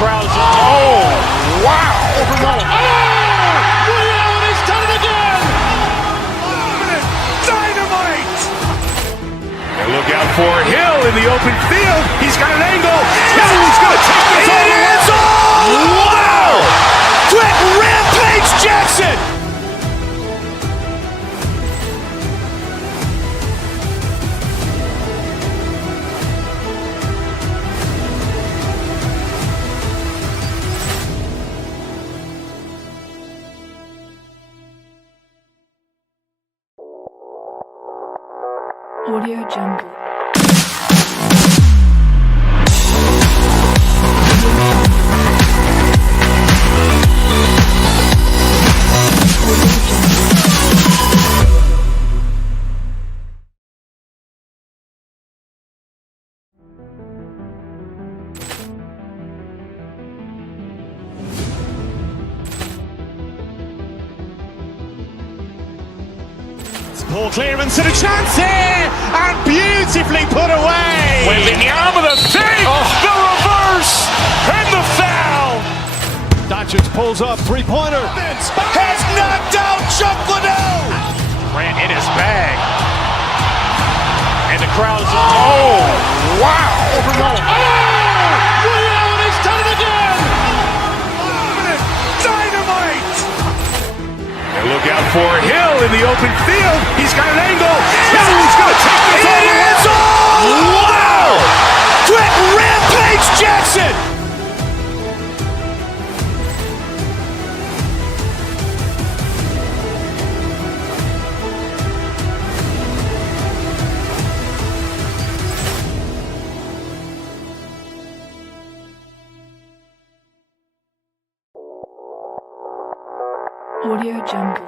crowd is, oh, wow! Overruled. Oh! Ray Allen has done it again! Dynamite! And look out for Hill in the open field. He's got an angle. Hill is going to take this all the way. Wow! Quick Rampage Jackson! Audio Jungle. Ball clearance and a chance here, and beautifully put away. Waving the arm of the thing, the reverse, and the foul. Doncic pulls up, three-pointer. Has knocked out Chuck Liddell. Ran in his bag. And the crowd is, oh, wow! Overruled. Oh! Ray Allen has done it again! Dynamite! And look out for Hill in the open field. He's got an angle. Hill is going to take this all the way. Wow! Quick Rampage Jackson! Audio Jungle.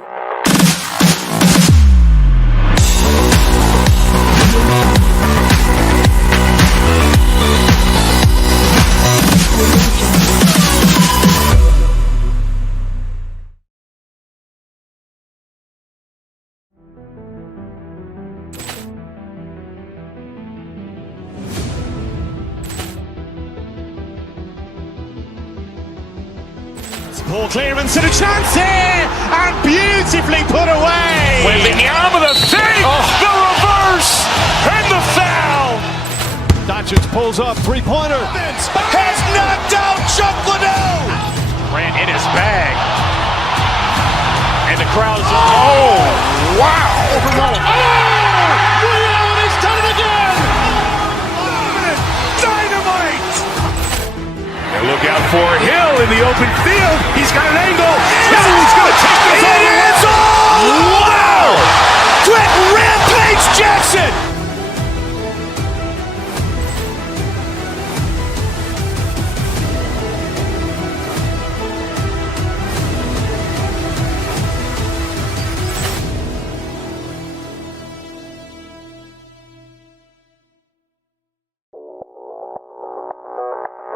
Ball clearance and a chance here, and beautifully put away. Waving the arm of the thing, the reverse, and the foul. Doncic pulls up, three-pointer. Has knocked out Chuck Liddell. Ran in his bag. And the crowd is, oh, wow! Overruled. Oh! Ray Allen has done it again! Dynamite! And look out for Hill in the open field. He's got an angle. Hill is going to take this all the way. Wow! Quick Rampage Jackson!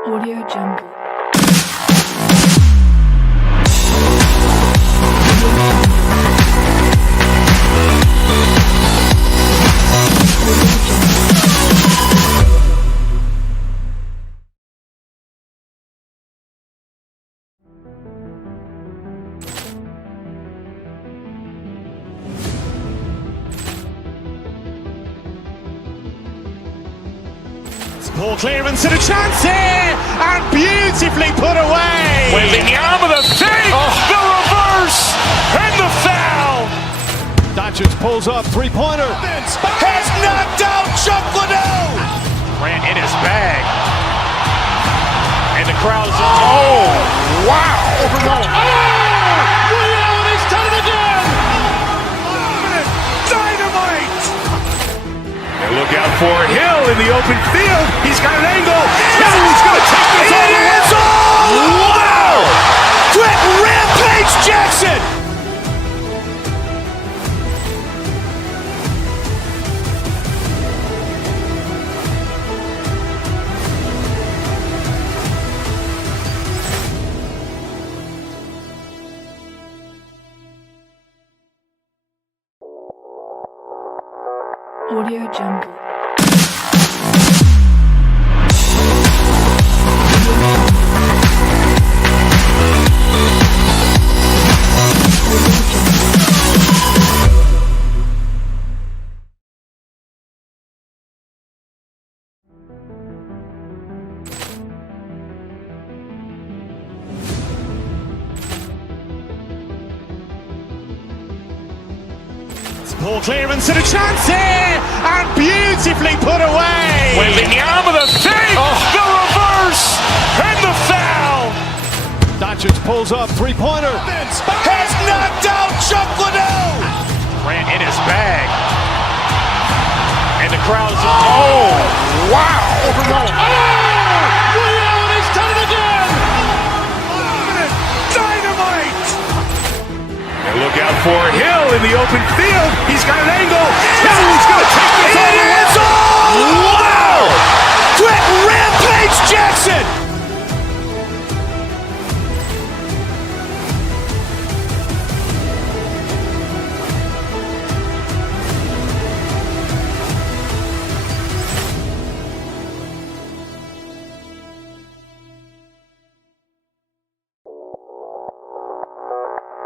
Audio Jungle. Ball clearance and a chance here, and beautifully put away. Waving the arm of the thing, the reverse, and the foul. Doncic pulls up, three-pointer. Has knocked out Chuck Liddell. Ran in his bag. And the crowd is, oh, wow! Overruled. Oh! Ray Allen has done it again! Dynamite! And look out for Hill in the open field. He's got an angle. Hill is going to take this all the way. Wow! Quick Rampage Jackson! Audio Jungle. Ball clearance and a chance here, and beautifully put away. Wembanyama the fake, the reverse, and the foul. Doncic pulls up, three-pointer. Has knocked out Chuck Liddell. Grant in his bag. And the crowd is, wow. Overrun. Leon has done it again. Dynamite. And look out for Hill in the open field. He's got an angle. He's going to take this all the way. Wow. Quick Rampage Jackson.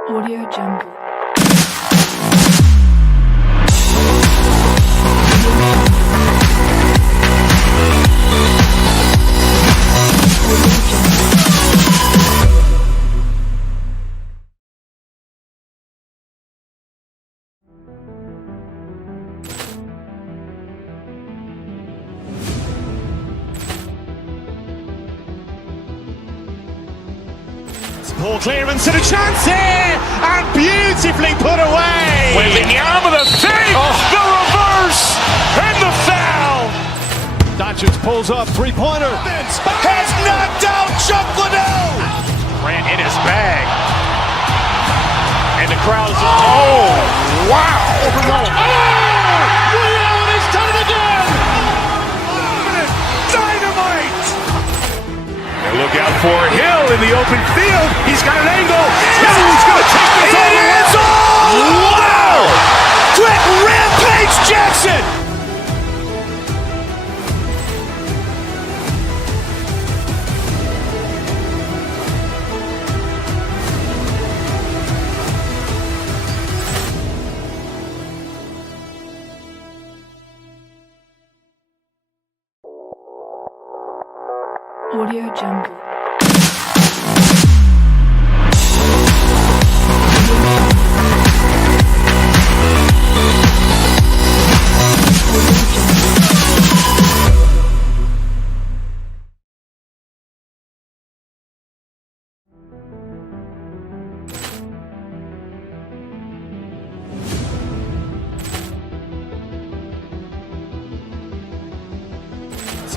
Audio Jungle. Ball clearance and a chance here, and beautifully put away. Wembanyama the fake, the reverse, and the foul. Doncic pulls up, three-pointer. Has knocked out Chuck Liddell. Grant in his bag. And the crowd is, wow. Overrun. Leon has done it again. Dynamite. And look out for Hill in the open field. He's got an angle. He's going to take this all the way. Wow. Quick Rampage Jackson. Audio Jungle.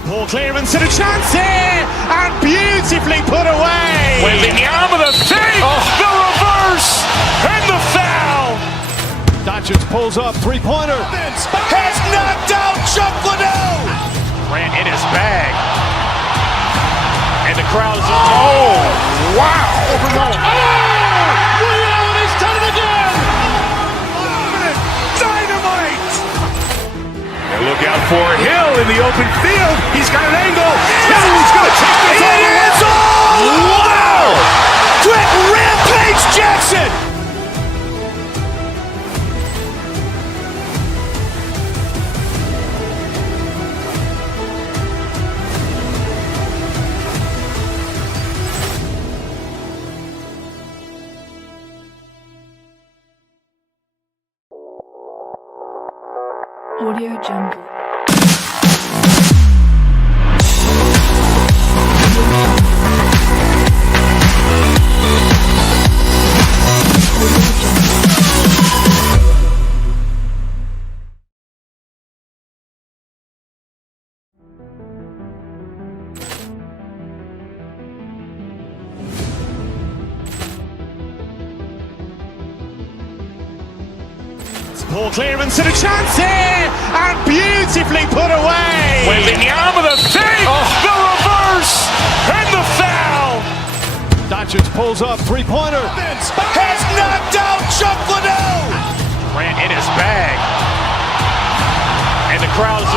Ball clearance and a chance here, and beautifully put away. Wembanyama the fake, the reverse, and the foul. Doncic pulls up, three-pointer. Has knocked out Chuck Liddell. Grant in his bag. And the crowd is, wow. Overrun. Leon has done it again. Dynamite. And look out for Hill in the open field. He's got an angle. He's going to take this all the way. Wow. Quick Rampage Jackson. Audio Jungle. Ball clearance and a chance here, and beautifully put away. Wembanyama the fake, the reverse, and the foul. Doncic pulls up, three-pointer. Has knocked out Chuck Liddell. Grant in his bag. And the crowd is,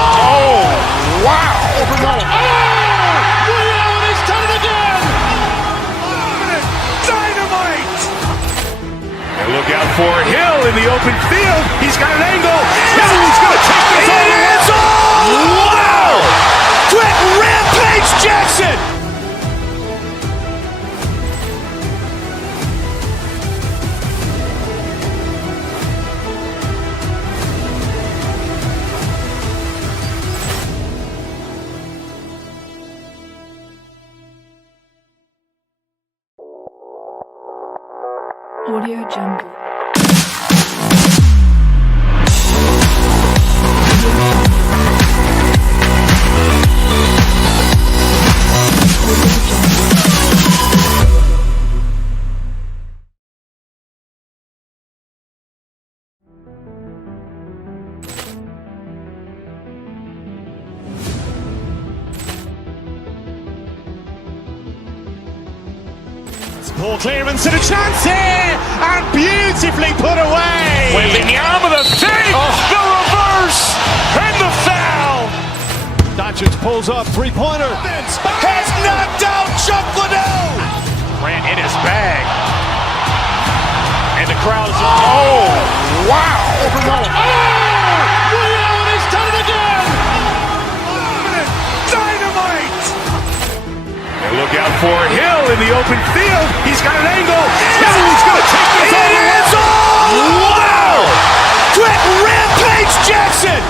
wow. Overrun. Leon has done it again. Dynamite. And look out for Hill in the open field. He's got an angle. He's going to take this all the way. Wow. Quick Rampage Jackson. Audio Jungle. Ball clearance and a chance here, and beautifully put away. Wembanyama the fake, the reverse, and the foul. Doncic pulls up, three-pointer. Has knocked out Chuck Liddell. Grant in his bag. And the crowd is, oh, wow. Liddell has done it again. Dynamite. And look out for Hill in the open field. He's got an angle. He's going to take this all the way. Wow! Quick Rampage Jackson.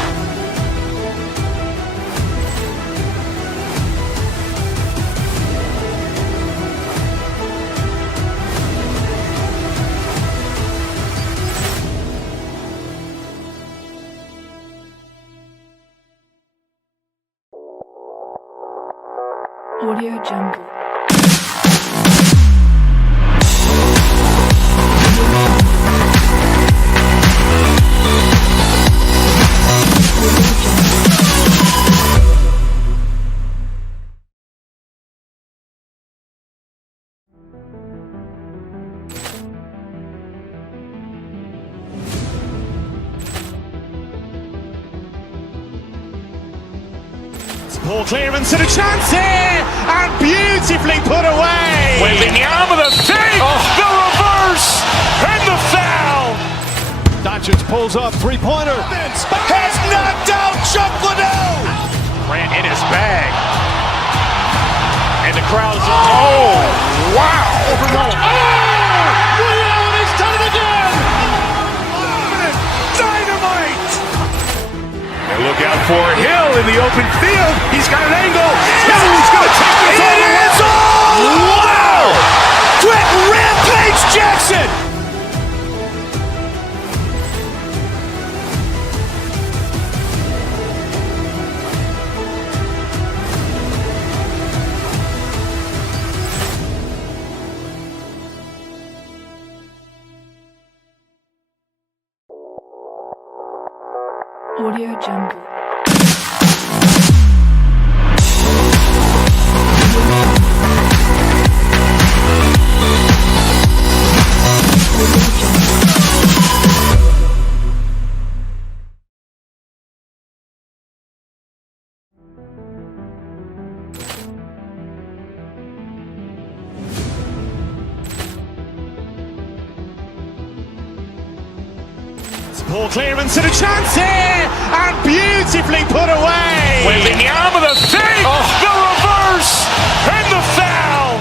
Audio Jungle. Ball clearance and a chance here, and beautifully put away. Wembanyama the fake, the reverse, and the foul. Doncic pulls up, three-pointer. Has knocked out Chuck Liddell. Grant in his bag. And the crowd is, oh, wow. Liddell has done it again. Dynamite. And look out for Hill in the open field. He's got an angle. He's going to take this all the way. Wow! Quick Rampage Jackson. Audio Jungle. Ball clearance and a chance here, and beautifully put away. Wembanyama the fake, the reverse, and the foul.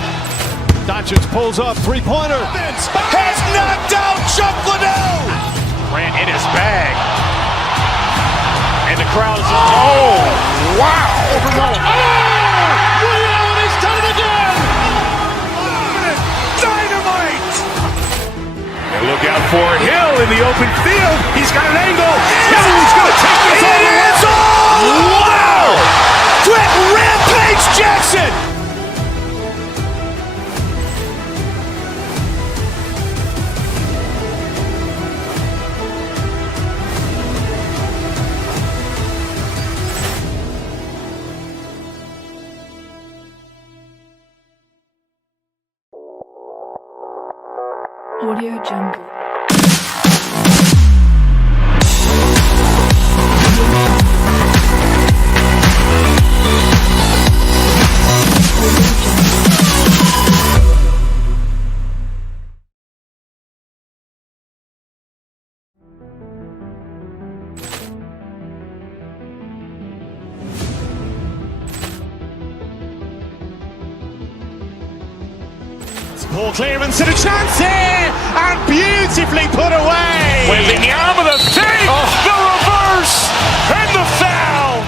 Doncic pulls up, three-pointer. Has knocked out Chuck Liddell. Grant in his bag. And the crowd is, oh, wow. Liddell has done it again. Dynamite. And look out for Hill in the open field. He's got an angle. He's going to take this all the way. Wow! Quick Rampage Jackson. Audio Jungle. Ball clearance and a chance here, and beautifully put away. Wembanyama the fake, the reverse, and the foul.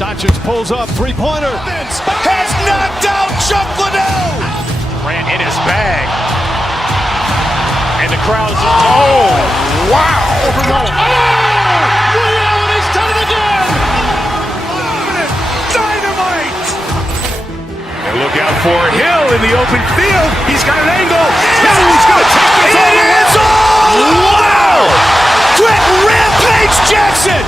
Doncic pulls up, three-pointer. Has knocked out Chuck Liddell. Grant in his bag. And the crowd's Wow! He's done it again! Dynamite! And look out for Hill in the open field. He's got an angle. Hill's going to take this all the way. Wow! Brett Rampage Jackson!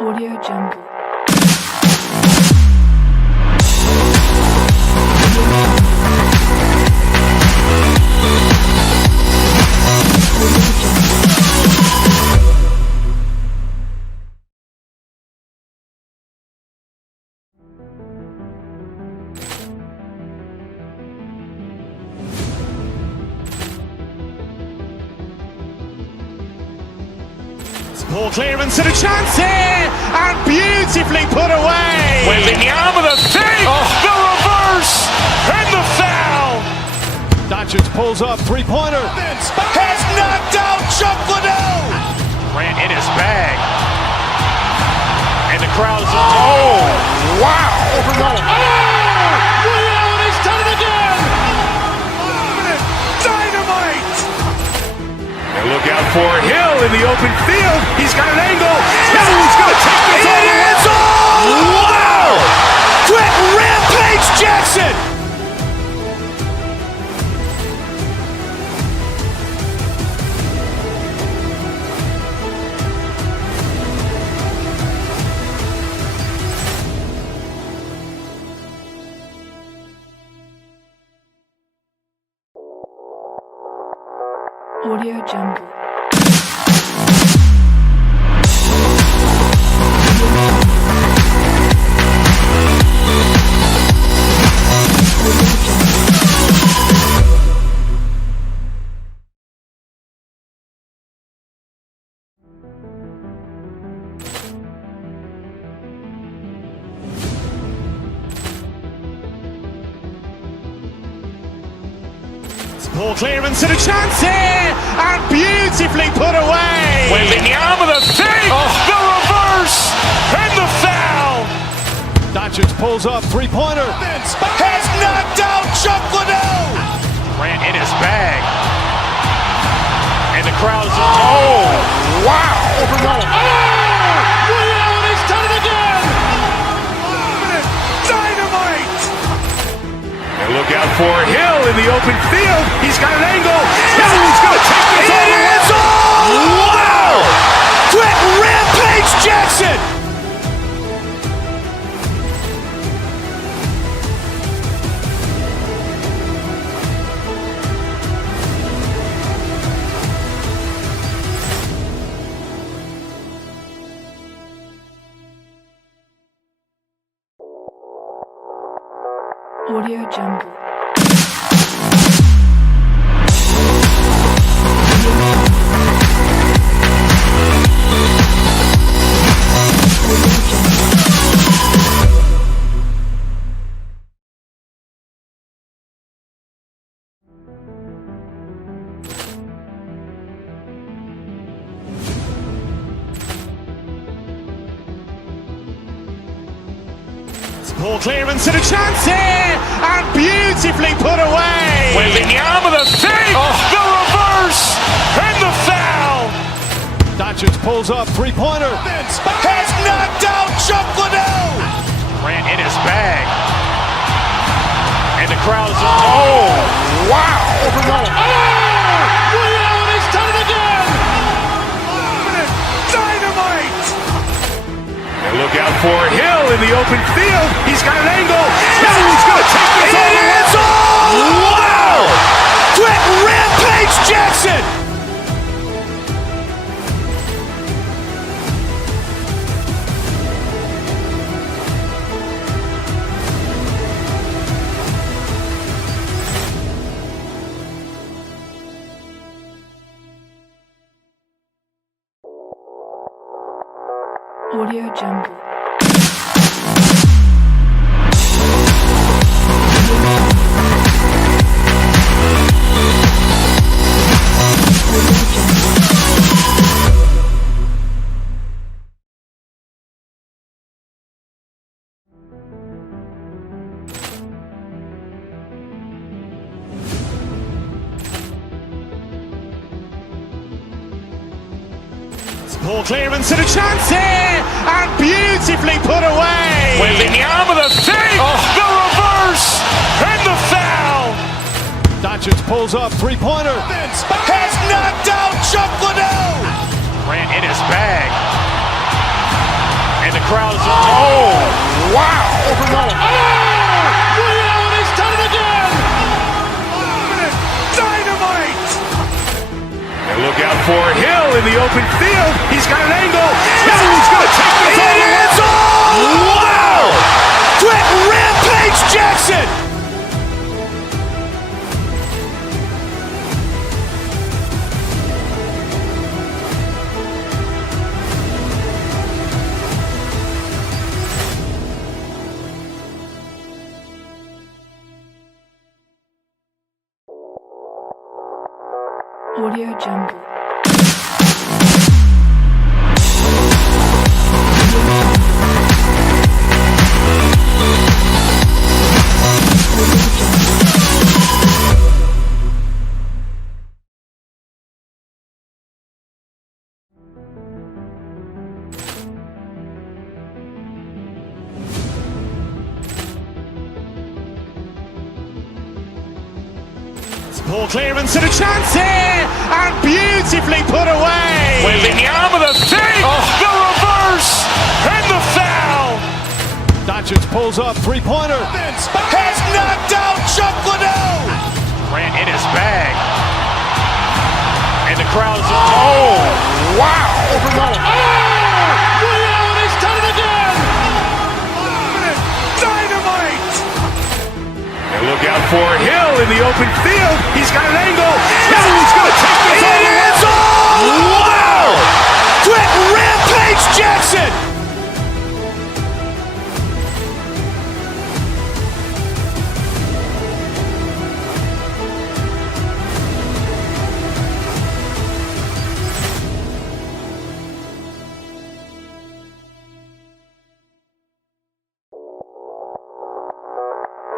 Audio Jungle. Ball clearance and a chance here, and beautifully put away. Wembanyama the fake, the reverse, and the foul. Doncic pulls up, three-pointer. Has knocked out Chuck Liddell. Ran in his bag, and the crowd's Wow! He's done it again. Dynamite! And look out for Hill in the open field. He's got an angle. Hill's going to take this all the way. Wow! Brett Rampage Jackson! Audio Jungle. Ball clearance and a chance here, and beautifully put away. Wembanyama the fake, the reverse, and the foul. Doncic pulls up, three-pointer. Has knocked out Chuck Liddell. Ran in his bag, and the crowd's Wow! He's done it again. Dynamite! And look out for Hill in the open field. He's got an angle. Hill's going to take this all the way. Wow! Brett Rampage Jackson! Audio Jungle. Ball clearance and a chance here, and beautifully put away. Wembanyama the fake, the reverse, and the foul. Doncic pulls up, three-pointer. Has knocked out Chuck Liddell. Ran in his bag, and the crowd's Wow! He's done it again. Dynamite! And look out for Hill in the open field. He's got an angle. Hill's going to take this all the way. Wow! Brett Rampage Jackson! Audio Jungle. Ball clearance and a chance here, and beautifully put away. With the arm of the fake, the reverse, and the foul. Doncic pulls up, three-pointer. Has knocked out Chuck Liddell. Grant in his bag. And the crowd is... Oh, wow. Allen has done it again. Dynamite. And look out for Hill in the open field. He's got an angle. He's going to take this all the way. It is all! Wow! Quick Rampage Jackson. Audio Jungle. Ball clearance and a chance here, and beautifully put away. With the arm of the fake, the reverse, and the foul. Doncic pulls up, three-pointer. Has knocked out Chuck Liddell. Grant in his bag. And the crowd is... Oh, wow. Allen has done it again. Dynamite. And look out for Hill in the open field. He's got an angle. He's going to take this all the way. It is all! Wow! Quick Rampage Jackson.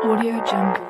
Audio Jungle.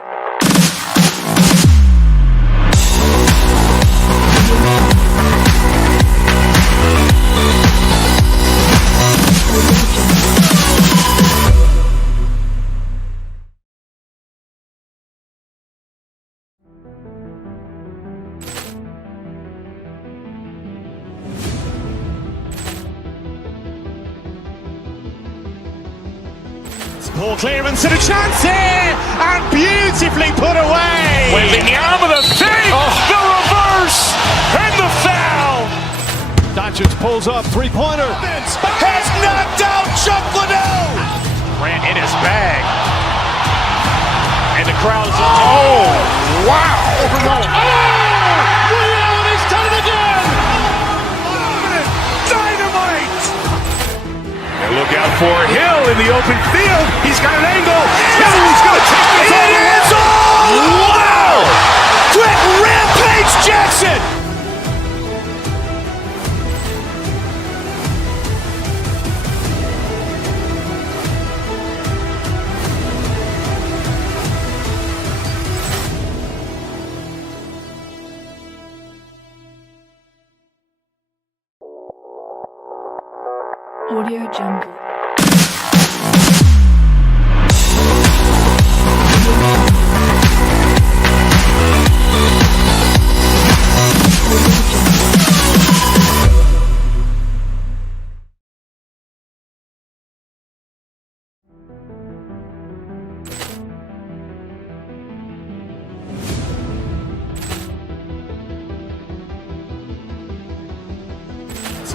Ball clearance and a chance here, and beautifully put away. With the arm of the fake, the reverse, and the foul. Doncic pulls up, three-pointer. Has knocked out Chuck Liddell. Grant in his bag. And the crowd is... Oh, wow. Allen has done it again. Dynamite. And look out for Hill in the open field. He's got an angle. He's going to take this all the way. It is all! Wow! Quick Rampage Jackson. Audio Jungle.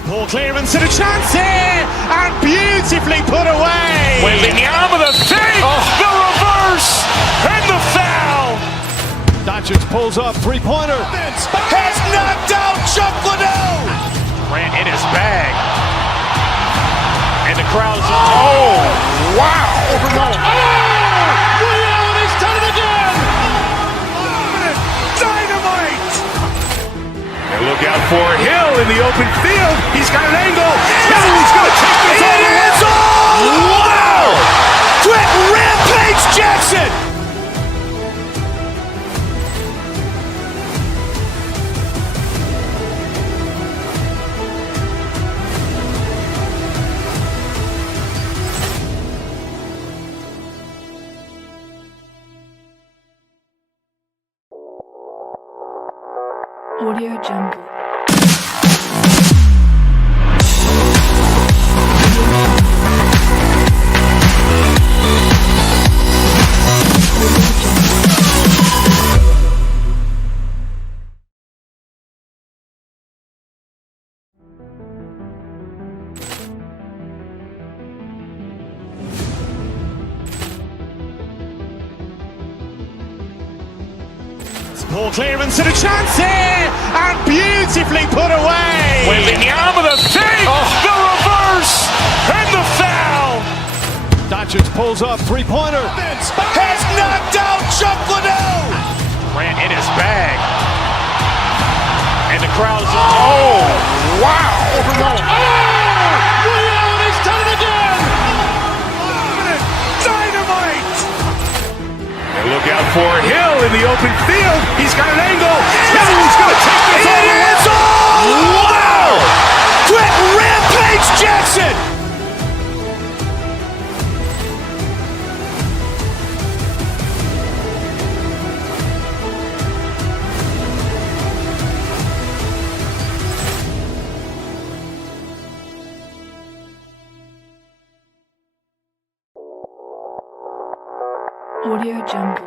Ball clearance and a chance here, and beautifully put away. With the arm of the fake, the reverse, and the foul. Doncic pulls up, three-pointer. Has knocked out Chuck Liddell. Grant in his bag. And the crowd is... Oh, wow. Allen has done it again. And look Look out for Hill in the open field. He's got an angle. He's going to take this all the way. Wow! Quick Rampage Jackson! Audio Jungle. Ball clearance and a chance here, and beautifully put away. Wembanyama the fake, the reverse, and the foul. Doncic pulls up, three-pointer. Has knocked out Chuck Liddell. Grant in his bag. And the crowd is... Oh, wow. Leon has done it again. Dynamite. And look out for Hill in the open field. He's got an angle. He's going to take this all the way. Wow. Quick Rampage Jackson. Audio Jungle.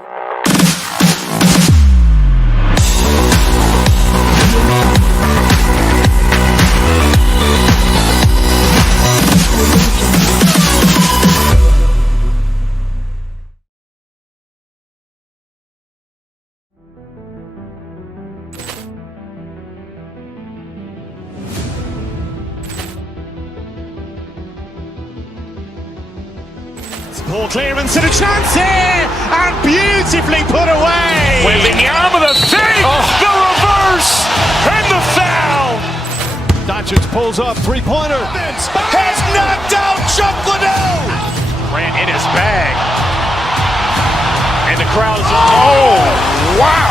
Ball clearance and a chance here, and beautifully put away. Wembanyama the fake, the reverse, and the foul. Doncic pulls up, three-pointer. Has knocked out Chuck Liddell. Grant in his bag. And the crowd is... Oh, wow.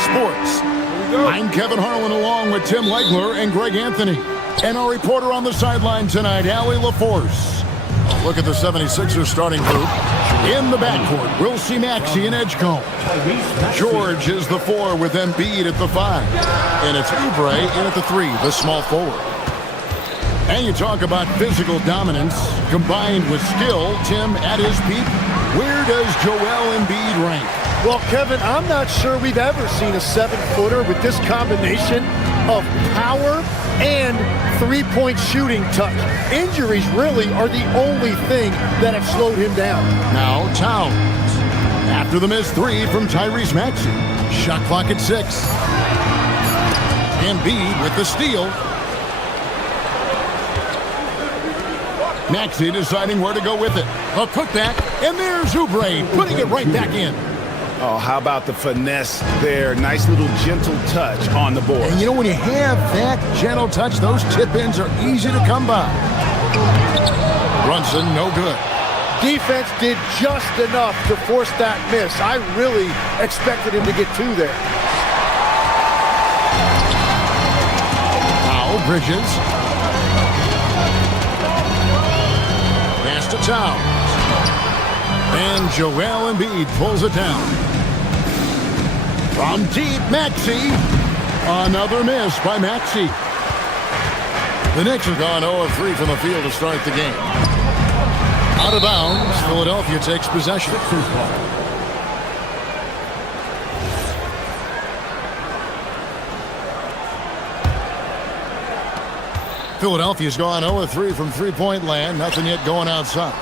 Sports. I'm Kevin Harlan along with Tim Legler and Greg Anthony. And our reporter on the sideline tonight, Allie LaForce. Look at the 76ers starting group. In the backcourt, we'll see Maxey and Edgecombe. George is the 4 with Embiid at the 5. And it's Oubre in at the 3, the small forward. And you talk about physical dominance combined with skill. Tim, at his peak, where does Joel Embiid rank? Well, Kevin, I'm not sure we've ever seen a 7-footer with this combination of power and three-point shooting touch. Injuries really are the only thing that have slowed him down. Now Towns. After the missed 3 from Tyrese Maxey. Shot clock at 6. Embiid with the steal. Maxey deciding where to go with it. A putback, and there's Oubre putting it right back in. Oh, how about the finesse there? Nice little gentle touch on the board. And you know, when you have that gentle touch, those tip-ins are easy to come by. Brunson, no good. Defense did just enough to force that miss. I really expected him to get 2 there. Now Bridges. Pass to Towns. And Joel Embiid pulls it down. From deep, Maxey. Another miss by Maxey. The Knicks have gone 0-3 from the field to start the game. Out of bounds, Philadelphia takes possession. Philadelphia's gone 0-3 from three-point land. Nothing yet going outside.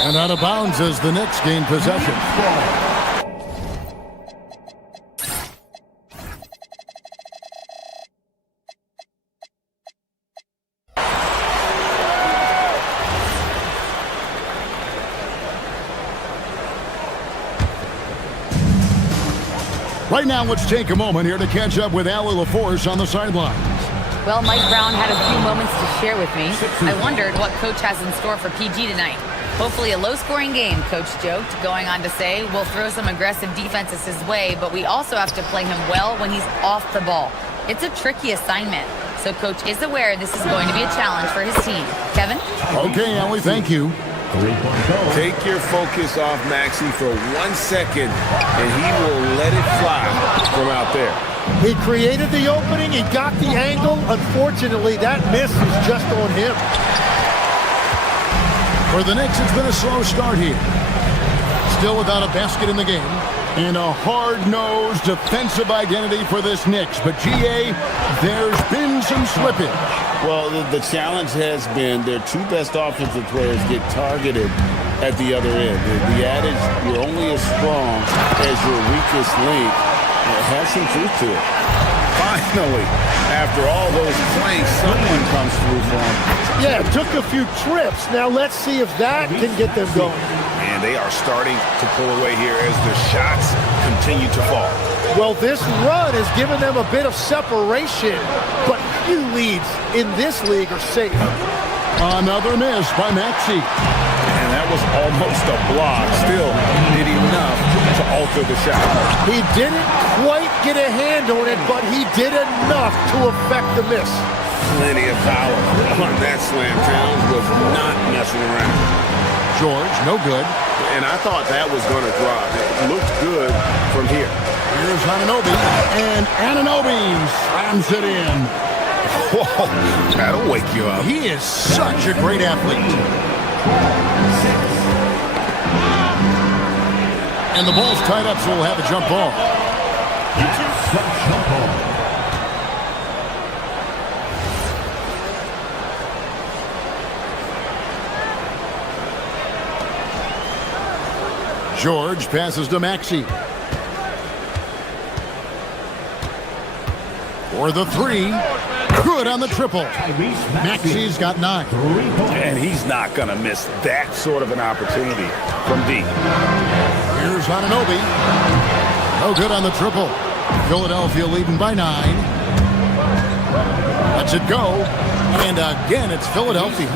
And out of bounds as the Knicks gain possession. Right now, let's take a moment here to catch up with Allie LaForce on the sidelines. Well, Mike Brown had a few moments to share with me. I wondered what Coach has in store for PG tonight. Hopefully a low-scoring game, Coach joked, going on to say, we'll throw some aggressive defenses his way, but we also have to play him well when he's off the ball. It's a tricky assignment, so Coach is aware this is going to be a challenge for his team. Kevin? Okay, Allie, thank you. Take your focus off Maxey for 1 second, and he will let it fly from out there. He created the opening. He got the angle. Unfortunately, that miss is just on him. For the Knicks, it's been a slow start here. Still without a basket in the game. And a hard-nosed defensive identity for this Knicks. But, G.A., there's been some slippage. Well, the challenge has been their two best offensive players get targeted at the other end. The adage, you're only as strong as your weakest link, has some truth to it. Finally, after all those planks, someone comes through for them. Yeah, it took a few trips. Now let's see if that can get them going. And they are starting to pull away here as the shots continue to fall. Well, this run has given them a bit of separation, but few leads in this league are safe. Another miss by Maxey. And that was almost a block. Still did enough to alter the shot. He didn't quite get a hand on it, but he did enough to affect the miss. Plenty of power on that slam. Towns was not messing around. George, no good. And I thought that was going to drop. It looked good from here. Here's Anunoby, and Anunoby slams it in. Whoa, that'll wake you up. He is such a great athlete. And the ball's tied up, so we'll have a jump ball. George passes to Maxey. For the three. Good on the triple. Maxey's got 9. And he's not going to miss that sort of an opportunity from deep. Here's Anunoby. No good on the triple. Philadelphia leading by 9. Lets it go. And again, it's Philadelphia.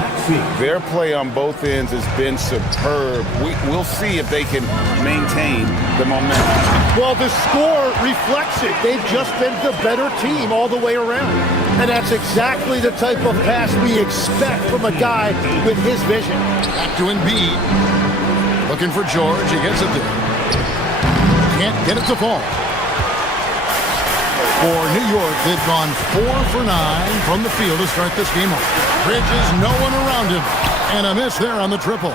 Their play on both ends has been superb. We'll see if they can maintain the momentum. Well, the score reflects it. They've just been the better team all the way around. And that's exactly the type of pass we expect from a guy with his vision. Back to Embiid. Looking for George. He gets it there. Can't get it to fall. For New York, they've gone 4 for 9 from the field to start this game off. Bridges, no one around him. And a miss there on the triple.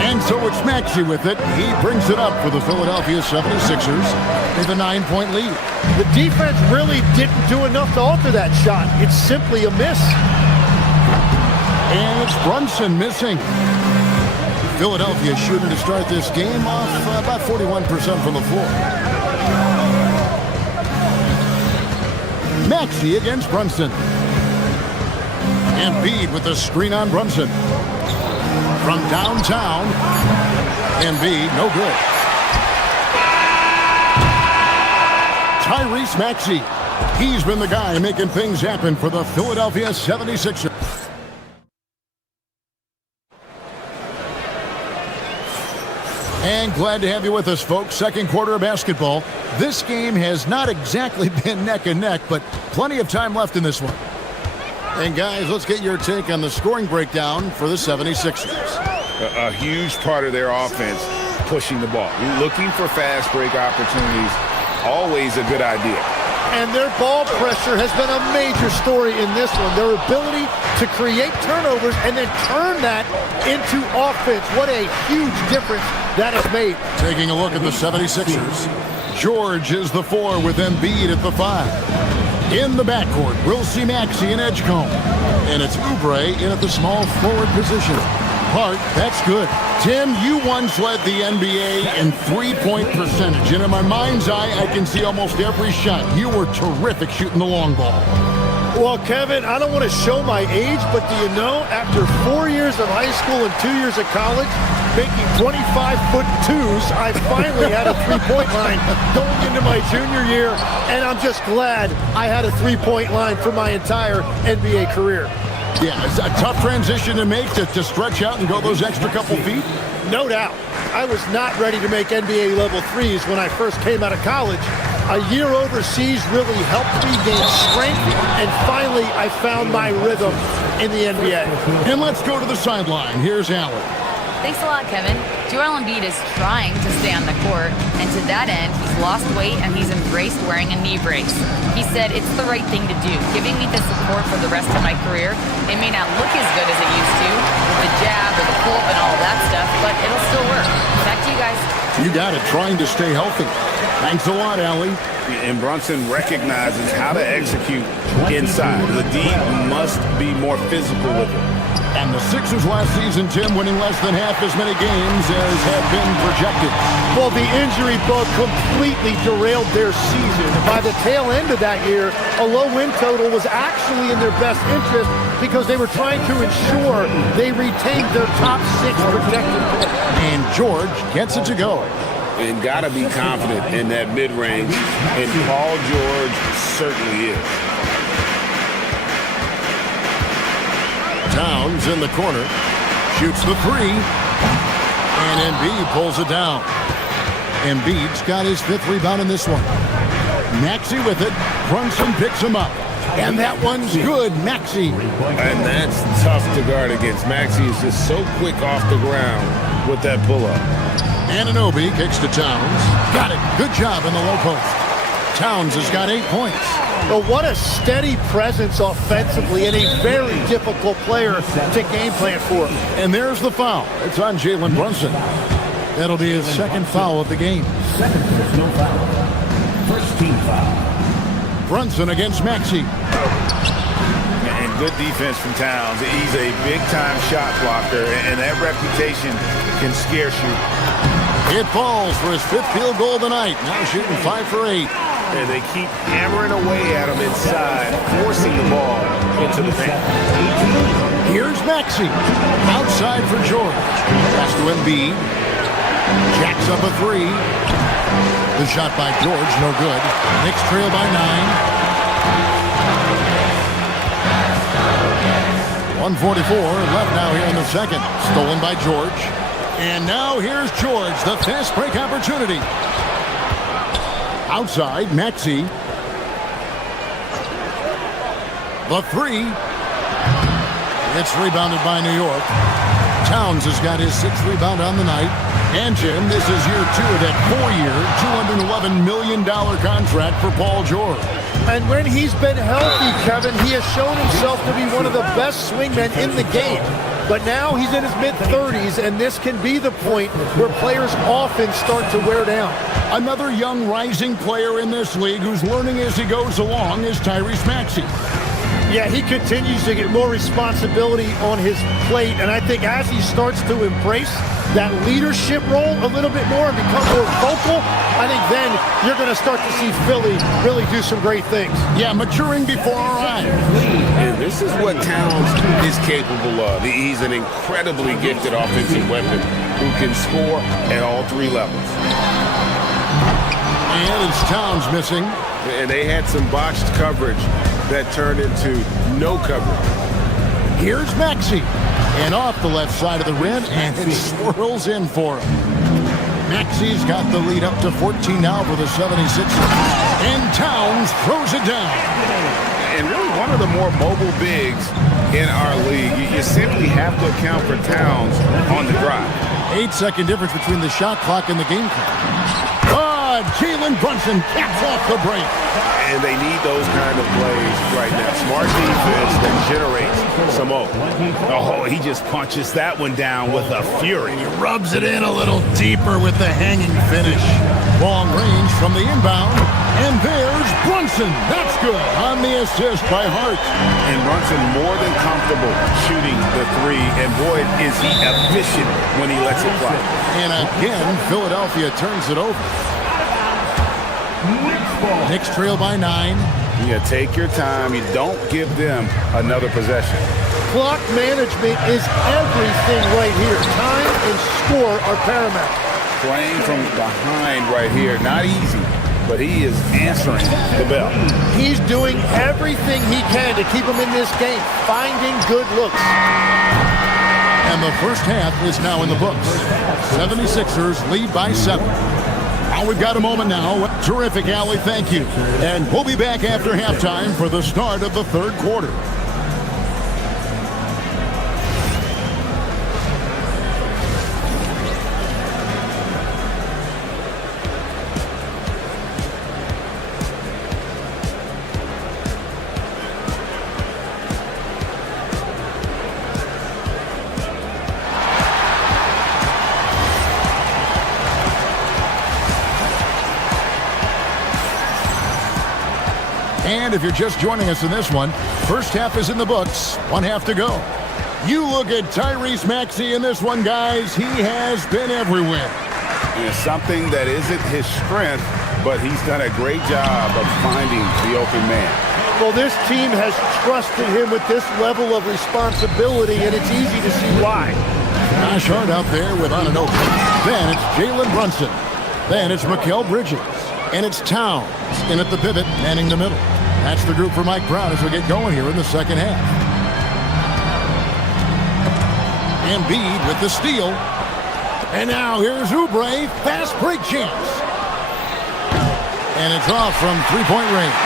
And so it's Maxey with it. He brings it up for the Philadelphia 76ers with a 9-point lead. The defense really didn't do enough to alter that shot. It's simply a miss. And it's Brunson missing. Philadelphia shooting to start this game off about 41% from the floor. Maxey against Brunson. Embiid with the screen on Brunson. From downtown, Embiid, no good. Tyrese Maxey. He's been the guy making things happen for the Philadelphia 76ers. And glad to have you with us, folks. Second quarter of basketball. This game has not exactly been neck and neck, but plenty of time left in this one. And guys, let's get your take on the scoring breakdown for the 76ers. A huge part of their offense, pushing the ball. Looking for fast break opportunities, always a good idea. And their ball pressure has been a major story in this one. Their ability to create turnovers and then turn that into offense. What a huge difference that has made. Taking a look at the 76ers. George is the 4 with Embiid at the 5. In the backcourt, we'll see Maxey in Edgecombe. And it's Oubre in at the small forward position. Hart, that's good. Tim, you once led the NBA in three-point percentage. And in my mind's eye, I can see almost every shot. You were terrific shooting the long ball. Well, Kevin, I don't want to show my age, but do you know, after 4 years of high school and 2 years of college, making 25'2", I finally had a three-point line going into my junior year, and I'm just glad I had a three-point line for my entire NBA career. Yeah, it's a tough transition to make to stretch out and go those extra couple feet. No doubt. I was not ready to make NBA level threes when I first came out of college. A year overseas really helped me gain strength, and finally I found my rhythm in the NBA. And let's go to the sideline. Here's Allen. Thanks a lot, Kevin. Joel Embiid is trying to stay on the court, and to that end, he's lost weight and he's embraced wearing a knee brace. He said it's the right thing to do, giving me the support for the rest of my career. It may not look as good as it used to, with the jab or the pull-up and all that stuff, but it'll still work. Back to you guys. You got it, trying to stay healthy. Thanks a lot, Allie. And Brunson recognizes how to execute inside. The D must be more physical with it. And the Sixers last season, Tim, winning less than half as many games as had been projected. Well, the injury bug completely derailed their season. By the tail end of that year, a low win total was actually in their best interest because they were trying to ensure they retained their top 6 projected pick. And George gets it to go. And got to be confident in that mid-range, and Paul George certainly is. Towns in the corner, shoots the three, and Embiid pulls it down. Embiid's got his 5th rebound in this one. Maxey with it, Brunson picks him up, and that one's good, Maxey. And that's tough to guard against. Maxey is just so quick off the ground with that pull-up. Anunoby kicks to Towns. Got it. Good job in the low post. Towns has got 8 points. But what a steady presence offensively and a very difficult player to game plan for. And there's the foul. It's on Jalen Brunson. That'll be his 2nd foul of the game. Second personal foul. First team foul. Brunson against Maxey. And good defense from Towns. He's a big-time shot blocker, and that reputation can scare you. It falls for his 5th field goal of the night. Now shooting 5 for 8. And they keep hammering away at him inside, forcing the ball into the paint. Here's Maxey. Outside for George. Pass to Embiid. Jacks up a 3. The shot by George, no good. Knicks trail by 9. 1:44 left now here in the second. Stolen by George. And now here's George, the fast break opportunity. Outside, Maxey. The 3. It's rebounded by New York. Towns has got his 6th rebound on the night. And Jim, this is year 2 of that 4-year, $211 million contract for Paul George. And when he's been healthy, Kevin, he has shown himself to be one of the best swingmen in the game. But now he's in his mid-30s, and this can be the point where players often start to wear down. Another young rising player in this league who's learning as he goes along is Tyrese Maxey. Yeah, he continues to get more responsibility on his plate, and I think as he starts to embrace that leadership role a little bit more and become more vocal, I think then you're going to start to see Philly really do some great things. Yeah, maturing before our eyes. And this is what Towns is capable of. He's an incredibly gifted offensive weapon who can score at all 3 levels. And it's Towns missing. And they had some botched coverage that turned into no coverage. Here's Maxey. And off the left side of the rim, and it swirls in for him. Maxey's got the lead up to 14 now for the 76ers. And Towns throws it down. And really one of the more mobile bigs in our league. You simply have to account for Towns on the drive. 8-second difference between the shot clock and the game clock. Jalen Brunson caps off the break. And they need those kind of plays right now. Smart defense that generates some open. Oh, he just punches that one down with a fury. He rubs it in a little deeper with the hanging finish. Long range from the inbound. And there's Brunson. That's good on the assist by Hart. And Brunson more than comfortable shooting the three. And boy, is he efficient when he lets it fly. And again, Philadelphia turns it over. Knicks trail by 9. Yeah, take your time. You don't give them another possession. Clock management is everything right here. Time and score are paramount. Playing from behind right here, not easy, but he is answering the bell. He's doing everything he can to keep him in this game, finding good looks. And the first half is now in the books. 76ers lead by 7. Now we've got a moment now. Terrific, Allie. Thank you. And we'll be back after halftime for the start of the third quarter. And if you're just joining us in this one, first half is in the books. 1 half to go. You look at Tyrese Maxey in this one, guys. He has been everywhere. It's something that isn't his strength, but he's done a great job of finding the open man. Well, this team has trusted him with this level of responsibility, and it's easy to see why. Josh Hart out there with Anunoby. Then it's Jalen Brunson. Then it's Mikal Bridges. And it's Towns in at the pivot, manning the middle. That's the group for Mike Brown as we get going here in the second half. Embiid with the steal. And now here's Oubre. Fast break chance. And it's off from three-point range.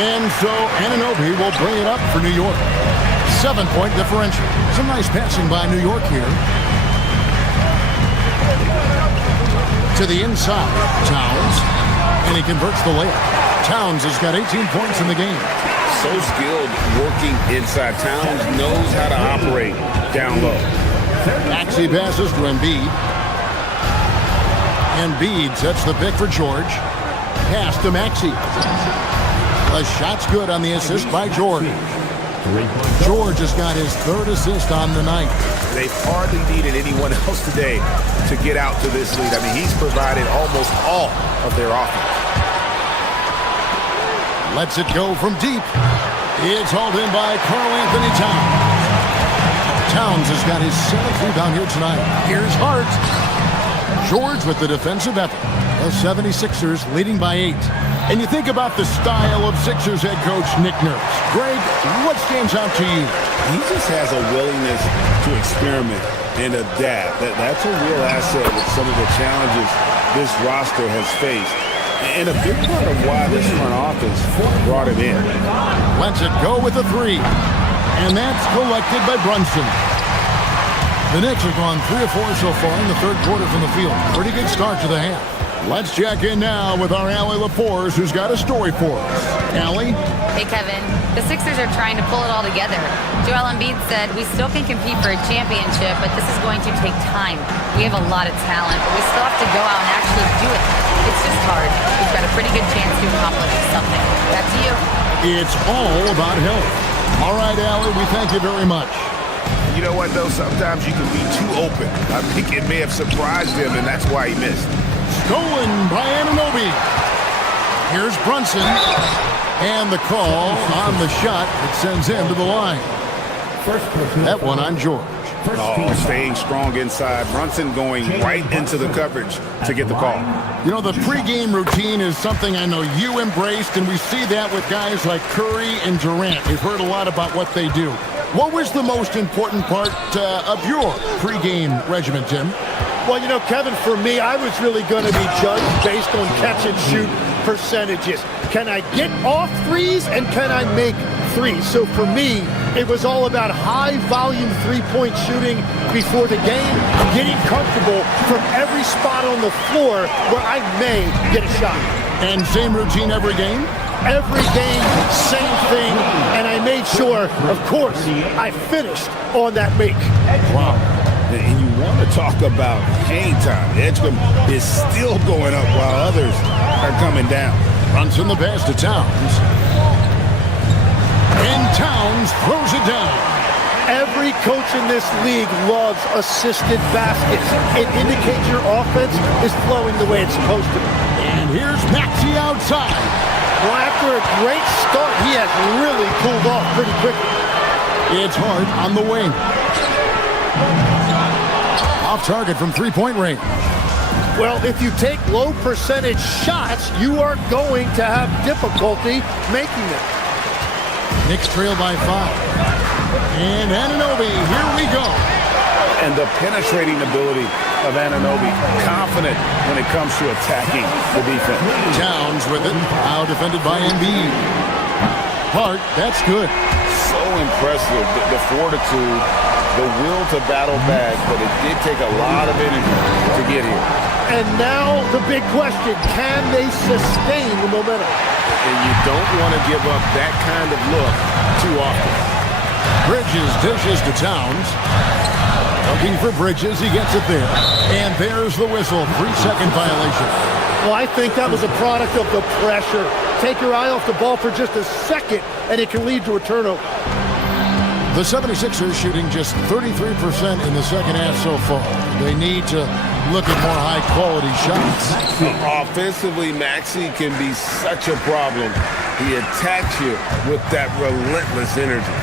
And so Anunoby will bring it up for New York. 7-point differential. Some nice passing by New York here. To the inside. Towns. And he converts the layup. Towns has got 18 points in the game. So skilled working inside. Towns knows how to operate down low. Maxey passes to Embiid. Embiid sets the pick for George. Pass to Maxey. The shot's good on the assist by George. George has got his third assist on the night. They've hardly needed anyone else today to get out to this lead. I mean, he's provided almost all of their offense. Lets it go from deep. It's hauled in by Karl-Anthony Towns. Towns has got his 7th rebound here tonight. Here's Hart. George with the defensive effort. The 76ers leading by 8. And you think about the style of Sixers head coach Nick Nurse. Greg, what stands out to you? He just has a willingness to experiment and adapt. That's a real asset with some of the challenges this roster has faced. And a big part of why this front office brought him in. Lets it go with a 3. And that's collected by Brunson. The Knicks have gone 3 of 4 so far in the third quarter from the field. Pretty good start to the half. Let's check in now with our Allie LaForce, who's got a story for us. Allie? Hey, Kevin. The Sixers are trying to pull it all together. Joel Embiid said, "We still can compete for a championship, but this is going to take time. We have a lot of talent, but we still have to go out and actually do it. It's just hard. We've got a pretty good chance to accomplish something." Back to you. It's all about health. All right, Allie, we thank you very much. You know what, though? Sometimes you can be too open. I think it may have surprised him, and that's why he missed. Stolen by Anunoby. Here's Brunson. And the call on the shot that sends him to the line. That one on George. Oh, staying strong inside. Brunson going right into the coverage to get the call. You know, the pregame routine is something I know you embraced, and we see that with guys like Curry and Durant. We've heard a lot about what they do. What was the most important part of your pregame regimen, Tim? Well, you know, Kevin, for me, I was really going to be judged based on catch-and-shoot percentages. Can I get off threes and can I make threes? So for me, it was all about high-volume three-point shooting before the game, getting comfortable from every spot on the floor where I may get a shot. And same routine every game? Every game, same thing, and I made sure, of course, I finished on that make. Wow. And you want to talk about hang time. Edgecombe is still going up while others are coming down. Brunson the pass to Towns. And Towns throws it down. Every coach in this league loves assisted baskets. It indicates your offense is flowing the way it's supposed to. And here's Maxey outside. Well, after a great start, he has really cooled off pretty quickly. It's Hart on the wing. Off target from three-point range. Well, if you take low percentage shots, you are going to have difficulty making them. Knicks trail by 5. And Anunoby, here we go. And the penetrating ability of Anunoby, confident when it comes to attacking the defense. Towns with it, now defended by Embiid. Hart, that's good. So impressive, the fortitude, the will to battle back, but it did take a lot of energy to get here. And now the big question, can they sustain the momentum? And you don't want to give up that kind of look too often. Bridges dishes to Towns. Looking for Bridges, he gets it there. And there's the whistle, 3-second violation. Well, I think that was a product of the pressure. Take your eye off the ball for just a second, and it can lead to a turnover. The 76ers shooting just 33% in the second half so far. They need to look at more high-quality shots. Offensively, Maxey can be such a problem. He attacks you with that relentless energy.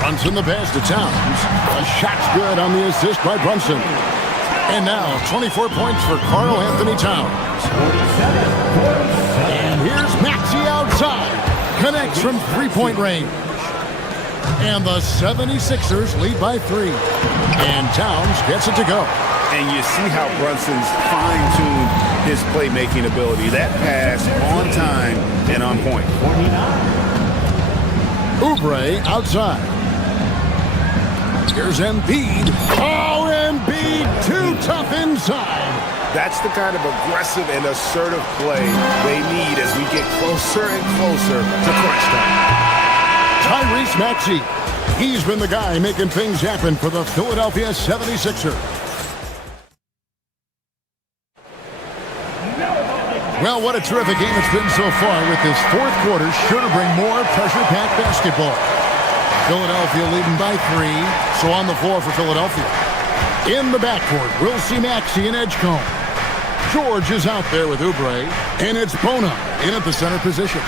Brunson the pass to Towns. A shot's good on the assist by Brunson. And now 24 points for Karl Anthony Towns. And here's Maxey outside. Connects from three-point range. And the 76ers lead by 3. And Towns gets it to go. And you see how Brunson's fine-tuned his playmaking ability. That pass on time and on point. Oubre outside. Here's Embiid. Oh, Embiid, too tough inside. That's the kind of aggressive and assertive play they need as we get closer and closer to crunch time. Tyrese Maxey. He's been the guy making things happen for the Philadelphia 76ers. Well, what a terrific game it's been so far, with this fourth quarter sure to bring more pressure-packed basketball. Philadelphia leading by 3, so on the floor for Philadelphia. In the backcourt, we'll see Maxey and Edgecombe. George is out there with Oubre, and it's Bona in at the center position.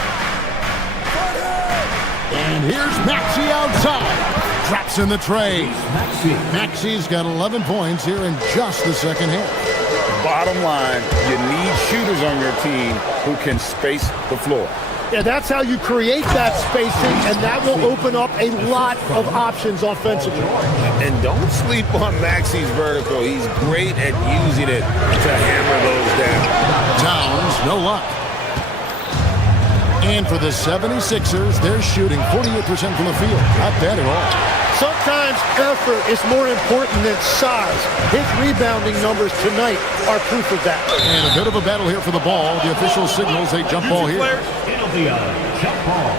And here's Maxey outside. Drops in the tray. Maxey's got 11 points here in just the second half. Bottom line, you need shooters on your team who can space the floor. Yeah, that's how you create that spacing, and that will open up a lot of options offensively. And don't sleep on Maxey's vertical. He's great at using it to hammer those down. Towns, no luck. And for the 76ers, they're shooting 48% from the field. Not bad at all. Sometimes effort is more important than size. His rebounding numbers tonight are proof of that. And a bit of a battle here for the ball. The official signals a jump ball here. It'll be a jump ball.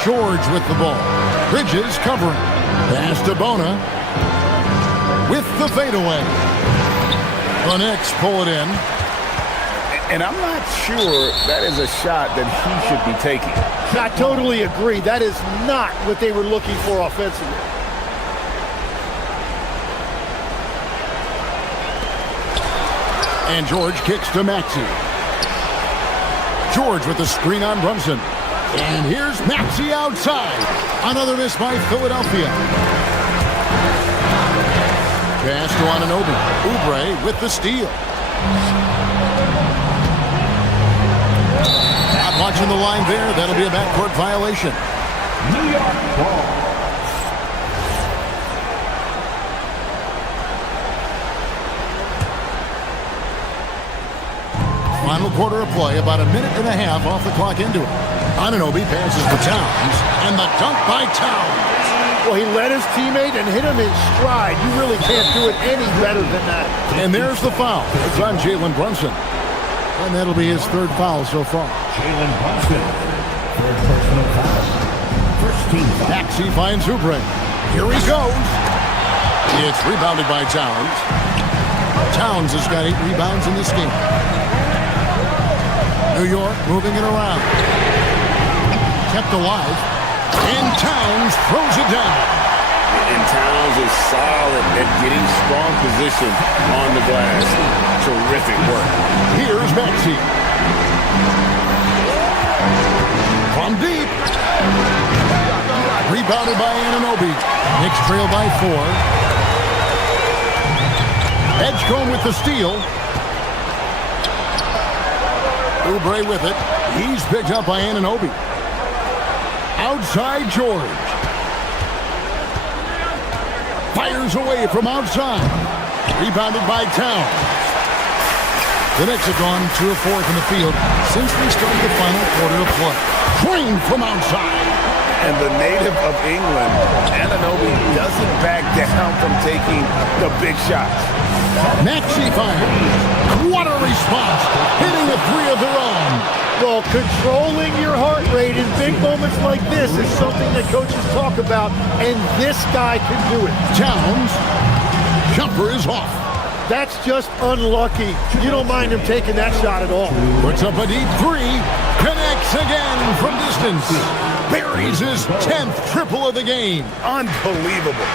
George with the ball. Bridges covering. Pass to Bona. With the fadeaway. The Knicks pull it in. And I'm not sure that is a shot that he should be taking. I totally agree. That is not what they were looking for offensively. And George kicks to Maxey. George with the screen on Brunson. And here's Maxey outside. Another miss by Philadelphia. Pass to Anunoby. Oubre with the steal. Not watching the line there. That'll be a backcourt violation. New York ball. Final quarter of play, about a minute and a half off the clock into it. Anunoby passes to Towns, and the dunk by Towns. Well, he led his teammate and hit him in stride. You really can't do it any better than that. And there's the foul. It's on Jalen Brunson. And that'll be his third foul so far. Jalen Brunson, third personal foul. First team foul. Maxey finds Oubre. Here he goes. It's rebounded by Towns. Towns has got 8 rebounds in this game. New York moving it around. Kept alive. And Towns throws it down. And Towns is solid at getting strong position on the glass. Terrific work. Here's Maxey. From deep. Rebounded by Anunoby. Knicks trail by 4. Edgecombe with the steal. Oubre with it. He's picked up by Anunoby. Outside George. Fires away from outside. Rebounded by Towns. The Knicks have gone 2 of 4 from the field since we started the final quarter of play. Drained from outside. And the native of England, Anunoby, doesn't back down from taking the big shots. Maxey fires. What a response. Hitting a 3 of their own. Well, controlling your heart rate in big moments like this is something that coaches talk about, and this guy can do it. Towns. Jumper is off. That's just unlucky. You don't mind him taking that shot at all. Puts up a deep 3. Connects again from distance. Buries his 10th triple of the game. Unbelievable.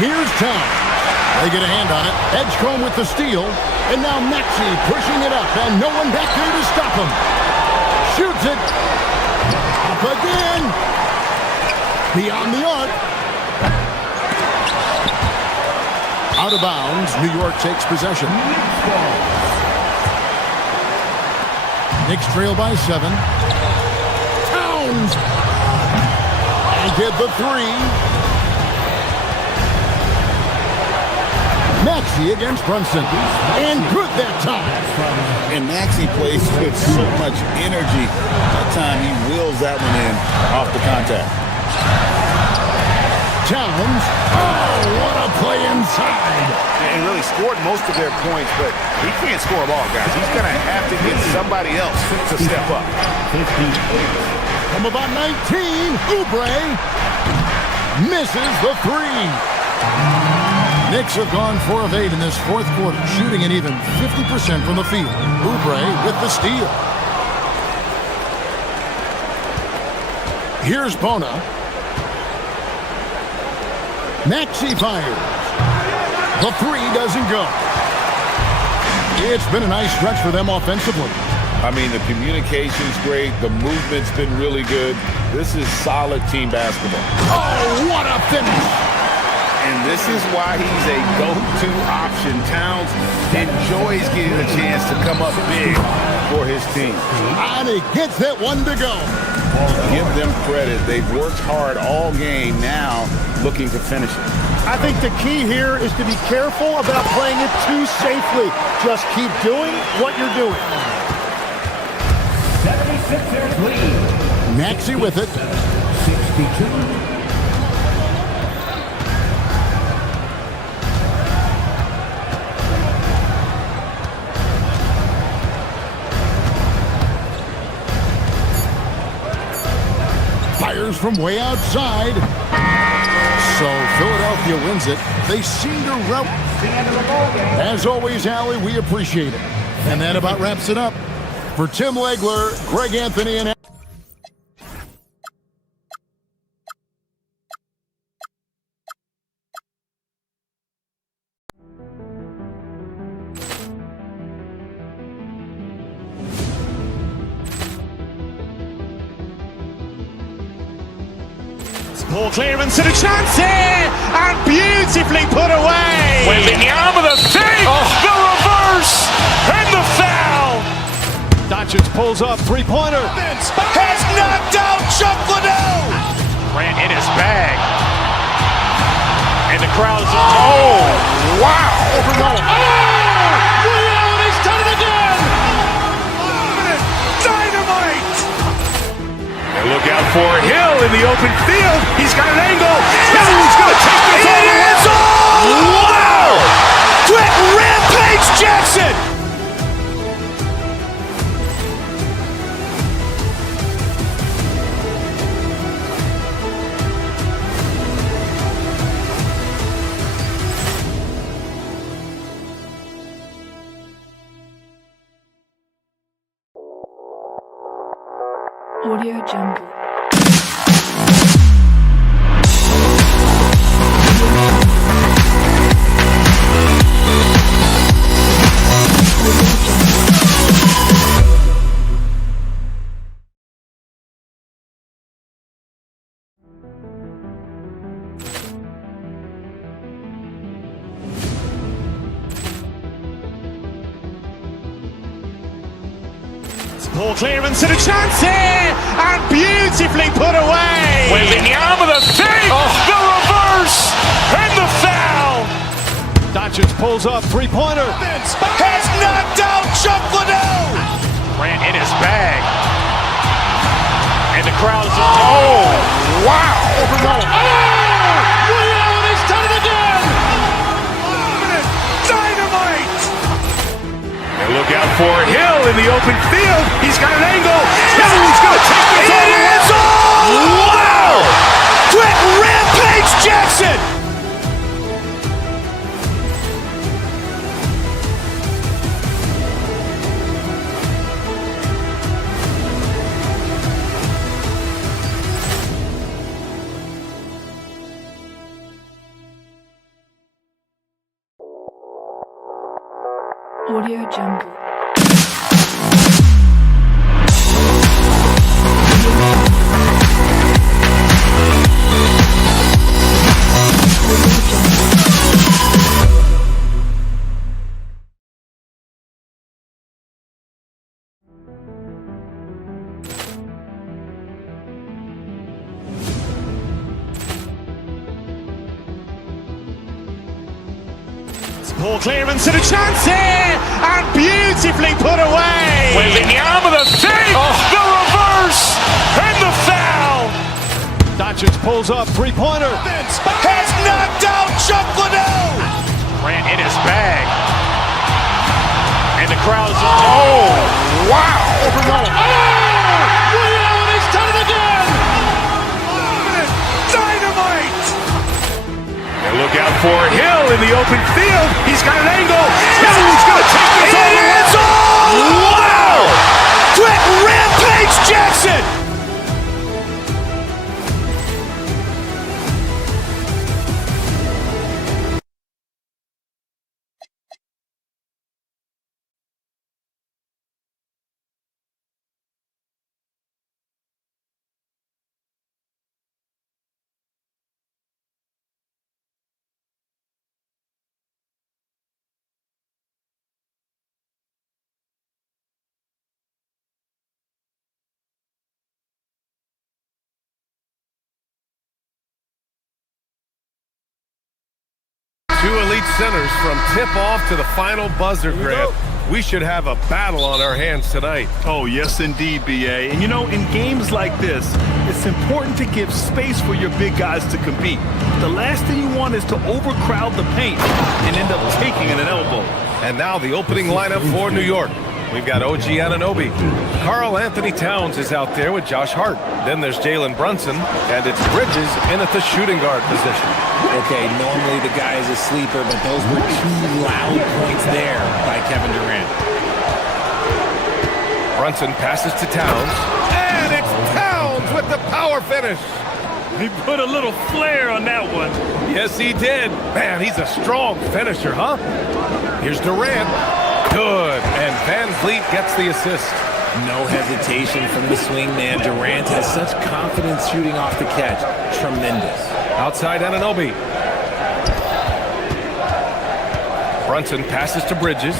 Here's Towns. They get a hand on it. Edgecombe with the steal. And now Maxey pushing it up. And no one back there to stop him. Shoots it. Up again. Beyond the arc. Out of bounds. New York takes possession. Knicks trail by 7. Towns. And get the 3. Maxey against Brunson. And good that time. And Maxey plays with so much energy. That time he wheels that one in off the contact. Towns. Oh, what a play inside. And really scored most of their points, but he can't score them all, guys. He's going to have to get somebody else to step up. From about 19, Oubre misses the 3. Knicks have gone 4 of 8 in this fourth quarter, shooting an even 50% from the field. Oubre with the steal. Here's Bona. Maxey fires. The 3 doesn't go. It's been a nice stretch for them offensively. I mean, the communication's great. The movement's been really good. This is solid team basketball. Oh, what a finish. And this is why he's a go-to option. Towns enjoys getting the chance to come up big for his team. And he gets that one to go. Give them credit. They've worked hard all game, now looking to finish it. I think the key here is to be careful about playing it too safely. Just keep doing what you're doing. 76ers lead. Maxey with it. 62. Fires from way outside. So Philadelphia wins it. They seem to rout. As always, Allie, we appreciate it. And that about wraps it up. For Tim Legler, Greg Anthony, and Ball clearance and a chance here, and beautifully put away. Wembanyama the save, the reverse, and the foul. Doncic pulls up, three-pointer. Has knocked out Chuck Liddell. Grant in his bag. And the crowd is, oh, wow. He's done it again. Dynamite. And look out for Hill in the open field. He's got an angle. Hill's going to take this all the way. Wow. Threat rampage Audio Jungle. Ball clearance and a chance here, and beautifully put away. Wembanyama the fake, the reverse, and the foul. Doncic pulls up, three-pointer. Has knocked out Chuck Liddell. Ran in his bag. And the crowd is... Oh, wow. Liddell, and he's done it again. Dynamite. And look out for Hill in the open field. He's got an angle. He's going to take this all the way. Wow. Quick Rampage Jackson. Audio Jungle. Ball clearance and a chance here, and beautifully put away. Wembanyama the fake, the reverse, and the foul. Doncic pulls up, three-pointer. Has knocked out Chuck Liddell. Ran in his bag. And the crowd is... Oh, wow. Liddell, and he's done it again. Dynamite. And look out for Hill in the open field. He's got an angle. He's going to take this all the way. Wow. Quick Rampage Jackson. Two elite centers from tip-off to the final buzzer, Grant. We should have a battle on our hands tonight. Oh, yes, indeed, B.A. And, you know, in games like this, it's important to give space for your big guys to compete. The last thing you want is to overcrowd the paint and end up taking an elbow. And now the opening lineup for New York. We've got OG Anunoby. Karl Anthony Towns is out there with Josh Hart. Then there's Jalen Brunson, and it's Bridges in at the shooting guard position. Okay, normally the guy is a sleeper, but those were two loud points there by Kevin Durant. Brunson passes to Towns, and it's Towns with the power finish. He put a little flair on that one. Yes, he did. Man, he's a strong finisher, huh? Here's Durant. Good, and Van Vliet gets the assist. No hesitation from the swing man. Durant has such confidence shooting off the catch. Tremendous. Outside Anunoby. Brunson passes to Bridges.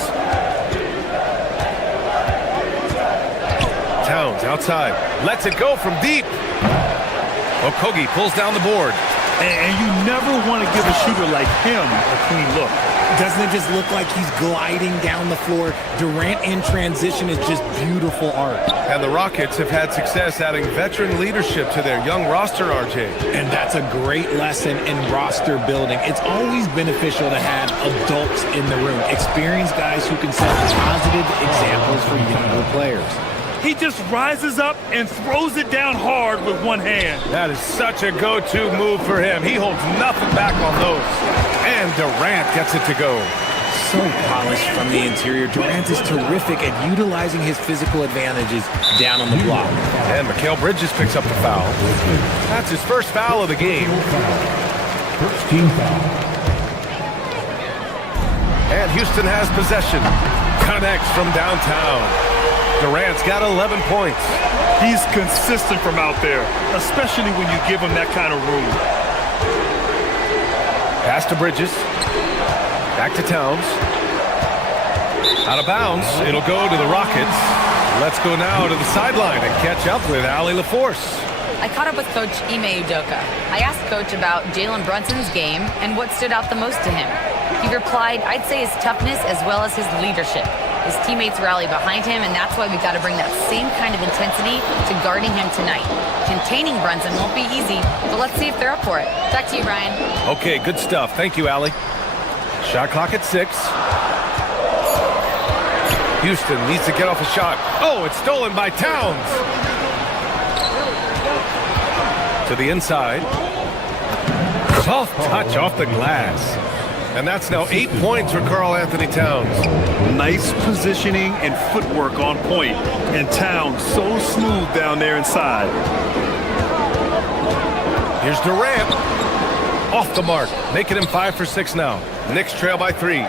Towns outside. Lets it go from deep. Okogie pulls down the board. And you never want to give a shooter like him a clean look. Doesn't it just look like he's gliding down the floor? Durant in transition is just beautiful art. And the Rockets have had success adding veteran leadership to their young roster, RJ. And that's a great lesson in roster building. It's always beneficial to have adults in the room, experienced guys who can set positive examples for younger players. He just rises up and throws it down hard with one hand. That is such a go-to move for him. He holds nothing back on those. And Durant gets it to go. So polished from the interior. Durant is terrific at utilizing his physical advantages down on the block. And Mikal Bridges picks up the foul. That's his first foul of the game. First team foul. And Houston has possession. Connects from downtown. Durant's got 11 points. He's consistent from out there, especially when you give him that kind of room. Pass to Bridges. Back to Towns. Out of bounds. It'll go to the Rockets. Let's go now to the sideline and catch up with Allie LaForce. I caught up with Coach Ime Udoka. I asked Coach about Jalen Brunson's game and what stood out the most to him. He replied, I'd say his toughness as well as his leadership. His teammates rally behind him, and that's why we got to bring that same kind of intensity to guarding him tonight. Containing Brunson won't be easy, but let's see if they're up for it. Back to you, Brian. Okay, good stuff. Thank you, Allie. Shot clock at 6. Houston needs to get off a shot. Oh, it's stolen by Towns. To the inside. Soft touch off the glass. And that's now 8 points for Karl Anthony Towns. Nice positioning and footwork on point. And Towns so smooth down there inside. Here's Durant. Off the mark, making him 5 for 6 now. Knicks trail by 3.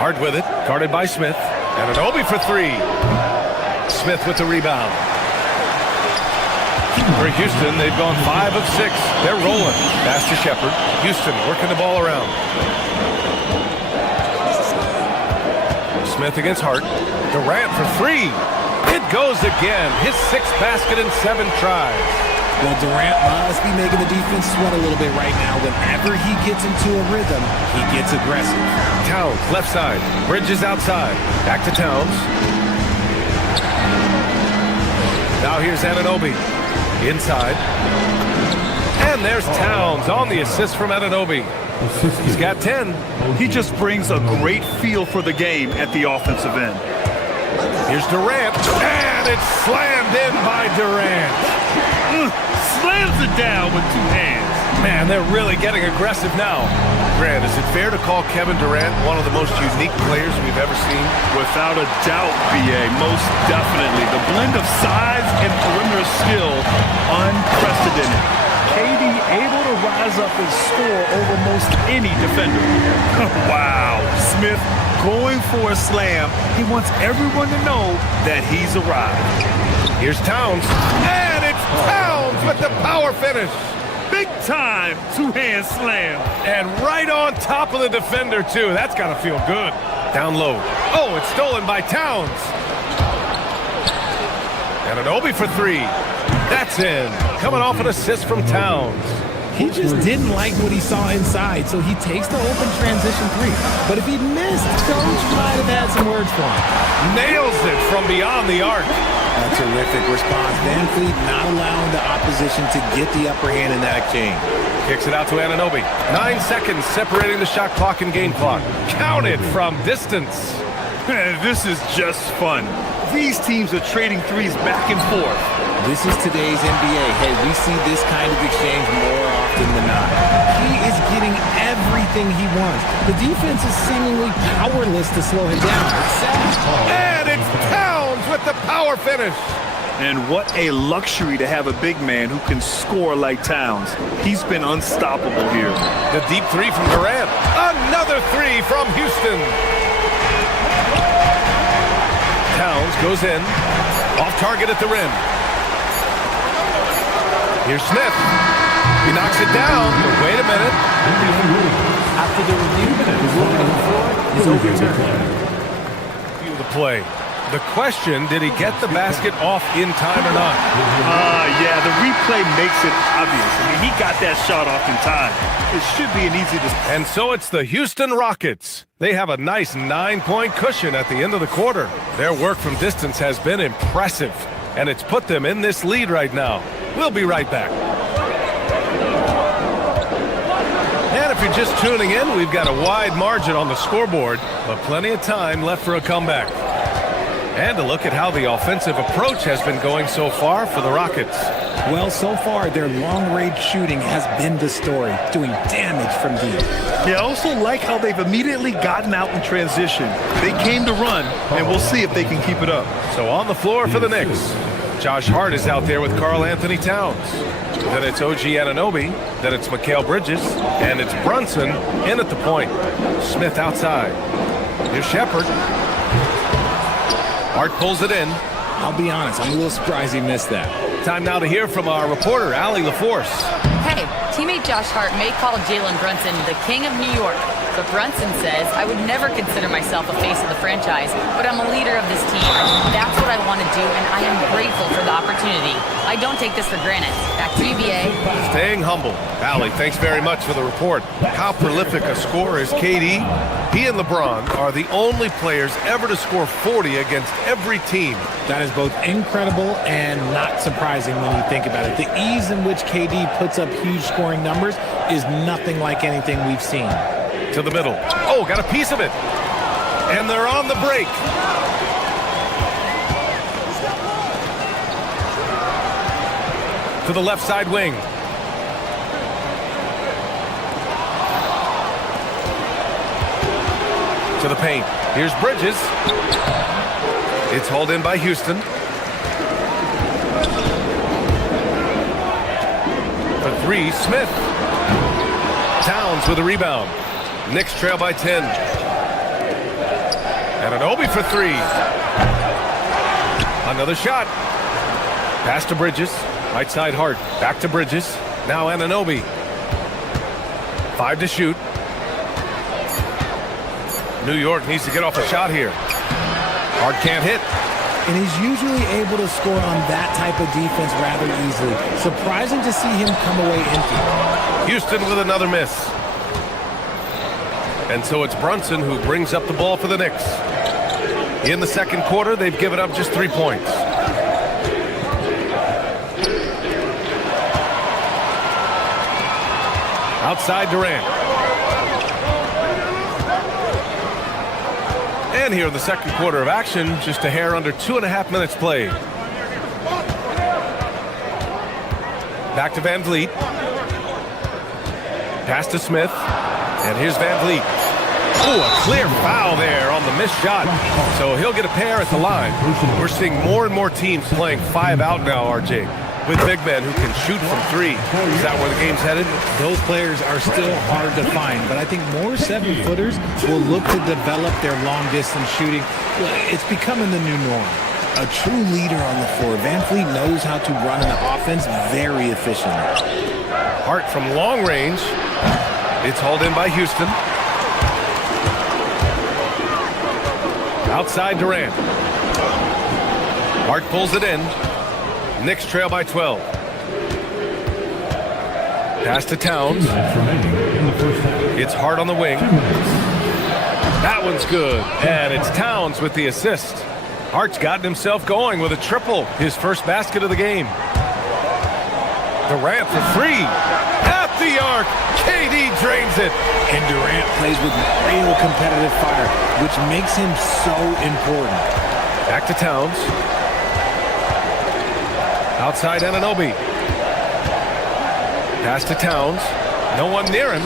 Hard with it, guarded by Smith. And an Obi for 3. Smith with the rebound. For Houston, they've gone 5 of 6. They're rolling. Pass to Shepherd. Houston working the ball around. Smith against Hart. Durant for 3. It goes again. His 6th basket in 7 tries. Well, Durant must be making the defense sweat a little bit right now. Whenever he gets into a rhythm, he gets aggressive. Towns, left side. Bridges outside. Back to Towns. Now here's Anunoby. Inside. And there's Towns on the assist from Anunoby. He's got 10. He just brings a great feel for the game at the offensive end. Here's Durant. And it's slammed in by Durant. Slams it down with 2 hands. Man, they're really getting aggressive now. Grant, is it fair to call Kevin Durant one of the most unique players we've ever seen? Without a doubt, B.A., most definitely. The blend of size and perimeter skill, unprecedented. KD able to rise up and score over most any defender. Wow. Smith going for a slam. He wants everyone to know that he's arrived. Here's Towns. And it's Towns with the power finish. Big time 2-hand slam. And right on top of the defender, too. That's got to feel good. Down low. Oh, it's stolen by Towns. And an Obi for 3. That's in. Coming off an assist from Towns. He just didn't like what he saw inside, so he takes the open transition 3. But if he missed, Coach might have had some words for him. Nails it from beyond the arc. A terrific response. Van Fleet not allowing the opposition to get the upper hand in that exchange. Kicks it out to Anunoby. 9 seconds separating the shot clock and game clock. Counted from distance. This is just fun. These teams are trading threes back and forth. This is today's NBA. Hey, we see this kind of exchange more often than not. He is getting everything he wants. The defense is seemingly powerless to slow him down. It's sad. And it's Towns with the power finish. And what a luxury to have a big man who can score like Towns. He's been unstoppable here. The deep 3 from Durant. Another 3 from Houston. Towns goes in. Off target at the rim. Here's Smith. He knocks it down. But wait a minute. After the review, the ruling on the floor is overturned. View of the play. The question, did he get the basket off in time or not? Yeah, the replay makes it obvious. I mean, he got that shot off in time. It should be an easy decision. And so it's the Houston Rockets. They have a nice 9-point cushion at the end of the quarter. Their work from distance has been impressive, and it's put them in this lead right now. We'll be right back. And if you're just tuning in, we've got a wide margin on the scoreboard, but plenty of time left for a comeback. And a look at how the offensive approach has been going so far for the Rockets. Well, so far, their long-range shooting has been the story, doing damage from deep. Yeah, I also like how they've immediately gotten out in transition. They came to run, and we'll see if they can keep it up. So on the floor for the Knicks, Josh Hart is out there with Karl Anthony Towns. Then it's OG Anunoby. Then it's Mikal Bridges. And it's Brunson in at the point. Smith outside. Here's Shepherd. Hart pulls it in. I'll be honest, I'm a little surprised he missed that. Time now to hear from our reporter, Allie LaForce. Hey, teammate Josh Hart may call Jalen Brunson the king of New York, but Brunson says, I would never consider myself a face of the franchise, but I'm a leader of this team. That's what I want to do, and I am grateful for the opportunity. I don't take this for granted. Back to you, BA. Staying humble. Allie, thanks very much for the report. How prolific a scorer is KD? He and LeBron are the only players ever to score 40 against every team. That is both incredible and not surprising when you think about it. The ease in which KD puts up huge scoring numbers is nothing like anything we've seen. To the middle. Oh, got a piece of it. And they're on the break. To the left side wing. To the paint. Here's Bridges. It's hauled in by Houston. For three, Smith. Towns with a rebound. Knicks trail by 10. Anunoby for three. Another shot. Pass to Bridges. Right side Hart. Back to Bridges. Now Anunoby. 5 to shoot. New York needs to get off a shot here. Hart can't hit. And he's usually able to score on that type of defense rather easily. Surprising to see him come away empty. Houston with another miss. And so it's Brunson who brings up the ball for the Knicks. In the second quarter, they've given up just 3 points. Outside Durant. And here in the second quarter of action, just a hair under 2.5 minutes played. Back to Van Vliet. Pass to Smith. And here's Van Vliet. Oh, a clear foul there on the missed shot. So he'll get a pair at the line. We're seeing more and more teams playing 5 out now, RJ, with big men who can shoot from 3. Is that where the game's headed? Those players are still hard to find, but I think more 7-footers will look to develop their long-distance shooting. It's becoming the new norm. A true leader on the floor. Van Vliet knows how to run an offense very efficiently. Hart from long range. It's hauled in by Houston. Outside Durant. Hart pulls it in. Knicks trail by 12. Pass to Towns. It's Hart on the wing. That one's good. And it's Towns with the assist. Hart's gotten himself going with a triple. His first basket of the game. Durant for 3. At the arc. KD drains it. And Durant plays with real competitive fire, which makes him so important. Back to Towns. Outside Anunoby. Pass to Towns. No one near him.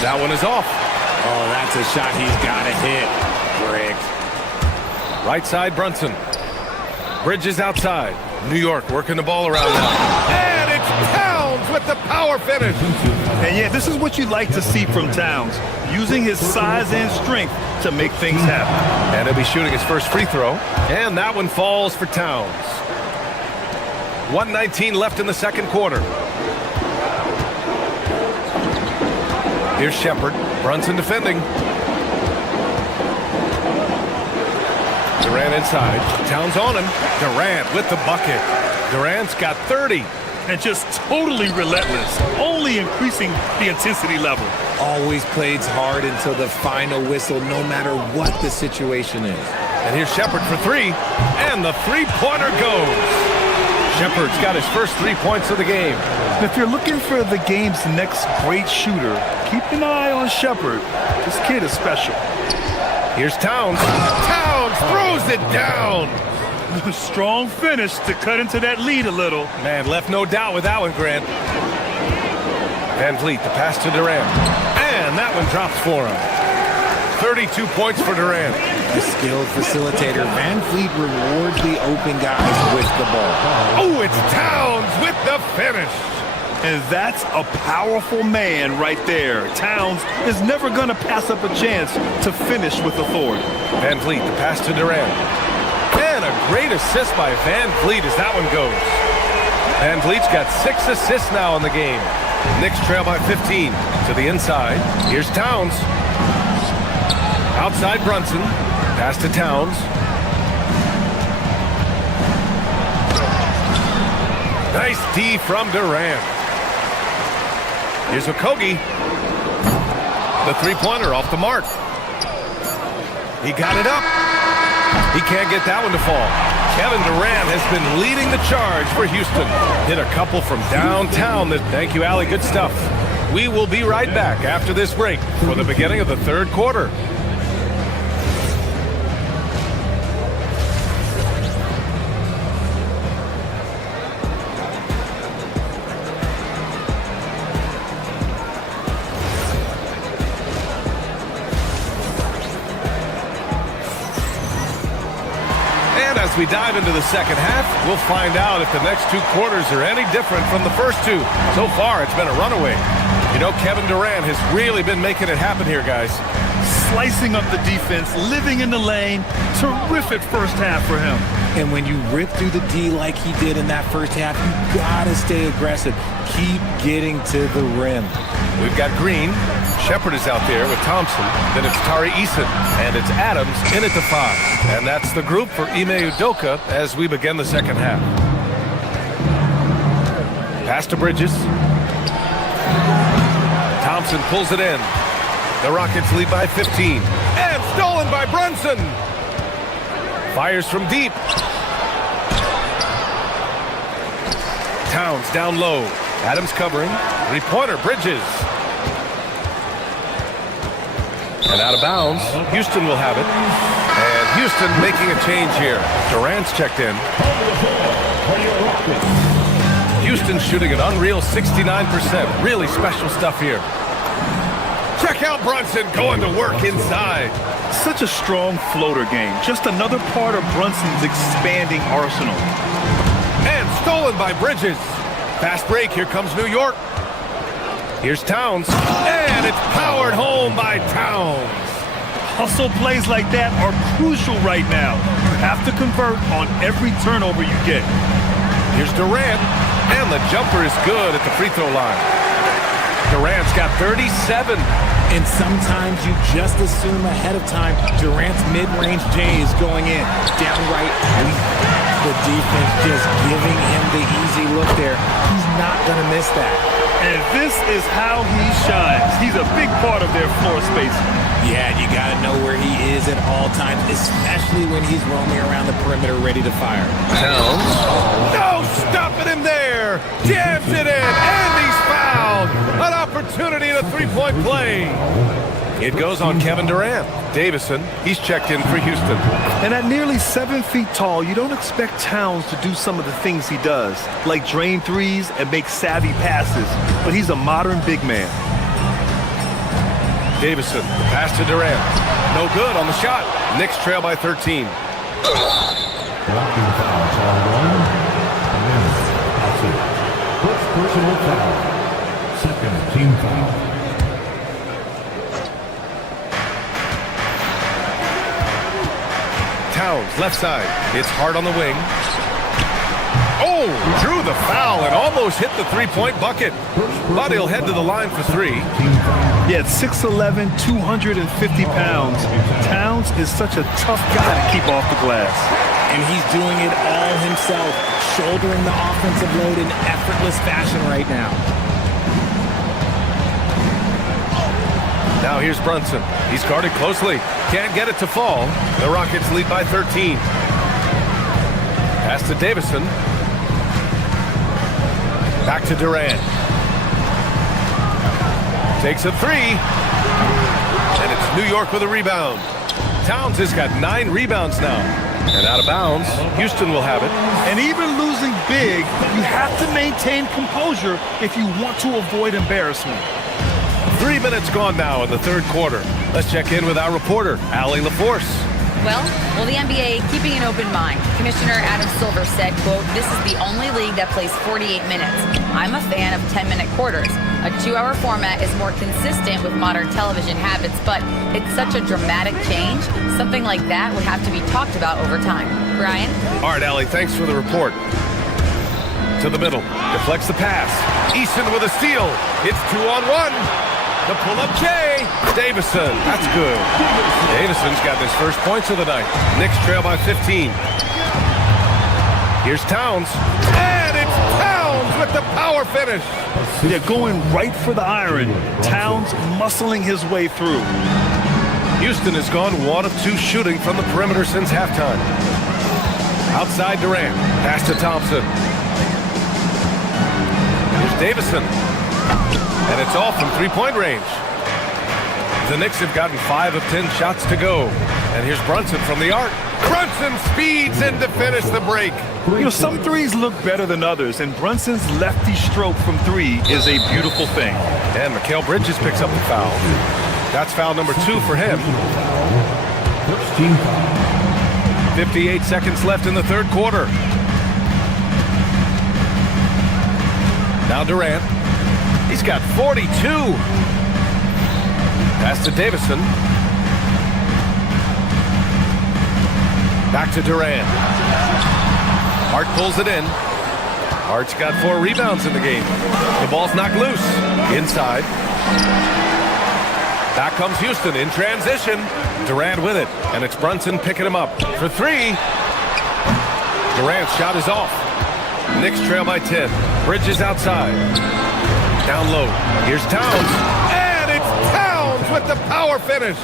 That one is off. Oh, that's a shot he's got to hit. Brick. Right side Brunson. Bridges outside. New York working the ball around now. And it's Towns with the power finish. And yeah, this is what you like to see from Towns, using his size and strength to make things happen. And he'll be shooting his first free throw. And that one falls for Towns. 1:19 left in the second quarter. Here's Shepherd. Brunson defending. Durant inside. Towns on him. Durant with the bucket. Durant's got 30. And just totally relentless, only increasing the intensity level. Always plays hard until the final whistle, no matter what the situation is. And here's Shepherd for 3. And the three-pointer goes. Shepherd's got his first 3 points of the game. If you're looking for the game's next great shooter, keep an eye on Shepherd. This kid is special. Here's Towns. Towns throws it down. Strong finish to cut into that lead a little. Man, left no doubt with that one, Grant. Van Vliet, the pass to Durant. And that one drops for him. 32 points for Durant. The skilled facilitator, Van Vliet rewards the open guys with the ball. Oh, it's Towns with the finish. And that's a powerful man right there. Towns is never going to pass up a chance to finish with authority. Van Vliet, the pass to Durant. And a great assist by Van Vliet as that one goes. Van Vliet's got 6 assists now in the game. Knicks trail by 15 to the inside. Here's Towns. Outside Brunson. Pass to Towns. Nice D from Durant. Here's Okogie. The three-pointer off the mark. He got it up. He can't get that one to fall. Kevin Durant has been leading the charge for Houston. Hit a couple from downtown. Thank you, Allie. Good stuff. We will be right back after this break for the beginning of the third quarter. As we dive into the second half, we'll find out if the next 2 quarters are any different from the first 2. So far, it's been a runaway. You know, Kevin Durant has really been making it happen here, guys. Slicing up the defense, living in the lane. Terrific first half for him. And when you rip through the D like he did in that first half, you gotta stay aggressive. Keep getting to the rim. We've got Green. Shepard is out there with Thompson. Then it's Tari Eason. And it's Adams in at the 5. And that's the group for Ime Udoka as we begin the second half. Pass to Bridges. Thompson pulls it in. The Rockets lead by 15. And stolen by Brunson. Fires from deep. Towns down low. Adams covering. Three-pointer, Bridges. And out of bounds. Houston will have it. And Houston making a change here. Durant's checked in. Houston shooting an unreal 69%. Really special stuff here. Check out Brunson going to work inside. Such a strong floater game. Just another part of Brunson's expanding arsenal. And stolen by Bridges. Fast break. Here comes New York. Here's Towns. And it's powered home by Towns. Hustle plays like that are crucial right now. You have to convert on every turnover you get. Here's Durant. And the jumper is good at the free throw line. Durant's got 37. And sometimes you just assume ahead of time Durant's mid-range J is going in. Downright weak. The defense just giving him the easy look there. He's not going to miss that. And this is how he shines. He's a big part of their floor spacing. Yeah, you got to know where he is at all times, especially when he's roaming around the perimeter ready to fire. Towns. No stopping him there. Jams it in, and he's fouled. An opportunity in a three-point play. It goes on Kevin Durant. Davison, he's checked in for Houston. And at nearly 7 feet tall, you don't expect Towns to do some of the things he does, like drain threes and make savvy passes. But he's a modern big man. Davison, the pass to Durant. No good on the shot. Knicks trail by 13. Blocking fouls are 1. That's it. First personal foul. Second team foul. Towns, left side. It's hard on the wing. Oh, drew the foul and almost hit the three-point bucket. But he'll head to the line for 3. Yeah, it's 6'11", 250 pounds. Towns is such a tough guy to keep off the glass. And he's doing it all himself, shouldering the offensive load in effortless fashion right now. Now here's Brunson. He's guarded closely. Can't get it to fall. The Rockets lead by 13. Pass to Davison. Back to Durant. Takes a 3. And it's New York with a rebound. Towns has got 9 rebounds now. And out of bounds, Houston will have it. And even losing big, you have to maintain composure if you want to avoid embarrassment. 3 minutes gone now in the third quarter. Let's check in with our reporter, Allie LaForce. Well, the NBA keeping an open mind. Commissioner Adam Silver said, quote, "This is the only league that plays 48 minutes. I'm a fan of 10-minute quarters. A 2-hour format is more consistent with modern television habits, but it's such a dramatic change. Something like that would have to be talked about over time." Brian? All right, Allie, thanks for the report. To the middle, deflects the pass. Easton with a steal. It's 2-on-1. The pull-up J. Davison. That's good. Davison's got his first points of the night. Knicks trail by 15. Here's Towns. And it's Towns with the power finish. They're going right for the iron. Towns muscling his way through. Houston has gone 1 of 2 shooting from the perimeter since halftime. Outside Durant. Pass to Thompson. Here's Davison. And it's all from three-point range. The Knicks have gotten 5 of 10 shots to go. And here's Brunson from the arc. Brunson speeds in to finish the break. You know, some threes look better than others, and Brunson's lefty stroke from 3 is a beautiful thing. And Mikal Bridges picks up the foul. That's foul number 2 for him. 58 seconds left in the third quarter. Now Durant. He's got 42. Pass to Davison. Back to Durant. Hart pulls it in. Hart's got 4 rebounds in the game. The ball's knocked loose. Inside. Back comes Houston in transition. Durant with it. And it's Brunson picking him up for 3. Durant's shot is off. Knicks trail by 10. Bridges outside. Down low. Here's Towns. And it's Towns with the power finish.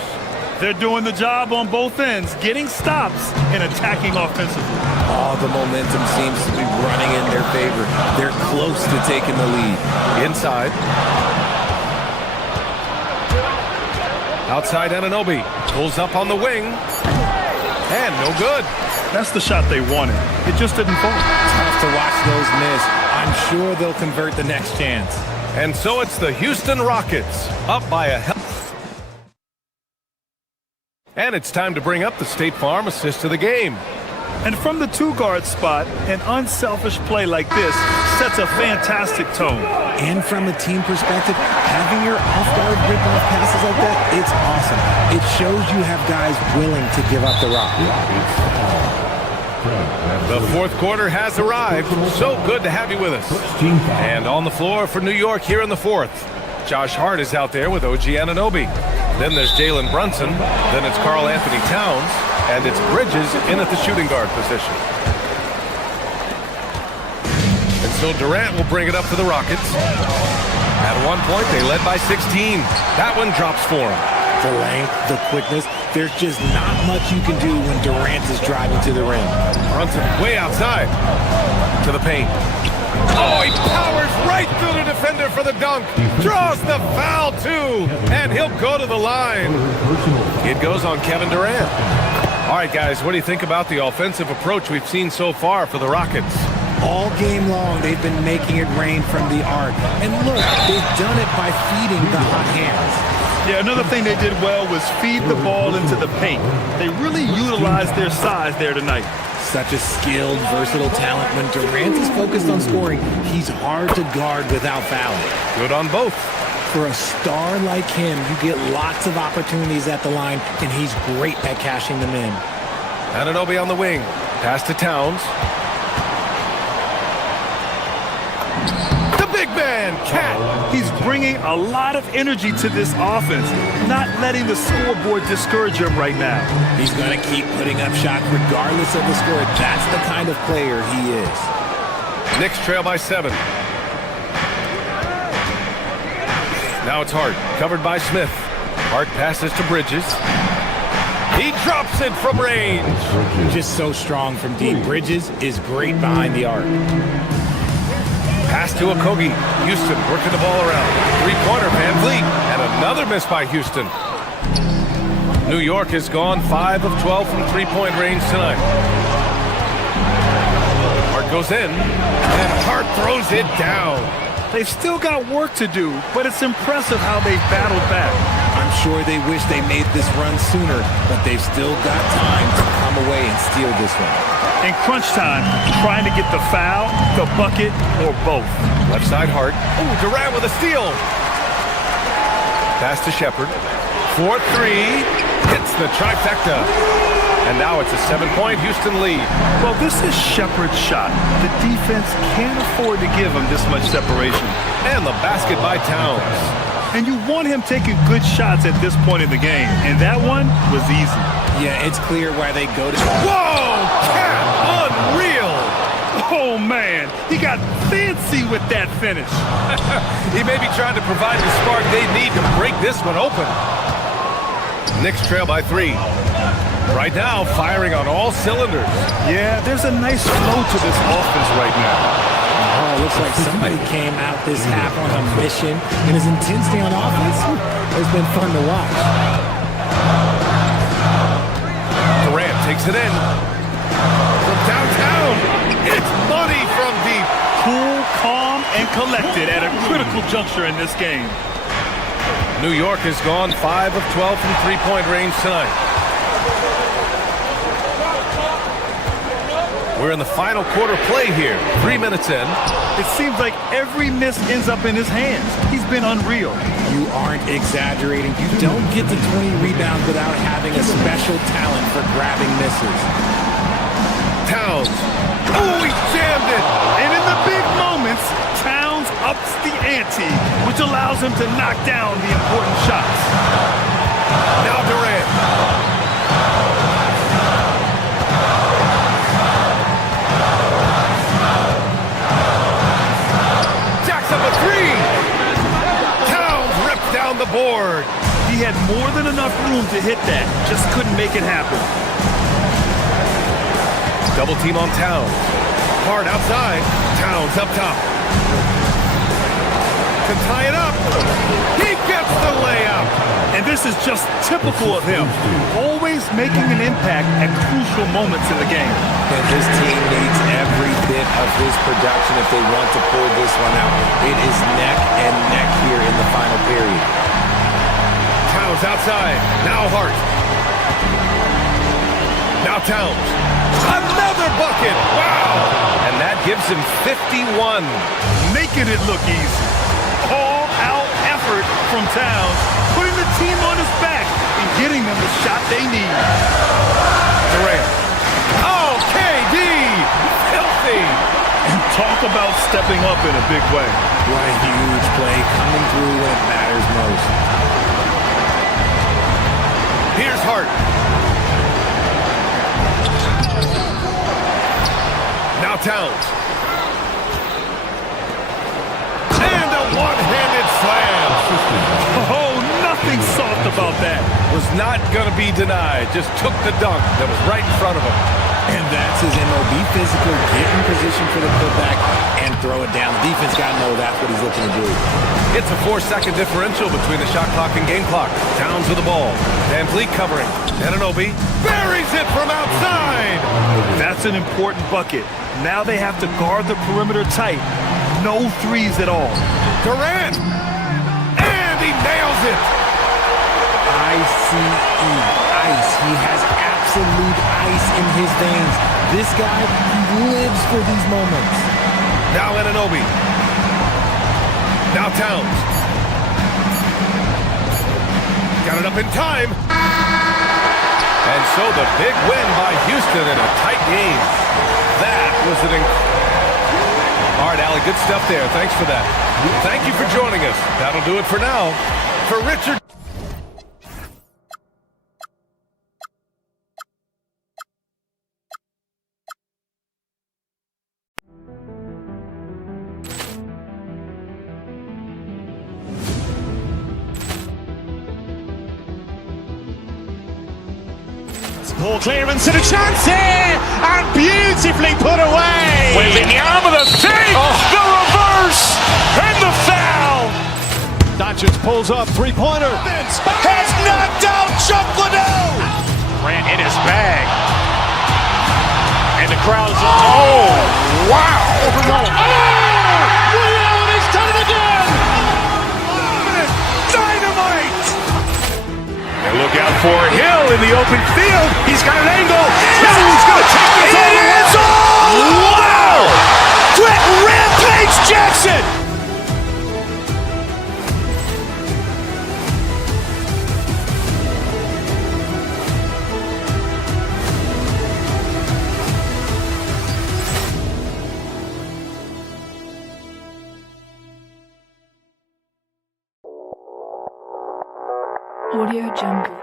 They're doing the job on both ends, getting stops and attacking offensively. All the momentum seems to be running in their favor. They're close to taking the lead. Inside. Outside Anunoby. Pulls up on the wing. And no good. That's the shot they wanted. It just didn't fall. Tough to watch those miss. I'm sure they'll convert the next chance. And so it's the Houston Rockets, up by a and it's time to bring up the State Farm assist of the game. And from the 2-guard spot, an unselfish play like this sets a fantastic tone. And from a team perspective, having your off-guard rip-off passes like that, it's awesome. It shows you have guys willing to give up the rock. The fourth quarter has arrived. So good to have you with us. And on the floor for New York here in the fourth, Josh Hart is out there with OG Anunoby. Then there's Jalen Brunson. Then it's Karl Anthony Towns. And it's Bridges in at the shooting guard position. And so Durant will bring it up for the Rockets. At one point, they led by 16. That one drops for him. The length, the quickness, there's just not much you can do when Durant is driving to the rim. Brunson way outside to the paint. Oh, he powers right through the defender for the dunk. Draws the foul, too. And he'll go to the line. It goes on Kevin Durant. All right, guys, what do you think about the offensive approach we've seen so far for the Rockets? All game long, they've been making it rain from the arc. And look, they've done it by feeding the hot hands. Yeah, another thing they did well was feed the ball into the paint. They really utilized their size there tonight. Such a skilled, versatile talent. When Durant is focused on scoring, he's hard to guard without fouling. Good on both. For a star like him, you get lots of opportunities at the line, and he's great at cashing them in. Anunoby on the wing. Pass to Towns. The big man, Cat. He's bringing a lot of energy to this offense, not letting the scoreboard discourage him right now. He's going to keep putting up shots regardless of the score. That's the kind of player he is. Knicks trail by 7. Now it's Hart, covered by Smith. Hart passes to Bridges. He drops it from range. Just so strong from deep. Bridges is great behind the arc. Pass to Okogie. Houston working the ball around. Three-pointer, Van Vliet. And another miss by Houston. New York has gone 5 of 12 from three-point range tonight. Hart goes in, and Hart throws it down. They've still got work to do, but it's impressive how they've battled back. I'm sure they wish they made this run sooner, but they've still got time to come away and steal this one. In crunch time, trying to get the foul, the bucket, or both. Left side Hart. Ooh, Durant with a steal. Pass to Shepard. 4-3. Hits the trifecta. And now it's a 7-point Houston lead. Well, this is Shepard's shot. The defense can't afford to give him this much separation. And the basket by Towns. And you want him taking good shots at this point in the game. And that one was easy. Yeah, it's clear why they go to... Whoa! Cat! Unreal! Oh, man. He got fancy with that finish. He may be trying to provide the spark they need to break this one open. Knicks trail by 3. Right now, firing on all cylinders. Yeah, there's a nice flow to this offense right now. Oh, looks like somebody came out this half on a mission, and his intensity on offense has been fun to watch. Durant takes it in. From downtown, it's money from deep. Cool, calm, and collected at a critical juncture in this game. New York has gone 5 of 12 from three-point range tonight. We're in the final quarter play here. 3 minutes in. It seems like every miss ends up in his hands. He's been unreal. You aren't exaggerating. You don't get to 20 rebounds without having a special talent for grabbing misses. Towns. Oh, he jammed it. And in the big moments, Towns ups the ante, which allows him to knock down the important shots. Now Durant. The board. He had more than enough room to hit that, just couldn't make it happen. Double team on Towns. Hard outside. Towns up top. To tie it up. He gets the layup. And this is just typical of him. Always making an impact at crucial moments in the game. And his team needs every bit of his production if they want to pull this one out. It is neck and neck here in the final period. Towns outside. Now Hart. Now Towns. Another bucket. Wow. And that gives him 51. Making it look easy. All-out effort from Towns, putting the team on his back and getting them the shot they need. Durant. Oh, KD. Filthy. And talk about stepping up in a big way. What a huge play coming through when it matters most. Here's Hart. Now Towns. And a one-handed slam. Oh, nothing soft about that. Was not going to be denied. Just took the dunk that was right in front of him. And that's his MO. Be physical, get in position for the putback, and throw it down. The defense got to know that's what he's looking to do. It's a 4-second differential between the shot clock and game clock. Towns with the ball. Van Vliet covering. Anunoby buries it from outside. That's an important bucket. Now they have to guard the perimeter tight. No threes at all. Durant. And he nails it. ICE. Ice. He has absolute ice in his veins. This guy, he lives for these moments. Now Anunoby. Now Towns. Got it up in time. And so the big win by Houston in a tight game. That was an all right, Allie, good stuff there. Thanks for that. Thank you for joining us. That'll do it for now. For Richard. Ball clearance and a chance here, and beautifully put away. Waving the arm of the fake, the reverse, and the foul. Dives Doncic pulls up, three-pointer. Has knocked out Chuck Liddell. Grant in his bag. And the crowd is... Oh, wow. He's done it again. Dynamite. And look out for Hill in the open field. He's got an angle. No, he's going to take this all the way. Wow. Quick Rampage Jackson. Audio Jungle.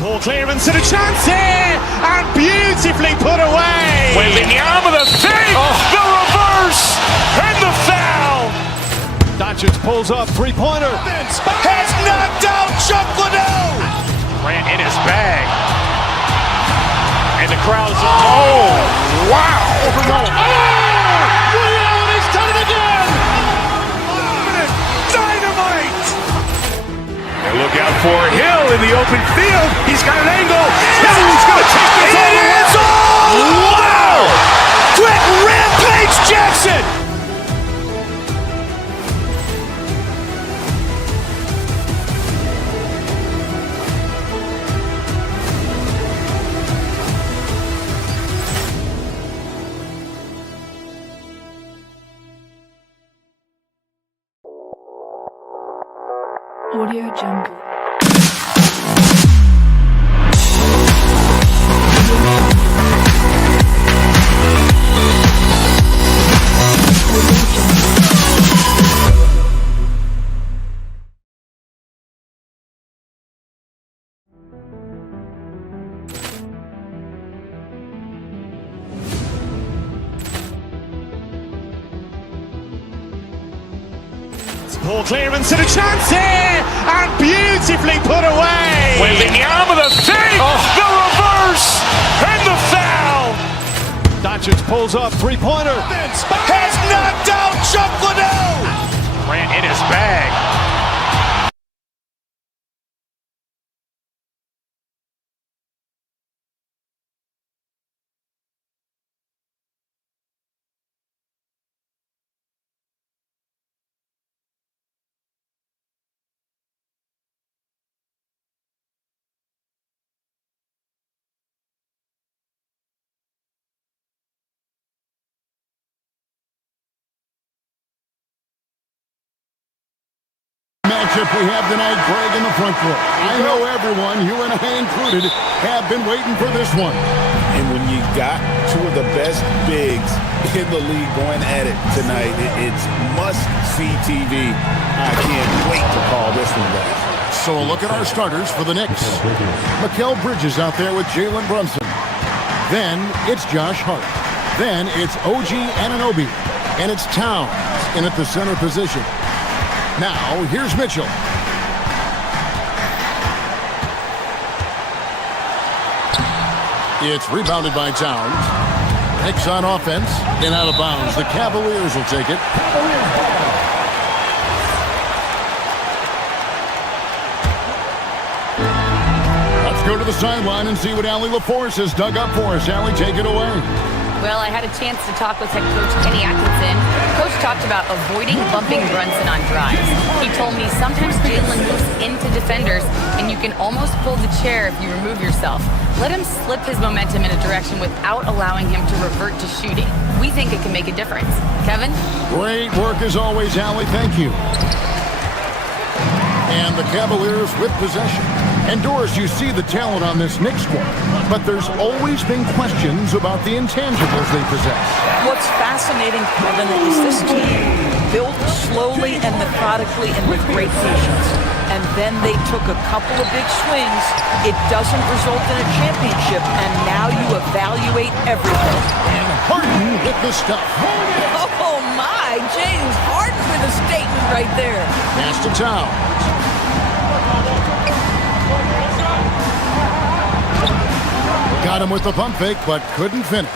Ball clearance and a chance here, and beautifully put away. Wembanyama the fake, the reverse, and the foul. Doncic pulls up, three-pointer. Has knocked out Chuck Liddell. Grant in his bag. And the crowd is... Oh, wow. He's done it again. Dynamite. And look out for Hill in the open field. He's got an angle. No, he's going to take this all the way. Wow. Quick Rampage Jackson. Audio Jungle. Ball clearance and a chance here, and beautifully put away. Wembanyama the fake, the reverse, and the foul. Doncic pulls up, three-pointer. Has knocked out Chuck Liddell. Grant in his bag. Matchup we have tonight, Greg, in the front court. I know everyone, you and I included, have been waiting for this one. And when you got two of the best bigs in the league going at it tonight, it's must-see TV. I can't wait to call this one back. So a look at our starters for the Knicks. Mikal Bridges out there with Jalen Brunson. Then it's Josh Hart. Then it's OG Anunoby. And it's Towns in at the center position. Now, here's Mitchell. It's rebounded by Towns. Knicks on offense and out of bounds. The Cavaliers will take it. Let's go to the sideline and see what Allie LaForce has dug up for us. Allie, take it away. Well, I had a chance to talk with head coach Kenny Atkinson. Coach talked about avoiding bumping Brunson on drives. He told me sometimes Jalen moves into defenders, and you can almost pull the chair if you remove yourself. Let him slip his momentum in a direction without allowing him to revert to shooting. We think it can make a difference. Kevin? Great work as always, Allie. Thank you. And the Cavaliers with possession. And Doris, you see the talent on this Knicks squad, but there's always been questions about the intangibles they possess. What's fascinating, Kevin, is this team built slowly and methodically and with great patience. and then they took a couple of big swings. It doesn't result in a championship, and now you evaluate everything. And Harden with the stuff. Oh my, James Harden with a statement right there. Pass to Towns. Got him with the pump fake, but couldn't finish.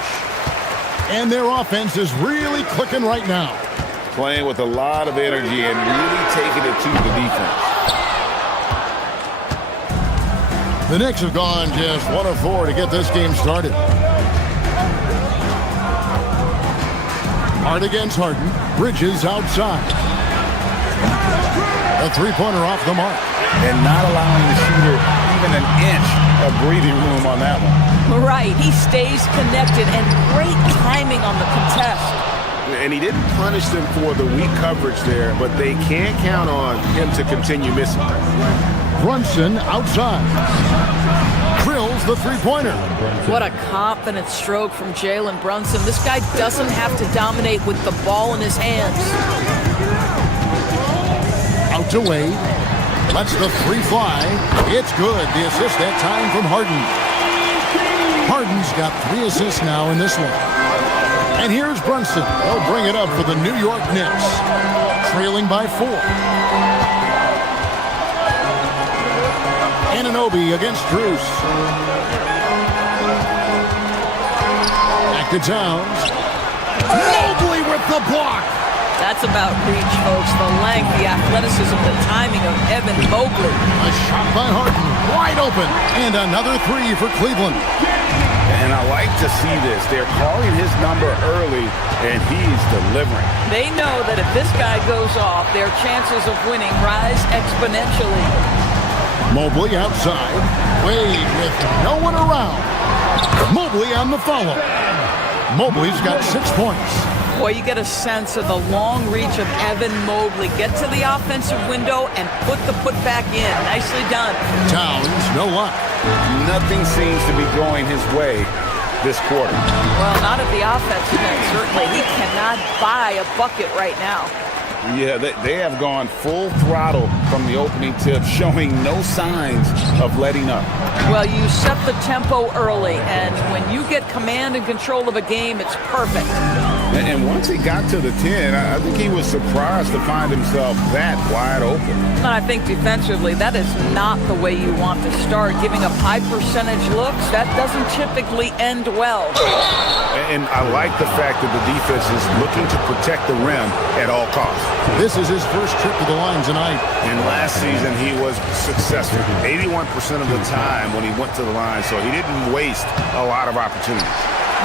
And their offense is really clicking right now. Playing with a lot of energy and really taking it to the defense. The Knicks have gone just 1 of 4 to get this game started. Hard against Harden. Bridges outside. A three-pointer off the mark. And not allowing the shooter even an inch of breathing room on that one. Right, he stays connected, and great timing on the contest. And he didn't punish them for the weak coverage there, but they can't count on him to continue missing. Brunson outside. Drills the three-pointer. What a confident stroke from Jalen Brunson. This guy doesn't have to dominate with the ball in his hands. Out to Wade. Lets the three fly. It's good. The assist that time from Harden. Harden's got 3 assists now in this one. And here's Brunson. He'll bring it up for the New York Knicks. Trailing by 4. Anunoby against Bruce. Back to Towns. Mobley with the block. That's about reach, folks. The length, the athleticism, the timing of Evan Mobley. A shot by Harden. Wide open. And another 3 for Cleveland. And I like to see this. They're calling his number early, and he's delivering. They know that if this guy goes off, their chances of winning rise exponentially. Mobley outside. Wade with no one around. Mobley on the follow. Mobley's got 6 points. Boy, you get a sense of the long reach of Evan Mobley. Get to the offensive window and put the putback in. Nicely done. Towns, no luck. Nothing seems to be going his way this quarter. Well, not at the offensive end, certainly. He cannot buy a bucket right now. Yeah, they have gone full throttle from the opening tip, showing no signs of letting up. Well, you set the tempo early, and when you get command and control of a game, it's perfect. And once he got to the 10, I think he was surprised to find himself that wide open. I think defensively, that is not the way you want to start. Giving up high percentage looks, that doesn't typically end well. And I like the fact that the defense is looking to protect the rim at all costs. This is his first trip to the line tonight. And last season, he was successful 81% of the time when he went to the line, so he didn't waste a lot of opportunities.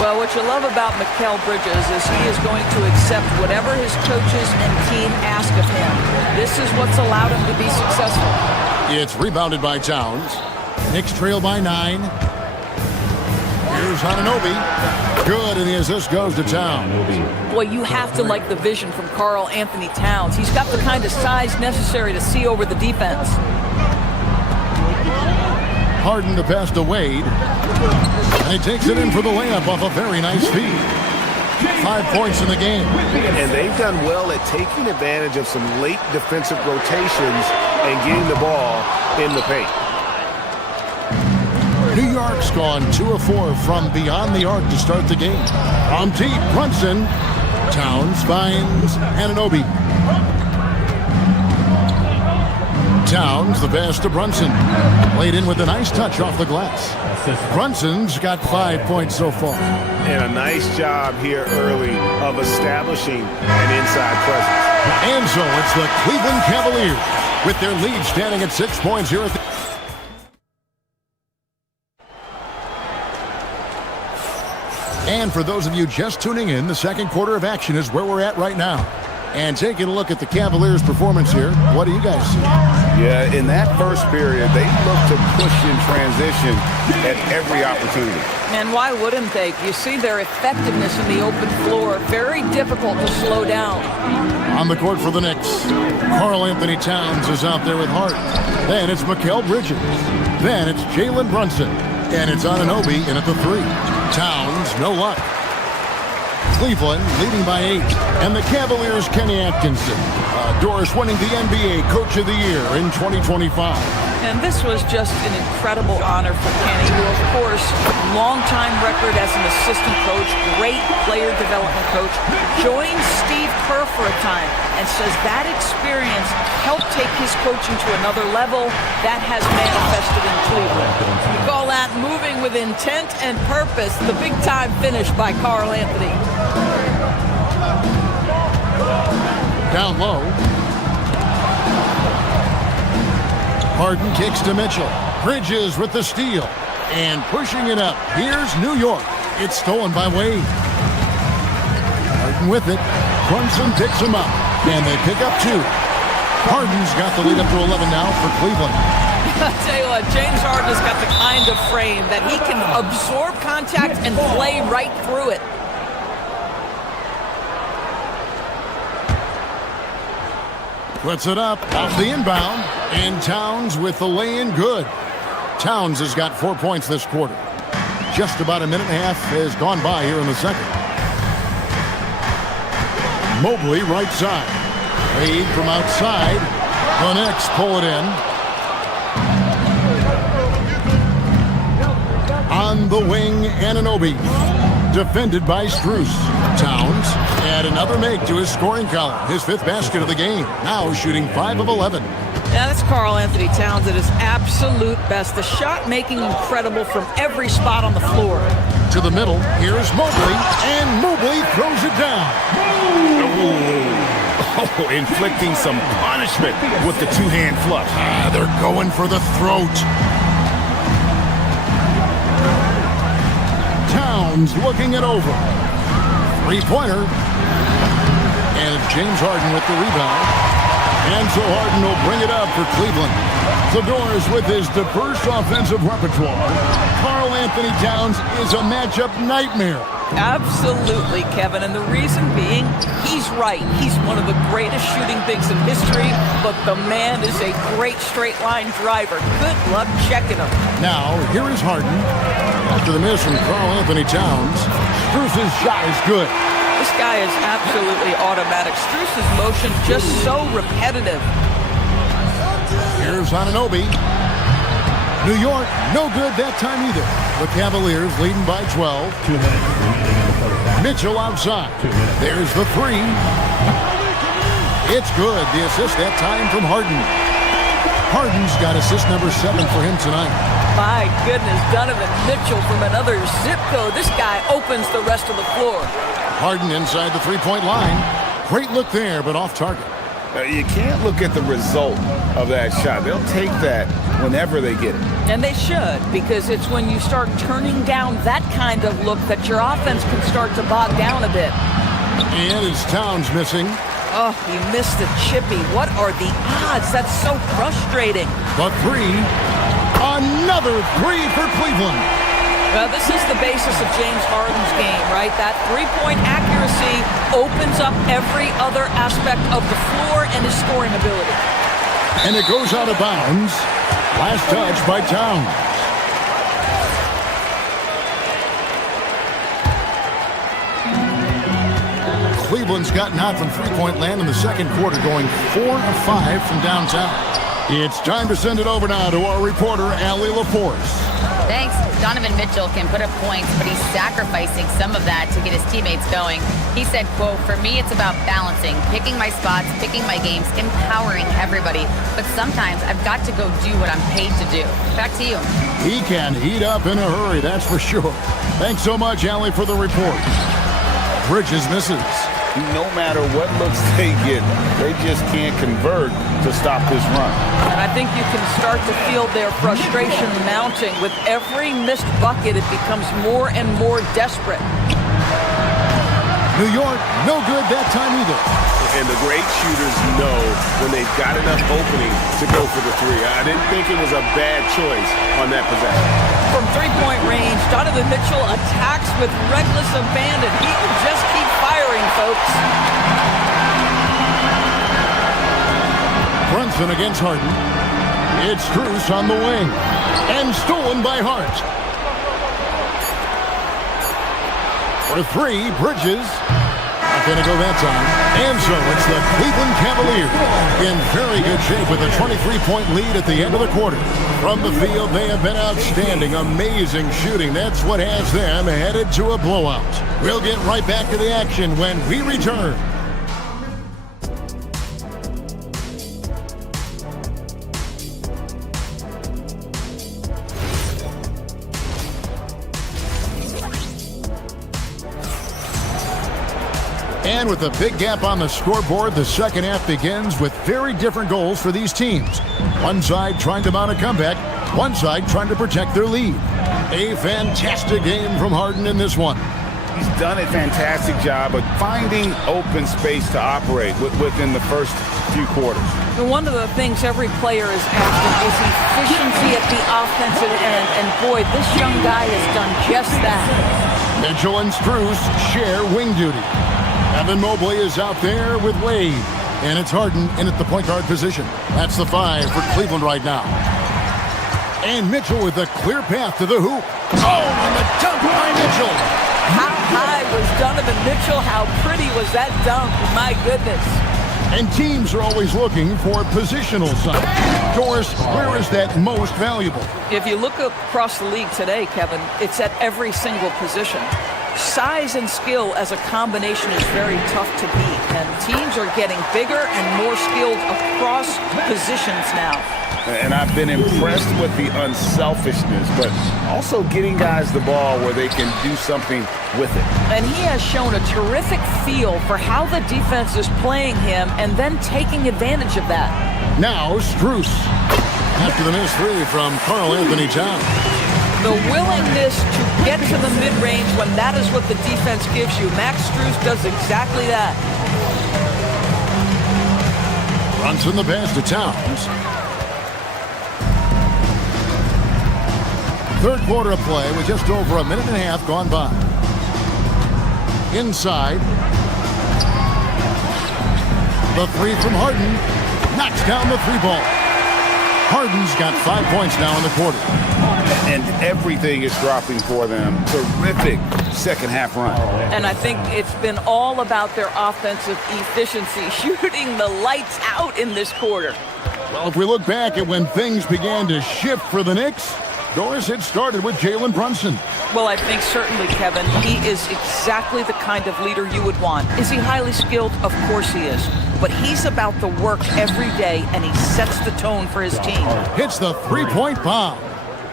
Well, what you love about Mikal Bridges is he is going to accept whatever his coaches and team ask of him. This is what's allowed him to be successful. It's rebounded by Towns. Knicks trail by 9. Here's Anunoby. Good, and the assist goes to Towns. Boy, you have to like the vision from Karl Anthony Towns. He's got the kind of size necessary to see over the defense. Harden to pass to Wade. And he takes it in for the layup off a very nice feed. 5 points in the game. And they've done well at taking advantage of some late defensive rotations and getting the ball in the paint. New York's gone 2 of 4 from beyond the arc to start the game. From deep, Brunson. Towns finds Anunoby. Towns, the pass to Brunson. Laid in with a nice touch off the glass. Brunson's got 5 points so far. And a nice job here early of establishing an inside presence. And so it's the Cleveland Cavaliers with their lead standing at 6 points here at the... And for those of you just tuning in, the second quarter of action is where we're at right now. And taking a look at the Cavaliers' performance here, what do you guys see? Yeah, in that first period, they looked to push in transition at every opportunity. And why wouldn't they? You see their effectiveness in the open floor. Very difficult to slow down. On the court for the Knicks, Karl Anthony Towns is out there with Hart. Then it's Mikal Bridges. Then it's Jalen Brunson. And it's Anunoby in at the 3. Towns, no luck. Cleveland leading by 8. And the Cavaliers, Kenny Atkinson. Doris winning the NBA Coach of the Year in 2025. And this was just an incredible honor for Kenny, who, of course, longtime record as an assistant coach, great player development coach, joined Steve Kerr for a time and says that experience helped take his coaching to another level. That has manifested in Cleveland. We call that moving with intent and purpose. The big-time finish by Karl Anthony. Down low. Harden kicks to Mitchell. Bridges with the steal. And pushing it up. Here's New York. It's stolen by Wade. Harden with it. Brunson picks him up. And they pick up 2. Harden's got the lead up to 11 now for Cleveland. I'll tell you what, James Harden has got the kind of frame that he can absorb contact and play right through it. Puts it up, off the inbound, and Towns with the lay-in good. Towns has got 4 points this quarter. Just about a minute and a half has gone by here in the second. Mobley right side. Wade from outside. The Knicks pull it in. On the wing, Anunoby. Defended by Strus. Towns add another make to his scoring column. His 5th basket of the game. Now shooting 5 of 11. Yeah, that's Karl Anthony Towns at his absolute best. The shot making incredible from every spot on the floor. To the middle, here's Mobley, and Mobley throws it down. Oh, inflicting some punishment with the 2-hand flush. They're going for the throat. Towns looking it over. 3-pointer. And James Harden with the rebound. And so Harden will bring it up for Cleveland. The Doors with his diverse offensive repertoire. Karl Anthony Towns is a matchup nightmare. Absolutely, Kevin. And the reason being, he's right. He's one of the greatest shooting bigs in history, but the man is a great straight-line driver. Good luck checking him. Now, here is Harden. After the miss from Karl Anthony Towns, Strus's shot is good. This guy is absolutely automatic. Strus's motion just so repetitive. Here's Anunoby. New York, no good that time either. The Cavaliers leading by 12. 2 minutes remaining in the third. Mitchell outside. 2 minutes. There's the 3. It's good. The assist that time from Harden. Harden's got assist number 7 for him tonight. My goodness, Donovan Mitchell from another zip code. This guy opens the rest of the floor. Harden inside the 3-point line. Great look there, but off target. You can't look at the result of that shot. They'll take that whenever they get it. And they should, because it's when you start turning down that kind of look that your offense can start to bog down a bit. And it's Towns missing. Oh, he missed the chippy. What are the odds? That's so frustrating. The 3. Another 3 for Cleveland. Well, this is the basis of James Harden's game, right? That 3-point accuracy opens up every other aspect of the floor and his scoring ability. And it goes out of bounds. Last touch by Towns. Cleveland's gotten out from 3-point land in the second quarter, going 4 of 5 from downtown. It's time to send it over now to our reporter, Allie LaForce. Thanks. Donovan Mitchell can put up points, but he's sacrificing some of that to get his teammates going. He said, quote, "For me, it's about balancing, picking my spots, picking my games, empowering everybody. But sometimes I've got to go do what I'm paid to do." Back to you. He can heat up in a hurry, that's for sure. Thanks so much, Allie, for the report. Bridges misses. No matter what looks they get, they just can't convert to stop this run. And I think you can start to feel their frustration mounting. With every missed bucket, it becomes more and more desperate. New York, no good that time either. And the great shooters know when they've got enough opening to go for the 3. I didn't think it was a bad choice on that possession. From 3-point range, Donovan Mitchell attacks with reckless abandon. He can just keep firing, folks. Brunson against Harden. It's Strus on the wing. And stolen by Hart. For three, Bridges. Not going to go that time. And so it's the Cleveland Cavaliers in very good shape with a 23-point lead at the end of the quarter. From the field, they have been outstanding. Amazing shooting. That's what has them headed to a blowout. We'll get right back to the action when we return. And with a big gap on the scoreboard, the second half begins with very different goals for these teams. One side trying to mount a comeback, one side trying to protect their lead. A fantastic game from Harden in this one. He's done a fantastic job of finding open space to operate within the first few quarters. And one of the things every player is after is efficiency at the offensive end. And boy, this young guy has done just that. Mitchell and Strus share wing duty. Evan Mobley is out there with Wade. And it's Harden in at the point guard position. That's the 5 for Cleveland right now. And Mitchell with a clear path to the hoop. Oh, and the dunk by Mitchell. How high was Donovan Mitchell? How pretty was that dunk? My goodness. And teams are always looking for positional size. Doris, where is that most valuable? If you look across the league today, Kevin, it's at every single position. Size and skill as a combination is very tough to beat, and teams are getting bigger and more skilled across positions now. And I've been impressed with the unselfishness, but also getting guys the ball where they can do something with it. And he has shown a terrific feel for how the defense is playing him and then taking advantage of that. Now Strus. After the missed three from Karl Anthony Towns. The willingness to get to the mid-range when that is what the defense gives you. Max Strus does exactly that. Brunson the pass to Towns. Third quarter of play with just over a minute and a half gone by. Inside. The three from Harden. Knocks down the three ball. Harden's got 5 points now in the quarter. And everything is dropping for them. Terrific second half run. And I think it's been all about their offensive efficiency, shooting the lights out in this quarter. Well, if we look back at when things began to shift for the Knicks, Doris, it started with Jalen Brunson. Well, I think certainly, Kevin, he is exactly the kind of leader you would want. Is he highly skilled? Of course he is. But he's about the work every day, and he sets the tone for his team. Hits the three-point bomb.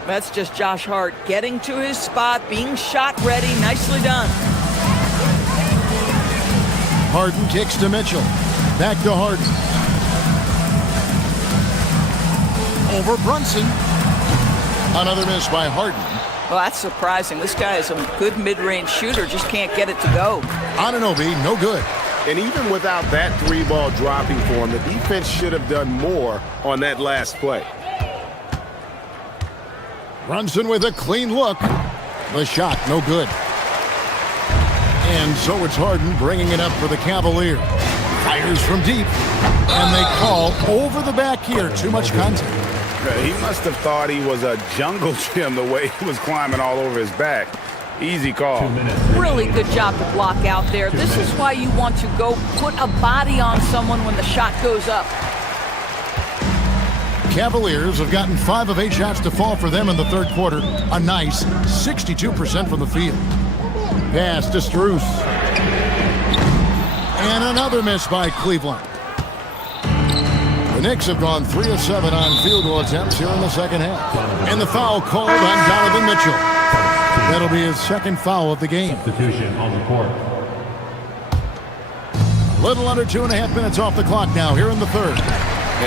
That's just Josh Hart getting to his spot, being shot ready. Nicely done. Harden kicks to Mitchell. Back to Harden. Over Brunson. Another miss by Harden. Well, that's surprising. This guy is a good mid-range shooter, just can't get it to go. Anunoby, no good. And even without that three ball dropping for him, the defense should have done more on that last play. Brunson with a clean look. The shot, no good. And so it's Harden bringing it up for the Cavaliers. Fires from deep. And they call over the back here. Too much contact. He must have thought he was a jungle gym the way he was climbing all over his back. Easy call. Really good job to block out there. This is why you want to go put a body on someone when the shot goes up. Cavaliers have gotten 5 of 8 shots to fall for them in the third quarter. A nice 62% from the field. Pass to Strus. And another miss by Cleveland. The Knicks have gone 3 of 7 on field goal attempts here in the second half. And the foul called on Donovan Mitchell. That'll be his second foul of the game. Substitution on the court. A little under 2.5 minutes off the clock now here in the third.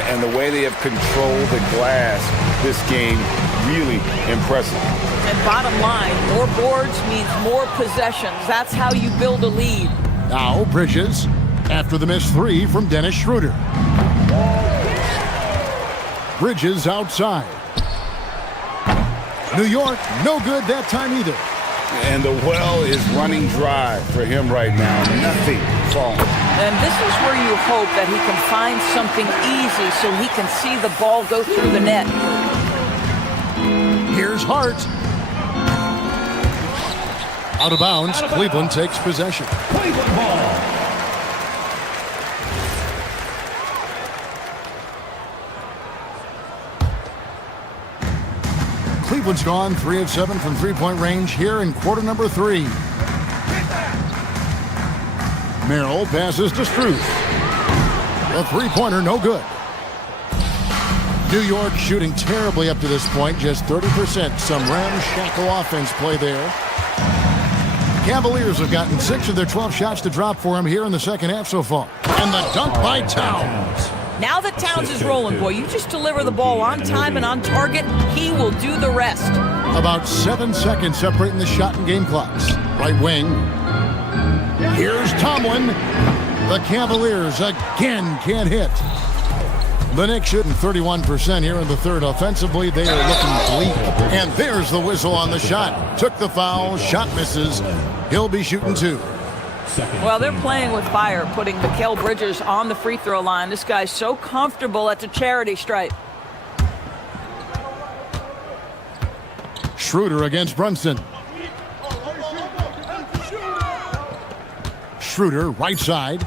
And the way they have controlled the glass this game, really impressive. And bottom line, more boards means more possessions. That's how you build a lead. Now Bridges after the missed three from Dennis Schroeder. Bridges outside. New York, no good that time either. And the well is running dry for him right now. Nothing falling. And this is where you hope that he can find something easy so he can see the ball go through the net. Here's Hart. Out of bounds, Cleveland takes possession. Cleveland ball. Cleveland's gone 3 of 7 from three-point range here in quarter number 3. Merrill passes to Struth. A three-pointer, no good. New York shooting terribly up to this point, just 30%. Some ramshackle offense play there. Cavaliers have gotten 6 of their 12 shots to drop for him here in the second half so far. And the dunk by Towns. Now that Towns is rolling, boy, you just deliver the ball on time and on target, he will do the rest. About 7 seconds separating the shot and game clocks. Right wing. Here's Tomlin. The Cavaliers again can't hit. The Knicks shooting 31% here in the third. Offensively, they are looking bleak. And there's the whistle on the shot. Took the foul, shot misses. He'll be shooting 2. Well, they're playing with fire, putting Mikal Bridges on the free throw line. This guy's so comfortable at the charity stripe. Schroeder against Brunson. Schroeder, right side.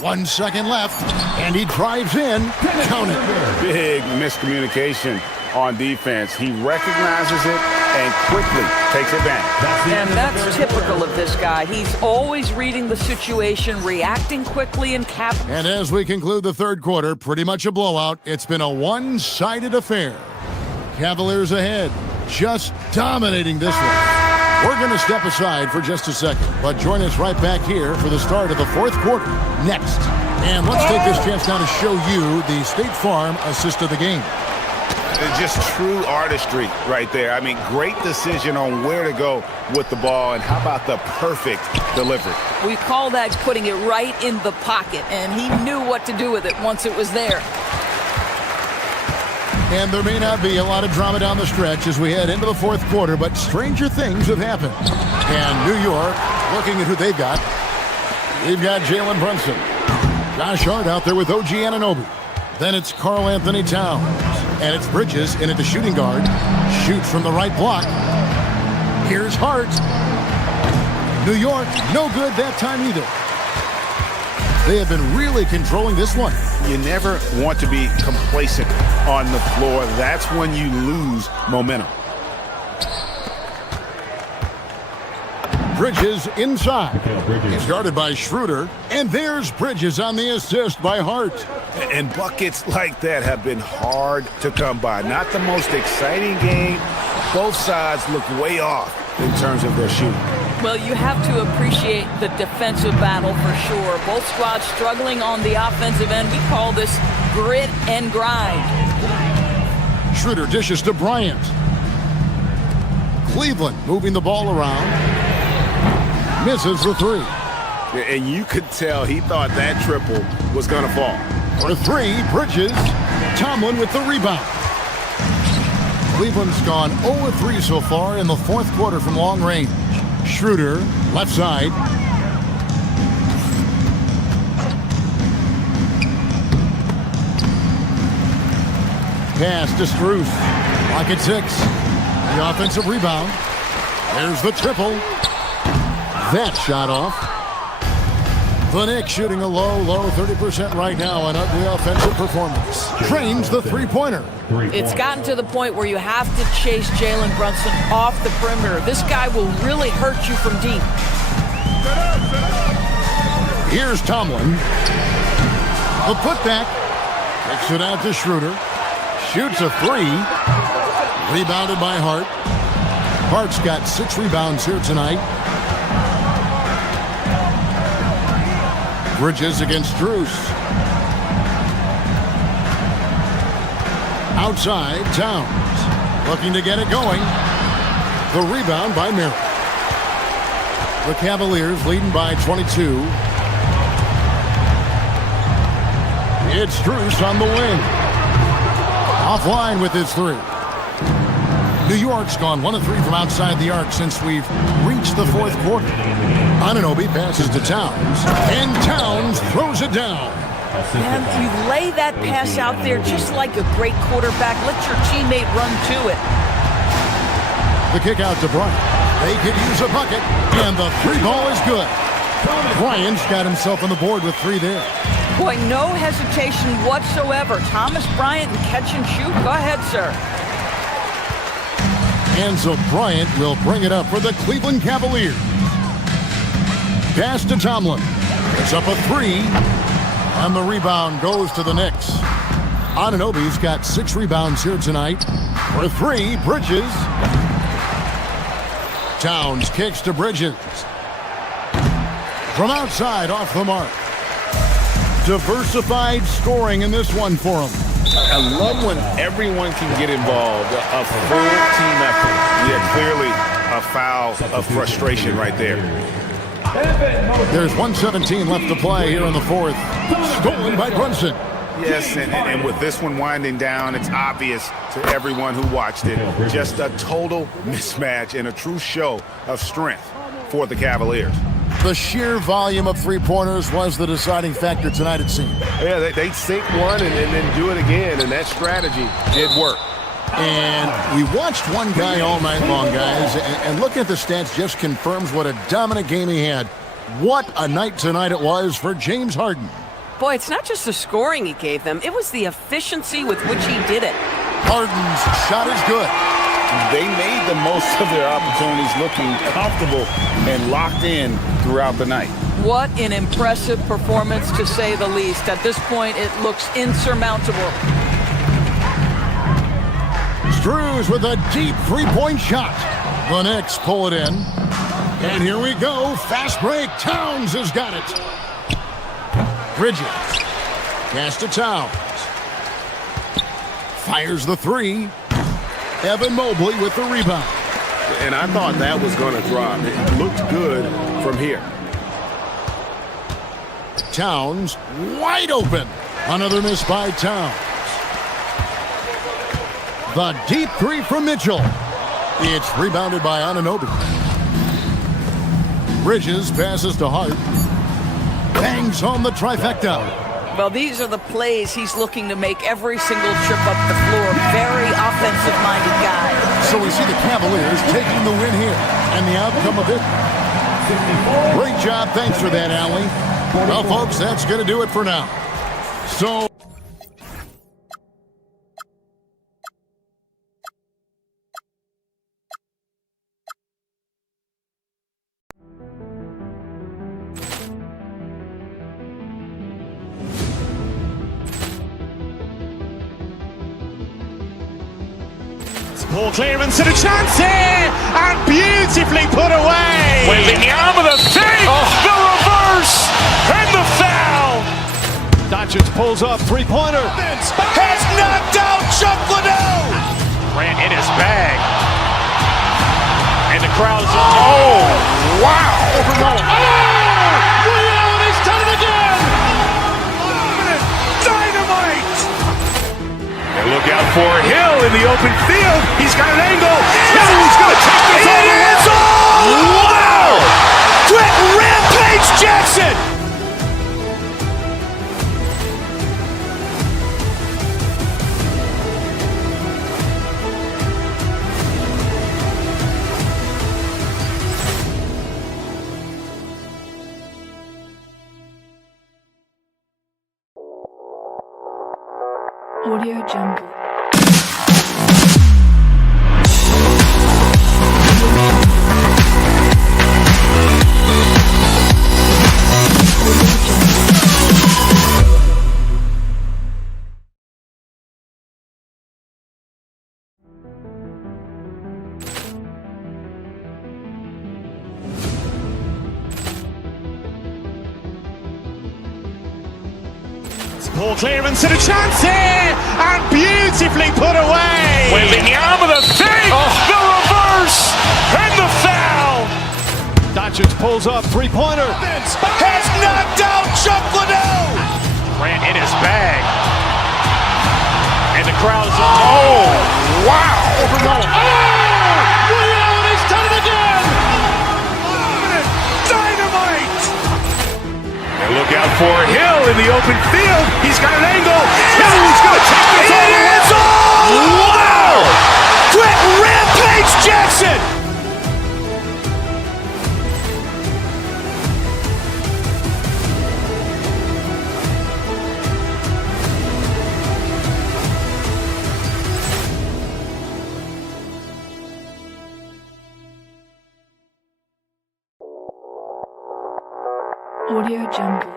1 second left, and he drives in. Count it. Big miscommunication on defense. He recognizes it and quickly takes advantage. And that's typical of this guy. He's always reading the situation, reacting quickly and And as we conclude the third quarter, pretty much a blowout. It's been a one-sided affair. Cavaliers ahead, just dominating this one. We're going to step aside for just a second, but join us right back here for the start of the fourth quarter next. And let's take this chance now to show you the State Farm assist of the game. Just true artistry right there. I mean, great decision on where to go with the ball, and how about the perfect delivery? We call that putting it right in the pocket, and he knew what to do with it once it was there. And there may not be a lot of drama down the stretch as we head into the fourth quarter, but stranger things have happened. And New York, looking at who they've got, they've got Jalen Brunson. Josh Hart out there with OG Anunoby. Then it's Karl Anthony Towns. And it's Bridges in at the shooting guard. Shoots from the right block. Here's Hart. New York, no good that time either. They have been really controlling this one. You never want to be complacent on the floor. That's when you lose momentum. Bridges inside. He's guarded by Schroeder. And there's Bridges on the assist by Hart. And buckets like that have been hard to come by. Not the most exciting game. Both sides look way off in terms of their shooting. Well, you have to appreciate the defensive battle for sure. Both squads struggling on the offensive end. We call this grit and grind. Schroeder dishes to Bryant. Cleveland moving the ball around. Misses the 3. And you could tell he thought that triple was going to fall. For 3, Bridges. Tomlin with the rebound. Cleveland's gone 0-3 so far in the fourth quarter from long range. Schroeder, left side. Pass to Struth. Clock at 6. The offensive rebound. There's the triple. That shot off. The Knicks shooting a low 30% right now. An ugly offensive performance. Trains the three-pointer. It's gotten to the point where you have to chase Jalen Brunson off the perimeter. This guy will really hurt you from deep. Here's Tomlin. The putback. Kicks it out to Schroeder. Shoots a 3. Rebounded by Hart. Hart's got 6 rebounds here tonight. Bridges against Struth. Outside, Towns. Looking to get it going. The rebound by Merrill. The Cavaliers leading by 22. It's Struth on the wing. Offline with his 3. New York's gone 1 of 3 from outside the arc since we've reached the fourth quarter. Anunoby passes to Towns, and Towns throws it down. And you lay that pass out there just like a great quarterback. Let your teammate run to it. The kick out to Bryant. They could use a bucket, and the three ball is good. Bryant's got himself on the board with 3 there. Boy, no hesitation whatsoever. Thomas Bryant, catch and shoot. Go ahead, sir. And so Bryant will bring it up for the Cleveland Cavaliers. Pass to Tomlin. It's up a 3. And the rebound goes to the Knicks. Anunoby's got 6 rebounds here tonight. For 3, Bridges. Towns kicks to Bridges. From outside, off the mark. Diversified scoring in this one for him. I love when everyone can get involved. A full team effort. Yeah, clearly a foul of frustration right there. There's 1:17 left to play here in the fourth. Stolen by Brunson. Yes, and with this one winding down, it's obvious to everyone who watched it. Just a total mismatch and a true show of strength for the Cavaliers. The sheer volume of three-pointers was the deciding factor tonight, it seemed. Yeah, they sink one and then do it again, and that strategy did work. And we watched one guy all night long, guys, and looking at the stats just confirms what a dominant game he had. What a night tonight it was for James Harden. Boy, it's not just the scoring he gave them, it was the efficiency with which he did it. Harden's shot is good. They made the most of their opportunities, looking comfortable and locked in throughout the night. What an impressive performance, to say the least. At this point, it looks insurmountable. Struz with a deep three-point shot. The Knicks pull it in. And here we go. Fast break. Towns has got it. Bridges. Pass to Towns. Fires the 3. Evan Mobley with the rebound. And I thought that was going to drop. It looked good from here. Towns wide open. Another miss by Towns. The deep 3 from Mitchell. It's rebounded by Anunoby. Bridges passes to Hart. Bangs home the trifecta. Well, these are the plays he's looking to make every single trip up the floor. Very offensive-minded guy. So we see the Cavaliers taking the win here. And the outcome of it. Great job. Thanks for that, Allie. Well, folks, that's going to do it for now. So... Ball clearance and a chance here, and beautifully put away. Waving the arm of the fake, the reverse, and the foul. Doncic pulls up, three-pointer. Has knocked out Chuck Liddell. Ran in his bag. And the crowd is, oh, wow. He's done it again. Dynamite. And look out for Hill in the open field. He's got an angle. Now he's going to take this all the way. Wow! Quick Rampage Jackson. Audio Jungle. Ball clearance and a chance here, and beautifully put away. Waving the arm of the fake, the reverse, and the foul. Doncic pulls up, three-pointer. Has knocked out Chuck Liddell. Ran in his bag. And the crowd is, oh, wow. He's done it again. Dynamite. And look out for Hill in the open field. He's got an angle. Now he's going to take this all the way. Wow! Quick Rampage Jackson. Audio Jungle.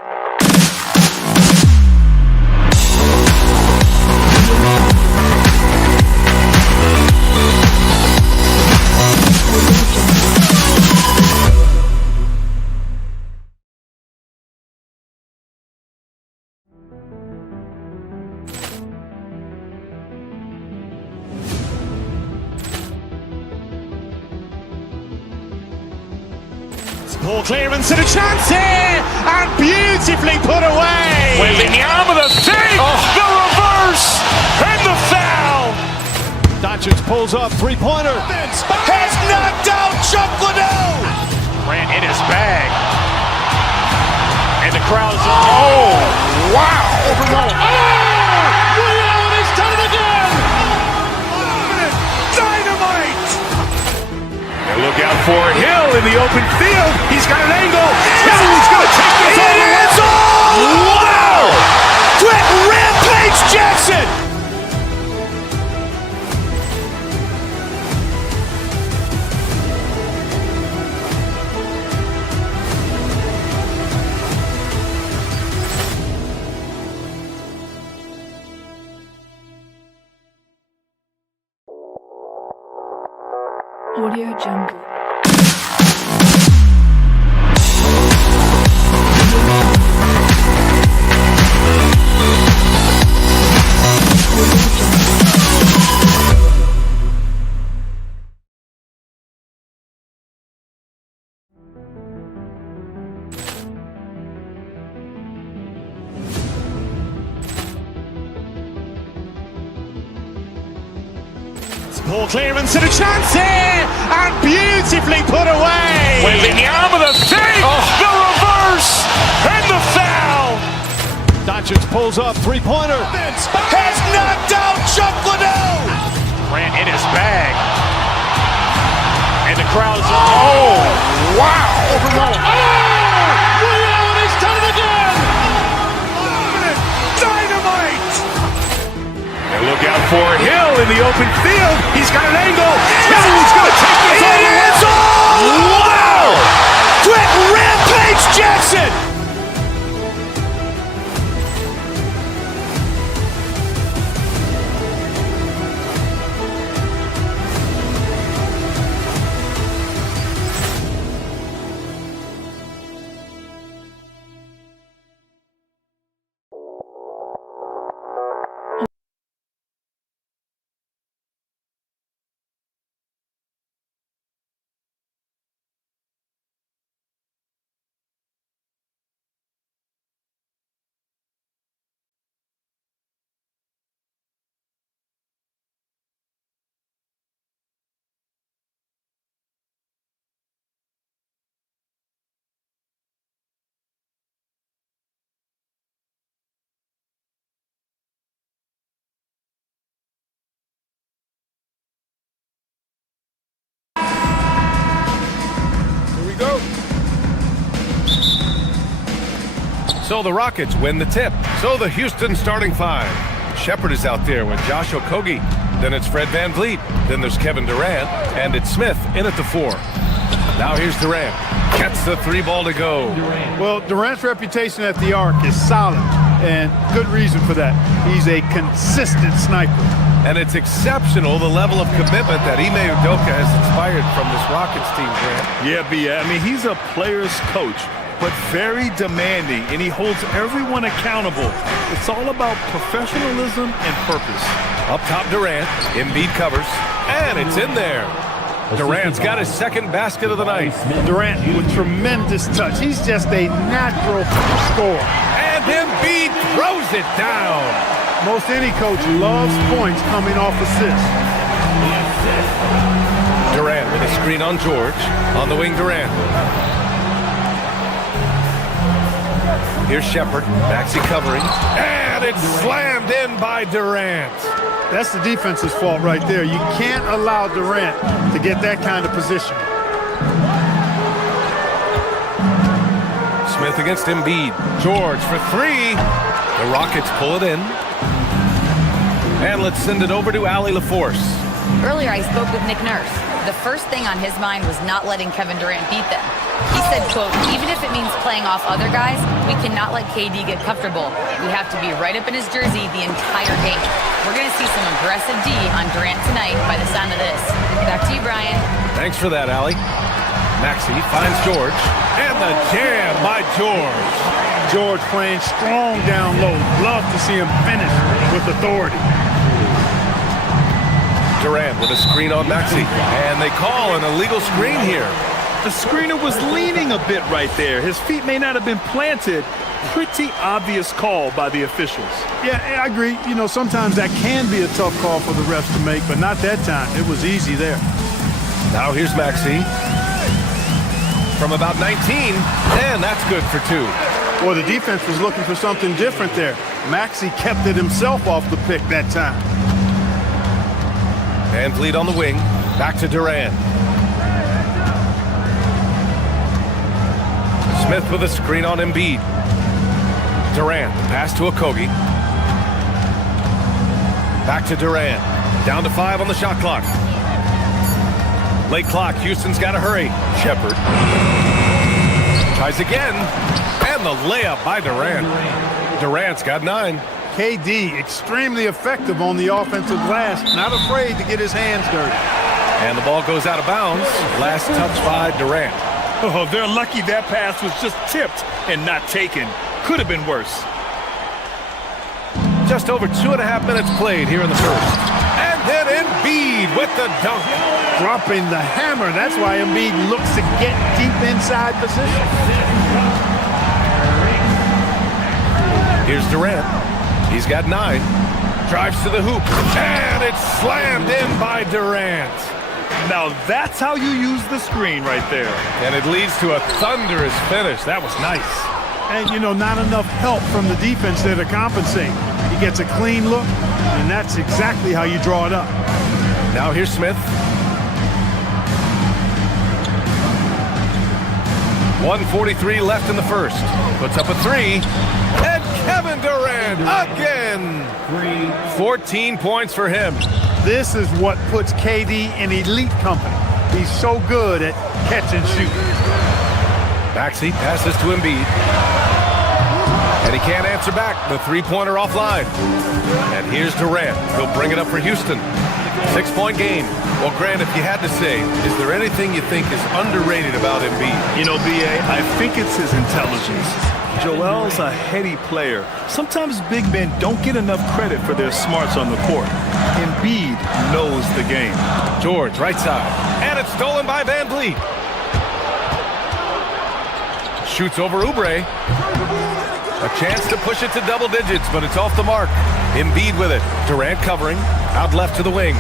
Ball clearance and a chance here, and beautifully put away. Wembanyama the fake, the reverse, and the foul. Doncic pulls up, three-pointer. Has knocked out Chuck Liddell. Ran in his bag. And the crowd is, oh, wow. Ray Allen has done it again. Dynamite. And look out for Hill in the open field. He's got an angle. Hill is going to take this all the way. Wow. Quick Rampage Jackson. Audio Jungle. Ball clearance and a chance here, and beautifully put away. Wembanyama the fake, the reverse, and the foul. Doncic pulls up, three-pointer. Has knocked out Chuck Liddell. Ran in his bag. And the crowd is, oh, wow. Ray Allen has done it again. Dynamite. And look out for Hill in the open field. He's got an angle. Hill is going to take this all the way. Wow. Quick Rampage Jackson. So the Rockets win the tip. So the Houston starting five. Shepard is out there with Josh Okogie. Then it's Fred VanVleet. Then there's Kevin Durant. And it's Smith in at the four. Now here's Durant. Gets the three ball to go. Well, Durant's reputation at the arc is solid, and good reason for that. He's a consistent sniper. And it's exceptional the level of commitment that Ime Udoka has inspired from this Rockets team, Grant. Yeah, B.A. I mean, he's a player's coach, but very demanding, and he holds everyone accountable. It's all about professionalism and purpose. Up top, Durant. Embiid covers, and it's in there. Durant's got his second basket of the night. Durant with tremendous touch. He's just a natural scorer. And Embiid throws it down. Most any coach loves points coming off assists. Durant with a screen on George. On the wing, Durant. Here's Shepard. Maxey covering. And it's slammed in by Durant. That's the defense's fault right there. You can't allow Durant to get that kind of position. Smith against Embiid. George for three. The Rockets pull it in. And let's send it over to Allie LaForce. Earlier, I spoke with Nick Nurse. the first thing on his mind was not letting Kevin Durant beat them. He said, quote, even if it means playing off other guys, we cannot let KD get comfortable. We have to be right up in his jersey the entire game. We're going to see some aggressive D on Durant tonight by the sound of this. Back to you, Brian. Thanks for that, Allie. Maxey finds George, and the jam by George. George playing strong down low. Love to see him finish with authority. Durant with a screen on Maxey, and they call an illegal screen here. The screener was leaning a bit right there. His feet may not have been planted. Pretty obvious call by the officials. Yeah, I agree. You know, sometimes that can be a tough call for the refs to make, but not that time. It was easy there. Now here's Maxey from about 19, and that's good for 2. Well, the defense was looking for something different there. Maxey kept it himself off the pick that time. Van Vliet on the wing, back to Durant. Smith with a screen on Embiid. Durant, pass to Okogie. Back to Durant. Down to 5 on the shot clock. Late clock, Houston's got to hurry. Shepherd. Tries again. And the layup by Durant. Durant's got 9. KD, extremely effective on the offensive glass. Not afraid to get his hands dirty. And the ball goes out of bounds. Last touch by Durant. Oh, they're lucky that pass was just tipped and not taken. Could have been worse. Just over 2.5 minutes played here in the first. And then Embiid with the dunk. Dropping the hammer. That's why Embiid looks to get deep inside position. Here's Durant. He's got 9. Drives to the hoop. And it's slammed in by Durant. Now that's how you use the screen right there. And it leads to a thunderous finish. That was nice. And, you know, not enough help from the defense there to compensate. He gets a clean look, and that's exactly how you draw it up. Now here's Smith. 1:43 left in the first. Puts up a 3. And Kevin Durant again. 14 points for him. This is what puts KD in elite company. He's so good at catch and shoot. Maxey passes to Embiid. And he can't answer back. The three-pointer offline. And here's Durant. He'll bring it up for Houston. 6-point game. Well, Grant, if you had to say, is there anything you think is underrated about Embiid? You know, B.A., I think it's his intelligence. Joel's a heady player. Sometimes big men don't get enough credit for their smarts on the court. Embiid knows the game. George, right side. And it's stolen by Van Vliet. Shoots over Oubre. A chance to push it to double digits, but it's off the mark. Embiid with it. Durant covering. Out left to the wing.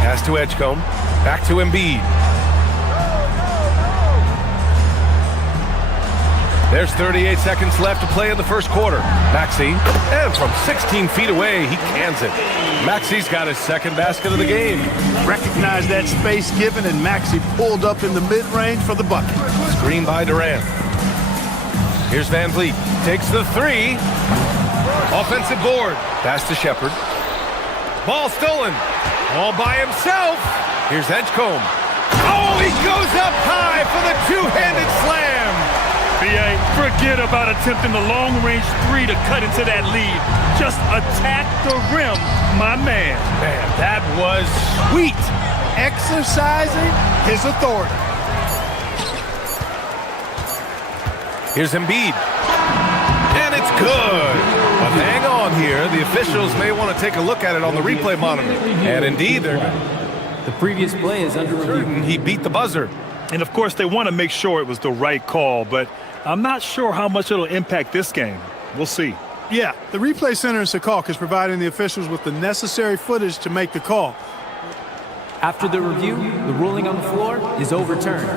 Pass to Edgecombe. Back to Embiid. There's 38 seconds left to play in the first quarter. Maxey, and from 16 feet away, he cans it. Maxey's got his second basket of the game. Recognized that space given, and Maxey pulled up in the mid-range for the bucket. Screen by Durant. Here's Van Vliet. Takes the 3. Offensive board. Pass to Shepherd. Ball stolen. All by himself. Here's Edgecombe. Oh, he goes up high for the two-handed slam. B.A., forget about attempting the long-range 3 to cut into that lead. Just attack the rim, my man. Man, that was sweet. Exercising his authority. Here's Embiid. And it's good. But hang on here. The officials may want to take a look at it on the replay monitor. And indeed, the previous play is under review. He beat the buzzer. And, of course, they want to make sure it was the right call, but I'm not sure how much it'll impact this game. We'll see. Yeah, the replay center in Secaucus is providing the officials with the necessary footage to make the call. After the review, the ruling on the floor is overturned.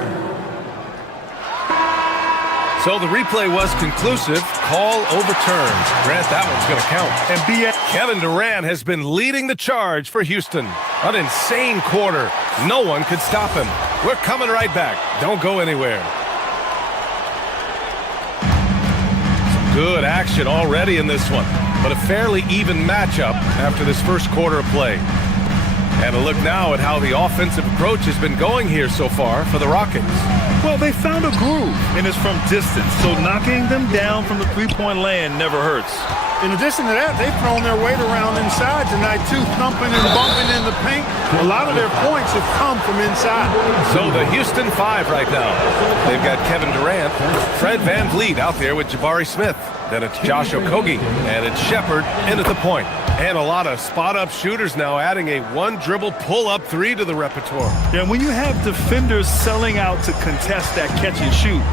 So the replay was conclusive. Call overturned. Grant, that one's going to count. And Kevin Durant has been leading the charge for Houston. An insane quarter. No one could stop him. We're coming right back. Don't go anywhere. Some good action already in this one, but a fairly even matchup after this first quarter of play. And a look now at how the offensive approach has been going here so far for the Rockets. Well, they found a groove, and it's from distance, so knocking them down from the three-point land never hurts. In addition to that, they've thrown their weight around inside tonight, too, thumping and bumping in the paint. A lot of their points have come from inside. So the Houston 5 right now. They've got Kevin Durant, Fred VanVleet out there with Jabari Smith. Then it's Josh Okogie, and it's Shepard in at the point. And a lot of spot-up shooters now, adding a one-dribble pull-up three to the repertoire. Yeah, when you have defenders selling out to contest that catch and shoot,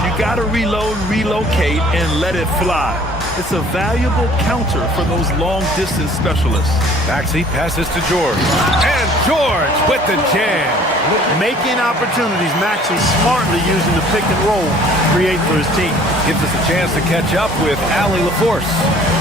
you got to reload, relocate, and let it fly. It's a valuable counter for those long-distance specialists. Maxey passes to George. And George with the jam. Making opportunities. Maxey smartly using the pick and roll to create for his team. Gives us a chance to catch up with Allie LaForce.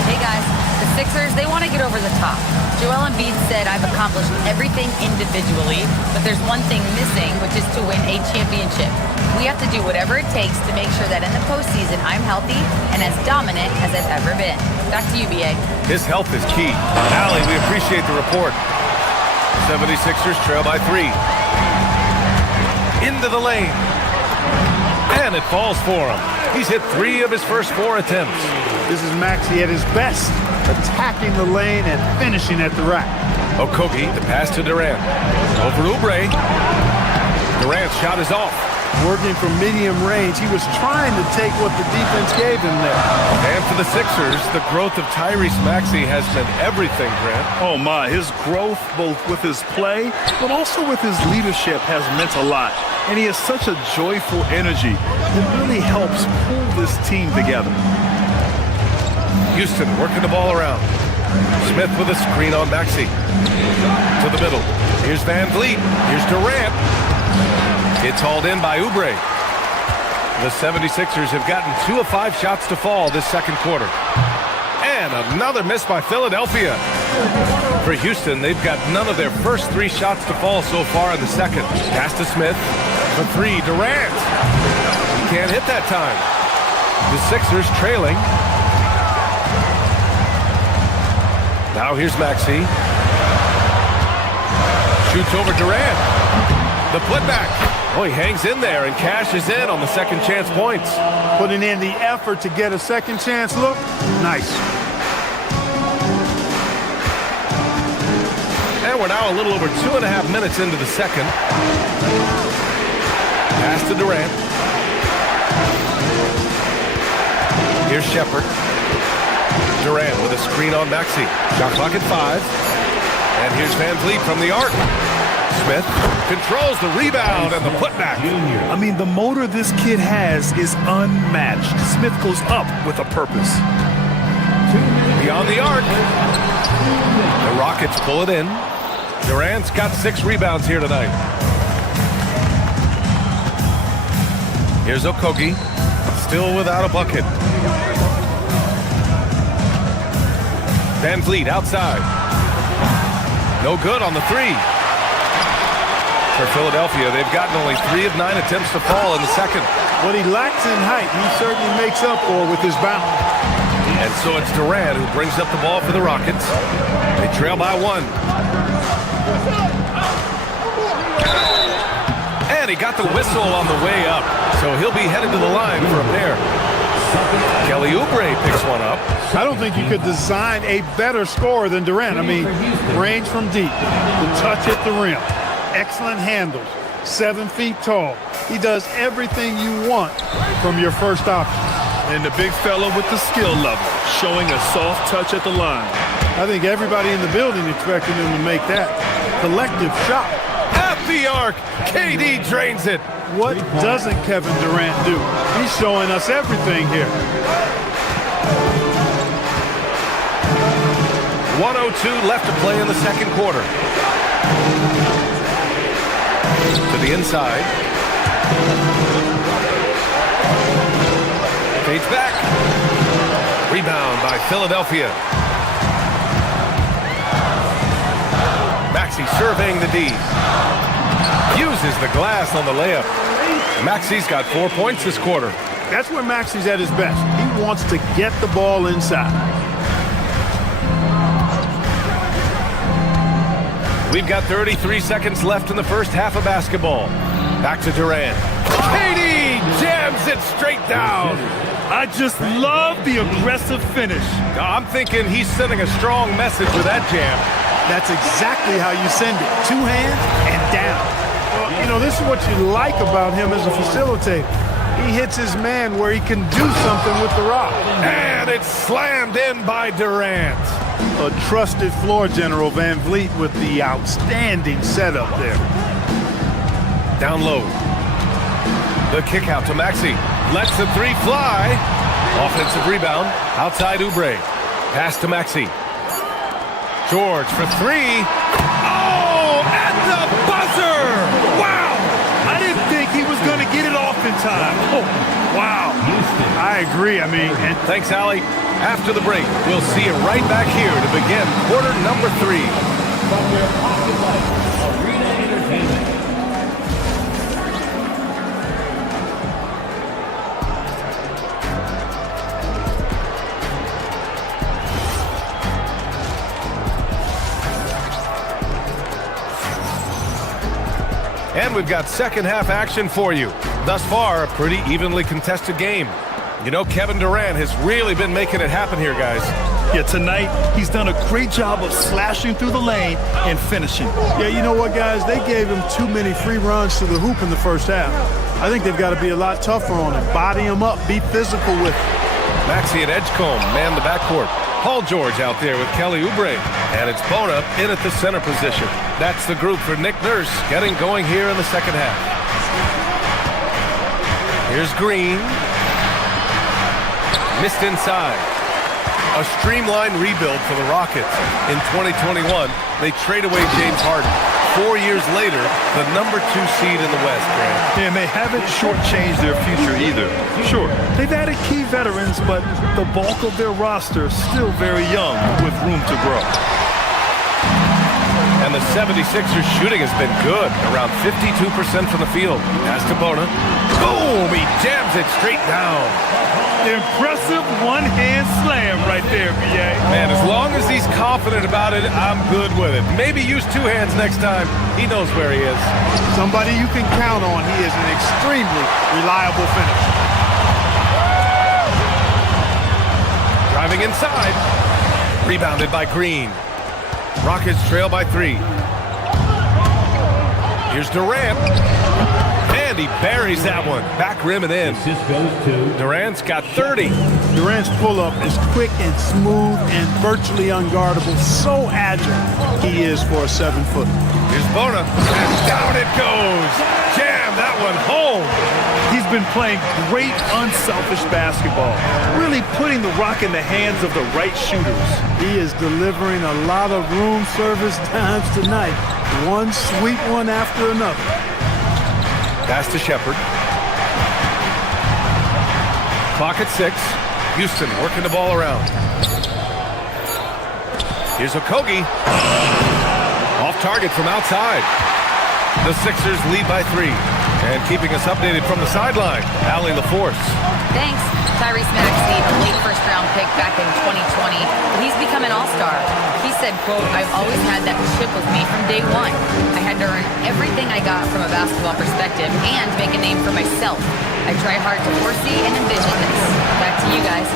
Hey, guys. The Sixers, they want to get over the top. Joel Embiid said, I've accomplished everything individually, but there's one thing missing, which is to win a championship. We have to do whatever it takes to make sure that in the postseason I'm healthy and as dominant as I've ever been. Back to you, B.A. His health is key. Allie, we appreciate the report. 76ers trail by 3. Into the lane. And it falls for him. He's hit 3 of his first 4 attempts. This is Maxey at his best, attacking the lane and finishing at the rack. Okogie, the pass to Durant. Over Oubre. Durant's shot is off. Working from medium range, he was trying to take what the defense gave him there. And for the Sixers, the growth of Tyrese Maxey has been everything, Grant. Oh, my. His growth, both with his play, but also with his leadership, has meant a lot. And he has such a joyful energy that really helps pull this team together. Houston working the ball around. Smith with a screen on Maxey. To the middle. Here's VanVleet. Here's Durant. It's hauled in by Oubre. The 76ers have gotten 2 of 5 shots to fall this second quarter. And another miss by Philadelphia. For Houston, they've got none of their first 3 shots to fall so far in the second. Pass to Smith. For 3, Durant. He can't hit that time. The Sixers trailing. Now here's Maxey. Shoots over Durant. The putback. Oh, he hangs in there and cashes in on the second chance points. Putting in the effort to get a second chance look. Nice. And we're now a little over 2.5 minutes into the second. Pass to Durant. Here's Shepard. Durant with a screen on Maxey. Shot clock at 5. And here's VanVleet from the arc. Smith controls the rebound and the putback. I mean, the motor this kid has is unmatched. Smith goes up with a purpose. Beyond the arc. The Rockets pull it in. Durant's got 6 rebounds here tonight. Here's Okogie. Still without a bucket. VanVleet outside. No good on the 3. For Philadelphia, they've gotten only 3 of 9 attempts to fall in the second. What he lacks in height, he certainly makes up for with his bounce. And so it's Durant who brings up the ball for the Rockets. They trail by 1. And he got the whistle on the way up, so he'll be headed to the line for a pair. Kelly Oubre picks one up. I don't think you could design a better scorer than Durant. I mean, range from deep, the touch at the rim, excellent handles, 7 feet tall. He does everything you want from your first option. And the big fella with the skill level, showing a soft touch at the line. I think everybody in the building expected him to make that collective shot. At the arc, KD drains it. What doesn't Kevin Durant do? He's showing us everything here. 1:02 left to play in the second quarter. To the inside. Fades back. Rebound by Philadelphia. Maxey surveying the D. Uses the glass on the layup. Maxey's got 4 points this quarter. That's where Maxey's at his best. He wants to get the ball inside. We've got 33 seconds left in the first half of basketball. Back to Durant. KD jams it straight down. I just love the aggressive finish. I'm thinking he's sending a strong message with that jam. That's exactly how you send it. 2 hands and down. Well, you know, this is what you like about him as a facilitator. He hits his man where he can do something with the rock. And it's slammed in by Durant. A trusted floor general, Van Vliet, with the outstanding setup there. Down low. The kick out to Maxey. Lets the 3 fly. Offensive rebound. Outside Oubre. Pass to Maxey. George for 3. Oh, at the buzzer! Wow! I didn't think he was going to get it off in time. Oh, wow. I agree. I mean, thanks, Allie. After the break, we'll see you right back here to begin quarter number 3. From your Pocket Life Arena Entertainment. And we've got second half action for you. Thus far, a pretty evenly contested game. You know, Kevin Durant has really been making it happen here, guys. Yeah, tonight, he's done a great job of slashing through the lane and finishing. Yeah, you know what, guys? They gave him too many free runs to the hoop in the first half. I think they've got to be a lot tougher on him. Body him up, be physical with him. Maxey and Edgecombe man the backcourt. Paul George out there with Kelly Oubre. And it's Bona in at the center position. That's the group for Nick Nurse getting going here in the second half. Here's Green. Missed inside. A streamlined rebuild for the Rockets. In 2021, they trade away James Harden. 4 years later, the number 2 seed in the West, Grant. And they haven't shortchanged their future either. Sure, they've added key veterans, but the bulk of their roster is still very young with room to grow. And the 76ers shooting has been good, around 52% from the field. Pass to Bona. Boom! He jams it straight down. Impressive one-hand slam right there, B.A. Man, as long as he's confident about it, I'm good with it. Maybe use 2 hands next time. He knows where he is. Somebody you can count on. He is an extremely reliable finisher. Driving inside. Rebounded by Green. Rockets trail by 3. Here's Durant. And he buries that one. Back rim and in. Durant's got 30. Durant's pull-up is quick and smooth and virtually unguardable. So agile he is for a 7-footer. Here's Bona. And down it goes. Jam that one home. He's been playing great, unselfish basketball. Really putting the rock in the hands of the right shooters. He is delivering a lot of room service times tonight. One sweet one after another. Pass to Shepard. Clock at 6. Houston working the ball around. Here's Okogie. Off target from outside. The Sixers lead by 3. And keeping us updated from the sideline, Allie LaForce. Thanks. Tyrese Maxey, a late first-round pick back in 2020. He's become an all-star. He said, quote, "I've always had that chip with me from day one. I had to earn everything I got from a basketball perspective and make a name for myself. I try hard to foresee and envision this." Back to you guys.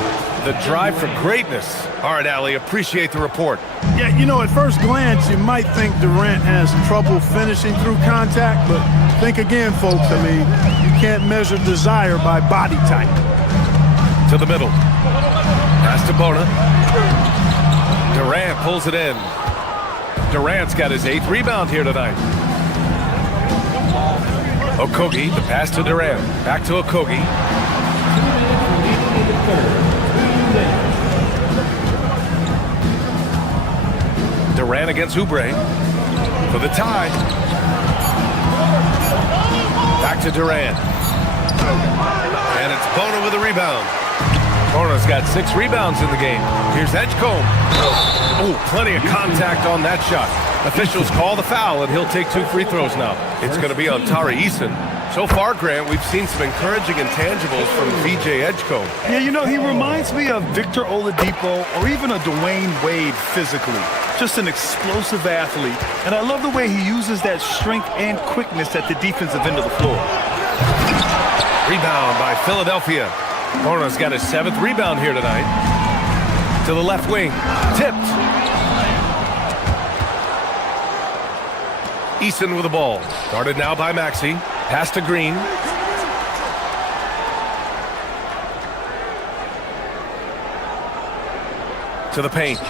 The drive for greatness. All right, Allie, appreciate the report. Yeah, you know, at first glance, you might think Durant has trouble finishing through contact, but think again, folks. I mean, you can't measure desire by body type. To the middle. Pass to Bona. Durant pulls it in. Durant's got his 8th rebound here tonight. Okogie, the pass to Durant. Back to Okogie. Durant against Oubre for the tie. Back to Durant. And it's Bona with a rebound. Bona's got 6 rebounds in the game. Here's Edgecombe. Oh, plenty of contact on that shot. Officials call the foul, and he'll take 2 free throws now. It's going to be on Tari Eason. So far, Grant, we've seen some encouraging intangibles from VJ Edgecombe. Yeah, you know, he reminds me of Victor Oladipo or even a Dwayne Wade physically. Just an explosive athlete. And I love the way he uses that strength and quickness at the defensive end of the floor. Rebound by Philadelphia. Kaunas got his 7th rebound here tonight. To the left wing. Tipped. Eason with the ball. Guarded now by Maxey. Pass to Green. To the paint.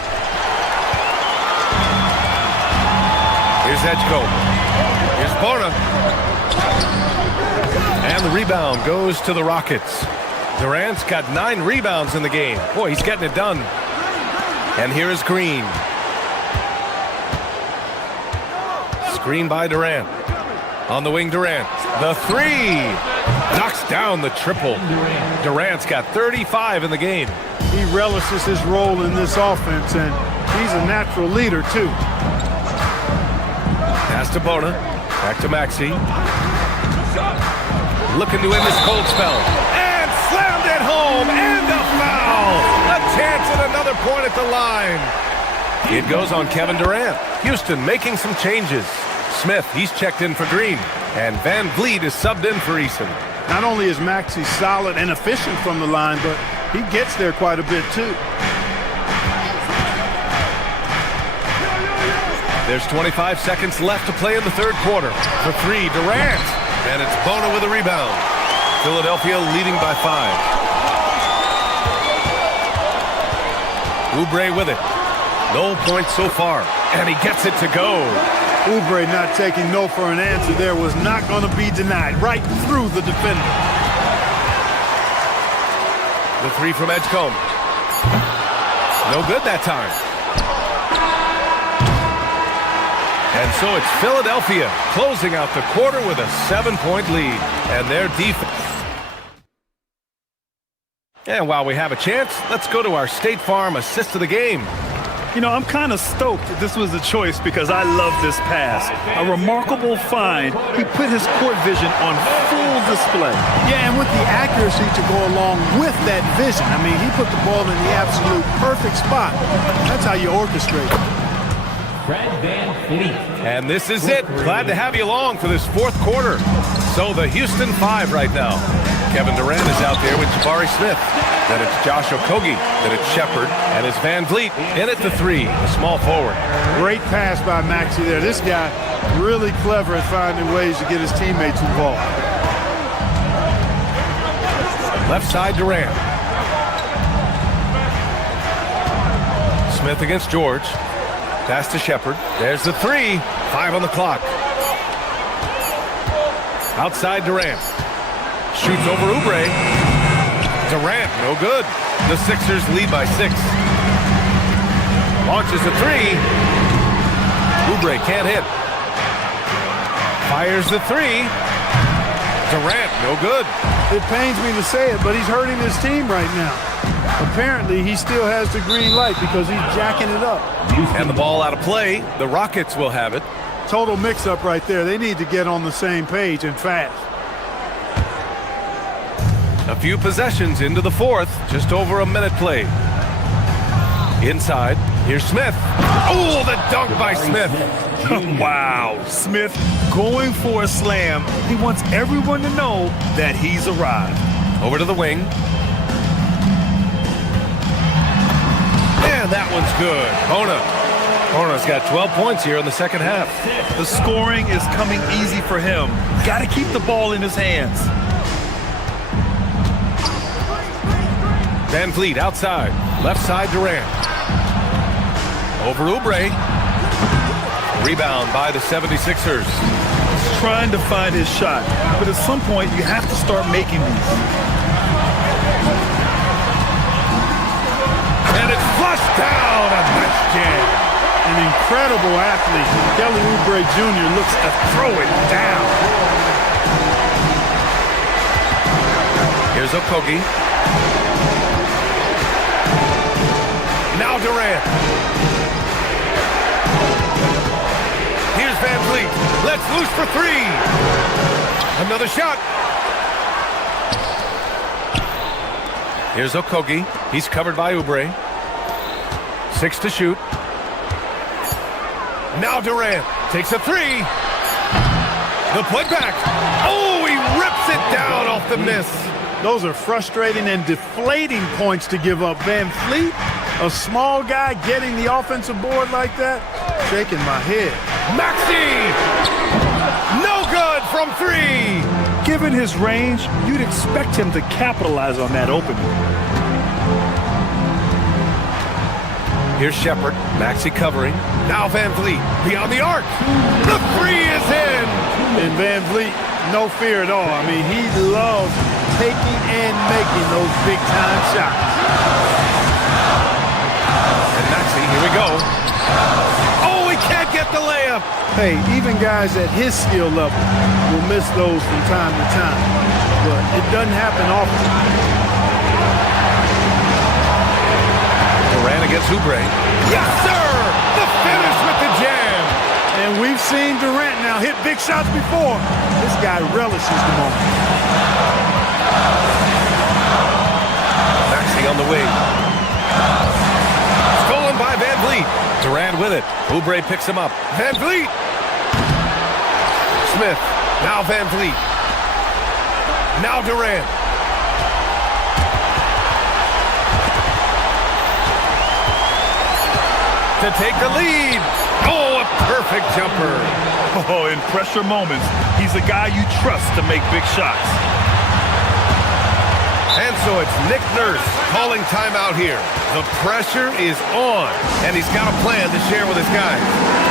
Here's Edgecombe. Here's Bona. And the rebound goes to the Rockets. Durant's got 9 rebounds in the game. Boy, he's getting it done. And here is Green. Screen by Durant. On the wing, Durant. The 3. Knocks down the triple. Durant's got 35 in the game. He relishes his role in this offense, and he's a natural leader, too. Pass to Bona. Back to Maxey. Looking to end this cold spell. And slammed it home. And a foul. A chance at another point at the line. It goes on Kevin Durant. Houston making some changes. Smith, he's checked in for Green. And Van Vliet is subbed in for Eason. Not only is Maxey solid and efficient from the line, but he gets there quite a bit, too. There's 25 seconds left to play in the third quarter. For 3, Durant. And it's Bona with a rebound. Philadelphia leading by 5. Oubre with it. No points so far. And he gets it to go. Oubre not taking no for an answer there was not going to be denied. Right through the defender. The 3 from Edgecombe. No good that time. And so it's Philadelphia closing out the quarter with a 7-point lead. And their defense. And while we have a chance, let's go to our State Farm assist of the game. You know, I'm kind of stoked that this was a choice because I love this pass. A remarkable find. He put his court vision on full display. Yeah, and with the accuracy to go along with that vision. I mean, he put the ball in the absolute perfect spot. That's how you orchestrate it. And this is it. Glad to have you along for this fourth quarter. So the Houston 5 right now. Kevin Durant is out there with Jabari Smith. Then it's Josh Okogie. Then it's Shepard. And it's Van Vliet in at the 3, a small forward. Great pass by Maxey there. This guy really clever at finding ways to get his teammates involved. Left side Durant. Smith against George. Pass to Shepard. There's the 3. 5 on the clock. Outside Durant. Shoots over Oubre. Durant, no good. The Sixers lead by 6. Launches a 3. Oubre can't hit. Fires the 3. Durant, no good. It pains me to say it, but he's hurting his team right now. Apparently, he still has the green light because he's jacking it up. And the ball out of play. The Rockets will have it. Total mix-up right there. They need to get on the same page and fast. A few possessions into the fourth. Just over a minute played. Inside. Here's Smith. Oh, the dunk by Smith. Wow. Smith going for a slam. He wants everyone to know that he's arrived. Over to the wing. And that one's good. Kaunas got 12 points here in the second half. The scoring is coming easy for him. Got to keep the ball in his hands. Van Vliet outside. Left side Durant. Over Oubre. Rebound by the 76ers. He's trying to find his shot, but at some point you have to start making these. And it's flushed down. A NextGen. An incredible athlete. Kelly Oubre Jr. looks to throw it down. Here's Okogie. Now Durant. Here's Van Vliet. Let's loose for 3. Another shot. Here's Okogie. He's covered by Oubre. 6 to shoot. Now Durant takes a 3. The putback. Oh, he rips it down off the miss. Those are frustrating and deflating points to give up. Van Fleet, a small guy getting the offensive board like that, shaking my head. Maxey! No good from 3. Given his range, you'd expect him to capitalize on that opening. Here's Shepard. Maxey covering. Now Van Vliet beyond the arc. The 3 is in. And Van Vliet, no fear at all. I mean, he loves taking and making those big-time shots. And Maxey, here we go. Oh, he can't get the layup. Hey, even guys at his skill level will miss those from time to time. But it doesn't happen often. Durant against Oubre. Yes, sir! The finish with the jam. And we've seen Durant now hit big shots before. This guy relishes the moment. Maxey on the wing. Stolen by Van Vliet. Durant with it. Oubre picks him up. Van Vliet. Smith. Now Van Vliet. Now Durant. To take the lead. Oh, a perfect jumper. Oh, in pressure moments, he's a guy you trust to make big shots. And so it's Nick Nurse calling timeout here. The pressure is on, and he's got a plan to share with his guys.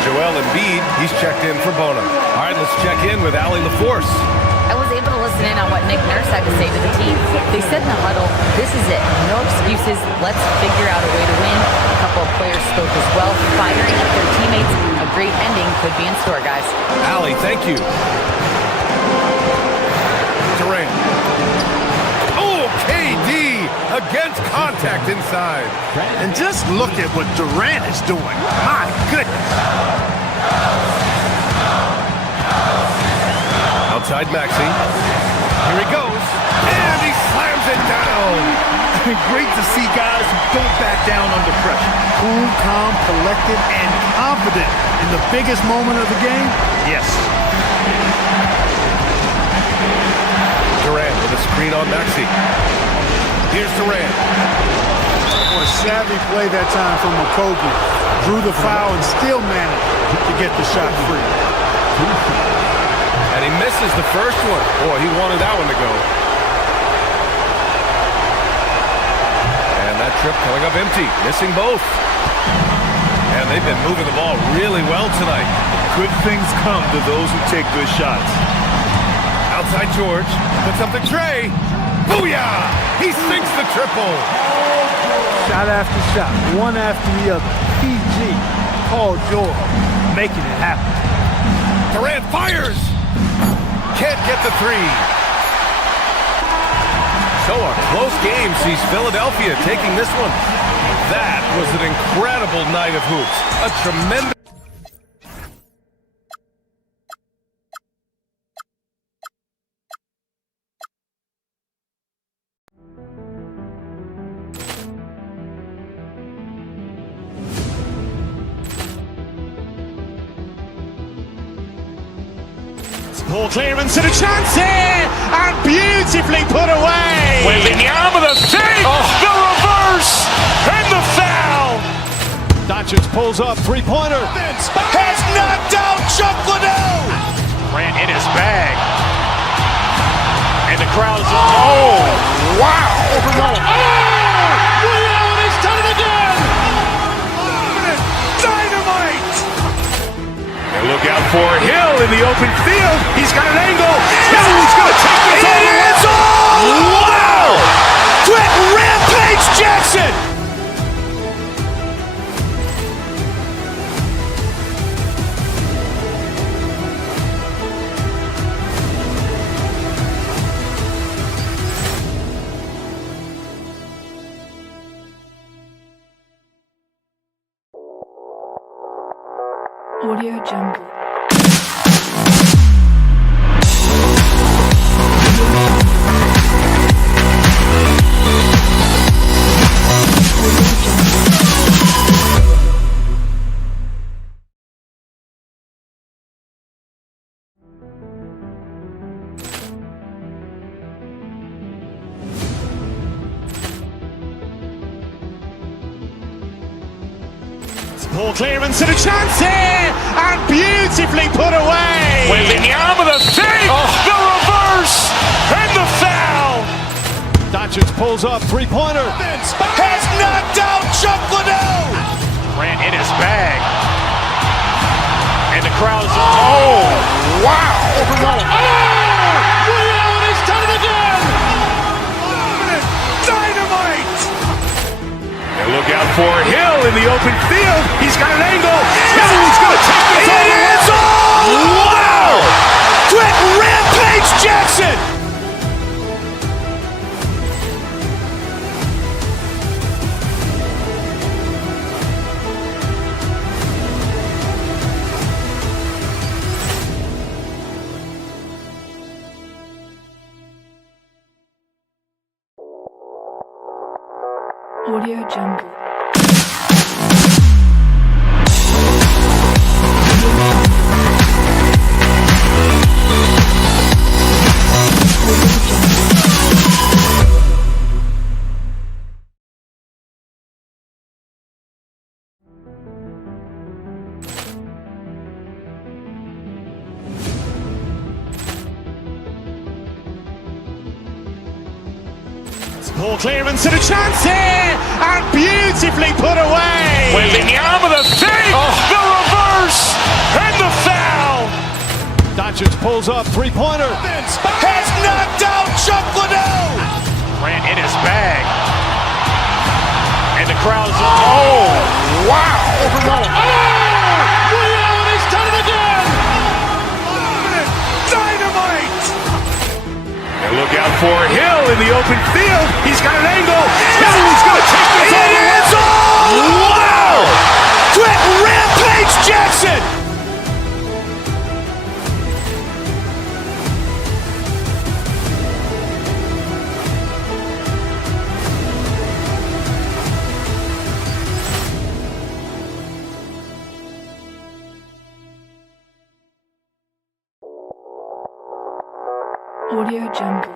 Joel Embiid, he's checked in for Bono. All right, let's check in with Allie LaForce. I was able to listen in on what Nick Nurse had to say to the team. They said in the huddle, this is it. No excuses. Let's figure out a way to win. A couple of players spoke as well, firing up their teammates. A great ending could be in store, guys. Allie, thank you. Durant. Oh, KD against contact inside. And just look at what Durant is doing. My goodness. Outside Maxey. Here he goes. And he slams it down. Great to see guys who don't back down under pressure. Cool, calm, collected, and confident in the biggest moment of the game. Yes. Durant with a screen on Maxey. Here's Durant. What a savvy play that time from Okogie. Drew the foul and still managed to get the shot free. And he misses the first one. Boy, he wanted that one to go. And that trip coming up empty, missing both. And they've been moving the ball really well tonight. Good things come to those who take good shots. Outside George, puts up the tray. Booyah! He sinks the triple. Shot after shot, one after the other. PG, Paul George, making it happen. Durant fires. Can't get the 3. So a close game sees Philadelphia taking this one. That was an incredible night of hoops. A tremendous... Ball clearance and a chance here, and beautifully put away. Wembanyama the fake, the reverse, and the foul. Doncic pulls up, three-pointer. Has knocked out Chuck Liddell. Ran in his bag. And the crowd is, oh, wow. Liddell, and he's done it again. Dynamite. And look out for Hill in the open field. He's got an angle. Hill is going to take this all the way. Wow! Quick Rampage Jackson. Audio Jungle. Ball clearance and a chance here, and beautifully put away. With the arm of the fake, the reverse, and the foul. Doncic pulls up, three-pointer. Has knocked out Chuck Liddell. Ran in his bag. And the crowd is, oh, wow. He's done it again. Dynamite. And look out for Hill in the open field. He's got an angle. He's going to take this all the way. Wow. Quick Rampage Jackson. Audio Jungle. Ball clearance and a chance here, and beautifully put away. With the arm of the fake, the reverse, and the foul. Doncic pulls up, three-pointer. Has knocked out Chuck Liddell. Ran in his bag. And the crowd is, oh, wow. He's done it again. Dynamite. And look out for Hill in the open field. He's got an angle. He's going to take this all the way. Wow. Quick Rampage Jackson. Audio Jungle.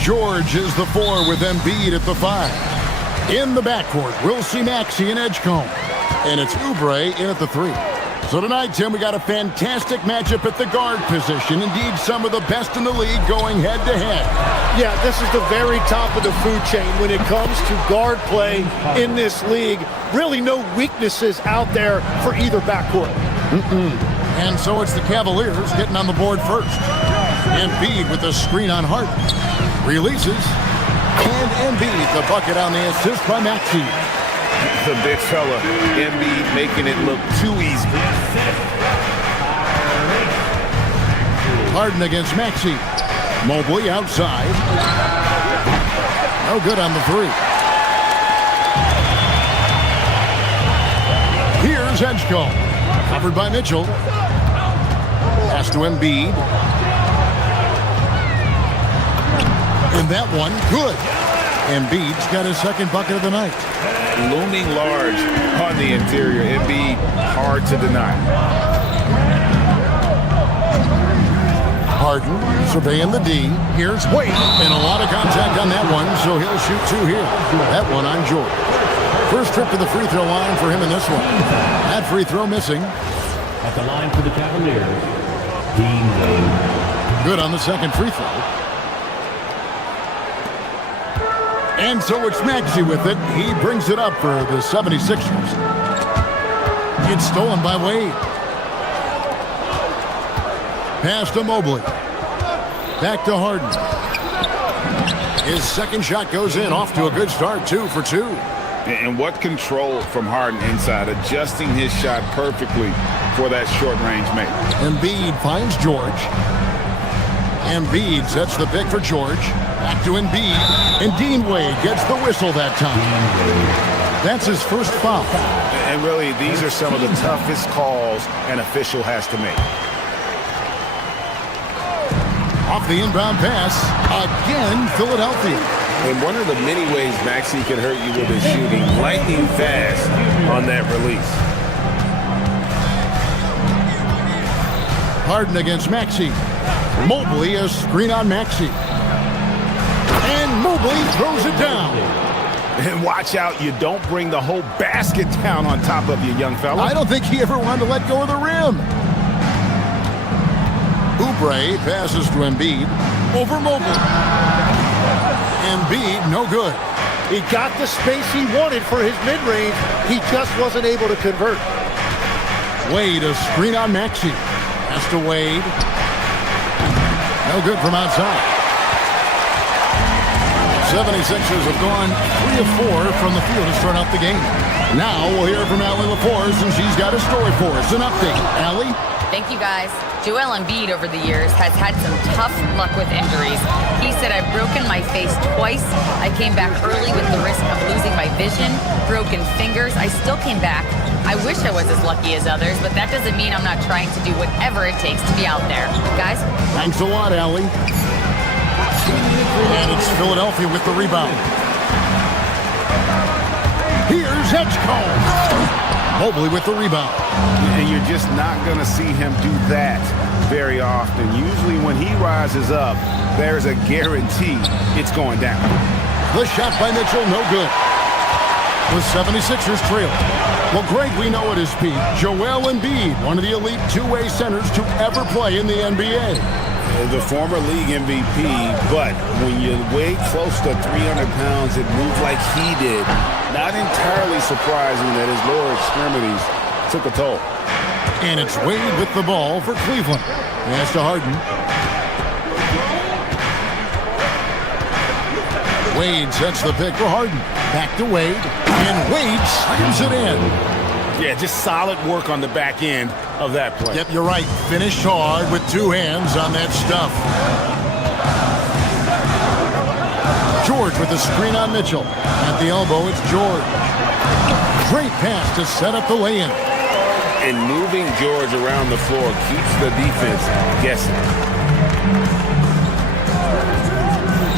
George is the 4 with Embiid at the 5. In the backcourt, we'll see Maxey and Edgecombe. And it's Oubre in at the 3. So tonight, Tim, we got a fantastic matchup at the guard position. Indeed, some of the best in the league going head-to-head. Yeah, this is the very top of the food chain when it comes to guard play in this league. Really no weaknesses out there for either backcourt. And so it's the Cavaliers getting on the board first. Embiid with the screen on Hart. Releases. And Embiid, the bucket on the assist by Maxey. The big fella, Embiid, making it look too easy. Harden against Maxey. Mobley outside. No good on the 3. Here's Edgecombe. Covered by Mitchell. Pass to Embiid. And that one, good. Embiid's got his second bucket of the night. Looming large on the interior. Embiid, hard to deny. Harden surveying the D. Here's Wade. And a lot of contact on that one, so he'll shoot 2 here. That one on George. First trip to the free throw line for him in this one. That free throw missing. At the line for the Cavaliers, Dean Wade. Good on the second free throw. And so it's Maxey with it. He brings it up for the 76ers. It's stolen by Wade. Pass to Mobley. Back to Harden. His second shot goes in, off to a good start, 2 for 2. And what control from Harden inside, adjusting his shot perfectly for that short-range make. Embiid finds George. Embiid sets the pick for George. Back to Embiid. And Dean Wade gets the whistle that time. That's his first foul. And really, these are some of the toughest calls an official has to make. Off the inbound pass. Again, Philadelphia. And one of the many ways Maxey can hurt you with his shooting, lightning fast on that release. Harden against Maxey. Mobley, a screen on Maxey. And Mobley throws it down. And watch out, you don't bring the whole basket down on top of you, young fella. I don't think he ever wanted to let go of the rim. Oubre passes to Embiid. Over Mobley. Embiid, no good. He got the space he wanted for his mid-range. He just wasn't able to convert. Wade, a screen on Maxey. Pass to Wade. No good from outside. 76ers have gone 3 of 4 from the field to start out the game. Now we'll hear from Allie LaForce, and she's got a story for us. An update. Allie? Thank you, guys. Joel Embiid over the years has had some tough luck with injuries. He said, I've broken my face twice. I came back early with the risk of losing my vision, broken fingers. I still came back. I wish I was as lucky as others, but that doesn't mean I'm not trying to do whatever it takes to be out there. Guys? Thanks a lot, Allie. And it's Philadelphia with the rebound. Here's Edgecombe. Mobley with the rebound. And you're just not going to see him do that very often. Usually when he rises up, there's a guarantee it's going down. The shot by Mitchell, no good. The 76ers trail. Well, Greg, we know at his peak, Joel Embiid, one of the elite two-way centers to ever play in the NBA. The former league MVP, but when you weigh close to 300 pounds, it moves like he did. Not entirely surprising that his lower extremities took a toll. And it's Wade with the ball for Cleveland. Pass to Harden. Wade sets the pick for Harden. Back to Wade. And Wade slams it in. Yeah, just solid work on the back end of that play. Yep, you're right. Finished hard with two hands on that stuff. George with the screen on Mitchell. At the elbow, it's George. Great pass to set up the lay-in. And moving George around the floor keeps the defense guessing.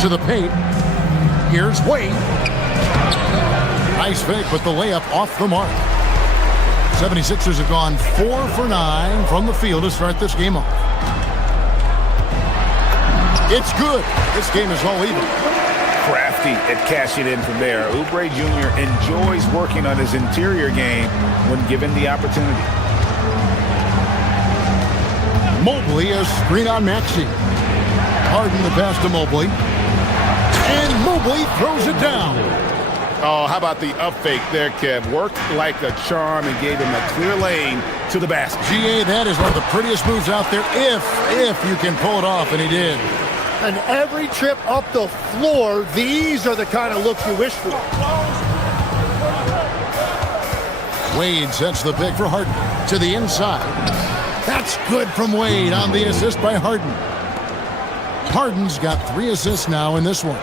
To the paint. Here's Wade. Nice fake, but the layup off the mark. 76ers have gone 4 for 9 from the field to start this game off. It's good. This game is all even. Crafty at cashing in from there. Oubre Jr. enjoys working on his interior game when given the opportunity. Mobley, a screen on Maxey. Harden the pass to Mobley. And Mobley throws it down. Oh, how about the up fake there, Kev? Worked like a charm and gave him a clear lane to the basket. GA, that is one of the prettiest moves out there if you can pull it off, and he did. And every trip up the floor, these are the kind of looks you wish for. Wade sets the pick for Harden to the inside. That's good from Wade on the assist by Harden. Harden's got 3 assists now in this one.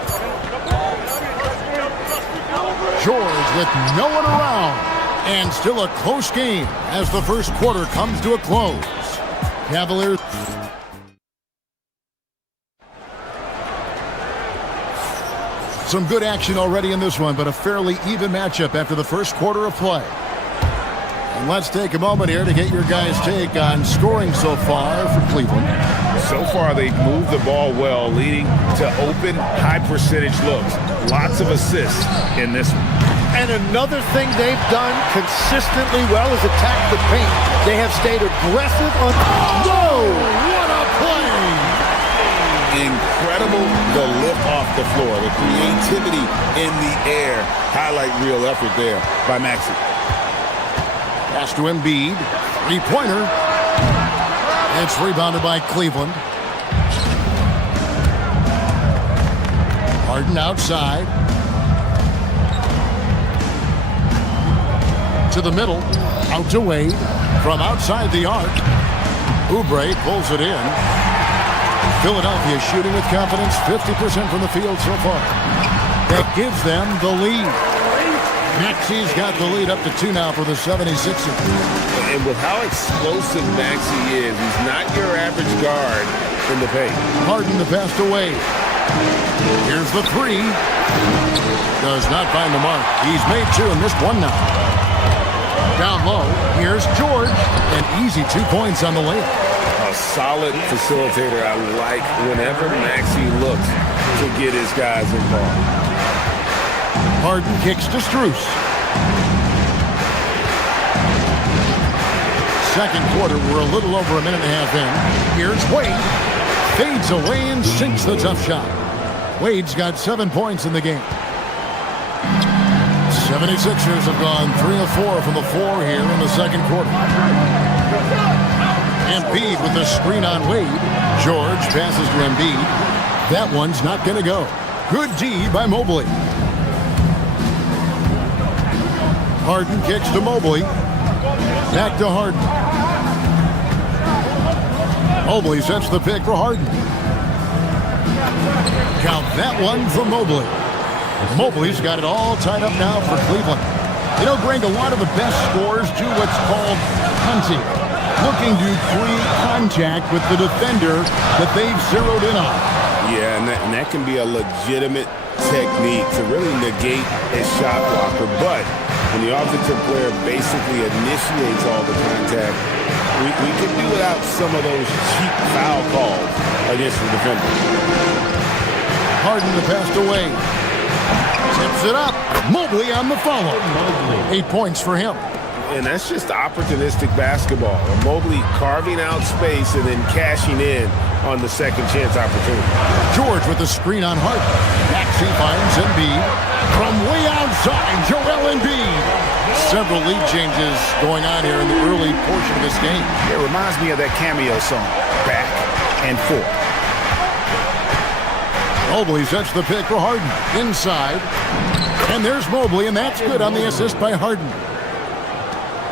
George with no one around. And still a close game as the first quarter comes to a close. Cavaliers. Some good action already in this one, but a fairly even matchup after the first quarter of play. And let's take a moment here to get your guys' take on scoring so far for Cleveland. So far, they've moved the ball well, leading to open, high-percentage looks. Lots of assists in this one. And another thing they've done consistently well is attack the paint. They have stayed aggressive on... Whoa! What a play! Incredible, the lift off the floor. The creativity in the air. Highlight real effort there by Maxey. Pass to Embiid. Three-pointer. It's rebounded by Cleveland. Harden outside. To the middle. Out to Wade. From outside the arc. Oubre pulls it in. Philadelphia shooting with confidence, 50% from the field so far. That gives them the lead. Maxi's got the lead up to 2 now for the 76ers. And with how explosive Maxey is, he's not your average guard in the paint. Harden the pass to Wade. Here's the 3. Does not find the mark. He's made 2 and missed 1 now. Down low, here's George. An easy 2 points on the layup. A solid facilitator. I like whenever Maxey looks to get his guys involved. Harden kicks to Strus. Second quarter, we're a little over a minute and a half in. Here's Wade. Fades away and sinks the tough shot. Wade's got 7 points in the game. 76ers have gone 3 of 4 from the floor here in the second quarter. Embiid with the screen on Wade. George passes to Embiid. That one's not going to go. Good D by Mobley. Harden kicks to Mobley. Back to Harden. Mobley sets the pick for Harden. Count that one from Mobley. Mobley's got it all tied up now for Cleveland. You know, Greg, a lot of the best scorers do what's called hunting. Looking to pre-contact with the defender that they've zeroed in on. Yeah, and that can be a legitimate technique to really negate a shot blocker. But when the offensive player basically initiates all the contact, we can do without some of those cheap foul calls against the defender. Harden the pass away. Tips it up. Mobley on the follow. 8 points for him. And that's just opportunistic basketball. Mobley carving out space and then cashing in on the second chance opportunity. George with the screen on Harden. Maxey finds Embiid. From way outside, Joel Embiid. Several lead changes going on here in the early portion of this game. It reminds me of that cameo song, Back and Forth. Mobley sets the pick for Harden. Inside. And there's Mobley, and that's good on the assist by Harden.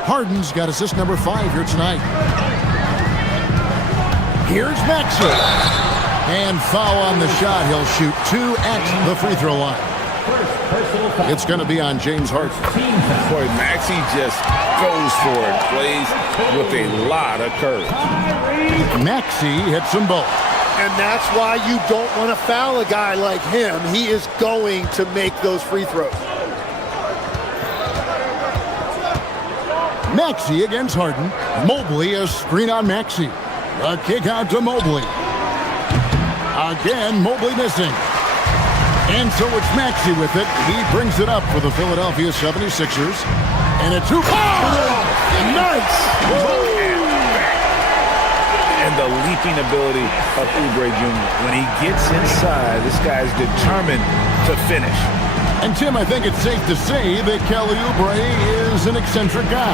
Harden's got assist number 5 here tonight. Here's Maxey. And foul on the shot. He'll shoot 2 at the free throw line. It's going to be on James Harden. Boy, Maxey just goes for it. Plays with a lot of courage. Maxey hits them both. And that's why you don't want to foul a guy like him. He is going to make those free throws. Maxey against Harden. Mobley a screen on Maxey. A kick out to Mobley. Again, Mobley missing. And so it's Maxey with it. He brings it up for the Philadelphia 76ers. And a 2. Oh! Nice! And the leaping ability of Oubre Jr. When he gets inside, this guy's determined to finish. And Tim, I think it's safe to say that Kelly Oubre is an eccentric guy.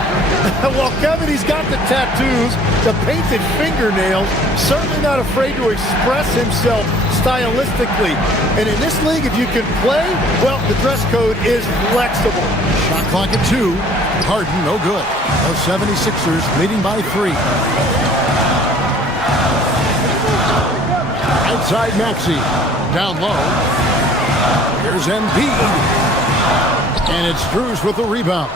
Well, Kevin, he's got the tattoos, the painted fingernails, certainly not afraid to express himself stylistically. And in this league, if you can play, well, the dress code is flexible. Shot clock at 2. Harden, no good. The 76ers leading by 3. Outside Maxey. Down low. Here's Embiid. And it's Strus with the rebound.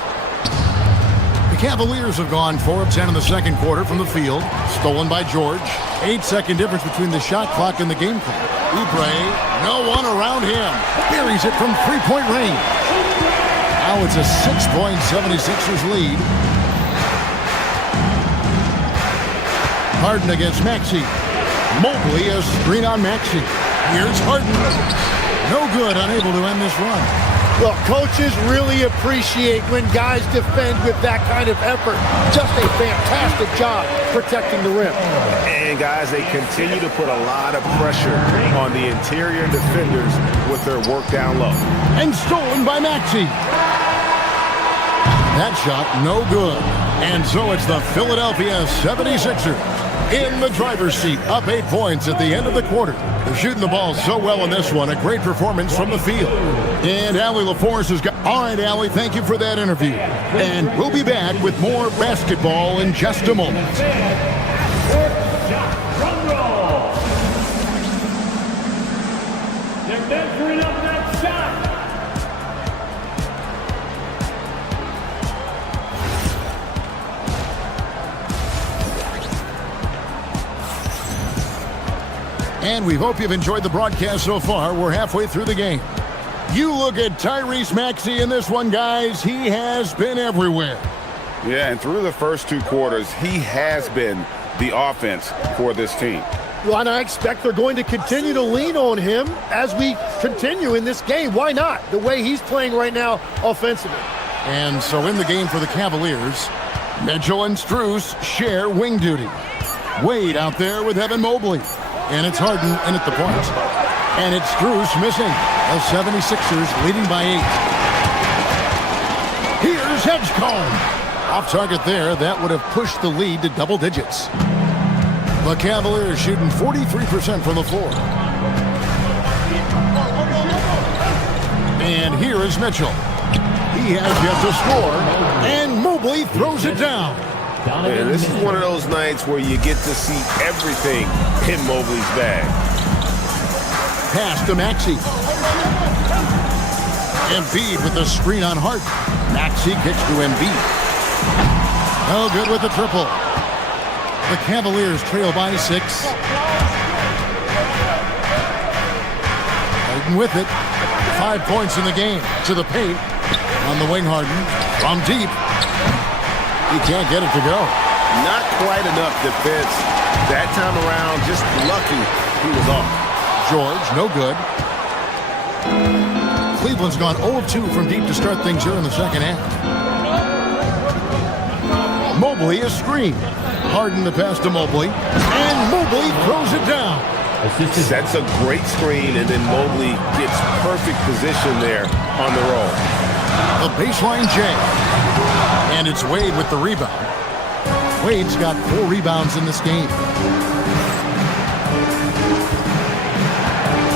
The Cavaliers have gone 4 of 10 in the second quarter from the field. Stolen by George. 8-second difference between the shot clock and the game clock. Oubre, no one around him. Buries it from 3-point range. Now it's a 6-point 76ers lead. Harden against Maxey. Mobley a screen on Maxey. Here's Harden. No good, unable to end this run. Well, coaches really appreciate when guys defend with that kind of effort. Just a fantastic job protecting the rim. And guys, they continue to put a lot of pressure on the interior defenders with their work down low. And stolen by Maxey. That shot, no good. And so it's the Philadelphia 76ers in the driver's seat, up 8 points at the end of the quarter. They're shooting the ball so well in this one. A great performance from the field. And Allie LaForce has got... All right, Allie, thank you for that interview. And we'll be back with more basketball in just a moment. Drum roll. They're measuring up that shot. And we hope you've enjoyed the broadcast so far. We're halfway through the game. You look at Tyrese Maxey in this one, guys. He has been everywhere. Yeah, and through the first 2 quarters, he has been the offense for this team. Well, and I expect they're going to continue to lean on him as we continue in this game. Why not? The way he's playing right now offensively. And so in the game for the Cavaliers, Mitchell and Strus share wing duty. Wade out there with Evan Mobley. And it's Harden in at the point. And it's Strus missing. The 76ers leading by 8. Here's Edgecombe. Off target there. That would have pushed the lead to double digits. The Cavaliers shooting 43% from the floor. And here is Mitchell. He has yet to score. And Mobley throws it down. And this is one of those nights where you get to see everything in Mobley's bag. Pass to Maxey. Embiid with the screen on Hart. Maxey kicks to Embiid. No good with the triple. The Cavaliers trail by 6. Harden with it. 5 points in the game. To the paint. On the wing, Harden. From deep. He can't get it to go. Not quite enough defense that time around. Just lucky he was off. George, no good. Cleveland's gone 0-2 from deep to start things here in the second half. Mobley is screened. Harden the pass to Mobley. And Mobley throws it down. That's a great screen, and then Mobley gets perfect position there on the roll. The baseline J. And it's Wade with the rebound. Wade's got 4 rebounds in this game.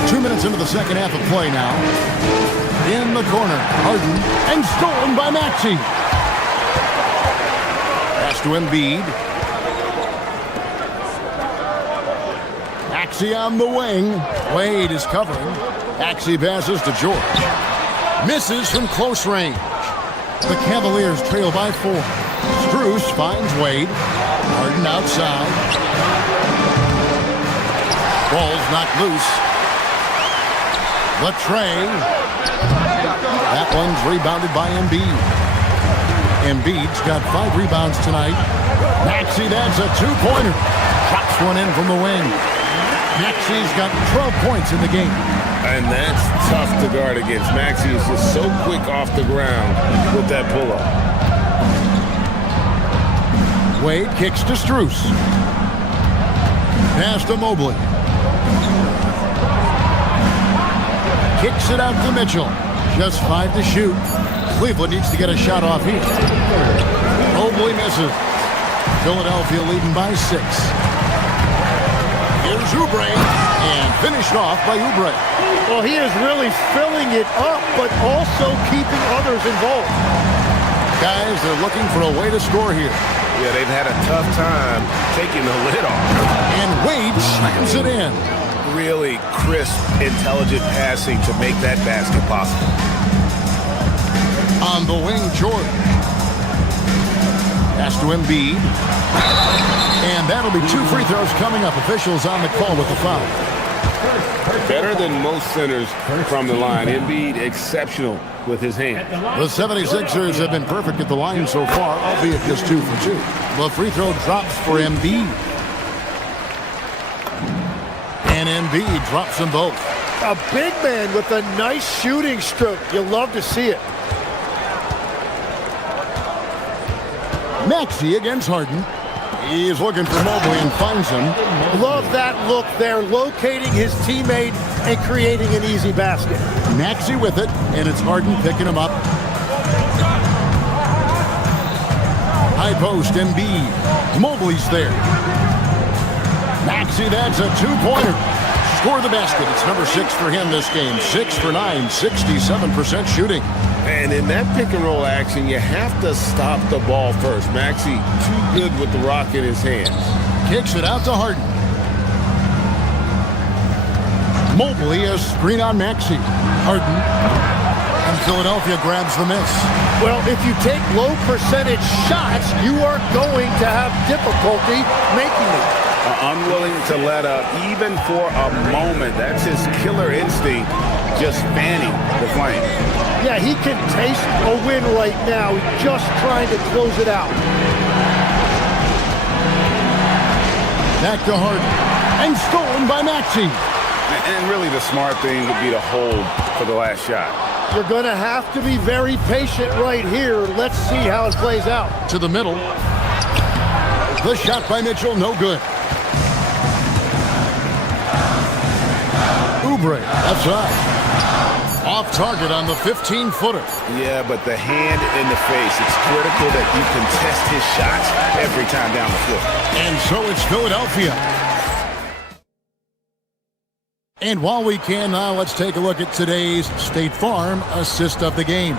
2 minutes into the second half of play now. In the corner, Harden, and stolen by Maxey. Pass to Embiid. Maxey on the wing. Wade is covering. Maxey passes to George. Misses from close range. The Cavaliers trail by 4. Strus finds Wade. Harden outside. Ball's knocked loose. Latrey. That one's rebounded by Embiid. Embiid's got 5 rebounds tonight. Maxey, that's a 2-pointer. Drops one in from the wing. Maxey's got 12 points in the game. And that's tough to guard against. Maxey is just so quick off the ground with that pull-up. Wade kicks to Strus. Pass to Mobley. Kicks it out to Mitchell. Just 5 to shoot. Cleveland needs to get a shot off here. Mobley misses. Philadelphia leading by 6. Here's Oubre, and finished off by Oubre. Well, he is really filling it up, but also keeping others involved. Guys, they're looking for a way to score here. Yeah, they've had a tough time taking the lid off. And Wade slams it in. Really crisp, intelligent passing to make that basket possible. On the wing, George. Pass to Embiid. And that'll be 2 free throws coming up. Officials on the call with the foul. Better than most centers from the line. Embiid exceptional with his hand. The 76ers have been perfect at the line so far, albeit just 2 for 2. The free throw drops for Embiid. And Embiid drops them both. A big man with a nice shooting stroke. You love to see it. Maxey against Harden. He's looking for Mobley and finds him. Love that look there, locating his teammate and creating an easy basket. Maxey with it, and it's Harden picking him up. High post, Embiid. Mobley's there. Maxey, that's a two-pointer. Score the basket. It's number 6 for him this game. 6 for 9, 67% shooting. And in that pick-and-roll action, you have to stop the ball first. Maxey too good with the rock in his hands. Kicks it out to Harden. Mobley, a screen on Maxey. Harden. And Philadelphia grabs the miss. Well, if you take low percentage shots, you are going to have difficulty making it. Unwilling to let up even for a moment. That's his killer instinct, just fanning the flame. Yeah, he can taste a win right now, just trying to close it out. Back to Harden. And stolen by Maxey. And really the smart thing would be to hold for the last shot. You're going to have to be very patient right here. Let's see how it plays out. To the middle. The shot by Mitchell, no good. Oubre, outside. Off target on the 15-footer. Yeah, but the hand in the face, it's critical that you contest his shots every time down the floor. And so it's Philadelphia. And while we can now, let's take a look at today's State Farm assist of the game.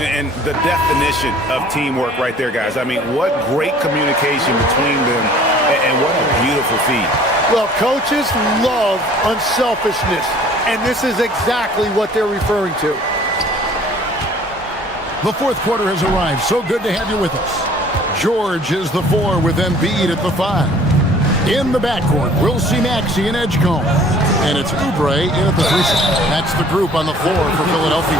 And the definition of teamwork right there, guys. I mean, what great communication between them, and what a beautiful feed. Well, coaches love unselfishness, and this is exactly what they're referring to. The fourth quarter has arrived. So good to have you with us. George is the 4 with Embiid at the 5. In the backcourt, we'll see Maxey and Edgecombe. And it's Oubre in at the 3. That's the group on the floor for Philadelphia.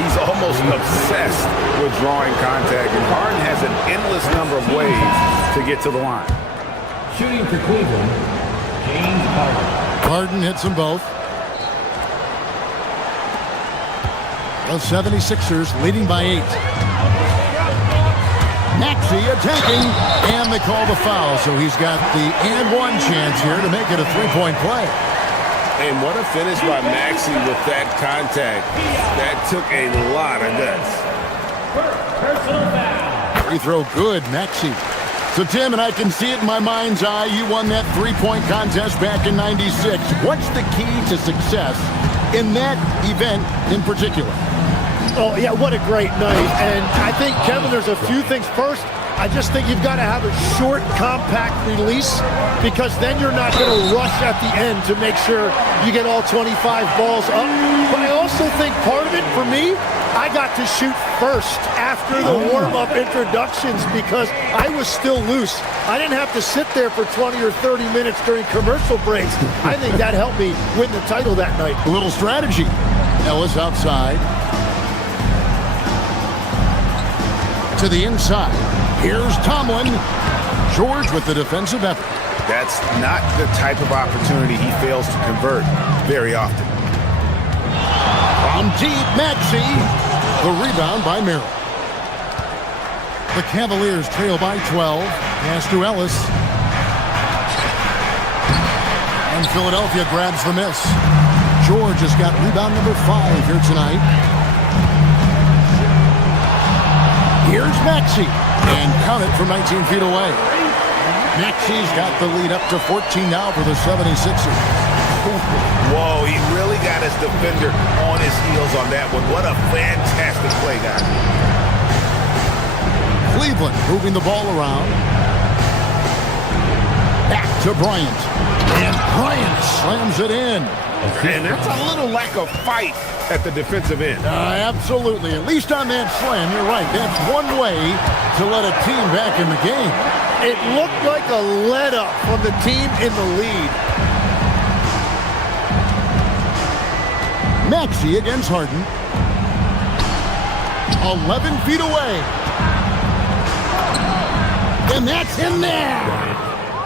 He's almost obsessed with drawing contact, and Harden has an endless number of ways to get to the line. Shooting for Cleveland, James Harden. Harden hits them both. The 76ers leading by 8. Maxey attacking, and they call the foul, so he's got the and one chance here to make it a 3-point play. And what a finish by Maxey with that contact. That took a lot of guts. Personal foul. Free throw good, Maxey. So, Tim, and I can see it in my mind's eye, you won that 3-point contest back in '96. What's the key to success in that event in particular? Oh, yeah, what a great night. And I think, Kevin, there's a few things. First, I just think you've got to have a short, compact release, because then you're not going to rush at the end to make sure you get all 25 balls up. But I also think part of it, for me, I got to shoot first after the warm-up introductions because I was still loose. I didn't have to sit there for 20 or 30 minutes during commercial breaks. I think that helped me win the title that night. A little strategy. Ellis outside. To the inside. Here's Tomlin. George with the defensive effort. That's not the type of opportunity he fails to convert very often. From deep, Maxey. The rebound by Merrill. The Cavaliers trail by 12. Pass to Ellis. And Philadelphia grabs the miss. George has got rebound number 5 here tonight. Here's Maxey. And count it from 19 feet away. Maxey's got the lead up to 14 now for the 76ers. Whoa, he really got his defender on his heels on that one. What a fantastic play, guys. Cleveland moving the ball around. Back to Bryant. And Bryant slams it in. And that's a little lack of fight at the defensive end. Absolutely. At least on that slam, you're right. That's one way to let a team back in the game. It looked like a let-up from the team in the lead. Maxey against Harden. 11 feet away. And that's in there.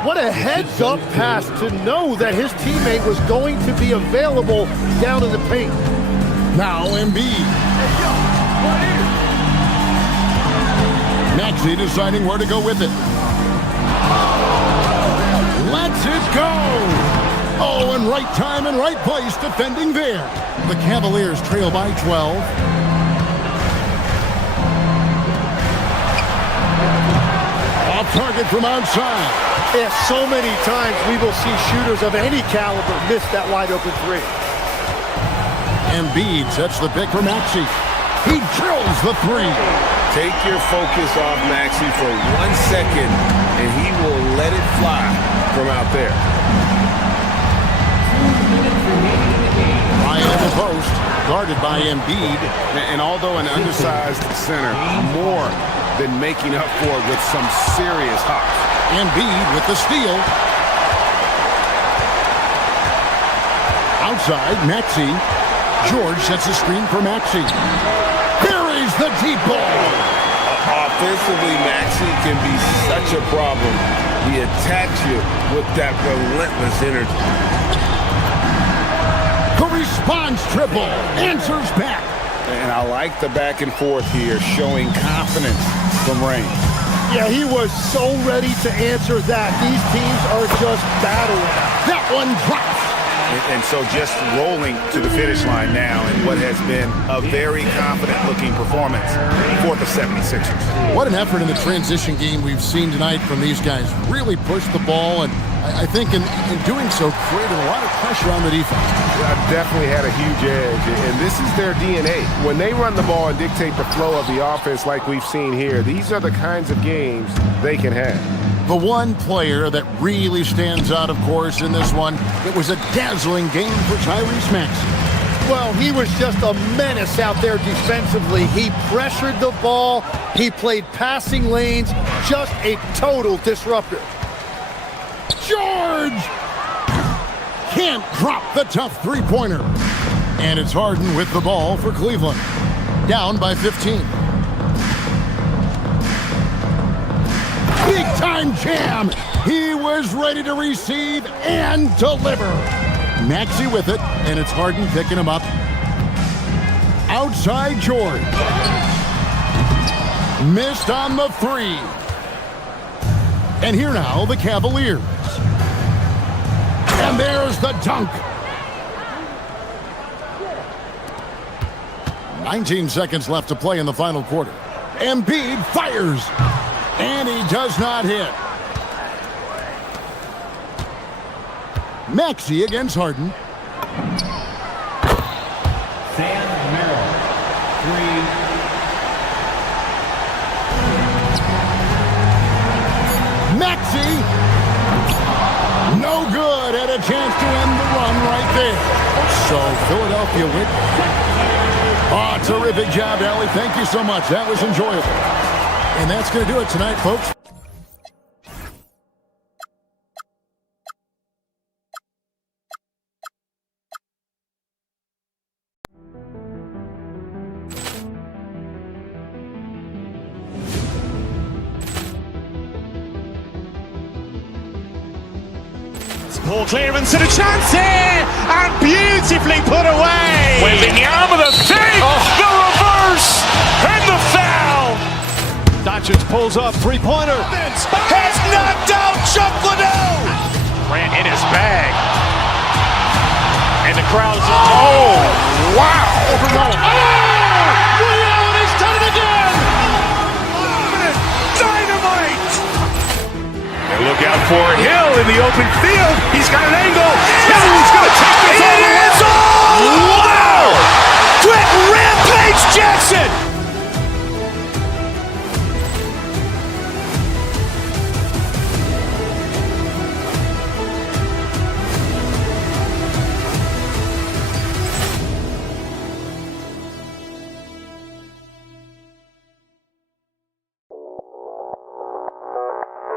What a heads-up pass to know that his teammate was going to be available down in the paint. Now Embiid. Maxey deciding where to go with it. Lets it go. Oh, and right time and right place defending there. The Cavaliers trail by 12. target from outside. Yeah, so many times we will see shooters of any caliber miss that wide open three. Embiid sets the pick for Maxey. He drills the three. Take your focus off Maxey for 1 second, and he will let it fly from out there. Ryan in the post, guarded by Embiid. And although an undersized center, more than making up for it with some serious hops. Embiid with the steal. Outside, Maxey. George sets a screen for Maxey. Buries the deep ball. Offensively, Maxey can be such a problem. He attacks you with that relentless energy. The response triple. Answers back. And I like the back and forth here, showing confidence from range. Yeah, he was so ready to answer that. These teams are just battling. That one drops. And so just rolling to the finish line now in what has been a very confident-looking performance for the 76ers. What an effort in the transition game we've seen tonight from these guys. Really pushed the ball, and I think in doing so created a lot of pressure on the defense. Definitely had a huge edge, and this is their DNA. When they run the ball and dictate the flow of the offense like we've seen here, these are the kinds of games they can have. The one player that really stands out, of course, in this one, it was a dazzling game for Tyrese Maxey. Well, he was just a menace out there defensively. He pressured the ball. He played passing lanes. Just a total disruptor. George! Can't drop the tough three-pointer. And it's Harden with the ball for Cleveland. Down by 15. Big-time jam. He was ready to receive and deliver. Maxey with it, and it's Harden picking him up. Outside George. Missed on the three. And here now, the Cavaliers. And there's the dunk. 19 seconds left to play in the final quarter. Embiid fires. And he does not hit. Maxey against Harden. Sam Merrill, 3. Maxey. No good. Had a chance to end the run right there. So Philadelphia wins. Oh, terrific job, Allie. Thank you so much. That was enjoyable. And that's going to do it tonight, folks. Ball clearance and a chance here, and beautifully put away. Wembanyama the fake, the reverse, and the foul. Doncic pulls up, three-pointer. Has knocked out Chuck Liddell. Grant in his bag. And the crowd is... Oh, wow. Liddell has done it again. Dynamite. And look out for Hill in the open field. He's got an angle. Hill is going to take this all the way. Wow! Quick rampage Jackson.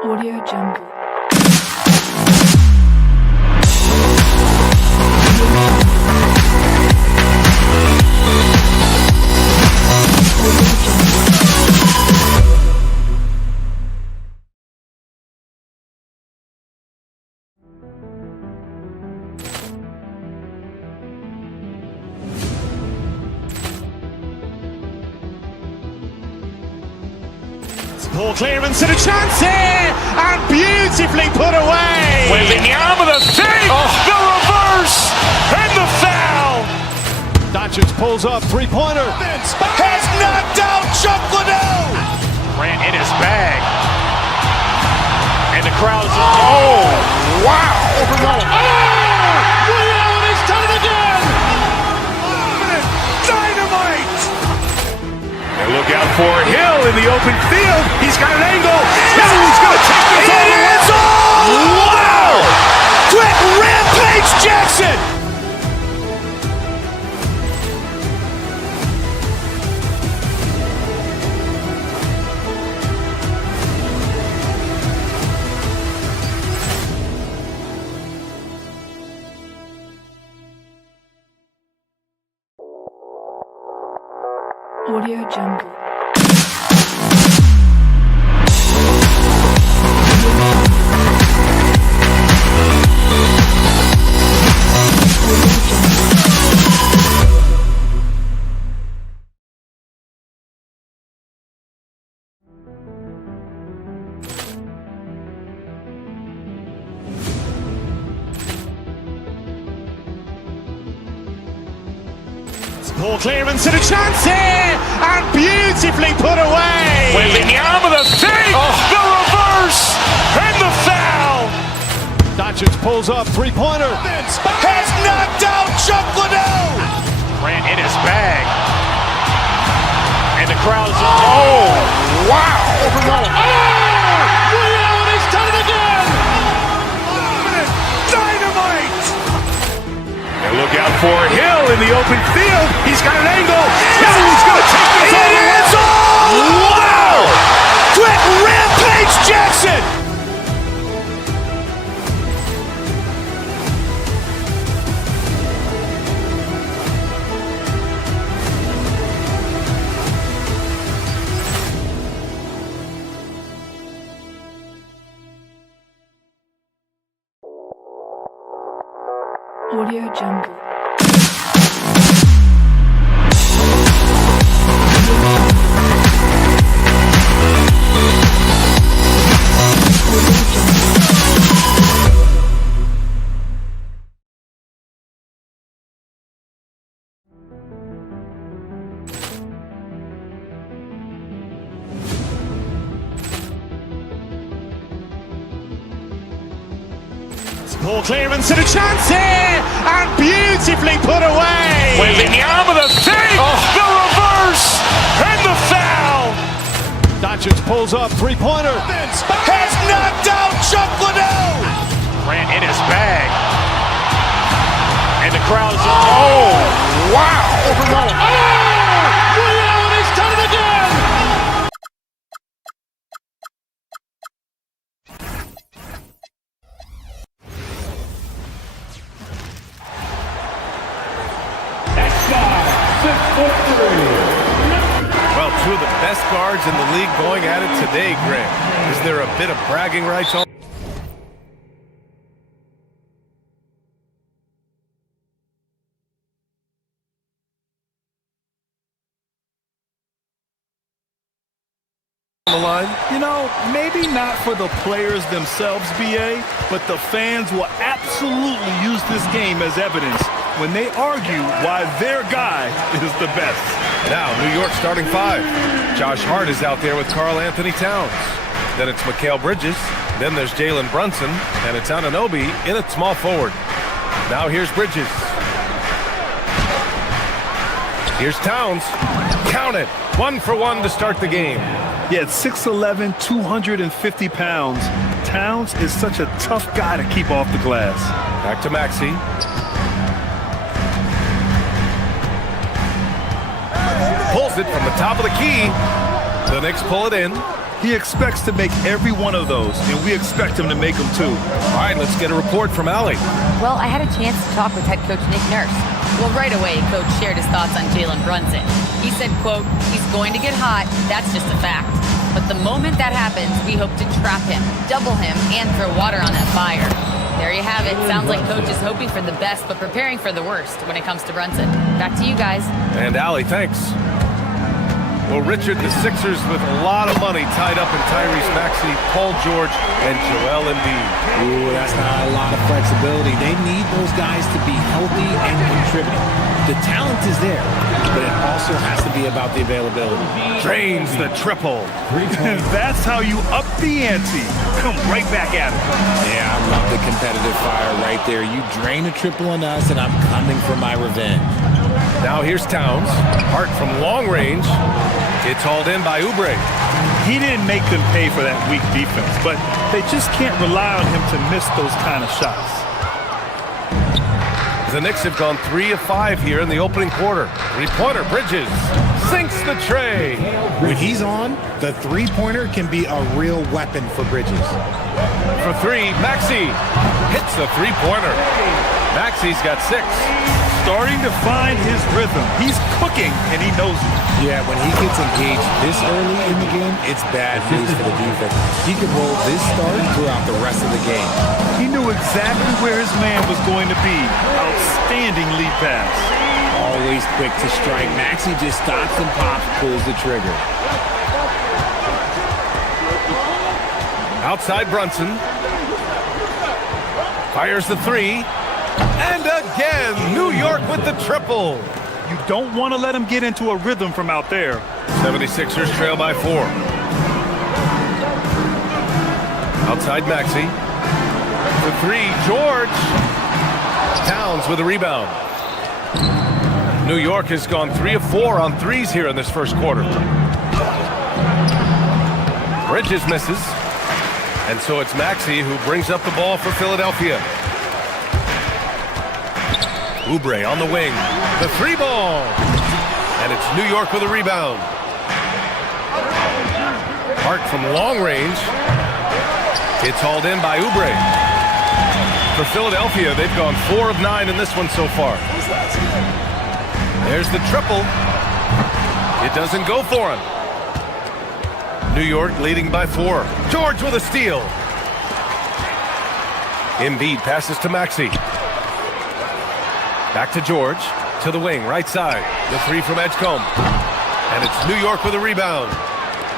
Audio Jungle. Ball clearance and a chance here, and beautifully put away. Wembanyama the fake, the reverse, and the foul. Doncic pulls up, three-pointer. Has knocked out Chuck Liddell. Grant in his bag. over Wall. Ray Allen has done it again! Dynamite! And look out for Hill in the open field. He's got an angle. Hill is going to take this all the way. Wow! Quick rampage Jackson! Audio Jungle. Ball clearance and a chance here, and beautifully put away. With the arm of the fake, the reverse, and the foul. Doncic pulls up, three-pointer. Has knocked out Chocolato. Grant in his bag. And the crowd is... Oh, wow. Over Wall. Ray Allen has done it again. Dynamite. And look out for Hill in the open field. He's got an angle. Hill is going to take this all the way. Wow. Quick rampage Jackson. Audio Jungle. Ball clearance and a chance here, and beautifully put away. With the arm of the fake, the reverse, and the foul. Doncic pulls up, three-pointer. Has knocked out Chocolato. Grant in his bag. And the crowd is... Oh, wow. Over Wall. Ray Allen has done it again. Well, two of the best guards in the league going at it today, Grant. Is there a bit of bragging rights on the line? You know, maybe not for the players themselves, BA, but the fans will absolutely use this game as evidence when they argue why their guy is the best. Now, New York starting five. Josh Hart is out there with Karl Anthony Towns. Then it's Mikal Bridges. Then there's Jalen Brunson. And it's Anunoby in at small forward. Now here's Bridges. Here's Towns. Count it. 1 for 1 to start the game. Yeah, at 6'11", 250 pounds, Towns is such a tough guy to keep off the glass. Back to Maxey. Pulls it from the top of the key. The Knicks pull it in. He expects to make every one of those, and we expect him to make them too. All right, let's get a report from Allie. Well, I had a chance to talk with head coach Nick Nurse. Well, right away, Coach shared his thoughts on Jalen Brunson. He said, quote, he's going to get hot, that's just a fact. But the moment that happens, we hope to trap him, double him, and throw water on that fire. There you have it. Sounds like Coach is hoping for the best, but preparing for the worst when it comes to Brunson. Back to you guys. And Allie, thanks. Well, Richard, the Sixers with a lot of money tied up in Tyrese Maxey, Paul George, and Joel Embiid. Ooh, that's not a lot of flexibility. They need those guys to be healthy and contributing. The talent is there, but it also has to be about the availability. Drains the triple. And that's how you up the ante. Come right back at it. Yeah, I love the competitive fire right there. You drain a triple on us, and I'm coming for my revenge. Now here's Towns. Hart from long range. It's hauled in by Oubre. He didn't make them pay for that weak defense, but they just can't rely on him to miss those kind of shots. The Knicks have gone 3 of 5 here in the opening quarter. Three-pointer, Bridges sinks the tray. When he's on, the three-pointer can be a real weapon for Bridges. For three, Maxey hits the three-pointer. Maxey's got 6. Starting to find his rhythm. He's cooking, and he knows it. Yeah, when he gets engaged this early in the game, it's bad news for the defense. He could roll this start throughout the rest of the game. He knew exactly where his man was going to be. Outstanding lead pass. Always quick to strike. Maxey just stops and pops, pulls the trigger. Outside Brunson. Fires the 3. And again, New York with the triple. You don't want to let him get into a rhythm from out there. 76ers trail by 4. Outside Maxey. For 3, George. Towns with a rebound. New York has gone 3 of 4 on threes here in this first quarter. Bridges misses. And so it's Maxey who brings up the ball for Philadelphia. Oubre on the wing. The 3-ball. And it's New York with a rebound. Hart from long range. It's hauled in by Oubre. For Philadelphia, they've gone 4 of 9 in this one so far. There's the triple. It doesn't go for him. New York leading by 4. George with a steal. Embiid passes to Maxey. Back to George, to the wing, right side. The 3 from Edgecombe. And it's New York with a rebound.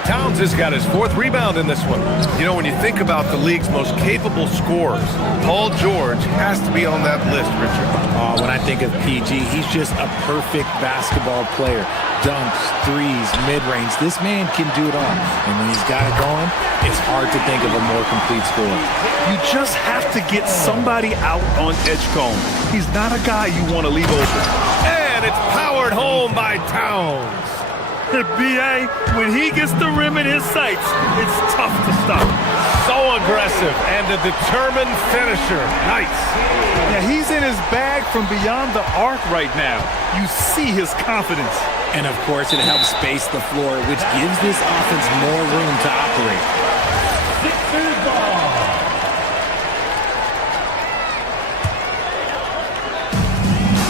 Towns has got his 4th rebound in this one. You know, when you think about the league's most capable scorers, Paul George has to be on that list, Richard. When I think of PG, he's just a perfect basketball player. Dunks, threes, mid-range. This man can do it all. And when he's got it going, it's hard to think of a more complete scorer. You just have to get somebody out on Edgecombe. He's not a guy you want to leave open. And it's powered home by Towns. B.A., when he gets the rim in his sights, it's tough to stop. So aggressive and a determined finisher. Nice. Yeah, he's in his bag from beyond the arc right now. You see his confidence. And, of course, it helps space the floor, which gives this offense more room to operate. Sixers ball.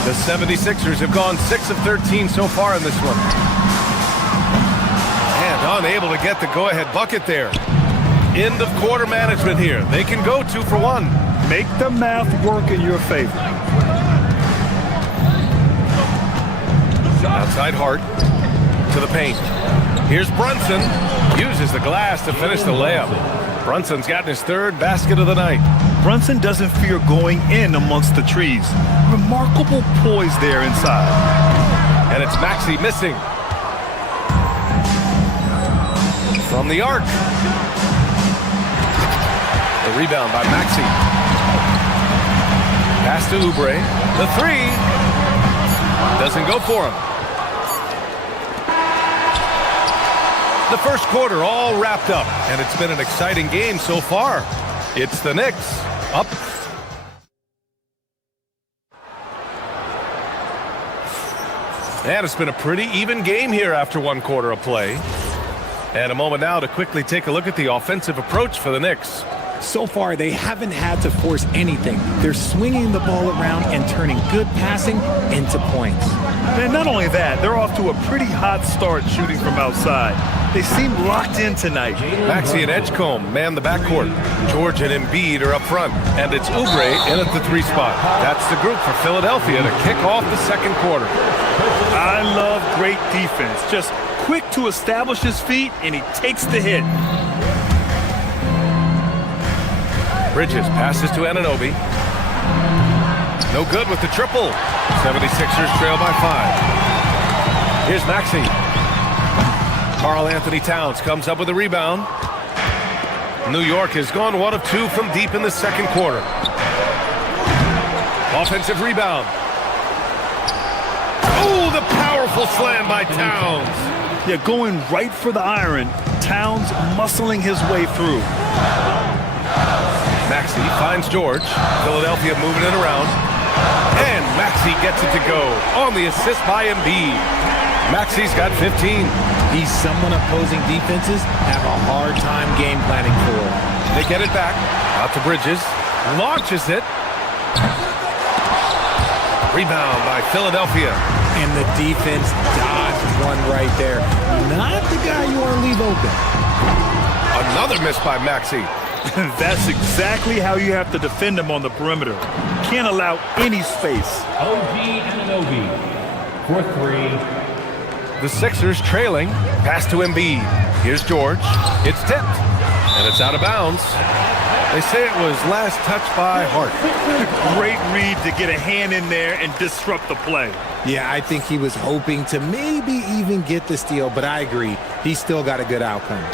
The 76ers have gone 6 of 13 so far in this one. And unable to get the go-ahead bucket there. End of quarter management here. They can go 2 for 1. Make the math work in your favor. Outside Hart to the paint. Here's Brunson. Uses the glass to finish the layup. Brunson's gotten his 3rd basket of the night. Brunson doesn't fear going in amongst the trees. Remarkable poise there inside. And it's Maxey missing. From the arc. The rebound by Maxey. Pass to Oubre. The 3. Doesn't go for him. The first quarter all wrapped up, and it's been an exciting game so far. It's the Knicks up. And it's been a pretty even game here after 1 quarter of play. And a moment now to quickly take a look at the offensive approach for the Knicks. So far, they haven't had to force anything. They're swinging the ball around and turning good passing into points. And not only that, they're off to a pretty hot start shooting from outside. They seem locked in tonight. Maxey and Edgecombe man the backcourt. George and Embiid are up front. And it's Oubre in at the 3 spot. That's the group for Philadelphia to kick off the second quarter. I love great defense. Just quick to establish his feet, and he takes the hit. Bridges passes to Anunoby. No good with the triple. 76ers trail by 5. Here's Maxey. Karl Anthony Towns comes up with a rebound. New York has gone 1 of 2 from deep in the second quarter. Offensive rebound. Oh, the powerful slam by Towns. Yeah, going right for the iron. Towns muscling his way through. Maxey finds George. Philadelphia moving it around. And Maxey gets it to go on the assist by Embiid. Maxey's got 15. He's someone opposing defenses have a hard time game planning for. They get it back. Out to Bridges. Launches it. Rebound by Philadelphia. And the defense dodged one right there. Not the guy you want to leave open. Another miss by Maxey. That's exactly how you have to defend him on the perimeter. Can't allow any space. OG Anunoby for 3. The Sixers trailing. Pass to Embiid. Here's George. It's tipped. And it's out of bounds. They say it was last touched by Hart. Great read to get a hand in there and disrupt the play. Yeah, I think he was hoping to maybe even get the steal, but I agree. He still got a good outcome.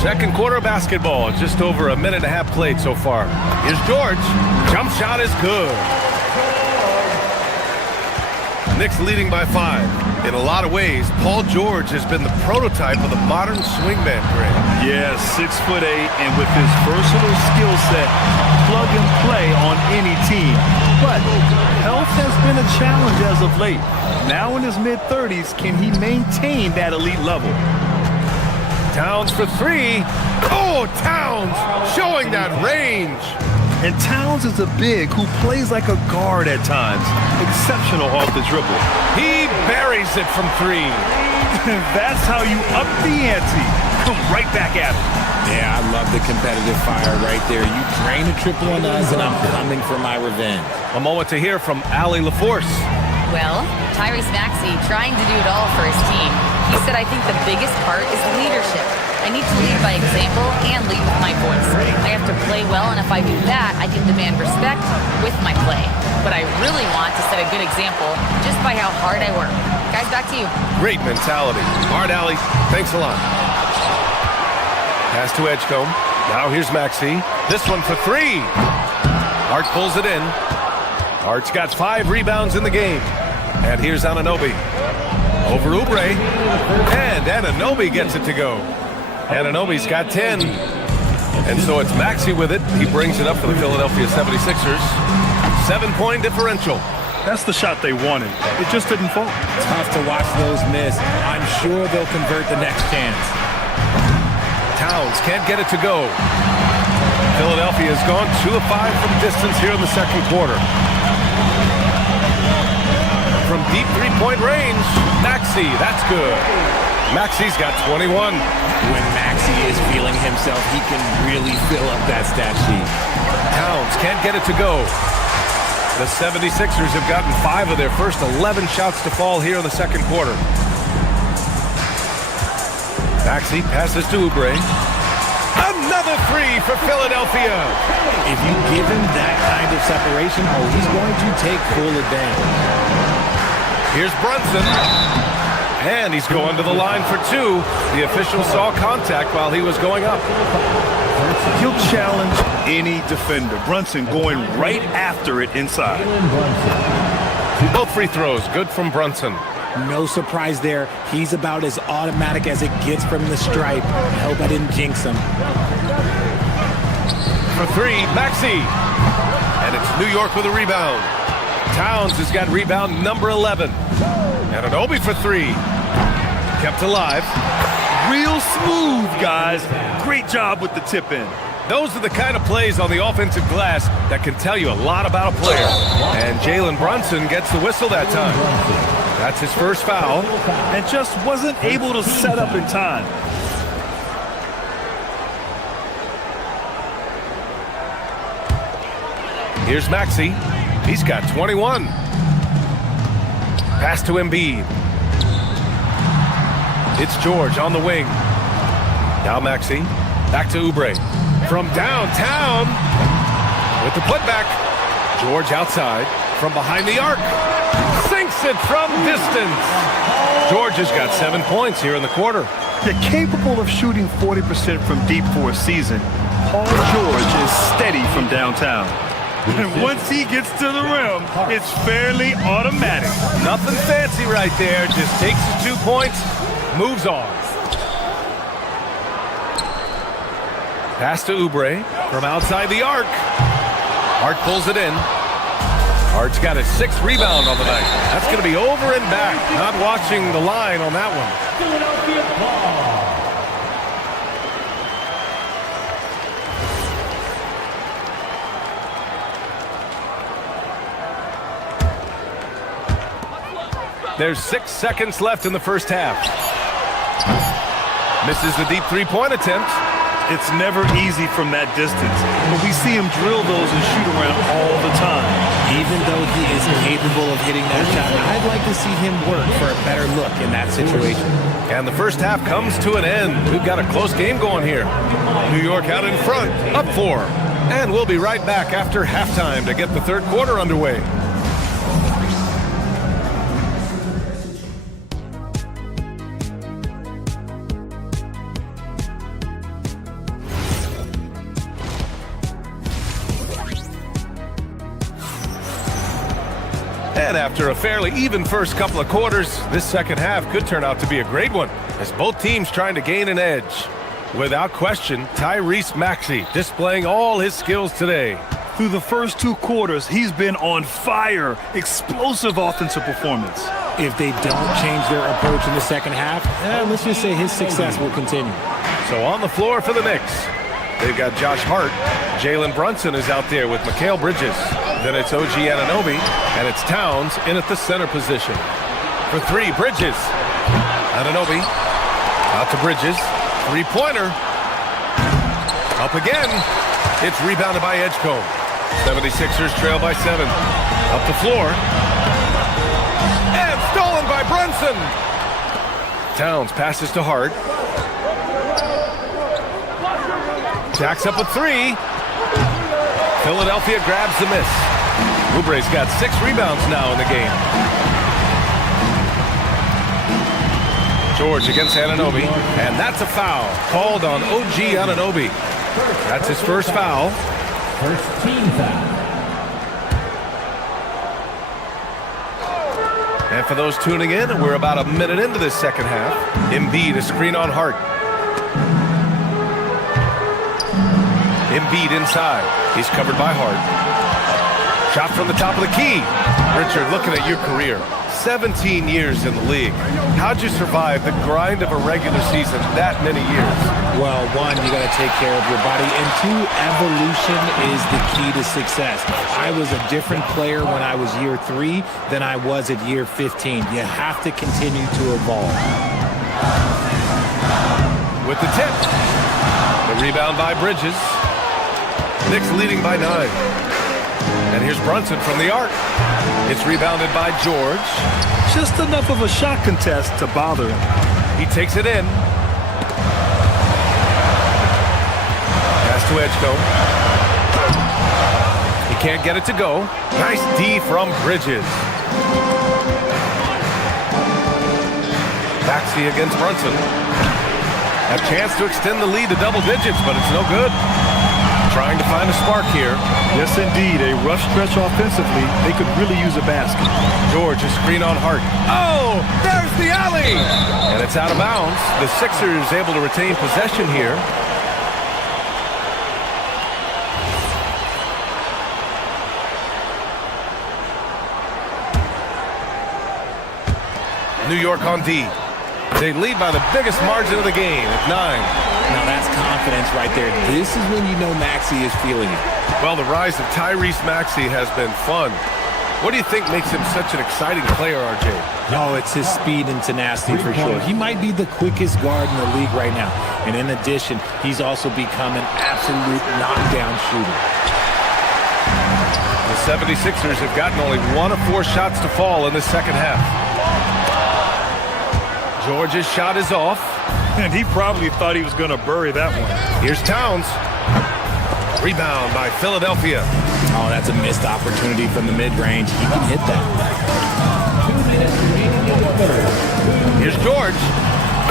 Second quarter of basketball. Just over a minute and a half played so far. Here's George. Jump shot is good. Knicks leading by 5. In a lot of ways, Paul George has been the prototype of the modern swingman grade. Yeah, 6'8", and with his versatile skill set, plug and play on any team. But health has been a challenge as of late. Now in his mid-30s, can he maintain that elite level? Towns for 3. Oh, Towns showing that range. And Towns is a big who plays like a guard at times. Exceptional off the dribble. He buries it from 3. That's how you up the ante. Come right back at it. Yeah, I love the competitive fire right there. You drain a triple on us, and I'm coming for my revenge. A moment to hear from Allie LaForce. Well, Tyrese Maxey trying to do it all for his team. He said, I think the biggest part is leadership. I need to lead by example and lead with my voice. I have to play well, and if I do that, I can demand respect with my play. But I really want to set a good example just by how hard I work. Guys, back to you. Great mentality. Hard, Allie. Thanks a lot. Pass to Edgecombe. Now here's Maxey. This one for 3. Hart pulls it in. Hart's got 5 rebounds in the game. And here's Anunoby. Over Oubre. And Anunoby gets it to go. Anunoby's got 10. And so it's Maxey with it. He brings it up for the Philadelphia 76ers. 7-point differential. That's the shot they wanted. It just didn't fall. Tough to watch those miss. I'm sure they'll convert the next chance. Towns can't get it to go. Philadelphia has gone 2 of 5 from distance here in the second quarter. From deep three-point range, Maxey, that's good. Maxey's got 21. When Maxey is feeling himself, he can really fill up that stat sheet. Towns can't get it to go. The 76ers have gotten 5 of their first 11 shots to fall here in the second quarter. Maxey passes to Oubre. Another 3 for Philadelphia. If you give him that kind of separation, he's going to take full advantage. Here's Brunson. And he's going to the line for 2. The official saw contact while he was going up. He'll challenge any defender. Brunson going right after it inside. Both free throws, good from Brunson. No surprise there. He's about as automatic as it gets from the stripe. I hope I didn't jinx him. For 3, Maxey. And it's New York with a rebound. Towns has got rebound number 11. Anunoby for 3. Kept alive. Real smooth, guys. Great job with the tip in. Those are the kind of plays on the offensive glass that can tell you a lot about a player. And Jalen Brunson gets the whistle that time. That's his first foul. And just wasn't able to set up in time. Here's Maxey. He's got 21. Pass to Embiid. It's George on the wing. Now Maxey. Back to Oubre. From downtown. With the putback. George outside. From behind the arc. Sinks it from distance. George has got 7 points here in the quarter. They're capable of shooting 40% from deep for a season. Paul George is steady from downtown. And once he gets to the rim, it's fairly automatic. Nothing fancy right there. Just takes his 2 points, moves on. Pass to Oubre from outside the arc. Hart pulls it in. Hart's got his 6th rebound on the night. That's going to be over and back. Not watching the line on that one. Philadelphia ball. There's 6 seconds left in the first half. Misses the deep three-point attempt. It's never easy from that distance, but we see him drill those and shoot around all the time. Even though he is capable of hitting that shot, I'd like to see him work for a better look in that situation. And the first half comes to an end. We've got a close game going here. New York out in front, up 4. And we'll be right back after halftime to get the third quarter underway. And after a fairly even first couple of quarters, this second half could turn out to be a great one, as both teams trying to gain an edge. Without question, Tyrese Maxey displaying all his skills today. Through the first 2 quarters, he's been on fire. Explosive offensive performance. If they don't change their approach in the second half, let's just say his success will continue. So on the floor for the Knicks, they've got Josh Hart. Jalen Brunson is out there with Mikal Bridges. Then it's OG Anunoby, and it's Towns in at the center position. For 3, Bridges. Anunoby out to Bridges. 3-pointer. Up again. It's rebounded by Edgecombe. 76ers trail by 7. Up the floor. And stolen by Brunson. Towns passes to Hart. Jacks up with 3. Philadelphia grabs the miss. Oubre's got 6 rebounds now in the game. George against Anunoby, and that's a foul called on OG Anunoby. That's his first foul. First team foul. And for those tuning in, we're about a minute into this second half. Embiid, a screen on Hart. Embiid inside. He's covered by Hart. Shot from the top of the key. Richard, looking at your career. 17 years in the league. How'd you survive the grind of a regular season that many years? Well, 1, you got to take care of your body, and 2, evolution is the key to success. I was a different player when I was year 3 than I was at year 15. You have to continue to evolve. With the tip. The rebound by Bridges. Knicks leading by 9. And here's Brunson from the arc. It's rebounded by George. Just enough of a shot contest to bother him. He takes it in. Pass to Edgecombe. He can't get it to go. Nice D from Bridges. Maxey against Brunson. A chance to extend the lead to double digits, but it's no good. Trying to find a spark here. Yes, indeed. A rough stretch offensively. They could really use a basket. George, a screen on Hart. Oh, there's the alley! And it's out of bounds. The Sixers able to retain possession here. New York on D. They lead by the biggest margin of the game at 9. Now that's confidence right there. This is when you know Maxey is feeling it. Well, the rise of Tyrese Maxey has been fun. What do you think makes him such an exciting player, RJ? Oh, it's his speed and tenacity for sure. He might be the quickest guard in the league right now. And in addition, he's also become an absolute knockdown shooter. The 76ers have gotten only 1 of 4 shots to fall in the second half. George's shot is off. And he probably thought he was going to bury that one. Here's Towns. Rebound by Philadelphia. Oh, that's a missed opportunity from the mid-range. He can hit that. Here's George.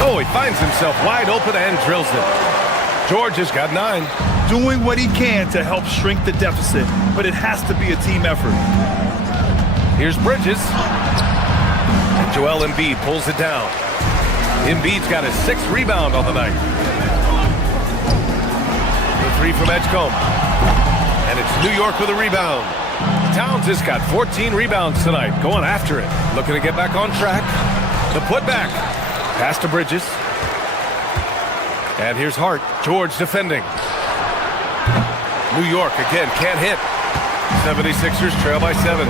Oh, he finds himself wide open and drills it. George has got 9. Doing what he can to help shrink the deficit, but it has to be a team effort. Here's Bridges. And Joel Embiid pulls it down. Embiid's got his 6th rebound on the night. The 3 from Edgecombe. And it's New York with a rebound. Towns has got 14 rebounds tonight, going after it. Looking to get back on track. The putback. Pass to Bridges. And here's Hart. George defending. New York again, can't hit. 76ers trail by 7.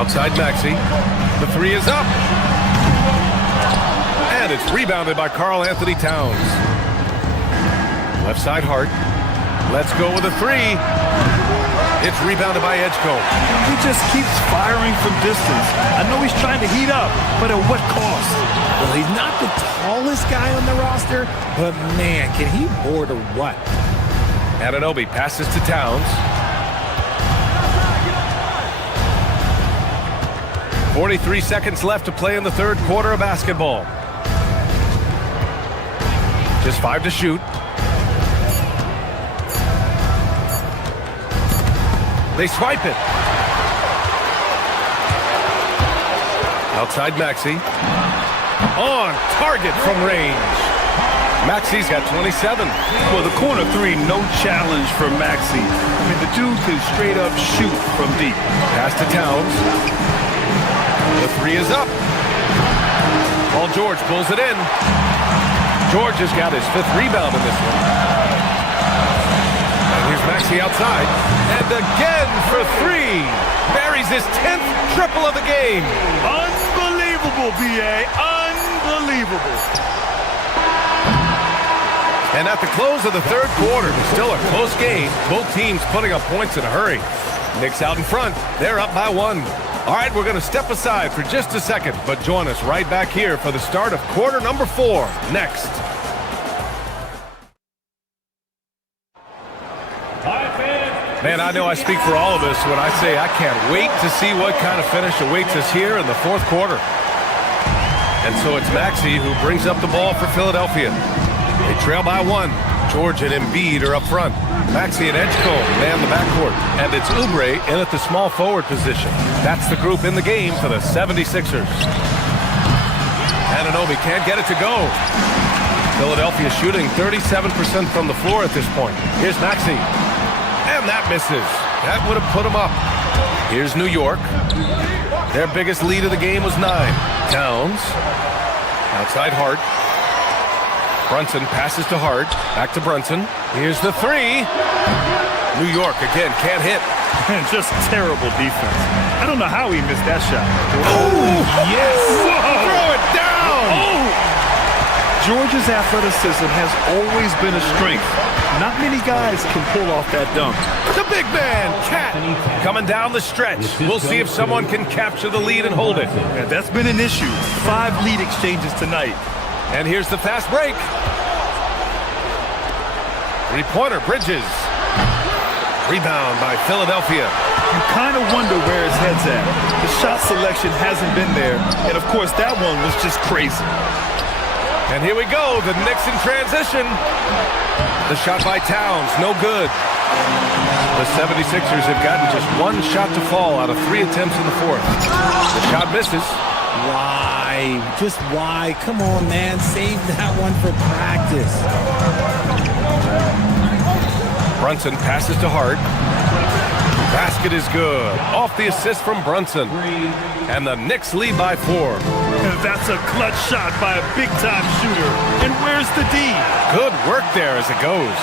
Outside Maxey. The 3 is up. And it's rebounded by Karl Anthony Towns. Left side Hart. Let's go with a 3. It's rebounded by Edgecombe. He just keeps firing from distance. I know he's trying to heat up, but at what cost? Well, he's not the tallest guy on the roster, but man, can he board or what? Anunoby passes to Towns. 43 seconds left to play in the 3rd quarter of basketball. Just 5 to shoot. They swipe it. Outside Maxey. On target from range. Maxey's got 27. Well, the corner 3, no challenge for Maxey. I mean, the dude can straight up shoot from deep. Pass to Towns. The 3 is up. Paul George pulls it in. George has got his 5th rebound in this one. And here's Maxey outside. And again for 3. Buries his 10th triple of the game. Unbelievable, B.A. Unbelievable. And at the close of the 3rd quarter, still a close game. Both teams putting up points in a hurry. Knicks out in front. They're up by 1. All right, we're going to step aside for just a second, but join us right back here for the start of quarter number 4 next. Man, I know I speak for all of us when I say I can't wait to see what kind of finish awaits us here in the 4th quarter. And so it's Maxey who brings up the ball for Philadelphia. They trail by 1. George and Embiid are up front. Maxey and Edgecombe man the backcourt. And it's Oubre in at the small forward position. That's the group in the game for the 76ers. Anunoby can't get it to go. Philadelphia shooting 37% from the floor at this point. Here's Maxey. And that misses. That would have put him up. Here's New York. Their biggest lead of the game was 9. Towns. Outside Hart. Brunson passes to Hart. Back to Brunson. Here's the 3. New York again can't hit. And just terrible defense. I don't know how he missed that shot. Oh, yes! Whoa. Throw it down! Oh! George's athleticism has always been a strength. Not many guys can pull off that dunk. The big man, Cat, coming down the stretch. We'll see if someone can capture the lead and hold it. Yeah, that's been an issue. 5 lead exchanges tonight. And here's the fast break. 3-pointer, Bridges. Rebound by Philadelphia. You kind of wonder where his head's at. The shot selection hasn't been there. And, of course, that one was just crazy. And here we go, the Knicks in transition. The shot by Towns, no good. The 76ers have gotten just 1 shot to fall out of 3 attempts in the 4th. The shot misses. Why? Just why? Come on, man. Save that one for practice. Brunson passes to Hart. Basket is good. Off the assist from Brunson. And the Knicks lead by 4. That's a clutch shot by a big-time shooter. And where's the D? Good work there as it goes.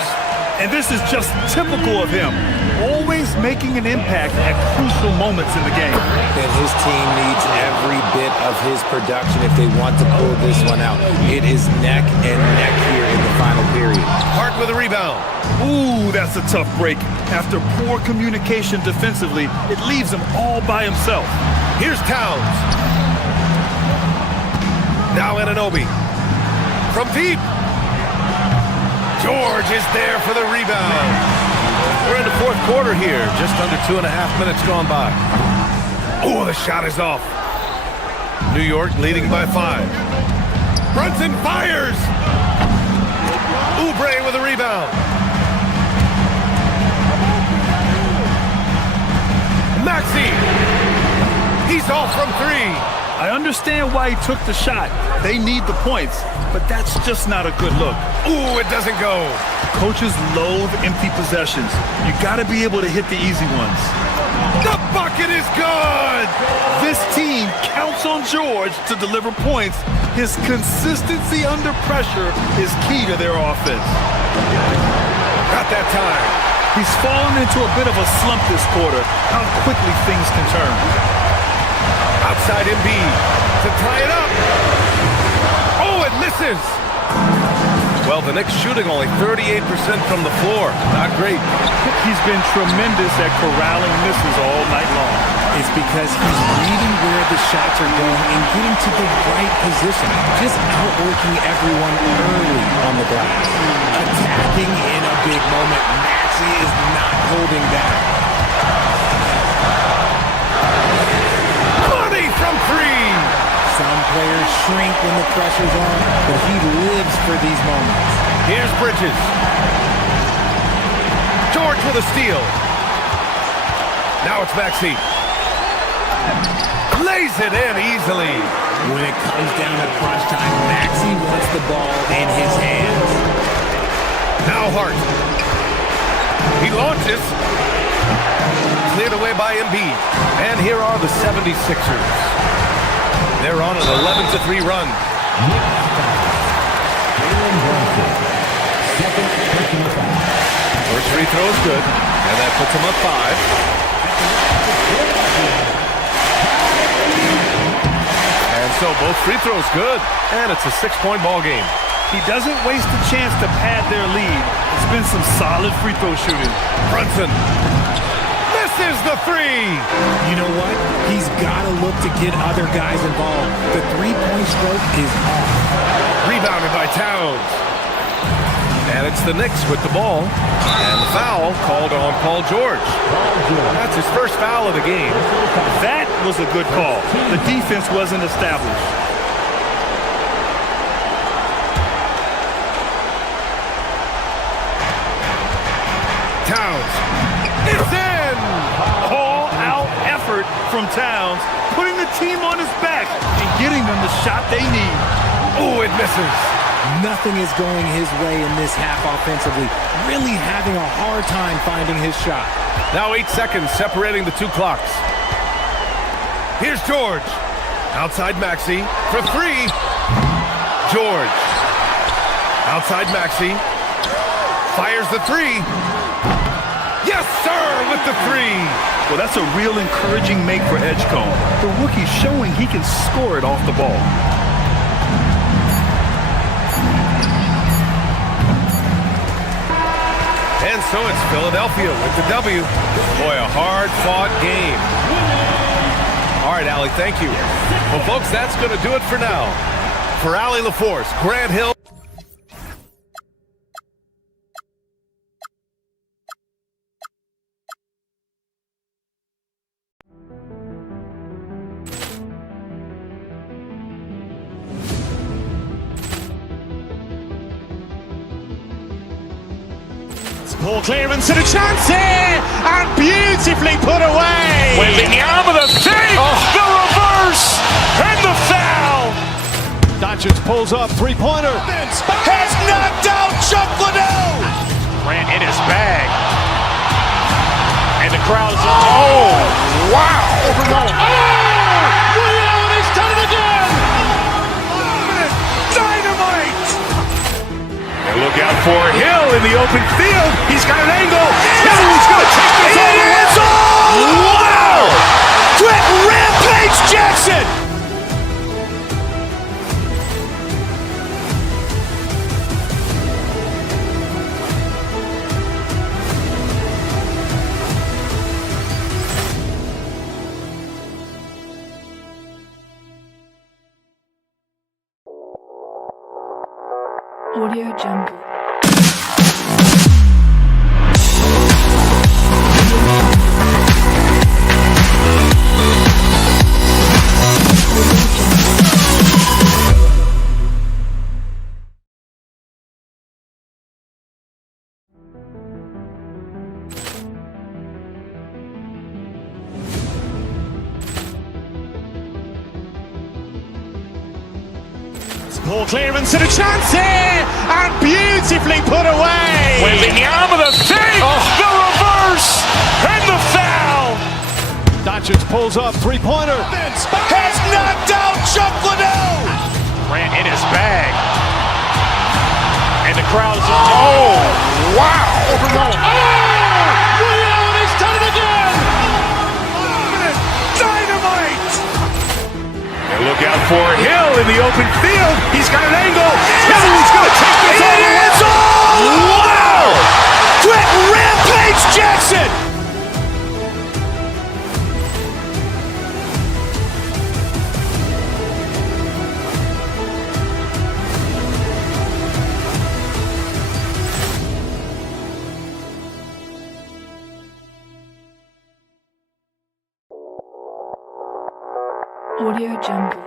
And this is just typical of him. Always making an impact at crucial moments in the game. And his team needs every bit of his production if they want to pull this one out. It is neck and neck here in the final period. Hart with a rebound. Ooh, that's a tough break. After poor communication defensively, it leaves him all by himself. Here's Towns. Now Anunoby. From deep. George is there for the rebound. We're in the fourth quarter here. Just under 2.5 minutes gone by. Oh, the shot is off. New York leading by 5. Brunson fires. Oubre with a rebound. Maxey. He's off from 3. I understand why he took the shot. They need the points, but that's just not a good look. Ooh, it doesn't go. Coaches loathe empty possessions. You got to be able to hit the easy ones. The bucket is good. This team counts on George to deliver points. His consistency under pressure is key to their offense. Got that time. He's fallen into a bit of a slump this quarter. How quickly things can turn. Outside Embiid to tie it up. Oh, it misses. Well, the Knicks shooting only 38% from the floor. Not great. He's been tremendous at corralling misses all night long. It's because he's reading where the shots are going and getting to the right position. Just outworking everyone early on the glass. Attacking in a big moment. Maxey is not holding back. Money from 3. Some players shrink when the pressure's on, but he lives for these moments. Here's Bridges. George with a steal. Now it's Maxey. Lays it in easily. When it comes down to crunch time, Maxey wants the ball in his hands. Now Hart. He launches. Cleared away by Embiid. And here are the 76ers. They're on an 11-3 run. First free throw is good, and that puts him up 5. And so both free throws good, and it's a 6-point ball game. He doesn't waste a chance to pad their lead. It's been some solid free throw shooting. Brunson. This is the 3. You know what? He's got to look to get other guys involved. The three-point stroke is off. Rebounded by Towns. And it's the Knicks with the ball. And the foul called on Paul George. That's his first foul of the game. That was a good call. The defense wasn't established. Towns. It's in! All-out effort from Towns, putting the team on his back and getting them the shot they need. Oh, it misses. Nothing is going his way in this half offensively. Really having a hard time finding his shot. Now 8 seconds separating the 2 clocks. Here's George. Outside Maxey for 3. George. Outside Maxey. Fires the 3. Yes, sir, with the 3. Well, that's a real encouraging make for Edgecombe. The rookie's showing he can score it off the ball. And so it's Philadelphia with the W. Boy, a hard-fought game. All right, Allie, thank you. Well, folks, that's going to do it for now. For Allie LaForce, Grant Hill. Ball clearance and a chance here, and beautifully put away. With the arm of the fake, the reverse, and the foul. Doncic pulls up, three-pointer. Has knocked out Chuck Liddell. Grant in his bag, and the crowd is. Oh, wow! Leon has done it again. Dynamite. Look out for Hill in the open field. He's got an angle. Hill is going to take this all the way. Wow! Quick Rampage Jackson. Audio Jungle. Ball clearance and a chance here, and beautifully put away. Wembanyama the fake, the reverse, and the foul. Doncic pulls up, three-pointer. Has knocked out Chuck Liddell. Grant in his bag. And the crowd is... Oh, wow. Rio, and he's done it again. Dynamite. And look out for Hill in the open field. He's got an angle. Hill is going to take this all the way. Wow! Quick Rampage Jackson. Audio Jungle.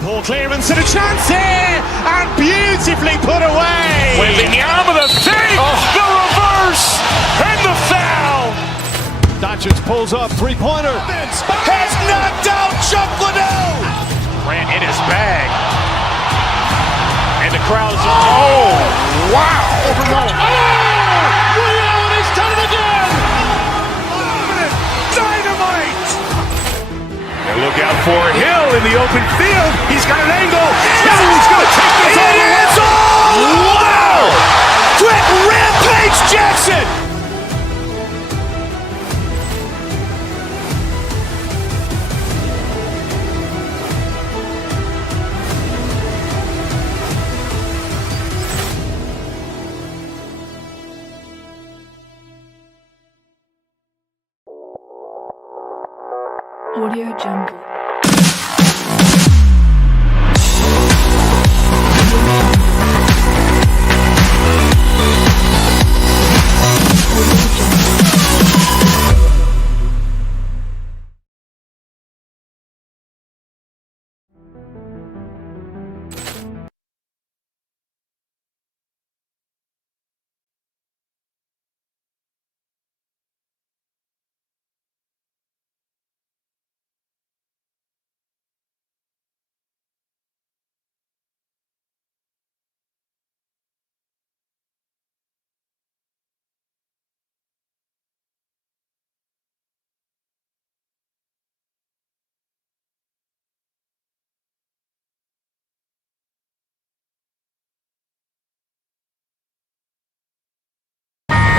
Ball clearance and a chance here, and beautifully put away. Wembanyama the fake, the reverse, and the foul. Doncic pulls up, three-pointer. Has knocked out Chuck Liddell. Grant in his bag. And the crowd is... Oh, wow. Rio, and he's done it again. Dynamite. And look out for Hill in the open field. He's got an angle. Hill is going to take this all the way. Wow! Quick Rampage Jackson. Audio Jungle.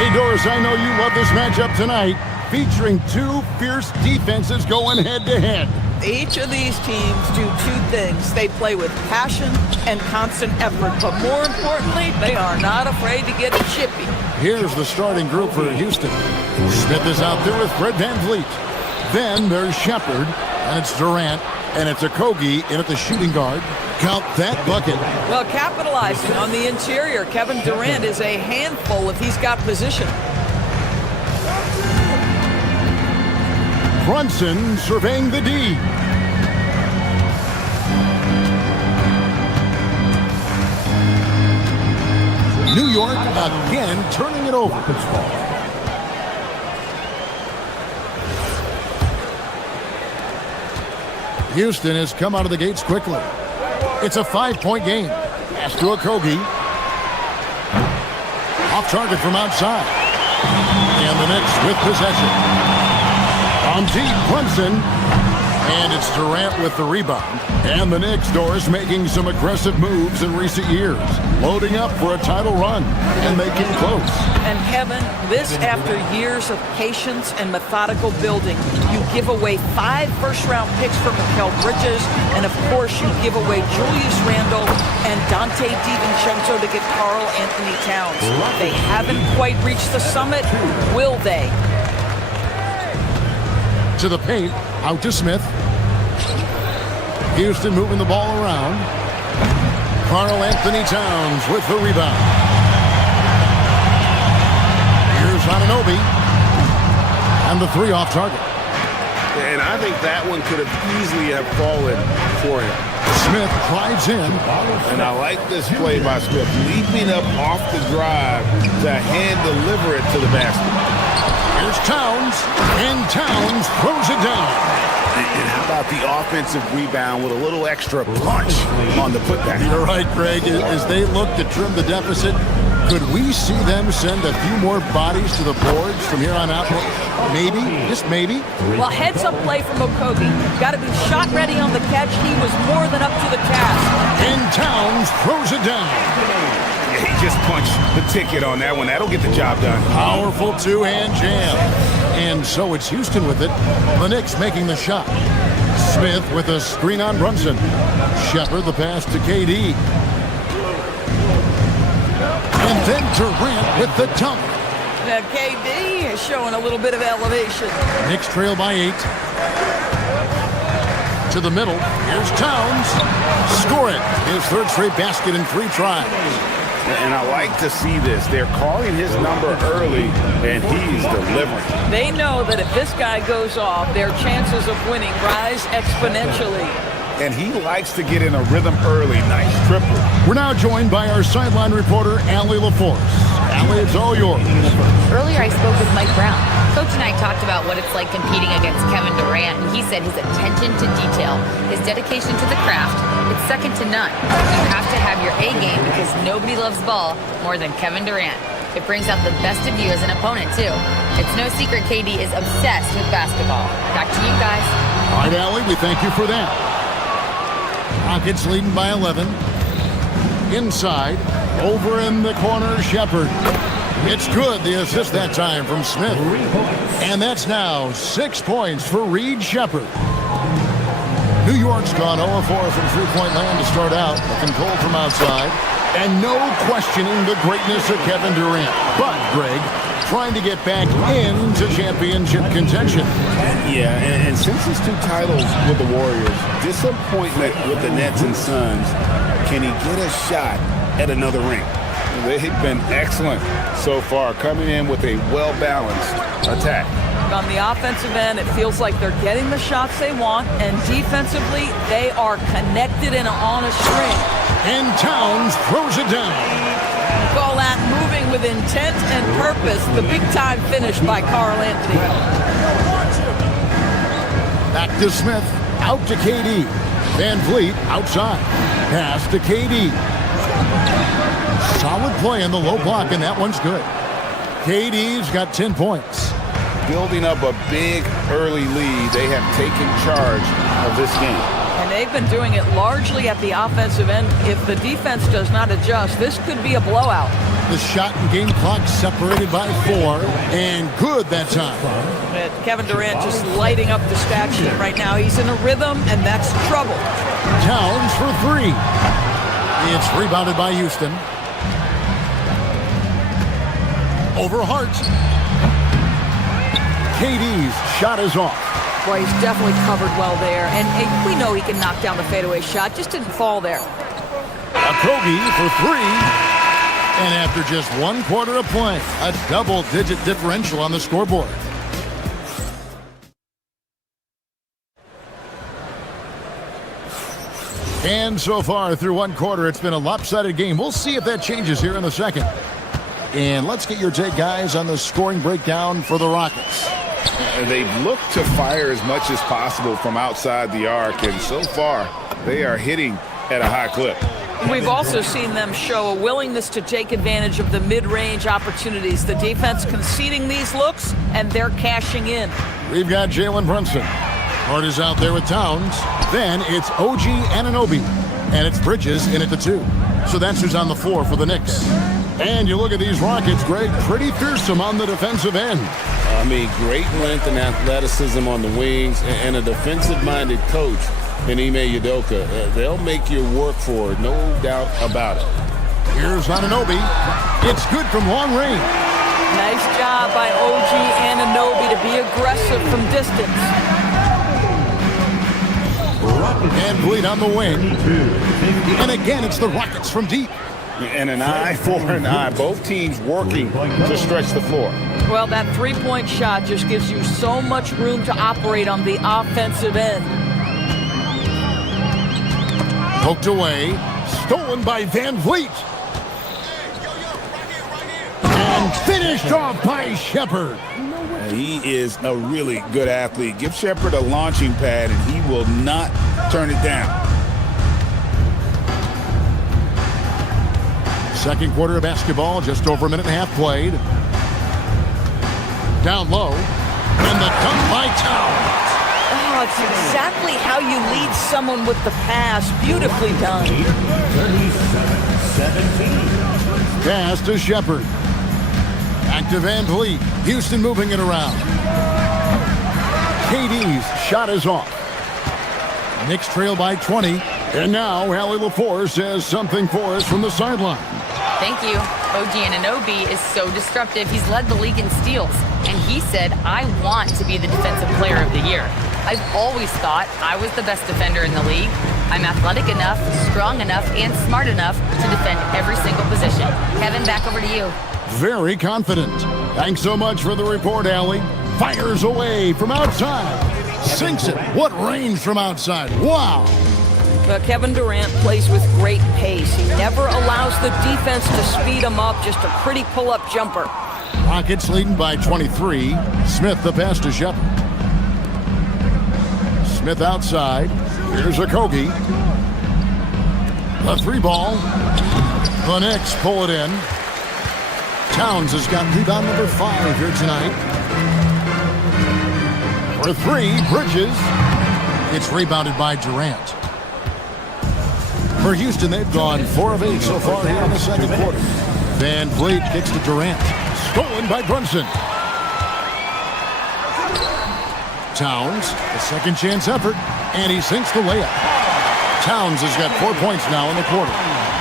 Hey, Doris, I know you love this matchup tonight, featuring two fierce defenses going head-to-head. Each of these teams do two things. They play with passion and constant effort, but more importantly, they are not afraid to get chippy. Here's the starting group for Houston. Smith is out there with Fred VanVleet. Then there's Shepard, and it's Durant, and it's Okogie in at the shooting guard. Count that bucket. Well, capitalizing on the interior, Kevin Durant is a handful if he's got position. Brunson surveying the D. New York again turning it over. Houston has come out of the gates quickly. It's a 5-point game. Pass to Okogie. Off target from outside. And the Knicks with possession. On deep, Brunson. And it's Durant with the rebound. And the Knicks doors making some aggressive moves in recent years, loading up for a title run, and they came close. And Kevin, this after years of patience and methodical building. You give away 5 first-round picks for Mikal Bridges, and of course you give away Julius Randle and Dante DiVincenzo to get Karl Anthony Towns. They haven't quite reached the summit. Will they? To the paint, out to Smith. Houston moving the ball around. Karl Anthony Towns with the rebound. Here's Anunoby. And the 3 off target. And I think that one could have easily have fallen for him. Smith drives in. And I like this play by Smith, leaping up off the drive to hand deliver it to the basket. Here's Towns, and Towns throws it down. And how about the offensive rebound with a little extra punch on the putback? You're right, Greg. As they look to trim the deficit, could we see them send a few more bodies to the boards from here on out? Maybe, just maybe. Well, heads-up play from Okogie. Got to be shot ready on the catch. He was more than up to the task. And Towns throws it down. He just punched the ticket on that one. That'll get the job done. Powerful two-hand jam. And so it's Houston with it. The Knicks making the shot. Smith with a screen on Brunson. Shepard the pass to KD. And then Durant with the dunk. Now KD is showing a little bit of elevation. Knicks trail by 8. To the middle. Here's Towns. Score it. His 3rd straight basket in 3 tries. And I like to see this. They're calling his number early, and he's delivering. They know that if this guy goes off, their chances of winning rise exponentially. And he likes to get in a rhythm early. Nice triple. We're now joined by our sideline reporter, Allie LaForce. Allie, it's all yours. Earlier I spoke with Mike Brown. Coach and I talked about what it's like competing against Kevin Durant, and he said his attention to detail, his dedication to the craft, it's second to none. You have to have your A game because nobody loves ball more than Kevin Durant. It brings out the best of you as an opponent, too. It's no secret KD is obsessed with basketball. Back to you guys. All right, Allie, we thank you for that. Rockets leading by 11. Inside, over in the corner, Shepard. It's good, the assist that time from Smith. And that's now 6 points for Reed Shepard. New York's gone 0-4 from three-point land to start out, looking cold from outside. And no questioning the greatness of Kevin Durant. But, Greg, trying to get back into championship contention. Yeah, and since his 2 titles with the Warriors, disappointment with the Nets and Suns, can he get a shot at another ring? They've been excellent so far, coming in with a well-balanced attack. On the offensive end, it feels like they're getting the shots they want, and defensively, they are connected and on a string. And Towns throws it down. Call that moving with intent and purpose. The big-time finish by Karl Anthony. Back to Smith. Out to KD. Van Vliet outside. Pass to KD. Solid play in the low block, and that one's good. KD's got 10 points. Building up a big early lead, they have taken charge of this game. And they've been doing it largely at the offensive end. If the defense does not adjust, this could be a blowout. The shot and game clock separated by 4, and good that time. But Kevin Durant just lighting up the stat sheet right now. He's in a rhythm, and that's trouble. Towns for 3. It's rebounded by Houston. Over Hart. KD's shot is off. Boy, he's definitely covered well there. And we know he can knock down the fadeaway shot. Just didn't fall there. Okogie for 3. And after just 1 quarter of play, a double-digit differential on the scoreboard. And so far through 1 quarter, it's been a lopsided game. We'll see if that changes here in the second. And let's get your take, guys, on the scoring breakdown for the Rockets. They've looked to fire as much as possible from outside the arc, and so far they are hitting at a high clip. We've also seen them show a willingness to take advantage of the mid-range opportunities. The defense conceding these looks, and they're cashing in. We've got Jalen Brunson. Hart is out there with Towns. Then it's OG Anunoby. And it's Bridges in at the 2. So that's who's on the floor for the Knicks. And you look at these Rockets, Greg, pretty fearsome on the defensive end. I mean, great length and athleticism on the wings, and a defensive-minded coach in Ime Udoka. They'll make you work for it, no doubt about it. Here's Anunoby. It's good from long range. Nice job by OG Anunoby to be aggressive from distance. And Vliet on the wing. And again, it's the Rockets from deep. And an eye for an eye. Both teams working to stretch the floor. Well, that three-point shot just gives you so much room to operate on the offensive end. Poked away. Stolen by Van Vliet. And finished off by Shepherd. He is a really good athlete. Give Shepherd a launching pad, and he will not turn it down. Second quarter of basketball, just over a minute and a half played. Down low, and the dunk by Towns. Oh, it's exactly how you lead someone with the pass. Beautifully done. 37-17. Pass to Shepherd. Back to Van Vliet. Houston moving it around. KD's shot is off. Knicks trail by 20. And now Allie LaForce says something for us from the sideline. Thank you. OG Anunoby is so disruptive. He's led the league in steals. And he said, I want to be the defensive player of the year. I've always thought I was the best defender in the league. I'm athletic enough, strong enough, and smart enough to defend every single position. Kevin, back over to you. Very confident. Thanks so much for the report, Allie. Fires away from outside. Sinks it. What range from outside. Wow. Kevin Durant plays with great pace. He never allows the defense to speed him up. Just a pretty pull-up jumper. Rockets leading by 23. Smith the pass to Shepherd. Smith outside. Here's Okogie. The 3-ball. The Knicks pull it in. Towns has got rebound number 5 here tonight. For 3, Bridges. It's rebounded by Durant. For Houston, they've gone 4 of 8 so far here in the second quarter. Van Vliet kicks to Durant. Stolen by Brunson. Towns, a second chance effort, and he sinks the layup. Towns has got 4 points now in the quarter.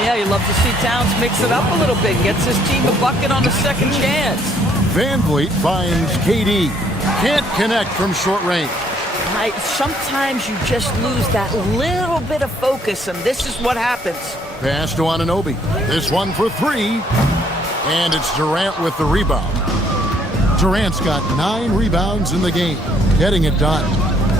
Yeah, you love to see Towns mix it up a little bit. Gets his team a bucket on the second chance. Van Vliet finds KD. Can't connect from short range. Sometimes you just lose that little bit of focus, and this is what happens. Pass to Anunoby. This one for 3. And it's Durant with the rebound. Durant's got 9 rebounds in the game. Getting it done.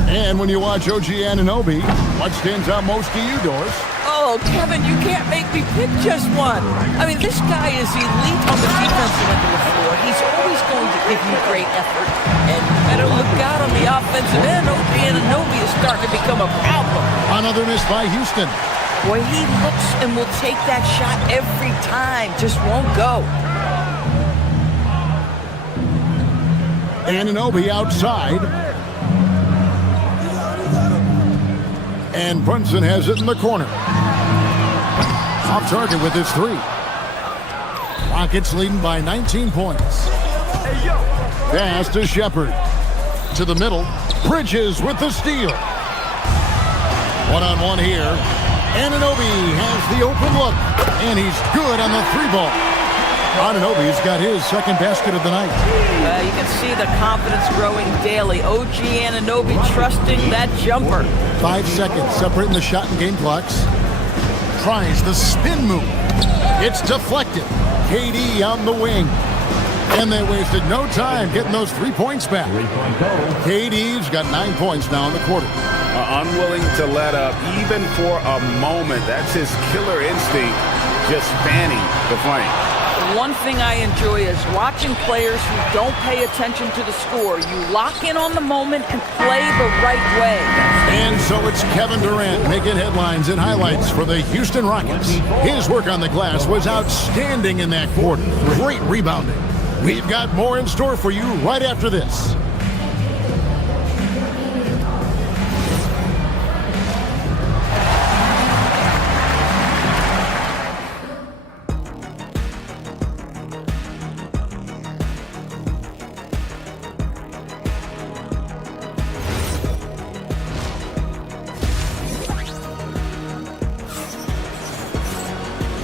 And when you watch OG Anunoby, what stands out most to you, Doris? Oh, Kevin, you can't make me pick just one. I mean, this guy is elite on the defensive end of the floor. He's always going to give you great effort. And you better look out on the offensive end. OG Anunoby is starting to become a problem. Another miss by Houston. Boy, he looks and will take that shot every time. Just won't go. Anunoby outside. And Brunson has it in the corner. Off target with his 3. Rockets leading by 19 points. Pass to Shepherd. To the middle. Bridges with the steal. One-on-one here. Anunoby has the open look. And he's good on the 3-ball. Anunoby's got his second basket of the night. You can see the confidence growing daily. OG Anunoby trusting that jumper. 5 seconds separating the shot and game clocks. Tries the spin move. It's deflected. KD on the wing. And they wasted no time getting those 3 points back. KD's got 9 points now in the quarter. Unwilling to let up even for a moment. That's his killer instinct, just fanning the flame. One thing I enjoy is watching players who don't pay attention to the score. You lock in on the moment and play the right way. And so it's Kevin Durant making headlines and highlights for the Houston Rockets. His work on the glass was outstanding in that quarter. Great rebounding. We've got more in store for you right after this.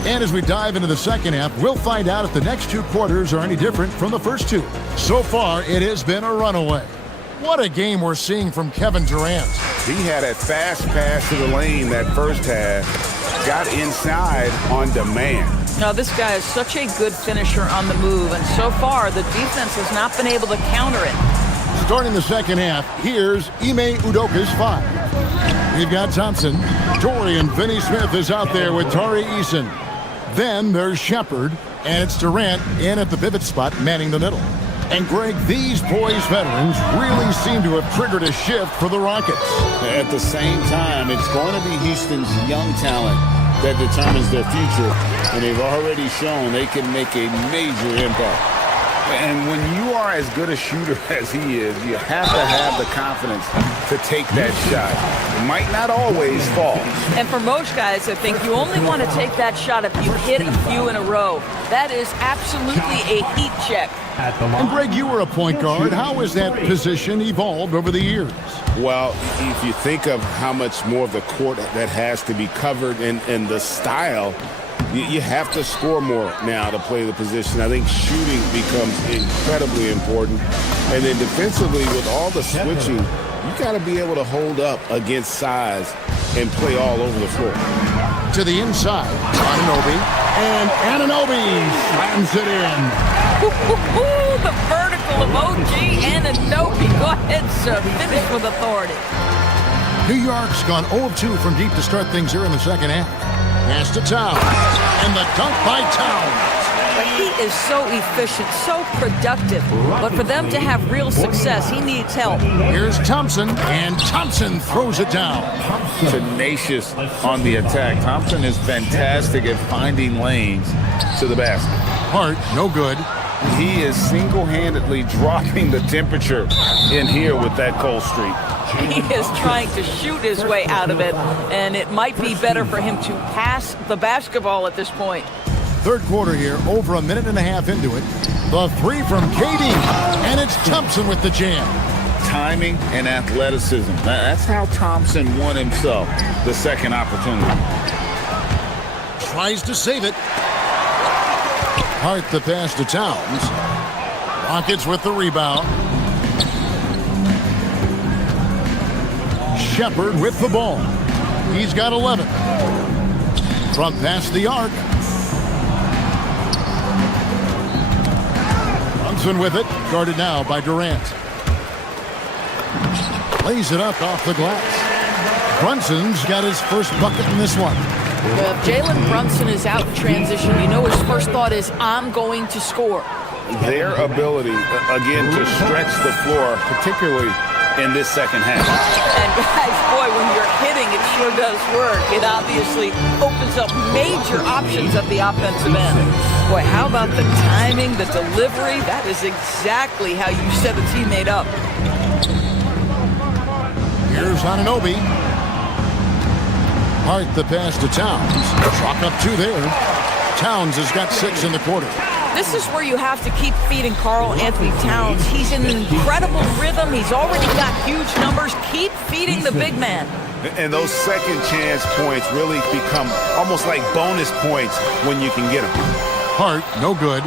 And as we dive into the second half, we'll find out if the next two quarters are any different from the first two. So far, it has been a runaway. What a game we're seeing from Kevin Durant. He had a fast pass to the lane that first half, got inside on demand. Now, this guy is such a good finisher on the move, and so far, the defense has not been able to counter it. Starting the second half, here's Ime Udoka's 5. We've got Thompson. Dorian Finney-Smith is out there with Tari Eason. Then there's Shepard, and it's Durant in at the pivot spot, manning the middle. And Greg, these boys veterans really seem to have triggered a shift for the Rockets. At the same time, it's going to be Houston's young talent that determines their future, and they've already shown they can make a major impact. And when you are as good a shooter as he is, you have to have the confidence to take that shot. It might not always fall. And for most guys, I think you only want to take that shot if you hit a few in a row. That is absolutely a heat check. And Greg, you were a point guard. How has that position evolved over the years? Well, if you think of how much more of the court that has to be covered and the style, you have to score more now to play the position. I think shooting becomes incredibly important. And then defensively, with all the switching, you got to be able to hold up against size and play all over the floor. To the inside, Anunoby. And Anunoby slams it in. The vertical of OG Anunoby. Go ahead, sir. Finish with authority. New York's gone 0 of 2 from deep to start things here in the second half. Pass to Towns, and the dunk by Towns. But he is so efficient, so productive. But for them to have real success, he needs help. Here's Thompson, and Thompson throws it down. Tenacious on the attack. Thompson is fantastic at finding lanes to the basket. Hart, no good. He is single-handedly dropping the temperature in here with that cold streak. He is trying to shoot his way out of it, and it might be better for him to pass the basketball at this point. Third quarter here, over a minute and a half into it. The three from KD, and it's Thompson with the jam. Timing and athleticism. That's how Thompson won himself the second opportunity. Tries to save it. Hart the pass to Towns. Rockets with the rebound. Shepard with the ball. He's got 11. From past the arc. Brunson with it. Guarded now by Durant. Lays it up off the glass. Brunson's got his first bucket in this one. If Jalen Brunson is out in transition, you know his first thought is, I'm going to score. Their ability, again, to stretch the floor, particularly in this second half. And guys, boy, when you're hitting, it sure does work. It obviously opens up major options at the offensive end. Boy, how about the timing, the delivery? That is exactly how you set a teammate up. Here's Anunoby. Hart the pass to Towns. Chalk up 2 there. Towns has got 6 in the quarter. This is where you have to keep feeding Karl Anthony Towns. He's in an incredible rhythm. He's already got huge numbers. Keep feeding the big man. And those second chance points really become almost like bonus points when you can get them. Hart, no good.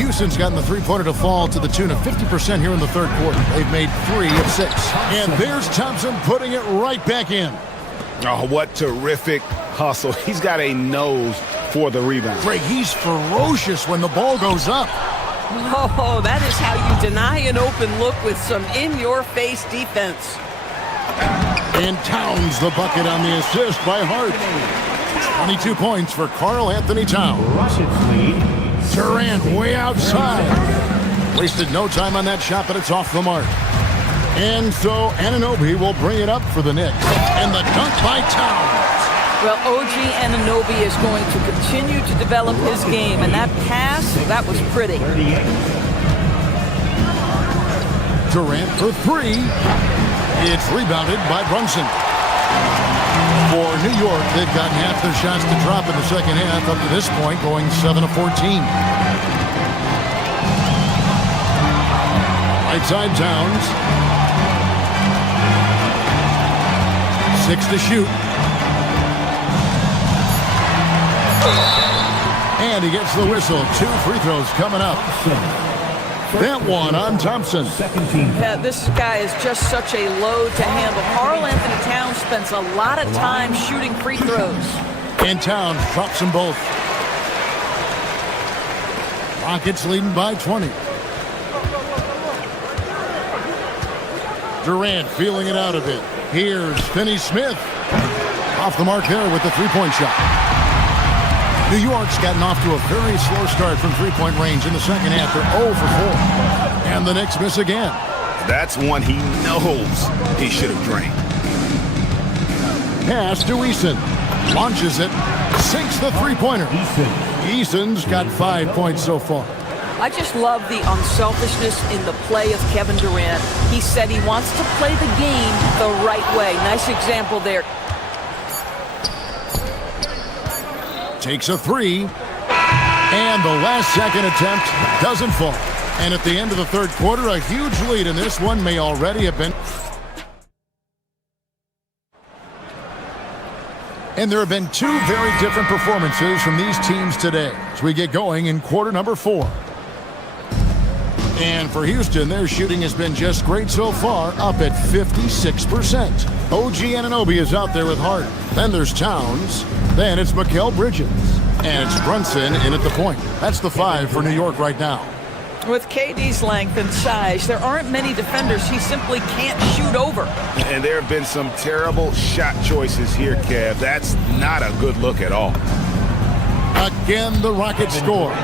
Houston's gotten the three-pointer to fall to the tune of 50% here in the third quarter. They've made 3 of 6. And there's Thompson putting it right back in. Oh, what terrific hustle. He's got a nose for the rebound. Greg, he's ferocious when the ball goes up. Oh, that is how you deny an open look with some in-your-face defense. And Towns the bucket on the assist by Hart. 22 points for Karl Anthony Towns. Durant way outside. Wasted no time on that shot, but it's off the mark. And so Anunoby will bring it up for the Knicks. And the dunk by Towns. Well, OG Anunoby is going to continue to develop his game, and that pass, that was pretty. Durant for 3. It's rebounded by Brunson. For New York, they've gotten half their shots to drop in the second half up to this point, going 7 of 14. Right side Towns. 6 to shoot. And he gets the whistle. 2 free throws coming up. That one on Thompson. Yeah, this guy is just such a load to handle. Karl Anthony Towns spends a lot of time shooting free throws. And Towns drops them both. Rockets leading by 20. Durant feeling it out a bit. Here's Finney-Smith. Off the mark there with the three-point shot. New York's gotten off to a very slow start from three-point range in the second half. They're 0 for 4. And the Knicks miss again. That's one he knows he should have drained. Pass to Eason. Launches it. Sinks the three-pointer. Eason's got 5 points so far. I just love the unselfishness in the play of Kevin Durant. He said he wants to play the game the right way. Nice example there. Takes a three. And the last second attempt doesn't fall. And at the end of the third quarter, a huge lead in this one may already have been. And there have been 2 very different performances from these teams today as we get going in quarter number 4. And for Houston, their shooting has been just great so far, up at 56%. OG Anunoby is out there with Hart. Then there's Towns. Then it's Mikal Bridges. And it's Brunson in at the point. That's the 5 for New York right now. With KD's length and size, there aren't many defenders he simply can't shoot over. And there have been some terrible shot choices here, Kev. That's not a good look at all. Again, the Rockets score.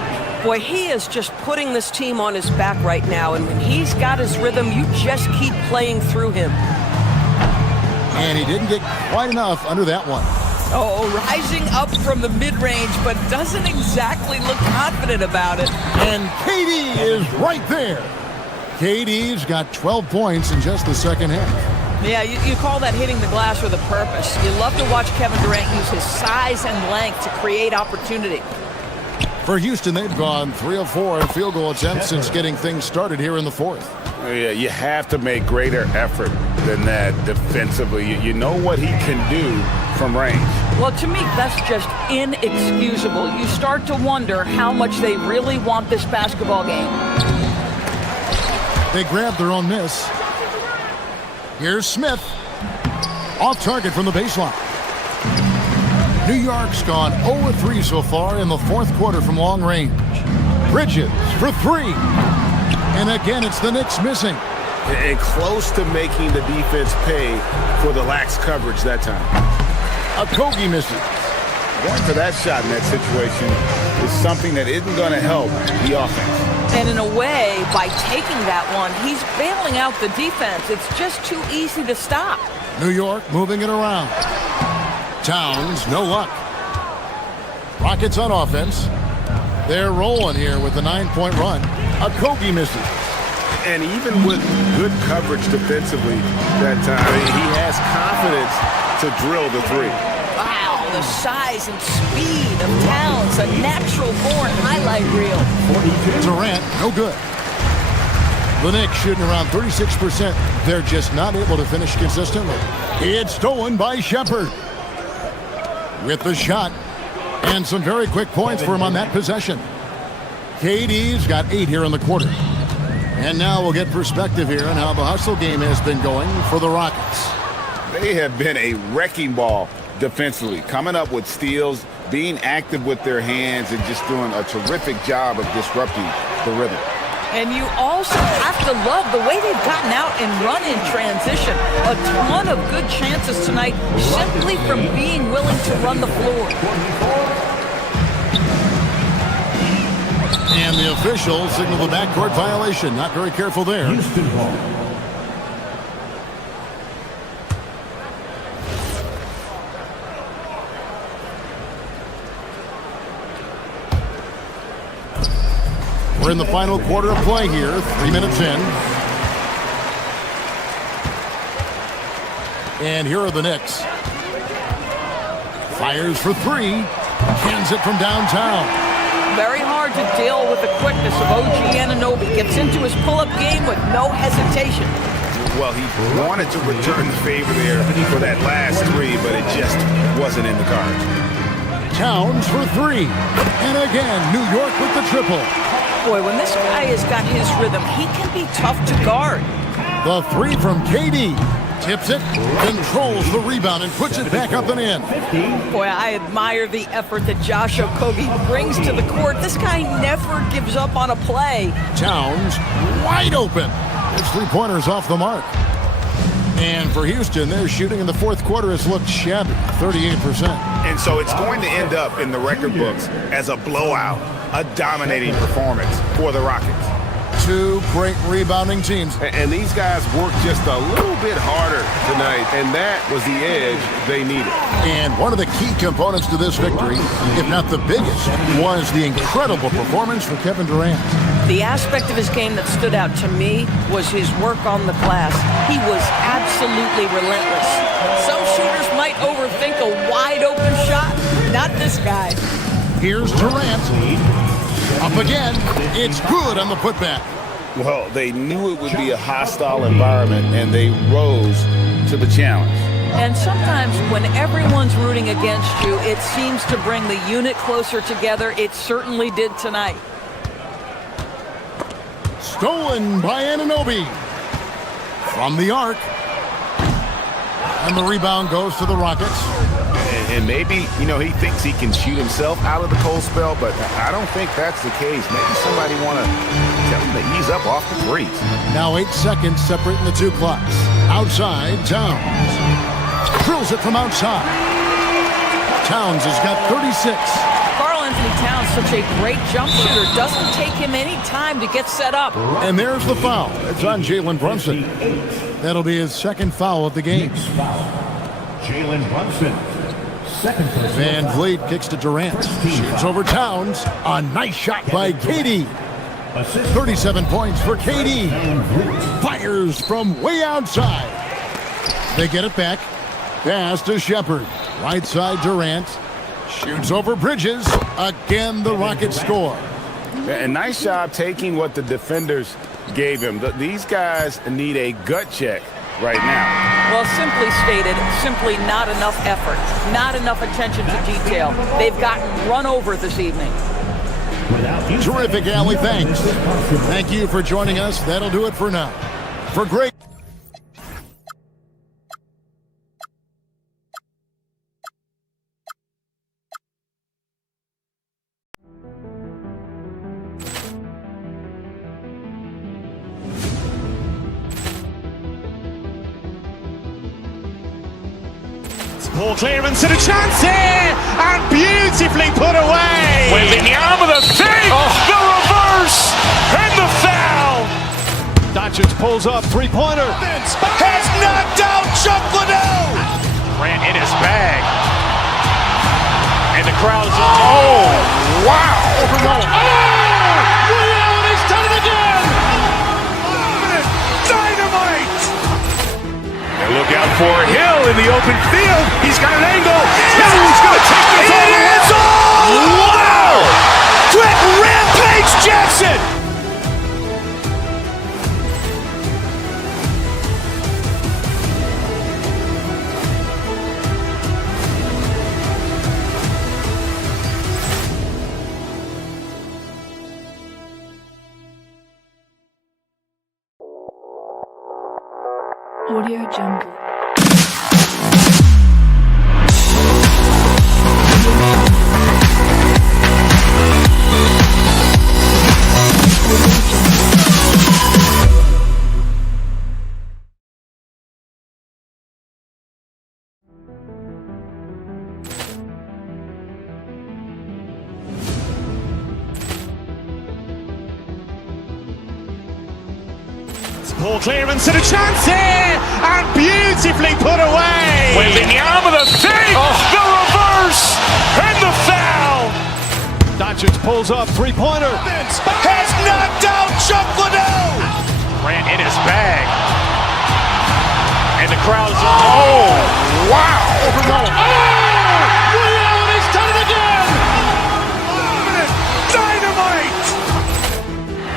Boy, he is just putting this team on his back right now, and when he's got his rhythm, you just keep playing through him. And he didn't get quite enough under that one. Oh, rising up from the mid-range, but doesn't exactly look confident about it. And KD is right there. KD's got 12 points in just the second half. Yeah, you call that hitting the glass with a purpose. You love to watch Kevin Durant use his size and length to create opportunity. For Houston, they've gone 3 of 4 in field goal attempts since getting things started here in the fourth. Yeah, you have to make greater effort than that defensively. You know what he can do from range. Well, to me, that's just inexcusable. You start to wonder how much they really want this basketball game. They grab their own miss. Here's Smith. Off target from the baseline. New York's gone 0-3 so far in the fourth quarter from long range. Bridges for 3. And again, it's the Knicks missing. And close to making the defense pay for the lax coverage that time. Okogie misses. Going for that shot in that situation is something that isn't going to help the offense. And in a way, by taking that one, he's bailing out the defense. It's just too easy to stop. New York moving it around. Towns, no luck. Rockets on offense. They're rolling here with the 9-point run. Okogie misses. And even with good coverage defensively that time, he has confidence to drill the 3. Wow, the size and speed of Towns, a natural-born highlight reel. Durant, no good. The Knicks shooting around 36%. They're just not able to finish consistently. It's stolen by Shepherd. With the shot. And some very quick points for him on that possession. KD's got 8 here in the quarter. And now we'll get perspective here on how the hustle game has been going for the Rockets. They have been a wrecking ball defensively, coming up with steals, being active with their hands, and just doing a terrific job of disrupting the rhythm. And you also have to love the way they've gotten out and run in transition. A ton of good chances tonight simply from being willing to run the floor. And the officials signal the backcourt violation. Not very careful there. Houston ball. We're in the final quarter of play here, 3 minutes in. And here are the Knicks. Fires for 3. Cans it from downtown. Very hard to deal with the quickness of OG Anunoby. Gets into his pull-up game with no hesitation. Well, he wanted to return the favor there for that last 3, but it just wasn't in the cards. Towns for three. And again, New York with the triple. Boy, when this guy has got his rhythm, he can be tough to guard. The three from KD. Tips it, controls the rebound, and puts it back up and in. Boy, I admire the effort that Josh Okogie brings to the court. This guy never gives up on a play. Towns wide open. His three-pointer's off the mark. And for Houston, their shooting in the fourth quarter has looked shabby, 38%. And so it's going to end up in the record books as a blowout, a dominating performance for the Rockets. Two great rebounding teams. And these guys worked just a little bit harder tonight, and that was the edge they needed. And one of the key components to this victory, if not the biggest, was the incredible performance from Kevin Durant. The aspect of his game that stood out to me was his work on the glass. He was absolutely relentless. Some shooters might overthink a wide-open shot. Not this guy. Here's Durant. Up again. It's good on the putback. Well, they knew it would be a hostile environment, and they rose to the challenge. And sometimes when everyone's rooting against you, it seems to bring the unit closer together. It certainly did tonight. Stolen by Anunoby. From the arc. And the rebound goes to the Rockets. And maybe, he thinks he can shoot himself out of the cold spell, but I don't think that's the case. Maybe somebody want to tell him to ease up off the threes. Now 8 seconds separating the two clocks. Outside, Towns. Drills it from outside. Towns has got 36. Karl-Anthony Towns, such a great jump shooter. Doesn't take him any time to get set up. And there's the foul. It's on Jalen Brunson. That'll be his second foul of the game. Jalen Brunson. Van Vliet kicks to Durant. Shoots over Towns. A nice shot by KD. 37 points for KD. Fires from way outside. They get it back. Pass to Shepard. Right side Durant. Shoots over Bridges. Again, the Rockets score. A nice job taking what the defenders gave him. These guys need a gut check right now. Well, simply stated, simply not enough effort, not enough attention to detail. They've gotten run over this evening. Terrific, Allie. Thanks. Thank you for joining us. That'll do it for now. For great. Ball clearance and a chance here, and beautifully put away. Wembanyama the fake, the reverse, and the foul. Doncic pulls up, three-pointer. Has knocked out Chuck Liddell. Grant in his bag. And the crowd is, oh, wow. He's done it again. Dynamite. Look out for Hill in the open field. He's got an angle. He's going to take this all the way. Wow! Quick rampage Jackson. Audio Jungle. Ball clearance and a chance here, and beautifully put away. Wembanyama the fake, the reverse, and the foul. Doncic pulls up, three-pointer. Has knocked out Chuck Liddell. Grant in his bag. And the crowd is, oh, wow. He's done it again. Dynamite.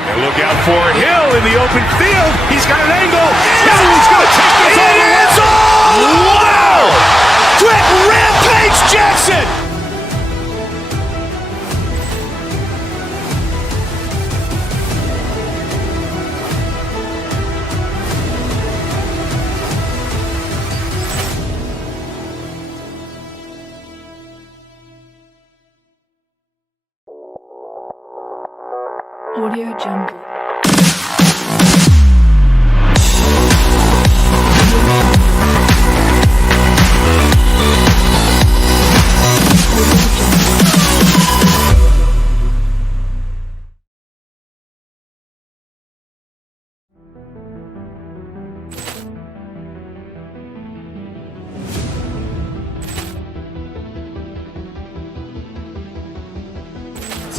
And look out for Hill in the open field. He's got an angle. He's going to take this all the way. Wow! Quick rampage Jackson. Audio Jungle.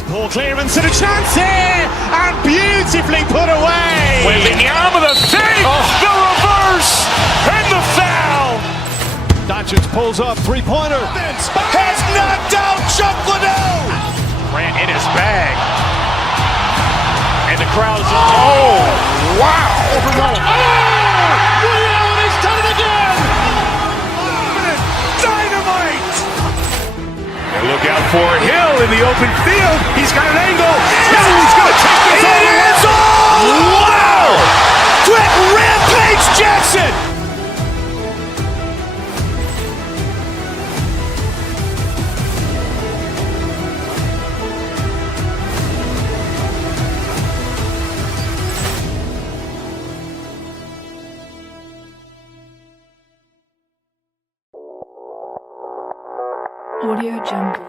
Ball clearance and a chance here, and beautifully put away. Waving the arm of the thing, the reverse, and the foul. Doncic pulls up, three-pointer. Has knocked out Chuck Liddell. Grant in his bag. And the crowd is, oh, wow. He's done it again. Dynamite. And look out for Hill in the open field. He's got an angle. He's going to take this all the way. Wow! Quick Rampage Jackson. Audio Jungle.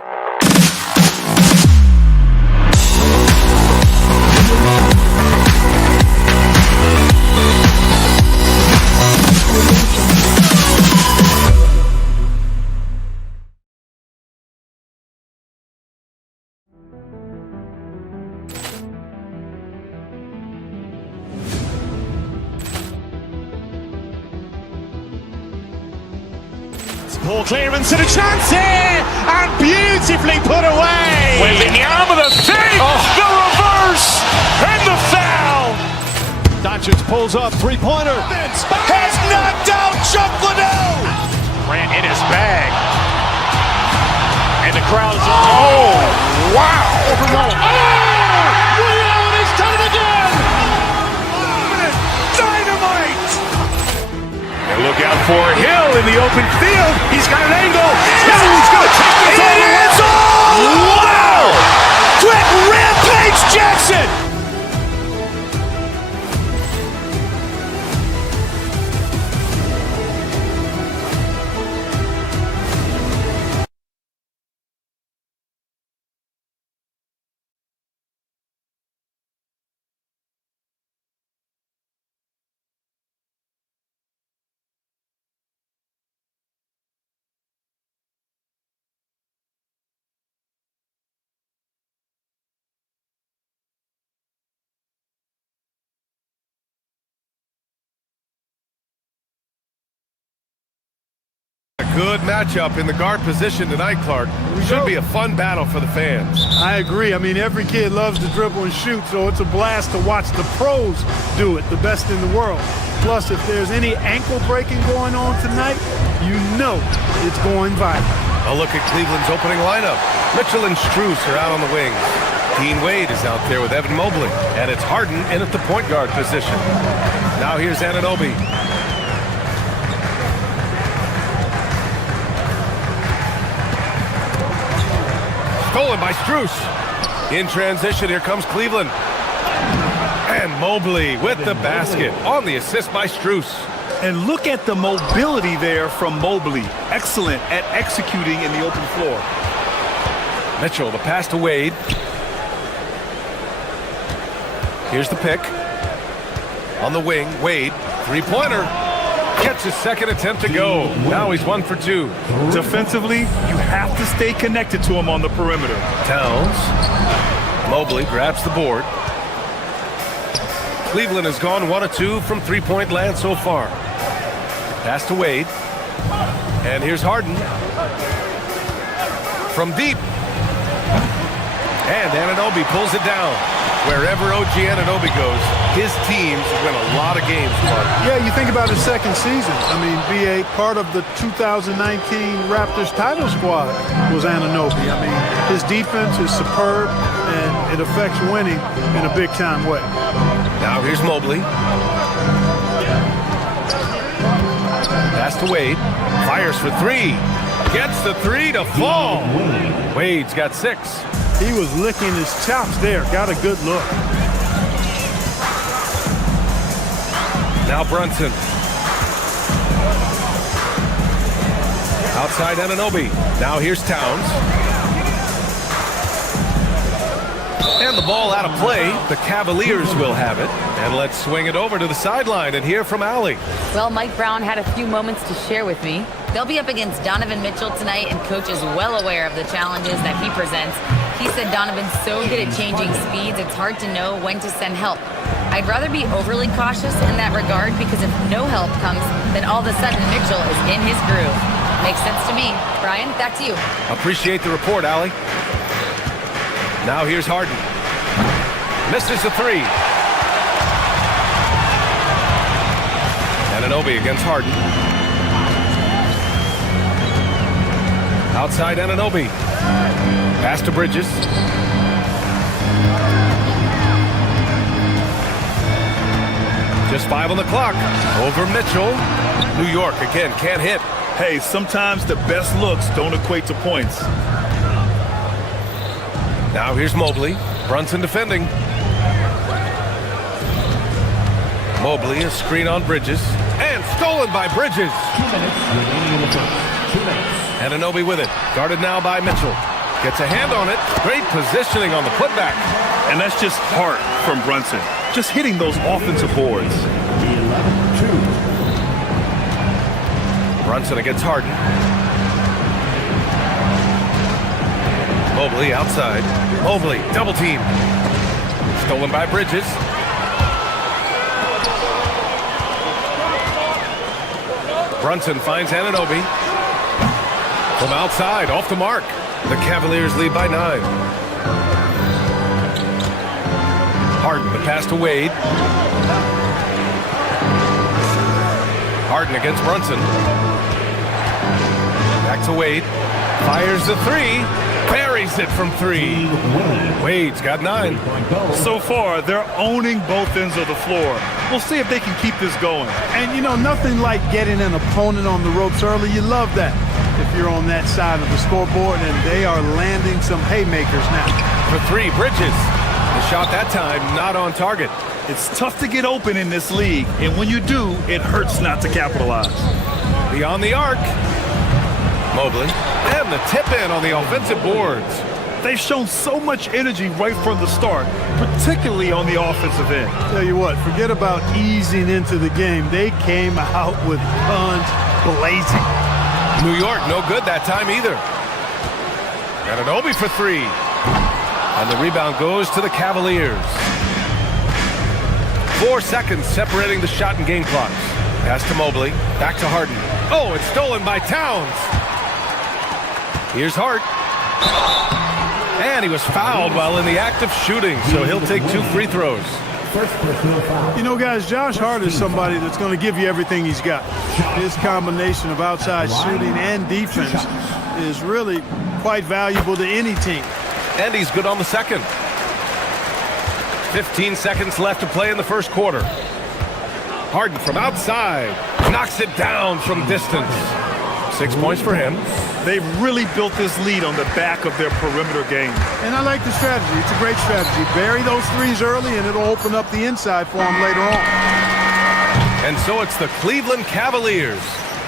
Ball clearance and a chance here, and beautifully put away. Waving the arm of the thing, the reverse, and the foul. Doncic pulls up, three-pointer. Has knocked out Chuck Liddell. Grant in his bag. And the crowd is, oh, wow. He's done it again. Dynamite. And look out for Hill in the open field. He's got an angle. He's going to take this all the way. Wow! Quick Rampage Jackson. Good matchup in the guard position tonight, Clark. Should be a fun battle for the fans. I agree. I mean, every kid loves to dribble and shoot, so it's a blast to watch the pros do it, the best in the world. Plus, if there's any ankle breaking going on tonight, you know it's going viral. A look at Cleveland's opening lineup. Mitchell and Strus are out on the wings. Dean Wade is out there with Evan Mobley, and it's Harden in at the point guard position. Now here's Anunoby. Stolen by Strus. In transition, here comes Cleveland. And Mobley with the basket on the assist by Strus. And look at the mobility there from Mobley. Excellent at executing in the open floor. Mitchell, the pass to Wade. Here's the pick. On the wing, Wade, three-pointer. Gets his second attempt to go. Now he's 1 for 2. Defensively, you have to stay connected to him on the perimeter. Towns. Mobley grabs the board. Cleveland has gone 1 of 2 from three-point land so far. Pass to Wade. And here's Harden. From deep. And Anunoby pulls it down. Wherever OG Anunoby goes, his teams win a lot of games, Mark. Yeah, you think about his second season. I mean, BA, part of the 2019 Raptors title squad was Anunoby. I mean, his defense is superb, and it affects winning in a big-time way. Now here's Mobley. Pass to Wade. Fires for three. Gets the three to fall. Wade's got 6. He was licking his chops there. Got a good look. Now Brunson. Outside Anunoby. Now here's Towns. And the ball out of play. The Cavaliers will have it. And let's swing it over to the sideline and hear from Allie. Well, Mike Brown had a few moments to share with me. They'll be up against Donovan Mitchell tonight, and Coach is well aware of the challenges that he presents. He said Donovan's so good at changing speeds, it's hard to know when to send help. I'd rather be overly cautious in that regard, because if no help comes, then all of a sudden Mitchell is in his groove. Makes sense to me. Brian, back to you. Appreciate the report, Allie. Now here's Harden. Misses the three. Anunoby against Harden. Outside Anunoby. Pass to Bridges. Just 5 on the clock. Over Mitchell. New York again, can't hit. Hey, sometimes the best looks don't equate to points. Now here's Mobley. Brunson defending. Mobley, a screen on Bridges. And stolen by Bridges. 2 minutes remaining in the first. 2 minutes. Anunoby with it. Guarded now by Mitchell. Gets a hand on it. Great positioning on the putback. And that's just heart from Brunson. Just hitting those offensive boards. The 11-2. Brunson against Harden. Mobley outside. Mobley, double team. Stolen by Bridges. Brunson finds Anunoby. From outside, off the mark. The Cavaliers lead by 9. Harden, the pass to Wade. Harden against Brunson. Back to Wade. Fires the three. Buries it from 3. Wade's got 9. So far, they're owning both ends of the floor. We'll see if they can keep this going. And, you know, nothing like getting an opponent on the ropes early. You love that if you're on that side of the scoreboard, and they are landing some haymakers now. For 3, Bridges. The shot that time not on target. It's tough to get open in this league, and when you do, it hurts not to capitalize. Beyond the arc. Mobley. And the tip-in on the offensive boards. They've shown so much energy right from the start, particularly on the offensive end. Tell you what, forget about easing into the game. They came out with guns blazing. New York, no good that time either. Anunoby for 3. And the rebound goes to the Cavaliers. 4 seconds separating the shot and game clocks. Pass to Mobley. Back to Harden. Oh, it's stolen by Towns. Here's Hart. And he was fouled while in the act of shooting, so he'll take 2 free throws. First personal foul. You know, guys, Josh Hart is somebody that's going to give you everything he's got. His combination of outside shooting and defense is really quite valuable to any team. And he's good on the second. 15 seconds left to play in the first quarter. Harden from outside. Knocks it down from distance. 6 points for him. They've really built this lead on the back of their perimeter game. And I like the strategy. It's a great strategy. Bury those threes early, and it'll open up the inside for them later on. And so it's the Cleveland Cavaliers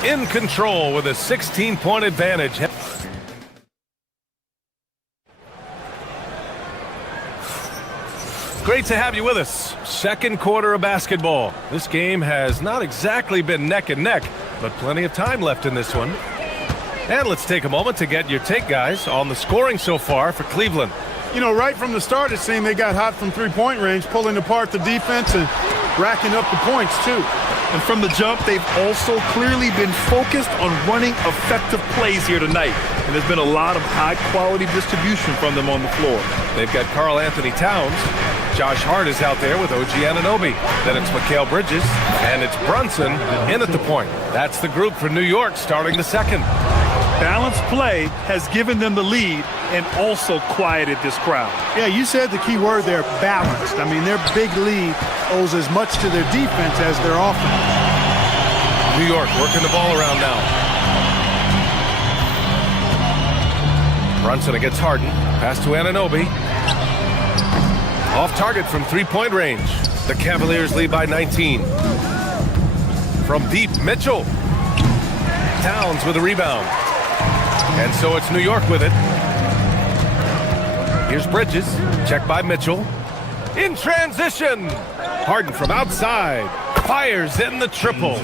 in control with a 16-point advantage. Great to have you with us. Second quarter of basketball. This game has not exactly been neck and neck, but plenty of time left in this one. And let's take a moment to get your take, guys, on the scoring so far for Cleveland. You know, right from the start, it seemed they got hot from three-point range, pulling apart the defense and racking up the points, too. And from the jump, they've also clearly been focused on running effective plays here tonight. And there's been a lot of high-quality distribution from them on the floor. They've got Karl Anthony Towns. Josh Hart is out there with OG Anunoby. Then it's Mikal Bridges, and it's Brunson in at the point. That's the group for New York starting the second. Balanced play has given them the lead and also quieted this crowd. Yeah, you said the key word there, balanced. I mean, their big lead owes as much to their defense as their offense. New York working the ball around now. Brunson against Harden. Pass to Anunoby. Off target from three-point range. The Cavaliers lead by 19. From deep, Mitchell. Towns with a rebound. And so it's New York with it. Here's Bridges. Check by Mitchell. In transition. Harden from outside. Fires in the triple.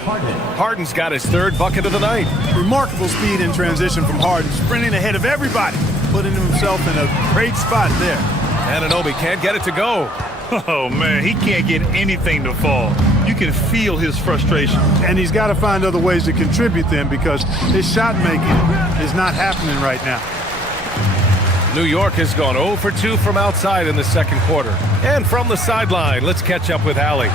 Harden's got his third bucket of the night. Remarkable speed in transition from Harden, sprinting ahead of everybody, putting himself in a great spot there. Anunoby can't get it to go. Oh, man, he can't get anything to fall. You can feel his frustration. And he's got to find other ways to contribute then because his shot making is not happening right now. New York has gone 0 for 2 from outside in the second quarter. And from the sideline, let's catch up with Allie.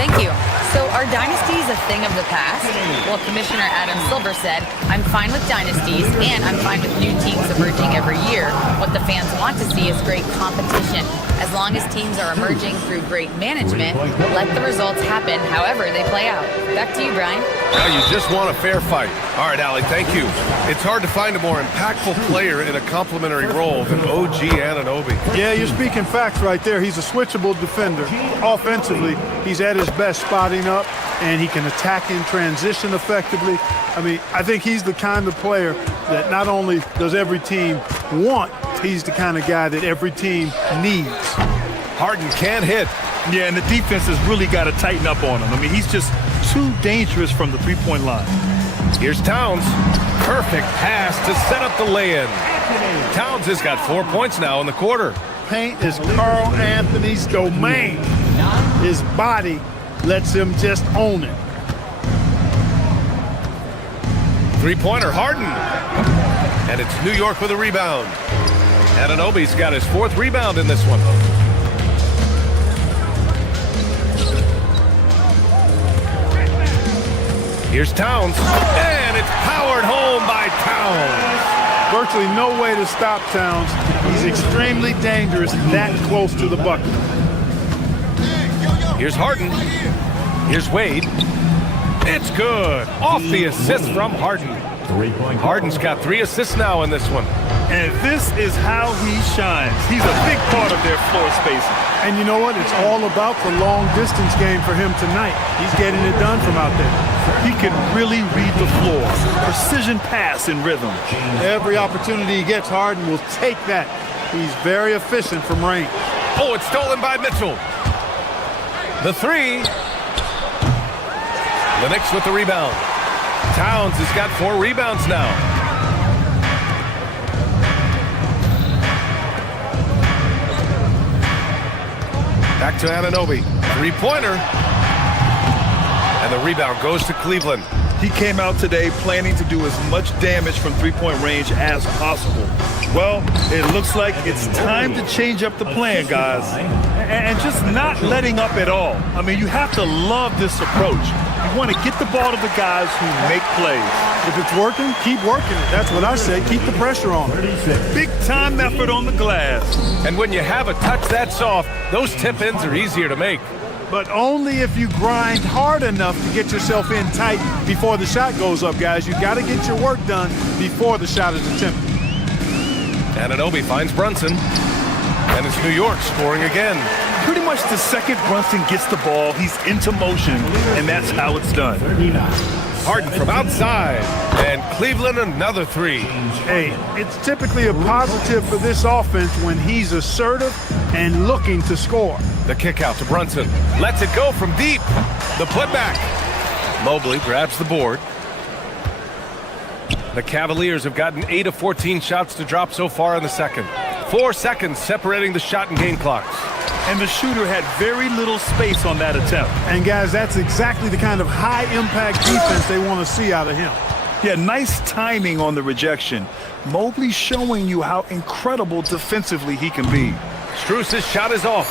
Thank you. So are dynasties a thing of the past? Well, Commissioner Adam Silver said, I'm fine with dynasties and I'm fine with new teams emerging every year. What the fans want to see is great competition. As long as teams are emerging through great management, let the results happen however they play out. Back to you, Brian. Now you just want a fair fight. All right, Allie, thank you. It's hard to find a more impactful player in a complementary role than OG Anunoby. Yeah, you're speaking facts right there. He's a switchable defender. Offensively, he's at his best spotting up, and he can attack in transition effectively. I mean, I think he's the kind of player that not only does every team want, he's the kind of guy that every team needs. Harden can hit. Yeah, and the defense has really got to tighten up on him. I mean, he's just too dangerous from the three-point line. Here's Towns. Perfect pass to set up the lay-in. Towns has got 4 points now in the quarter. Paint is Carl Anthony's domain. His body lets him just own it. Three-pointer, Harden. And it's New York with a rebound. Anunoby's got his fourth rebound in this one. Here's Towns, and it's powered home by Towns. Virtually no way to stop Towns. He's extremely dangerous that close to the bucket. Here's Harden. Here's Wade. It's good. Off the assist from Harden. Harden's got 3 assists now in this one. And this is how he shines. He's a big part of their floor spacing. And you know what? It's all about the long distance game for him tonight. He's getting it done from out there. He can really read the floor. Precision pass in rhythm. Every opportunity he gets, Harden will take that. He's very efficient from range. Oh, it's stolen by Mitchell. The three. The Knicks with the rebound. Towns has got 4 rebounds now. Back to Anunoby. Three-pointer. And the rebound goes to Cleveland. He came out today planning to do as much damage from three-point range as possible. Well, it looks like it's time to change up the plan, guys. And just not letting up at all. I mean, you have to love this approach. You want to get the ball to the guys who make plays. If it's working, keep working it. That's what I say. Keep the pressure on. Big-time effort on the glass. And when you have a touch that soft, those tip-ins are easier to make. But only if you grind hard enough to get yourself in tight before the shot goes up, guys. You got to get your work done before the shot is attempted. Anunoby finds Brunson. And it's New York scoring again. Pretty much the second Brunson gets the ball, he's into motion, and that's how it's done. Harden from outside, and Cleveland another 3. Hey, it's typically a positive for this offense when he's assertive and looking to score. The kick out to Brunson. Lets it go from deep. The putback. Mobley grabs the board. The Cavaliers have gotten 8 of 14 shots to drop so far in the second. 4 seconds separating the shot and game clocks. And the shooter had very little space on that attempt. And guys, that's exactly the kind of high-impact defense they want to see out of him. Yeah, nice timing on the rejection. Mobley showing you how incredible defensively he can be. Strus's shot is off.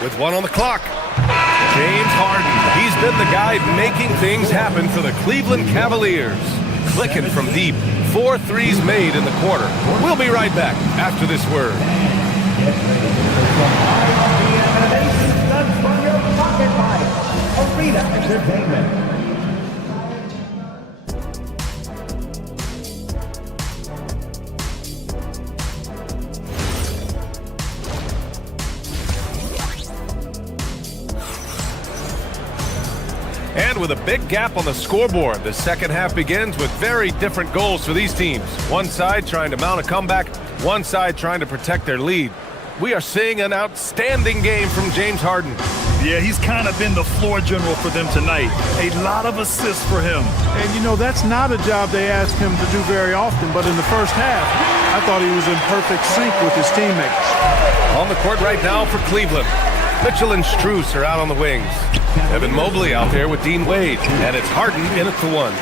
With 1 on the clock. James Harden. He's been the guy making things happen for the Cleveland Cavaliers. Clicking from deep. 4 threes made in the quarter. We'll be right back after this word. From your pocket by Arena Entertainment. And with a big gap on the scoreboard, the second half begins with very different goals for these teams. One side trying to mount a comeback, one side trying to protect their lead. We are seeing an outstanding game from James Harden. Yeah, he's kind of been the floor general for them tonight. A lot of assists for him. And, you know, that's not a job they ask him to do very often, but in the first half, I thought he was in perfect sync with his teammates. On the court right now for Cleveland, Mitchell and Strus are out on the wings. Evan Mobley out there with Dean Wade, and it's Harden in it for one.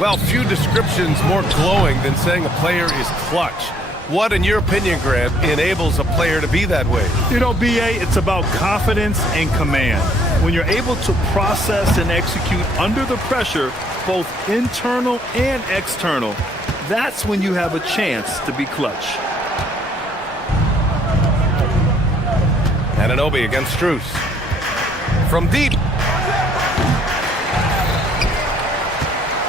Well, few descriptions more glowing than saying a player is clutch. What, in your opinion, Grant, enables a player to be that way? You know, B.A., it's about confidence and command. When you're able to process and execute under the pressure, both internal and external, that's when you have a chance to be clutch. Anunoby against Strus. From deep.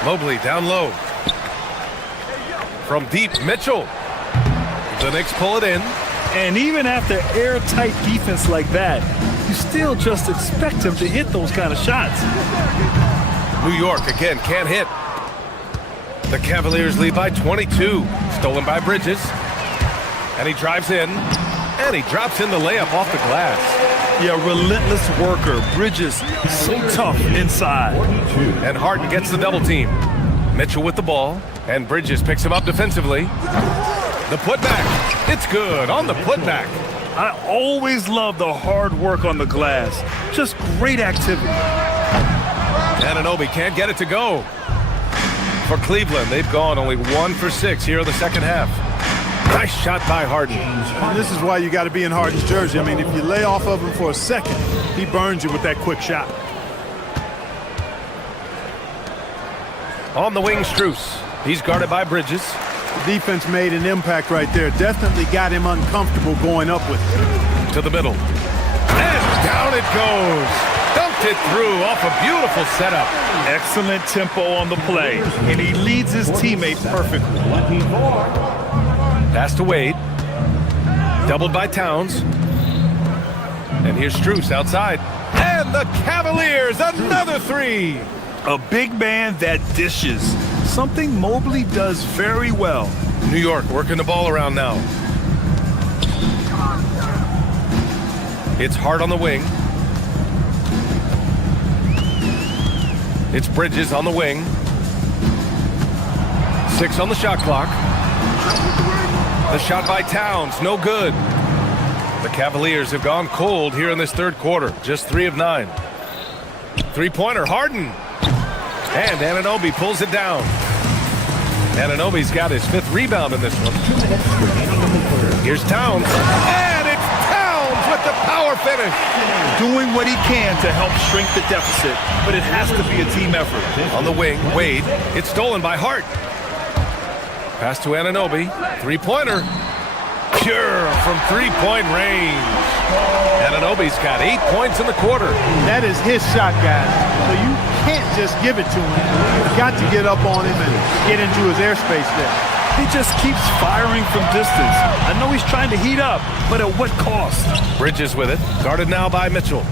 Mobley down low. From deep, Mitchell. The Knicks pull it in. And even after airtight defense like that, you still just expect him to hit those kind of shots. New York again can't hit. The Cavaliers lead by 22. Stolen by Bridges. And he drives in. And he drops in the layup off the glass. Yeah, relentless worker. Bridges so tough inside. And Harden gets the double team. Mitchell with the ball. And Bridges picks him up defensively. The putback. It's good on the putback. I always love the hard work on the glass. Just great activity. Anunoby can't get it to go. For Cleveland, they've gone only 1 for 6 here in the second half. Nice shot by Harden. And this is why you got to be in Harden's jersey. I mean, if you lay off of him for a second, he burns you with that quick shot. On the wing, Strus. He's guarded by Bridges. The defense made an impact right there. Definitely got him uncomfortable going up with it. To the middle. And down it goes. Dunked it through off a beautiful setup. Excellent tempo on the play, and he leads his teammate perfectly. Pass to Wade. Doubled by Towns. And here's Strus outside. And the Cavaliers, another three. A big man that dishes. Something Mobley does very well. New York working the ball around now. It's Hart on the wing. It's Bridges on the wing. 6 on the shot clock. The shot by Towns, no good. The Cavaliers have gone cold here in this third quarter. Just 3 of 9. Three-pointer, Harden. And Anunoby pulls it down. Anunoby's got his 5th rebound in this one. Here's Towns. And it's Towns with the power finish. Doing what he can to help shrink the deficit, but it has to be a team effort. On the wing, Wade. It's stolen by Hart. Pass to Anunoby. Three-pointer. Pure from three-point range. Anunoby's got 8 points in the quarter. That is his shot, guys. So you can't just give it to him. You've got to get up on him and get into his airspace there. He just keeps firing from distance. I know he's trying to heat up, but at what cost? Bridges with it. Guarded now by Mitchell.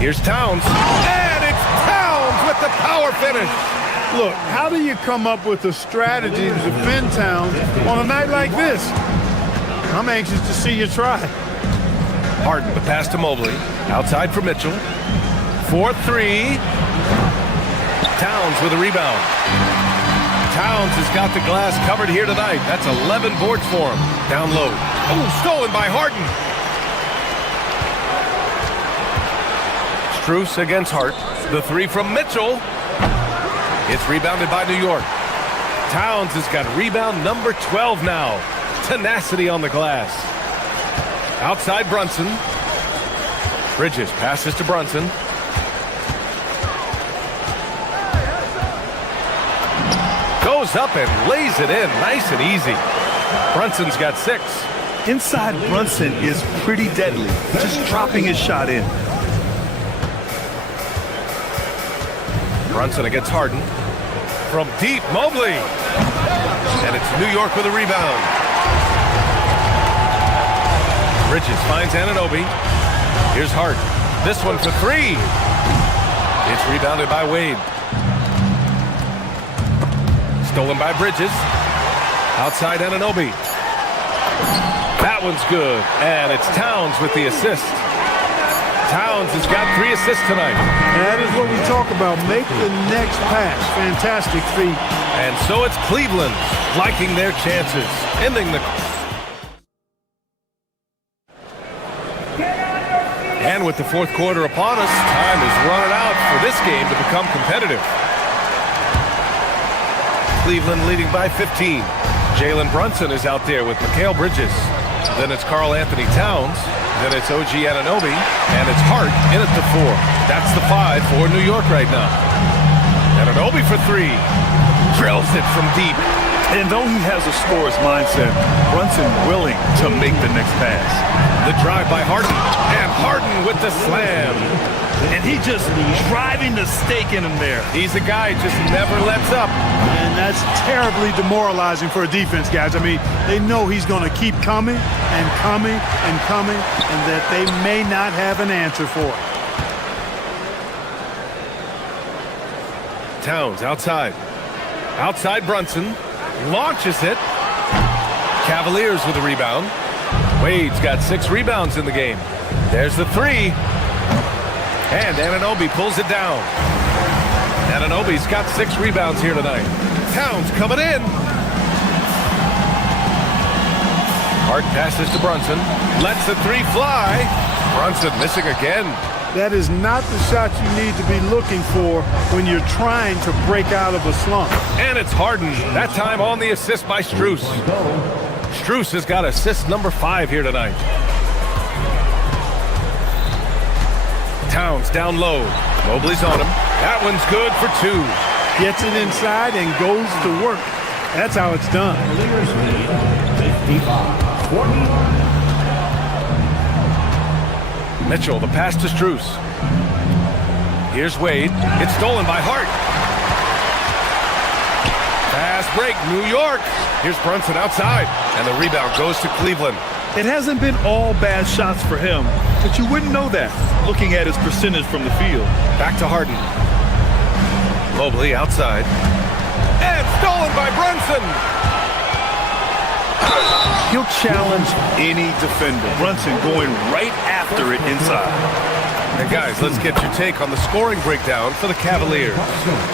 Here's Towns. And it's Towns with the power finish. Look, how do you come up with a strategy to defend Towns on a night like this? I'm anxious to see you try. Harden, the pass to Mobley. Outside for Mitchell. 4-3. Towns with a rebound. Towns has got the glass covered here tonight. That's 11 boards for him. Down low. Oh, stolen by Harden. Strus against Hart. The 3 from Mitchell. It's rebounded by New York. Towns has got rebound number 12 now. Tenacity on the glass. Outside Brunson. Bridges passes to Brunson. Goes up and lays it in nice and easy. Brunson's got 6. Inside Brunson is pretty deadly, just dropping his shot in. Brunson against Harden. From deep, Mobley. And it's New York with a rebound. Bridges finds Anunoby. Here's Hart. This one for three. It's rebounded by Wade. Stolen by Bridges. Outside Anunoby. That one's good. And it's Towns with the assist. Towns has got 3 assists tonight. That is what we talk about. Make the next pass. Fantastic feat. And so it's Cleveland liking their chances. Ending the... And with the fourth quarter upon us, time is running out for this game to become competitive. Cleveland leading by 15. Jalen Brunson is out there with Mikal Bridges. Then it's Karl Anthony Towns. Then it's OG Anunoby. And it's Hart in at the 4. That's the 5 for New York right now. Anunoby for 3. Drills it from deep. And though he has a scorer's mindset, Brunson willing to make the next pass. The drive by Harden. And Harden with the slam. And he just driving the stake in him there. He's a guy who just never lets up. And that's terribly demoralizing for a defense, guys. I mean, they know he's going to keep coming and coming and coming, and that they may not have an answer for it. Towns outside. Outside Brunson. Launches it. Cavaliers with a rebound. Wade's got 6 rebounds in the game. There's the 3. And Anunoby pulls it down. Anunoby's got 6 rebounds here tonight. Towns coming in. Hart passes to Brunson. Lets the 3 fly. Brunson missing again. That is not the shot you need to be looking for when you're trying to break out of a slump. And it's Harden. That time on the assist by Strus. Strus has got assist number 5 here tonight. Towns down low. Mobley's on him. That one's good for 2. Gets it inside and goes to work. That's how it's done. Cavaliers lead 55-40. Mitchell, the pass to Strus. Here's Wade. It's stolen by Hart. Fast break, New York. Here's Brunson outside. And the rebound goes to Cleveland. It hasn't been all bad shots for him, but you wouldn't know that looking at his percentage from the field. Back to Harden. Mobley outside. And stolen by Brunson. He'll challenge any defender. Brunson going right after it inside. And guys, let's get your take on the scoring breakdown for the Cavaliers.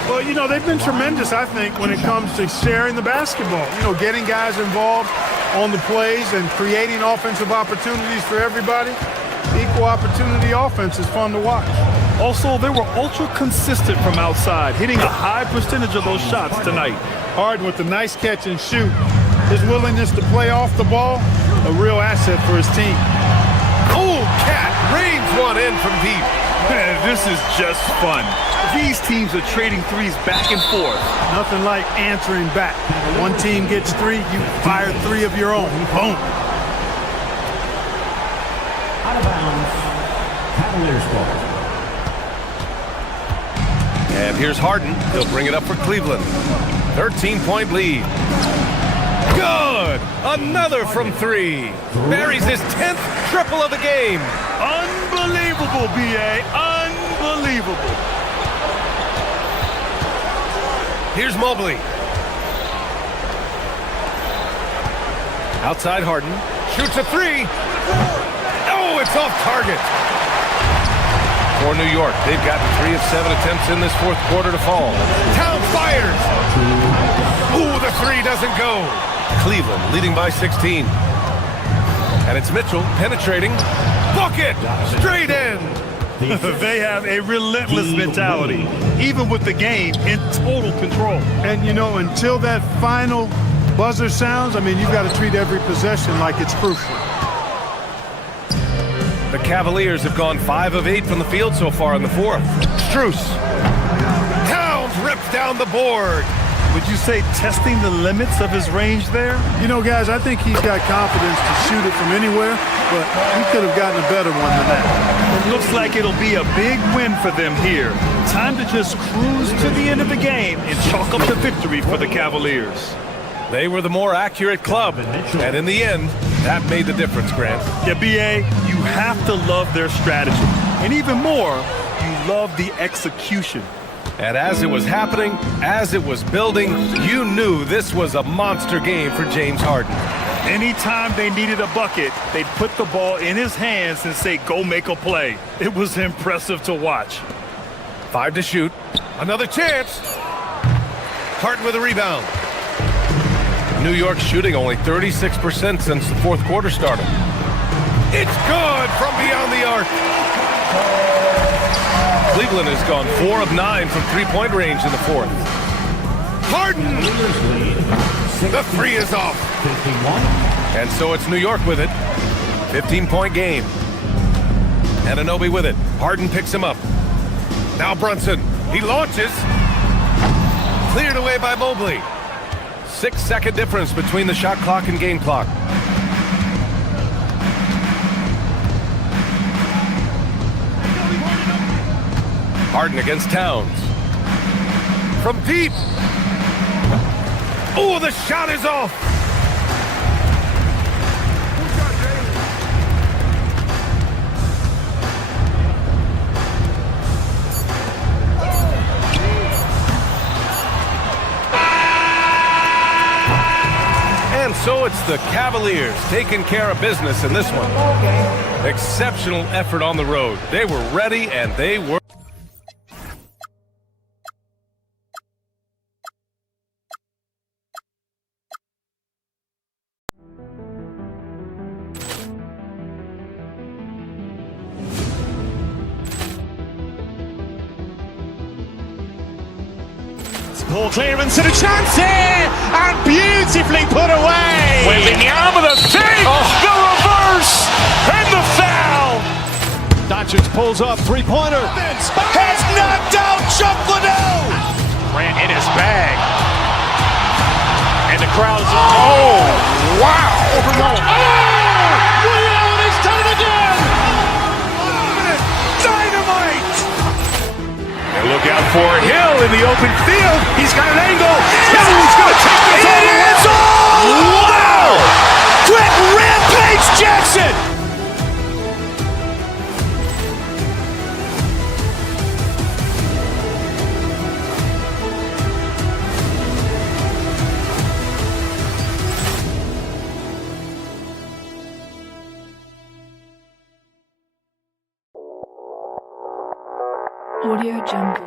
Well, you know, they've been tremendous, I think, when it comes to sharing the basketball. You know, getting guys involved on the plays and creating offensive opportunities for everybody. Equal opportunity offense is fun to watch. Also, they were ultra consistent from outside, hitting a high percentage of those shots tonight. Harden with a nice catch and shoot. His willingness to play off the ball, a real asset for his team. Oh, Cat rains one in from deep. Man, this is just fun. These teams are trading threes back and forth. Nothing like answering back. One team gets 3, you fire 3 of your own. Boom. Out of bounds. Cavaliers ball. And here's Harden. He'll bring it up for Cleveland. 13-point lead. Good! Another from 3. Buries his 10th triple of the game. Unbelievable, B.A. Unbelievable. Here's Mobley. Outside Harden. Shoots a 3. Oh, it's off target. For New York, they've gotten 3 of 7 attempts in this fourth quarter to fall. Towns fires. Ooh, the 3 doesn't go. Cleveland leading by 16. And it's Mitchell penetrating. Bucket! Straight in! They have a relentless mentality, even with the game in total control. And, you know, until that final buzzer sounds, I mean, you've got to treat every possession like it's crucial. The Cavaliers have gone 5 of 8 from the field so far in the fourth. Strus. Towns rips down the board. Would you say testing the limits of his range there? You know, guys, I think he's got confidence to shoot it from anywhere, but he could have gotten a better one than that. It looks like it'll be a big win for them here. Time to just cruise to the end of the game and chalk up the victory for the Cavaliers. They were the more accurate club, and in the end, That made the difference, Grant. Yeah, B.A., you have to love their strategy. And even more, you love the execution. And as it was happening, as it was building, you knew this was a monster game for James Harden. Anytime they needed a bucket, they'd put the ball in his hands and say, go make a play. It was impressive to watch. 5 to shoot. Another chance. Harden with a rebound. New York shooting only 36% since the fourth quarter started. It's good from beyond the arc. Cleveland has gone 4 of 9 from three-point range in the fourth. Harden! The three is off. 51. And so it's New York with it. 15-point game. Anunoby with it. Harden picks him up. Now Brunson. He launches. Cleared away by Mobley. 6-second difference between the shot clock and game clock. Harden against Towns. From deep. Oh, the shot is off. And so it's the Cavaliers taking care of business in this one. Exceptional effort on the road. They were ready and they were. Ball clearance and a chance here, and beautifully put away. Wembanyama the save, the reverse, and the foul. Doncic pulls up, three-pointer. Has knocked out Chuck Liddell. Grant in his bag. And the crowd is, oh, wow. He's done it again. Dynamite. And look out for Hill in the open field. He's got an angle. Hill is going to take this all the way. Wow. Quick rampage Jackson. Audio Jungle.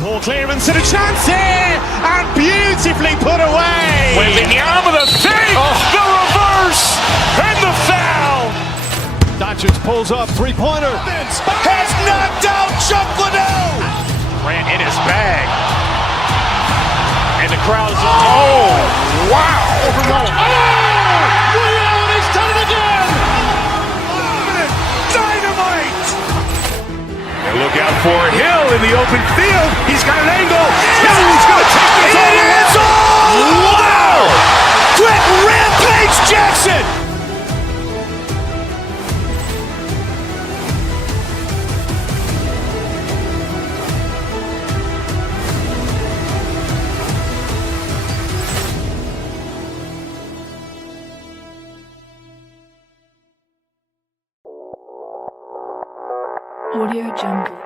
Ball clearance and a chance here, and beautifully put away. Wembanyama the save, the reverse, and the foul. Doncic pulls up, three-pointer. Has knocked out Chuck Liddell. Grant in his bag. And the crowd is, oh, wow. He's done it again. Dynamite. And look out for Hill in the open field. He's got an angle. Hill is going to take this all the way. Wow. Quick rampage Jackson. Audio Jungle.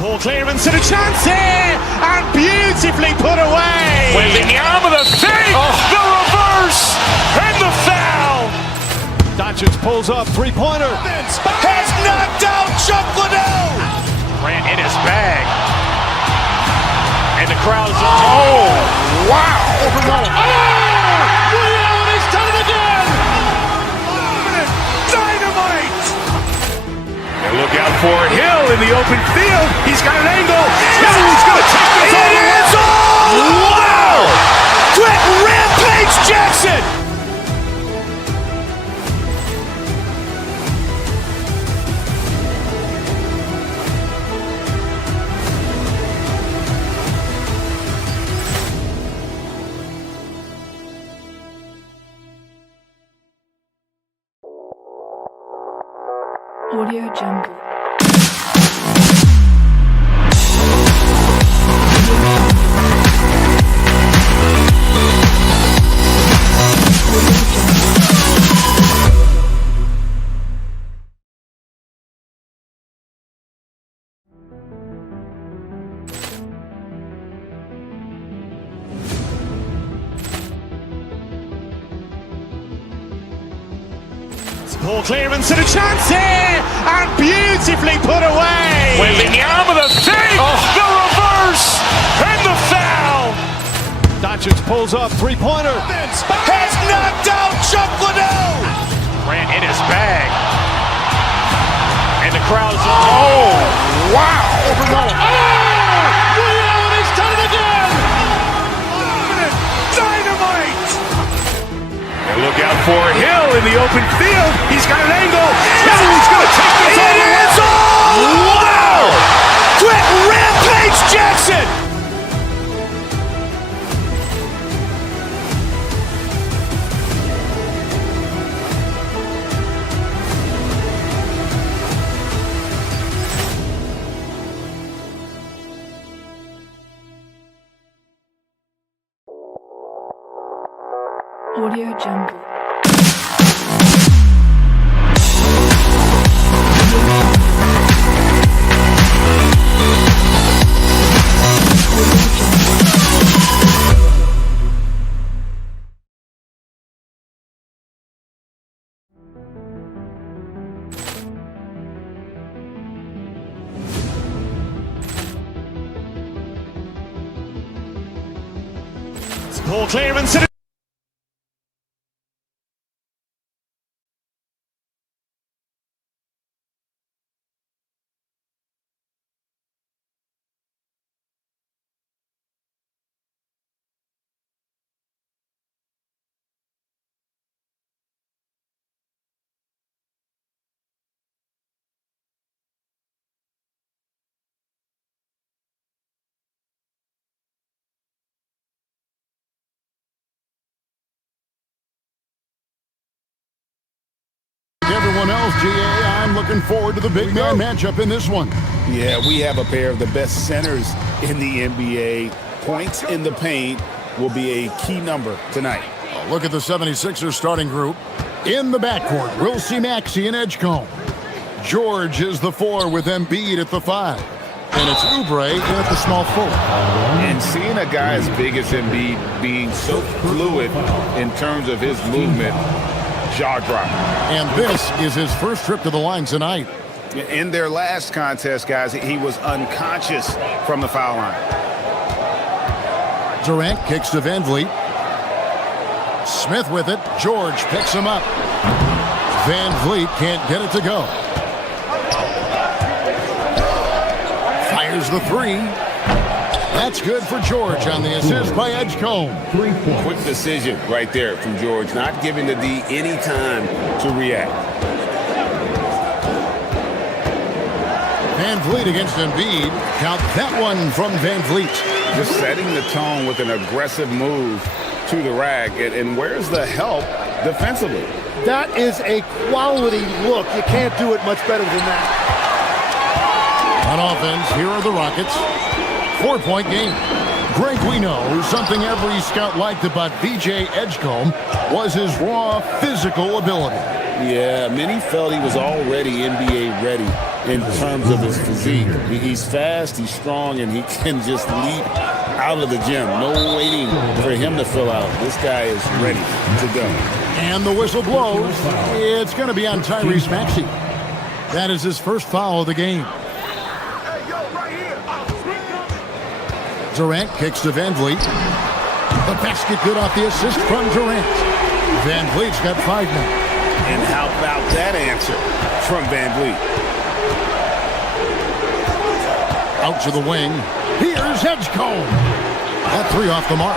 Ball clearance and a chance here, and beautifully put away. Wembanyama the save, the reverse, and the foul. Doncic pulls up, three-pointer. Has knocked out Chuck Liddell. Grant in his bag. And the crowd is, oh, wow. He's done it again. Dynamite. And look out for Hill in the open field. He's got an angle. He's going to take this all the way. Wow. Quick Rampage Jackson. Audio Jungle. Ball clearance and a chance here, and beautifully put away. Wembenyama with a save, the reverse, and the foul. Doncic pulls up, three-pointer. Has knocked out Chuck Liddell. Ran in his bag, and the crowd is, oh, wow. He's done it again. Dynamite. And look out for Hill in the open field. He's got an angle. He's going to take this all the way. Wow! Quick Rampage Jackson. Audio Jungle. Ball clearance and Everyone else, GA, I'm looking forward to the big man matchup in this one. Yeah, we have a pair of the best centers in the NBA. Points in the paint will be a key number tonight. Look at the 76ers starting group. In the backcourt, we'll see Maxey and Edgecombe. George is the 4 with Embiid at the 5. And it's Oubre in at the small forward. And seeing a guy as big as Embiid being so fluid in terms of his movement, jaw drop. And this is his first trip to the line tonight. In their last contest, guys, he was unconscious from the foul line. Durant kicks to Van Vliet. Smith with it. George picks him up. Van Vliet can't get it to go. Fires the 3. That's good for George on the assist by Edgecombe. Quick decision right there from George, not giving the D any time to react. Van Vliet against Embiid. Count that one from Van Vliet. Just setting the tone with an aggressive move to the rack. And where's the help defensively? That is a quality look. You can't do it much better than that. On offense, here are the Rockets. 4-point game. Greg, we know something every scout liked about VJ Edgecombe was his raw physical ability. Yeah, many felt he was already NBA ready in terms of his physique. He's fast, he's strong, and he can just leap out of the gym. No waiting for him to fill out. This guy is ready to go. And the whistle blows. It's going to be on Tyrese Maxey. That is his first foul of the game. Durant kicks to Van Vliet. The basket good off the assist from Durant. Van Vliet's got 5 now. And how about that answer from Van Vliet? Out to the wing. Here's Edgecombe. That 3 off the mark.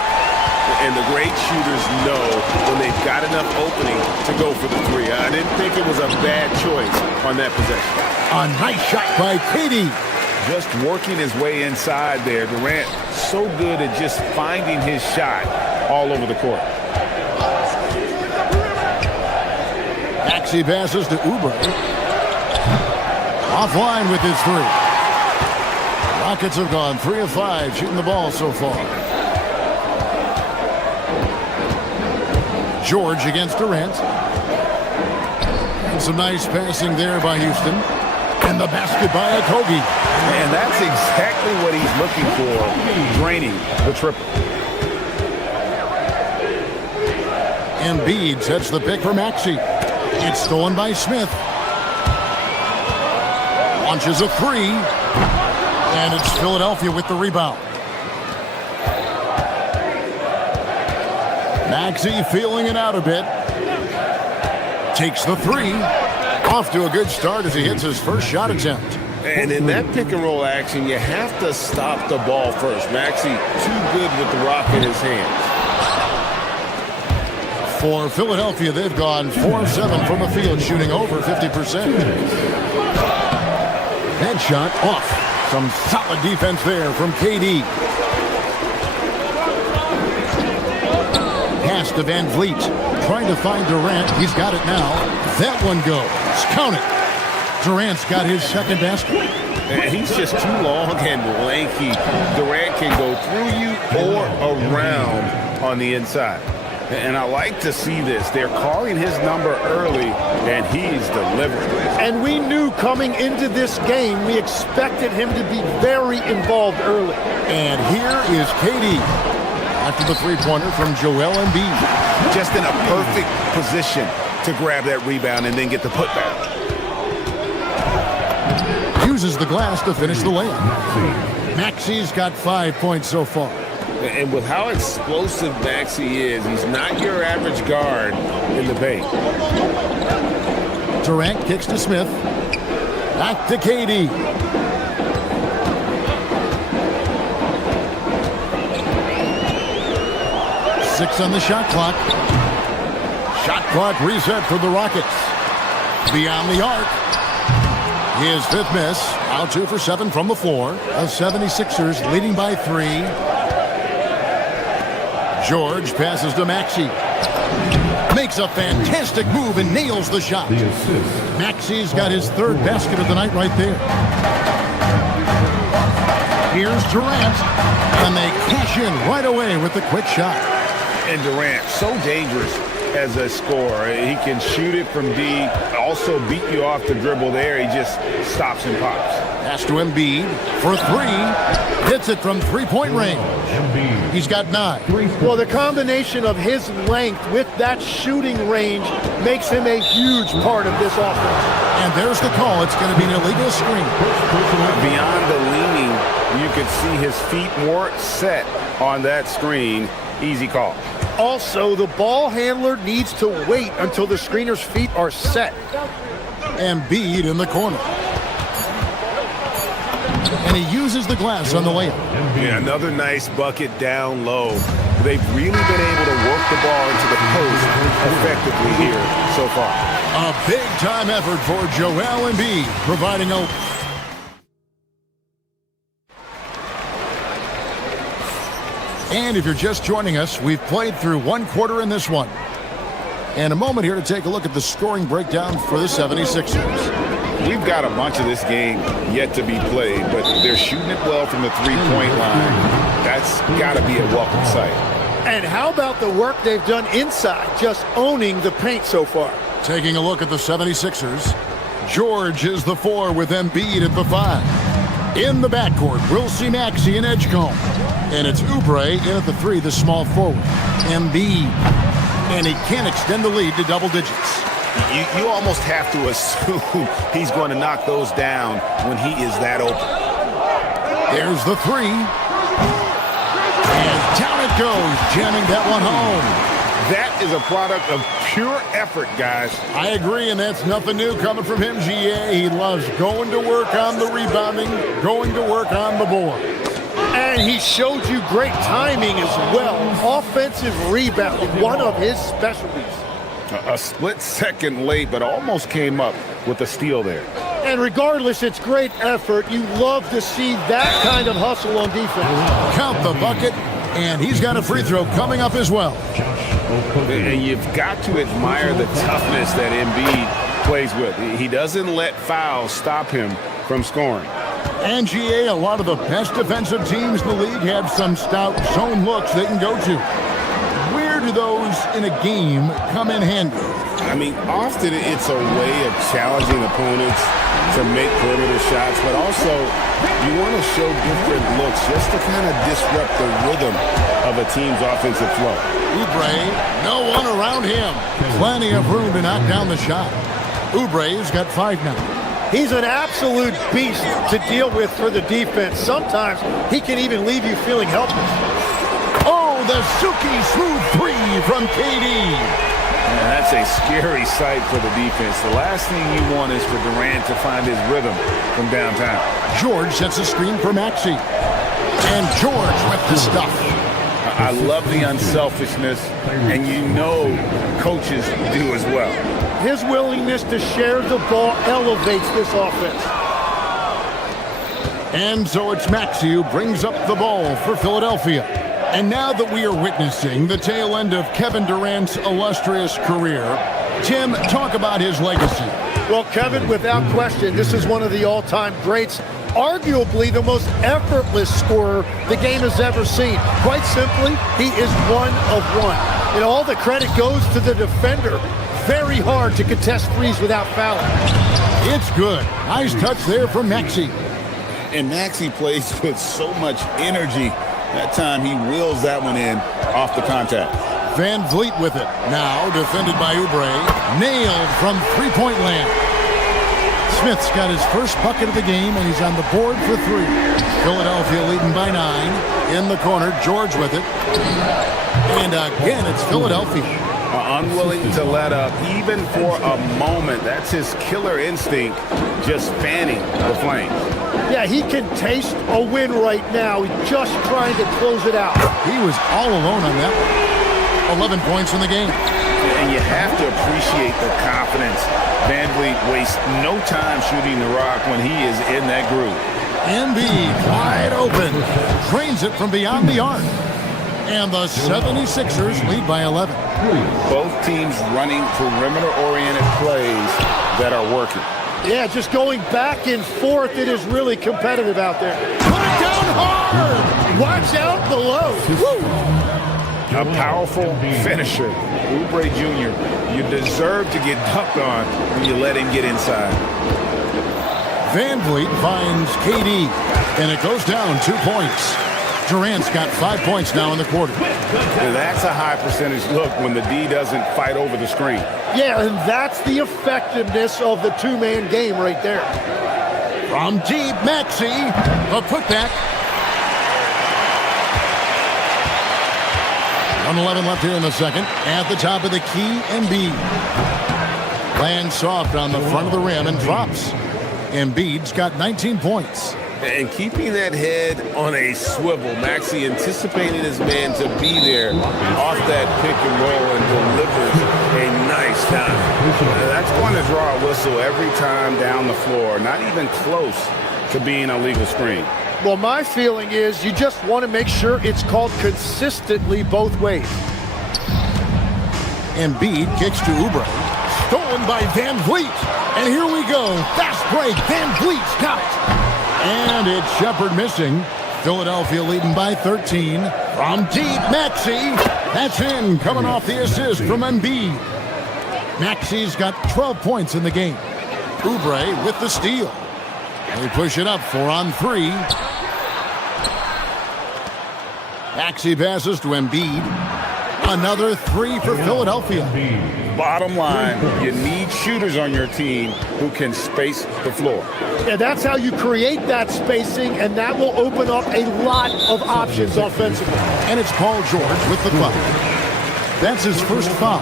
And the great shooters know when they've got enough opening to go for the 3. I didn't think it was a bad choice on that possession. A nice shot by KD. Just working his way inside there. Durant so good at just finding his shot all over the court. Maxey passes to Oubre. Offline with his 3. Rockets have gone 3 of 5 shooting the ball so far. George against Durant. And some nice passing there by Houston. And the basket by Okogie. And that's exactly what he's looking for, draining the triple. Embiid sets the pick for Maxey. It's stolen by Smith. Launches a 3. And it's Philadelphia with the rebound. Maxey feeling it out a bit. Takes the 3. Off to a good start as he hits his first shot attempt. And in that pick and roll action, you have to stop the ball first. Maxey too good with the rock in his hands. For Philadelphia, they've gone 4 of 7 from the field, shooting over 50%. Headshot off. Some solid defense there from KD. Pass to Van Vliet. Trying to find Durant. He's got it now. That one goes. Count it. Durant's got his second basket. And he's just too long and lanky. Durant can go through you or around on the inside. And I like to see this. They're calling his number early, and he's delivering. And we knew coming into this game, we expected him to be very involved early. And here is KD. After the 3-pointer from Joel Embiid. Just in a perfect position to grab that rebound and then get the putback. Uses the glass to finish the layup. Maxey's got 5 points so far. And with how explosive Maxey is, he's not your average guard in the paint. Durant kicks to Smith. Back to KD. Six on the shot clock. Shot clock reset for the Rockets. Beyond the arc. His 5th miss. Out 2 for 7 from the floor. The 76ers leading by 3. George passes to Maxey. Makes a fantastic move and nails the shot. Maxey's got his 3rd basket of the night right there. Here's Durant. And they cash in right away with the quick shot. And Durant, so dangerous as a scorer. He can shoot it from deep, also beat you off the dribble there. He just stops and pops. Pass to Embiid for 3. Hits it from 3-point range. He's got 9. Well, the combination of his length with that shooting range makes him a huge part of this offense. And there's the call. It's going to be an illegal screen. Beyond the leaning, you could see his feet more set on that screen. Easy call. Also, the ball handler needs to wait until the screener's feet are set. Embiid in the corner. And he uses the glass on the layup. Yeah, another nice bucket down low. They've really been able to work the ball into the post effectively here so far. A big-time effort for Joel Embiid, providing a... And if you're just joining us, we've played through 1 quarter in this one. And a moment here to take a look at the scoring breakdown for the 76ers. We've got a bunch of this game yet to be played, but they're shooting it well from the 3-point line. That's got to be a welcome sight. And how about the work they've done inside, just owning the paint so far? Taking a look at the 76ers, George is the 4 with Embiid at the 5. In the backcourt, we'll see Maxey and Edgecombe. And it's Oubre in at the 3, the small forward. Embiid. And he can't extend the lead to double digits. You almost have to assume he's going to knock those down when he is that open. There's the 3. Down it goes, jamming that one home. That is a product of pure effort, guys. I agree, and that's nothing new coming from him, GA. He loves going to work on the rebounding, going to work on the board. And he showed you great timing as well. Offensive rebounding, one of his specialties. A split second late, but almost came up with a steal there. And regardless, it's great effort. You love to see that kind of hustle on defense. Count the bucket, and he's got a free throw coming up as well. And you've got to admire the toughness that Embiid plays with. He doesn't let fouls stop him from scoring. And GA, a lot of the best defensive teams in the league have some stout zone looks they can go to. Where do those in a game come in handy? I mean, often it's a way of challenging opponents to make perimeter shots, but also you want to show different looks just to kind of disrupt the rhythm of a team's offensive flow. Oubre, no one around him. Plenty of room to knock down the shot. Oubre's got 5 now. He's an absolute beast to deal with for the defense. Sometimes he can even leave you feeling helpless. Oh, the silky smooth 3 from KD. And that's a scary sight for the defense. The last thing you want is for Durant to find his rhythm from downtown. George sets a screen for Maxey. And George with the stuff. I love the unselfishness, and you know coaches do as well. His willingness to share the ball elevates this offense. And so it's Maxey who brings up the ball for Philadelphia. And now that we are witnessing the tail end of Kevin Durant's illustrious career, Tim, talk about his legacy. Well, Kevin, without question, this is one of the all-time greats. Arguably the most effortless scorer the game has ever seen. Quite simply, he is one of one. And all the credit goes to the defender. Very hard to contest threes without fouling. It's good. Nice touch there from Maxey. And Maxey plays with so much energy. That time he wheels that one in off the contact. Van Vliet with it. Now defended by Oubre. Nailed from three-point land. Smith's got his first bucket of the game, and he's on the board for 3. Philadelphia leading by 9. In the corner, George with it. And again, it's Philadelphia. Unwilling to let up, even for a moment. That's his killer instinct, just fanning the flames. Yeah, he can taste a win right now. He's just trying to close it out. He was all alone on that one. 11 points in the game. And you have to appreciate the confidence. Van Vliet wastes no time shooting the rock when he is in that groove. Embiid wide open. Drains it from beyond the arc. And the 76ers lead by 11. Both teams running perimeter-oriented plays that are working. Yeah, just going back and forth. It is really competitive out there. Put it down hard. Watch out below. A powerful finisher. Oubre Jr., you deserve to get dunked on when you let him get inside. Van Vliet finds KD, and it goes down 2 points. Durant's got 5 points now in the quarter. And that's a high percentage look when the D doesn't fight over the screen. Yeah, and that's the effectiveness of the two-man game right there. From deep, Maxey, a putback. 1:11 left here in the second. At the top of the key, Embiid. Lands soft on the front of the rim and drops. Embiid's got 19 points. And keeping that head on a swivel, Maxey anticipating his man to be there off that pick and roll and delivers a nice dime. That's going to draw a whistle every time down the floor, not even close to being a legal screen. Well, my feeling is you just want to make sure it's called consistently both ways. Embiid kicks to Oubre. Stolen by Van Vliet. And here we go. Fast break. Van Vliet's got it. And it's Shepherd missing. Philadelphia leading by 13. From deep, Maxey. That's in, coming off the assist from Embiid. Maxey's got 12 points in the game. Oubre with the steal. They push it up 4 on 3. Maxey passes to Embiid. Another 3 for Philadelphia. Bottom line, you need shooters on your team who can space the floor. Yeah, that's how you create that spacing, and that will open up a lot of options offensively. And it's Paul George with the foul. That's his first foul.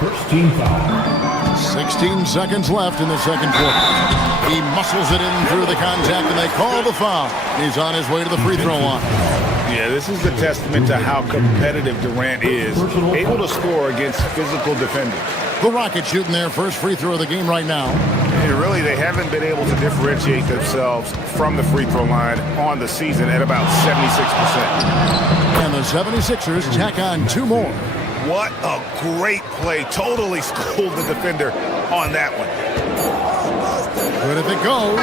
First team foul. 16 seconds left in the second quarter. He muscles it in through the contact, and they call the foul. He's on his way to the free throw line. Yeah, this is a testament to how competitive Durant is, able to score against physical defenders. The Rockets shooting their first free throw of the game right now. And really, they haven't been able to differentiate themselves from the free throw line on the season at about 76%. And the 76ers tack on 2 more. What a great play. Totally schooled the defender on that one. But if it goes,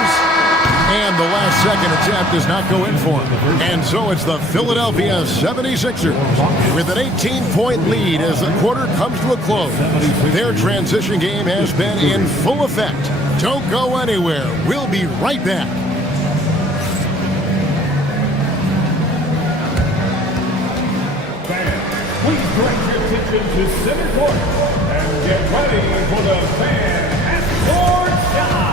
and the last second attempt does not go in for him. And so it's the Philadelphia 76ers with an 18-point lead as the quarter comes to a close. Their transition game has been in full effect. Don't go anywhere. We'll be right back. Please direct your attention to center court and get ready for the fan half-court shot.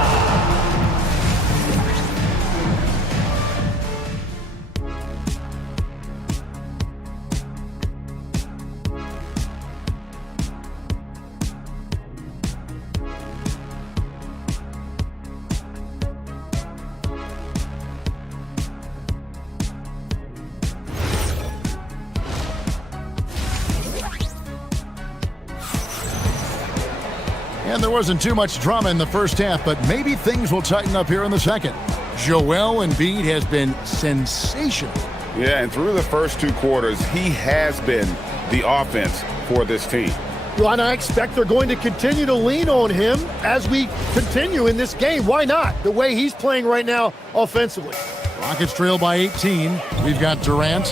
And there wasn't too much drama in the first half, but maybe things will tighten up here in the second. Joel Embiid has been sensational. Yeah, and through the first 2 quarters, he has been the offense for this team. Well, and I expect they're going to continue to lean on him as we continue in this game. Why not? The way he's playing right now offensively. Rockets trail by 18. We've got Durant.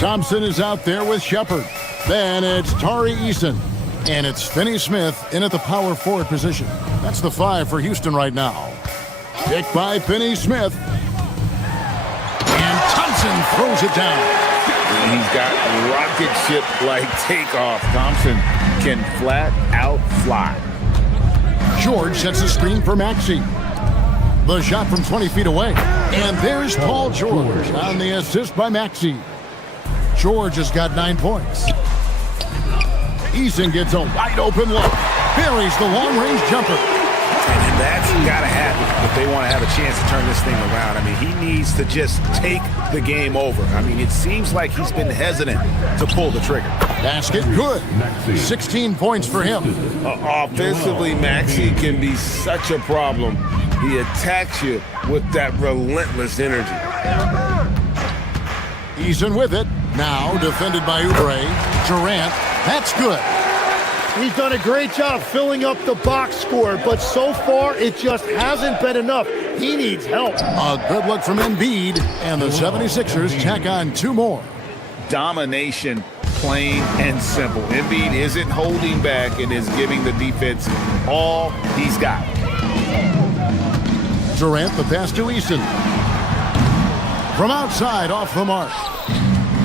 Thompson is out there with Shepard. Then it's Tari Eason. And it's Finney-Smith in at the power forward position. That's the 5 for Houston right now. Picked by Finney-Smith. And Thompson throws it down. And he's got rocket ship-like takeoff. Thompson can flat out fly. George sets the screen for Maxey. The shot from 20 feet away. And there's Paul George on the assist by Maxey. George has got 9 points. Eason gets a wide-open look. Buries the long-range jumper. And that's got to happen if they want to have a chance to turn this thing around. I mean, he needs to just take the game over. I mean, it seems like he's been hesitant to pull the trigger. Basket good. 16 points for him. Offensively, Maxey can be such a problem. He attacks you with that relentless energy. Eason with it. Now defended by Oubre. Durant. That's good. He's done a great job filling up the box score, but so far it just hasn't been enough. He needs help. A good look from Embiid, and the 76ers tack on 2 more. Domination, plain and simple. Embiid isn't holding back and is giving the defense all he's got. Durant, the pass to Eason. From outside, off the mark.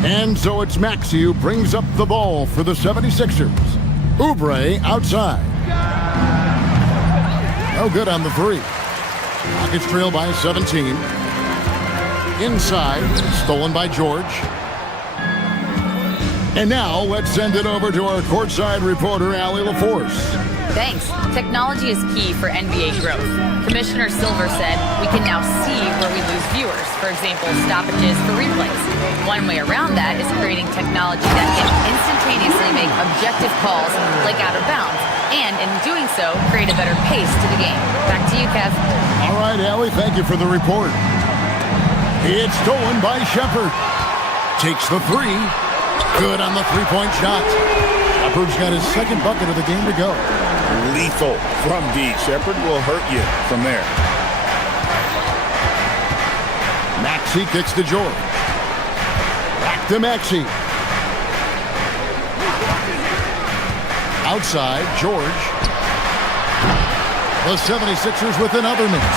And so it's Maxey who brings up the ball for the 76ers. Oubre outside. No good on the 3. Rockets trail by 17. Inside, stolen by George. And now let's send it over to our courtside reporter, Allie LaForce. Thanks. Technology is key for NBA growth. Commissioner Silver said we can now see where we lose viewers, for example, stoppages for replays. One way around that is creating technology that can instantaneously make objective calls like out of bounds, and in doing so, create a better pace to the game. Back to you, Kev. All right, Allie, thank you for the report. It's stolen by Shepard. Takes the 3. Good on the 3-point shot. Shepard's got his second bucket of the game to go. Lethal from deep. Shepard will hurt you from there. Maxey kicks to George. Back to Maxey. Outside, George. The 76ers with another miss.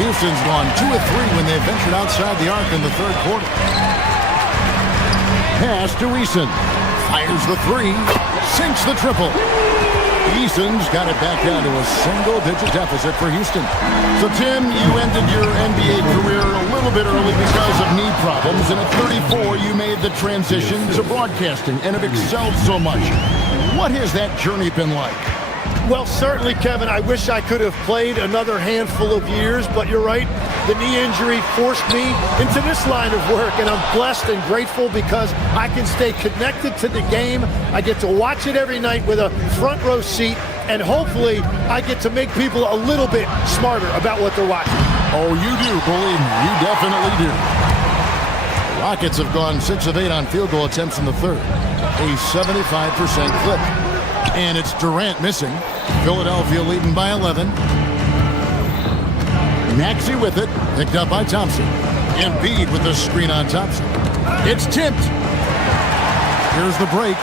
Houston's gone 2 of 3 when they ventured outside the arc in the third quarter. Pass to Eason. Fires the 3. Sinks the triple. Eason's got it back down to a single-digit deficit for Houston. So, Tim, you ended your NBA career a little bit early because of knee problems, and at 34, you made the transition to broadcasting and have excelled so much. What has that journey been like? Well, certainly, Kevin, I wish I could have played another handful of years, but you're right. The knee injury forced me into this line of work, and I'm blessed and grateful because I can stay connected to the game. I get to watch it every night with a front row seat, and hopefully I get to make people a little bit smarter about what they're watching. Oh, you do, believe me. You definitely do. The Rockets have gone 6 of 8 on field goal attempts in the third, a 75% clip. And it's Durant missing. Philadelphia leading by 11. Maxey with it, picked up by Thompson. Embiid with the screen on Thompson. It's tipped. Here's the break.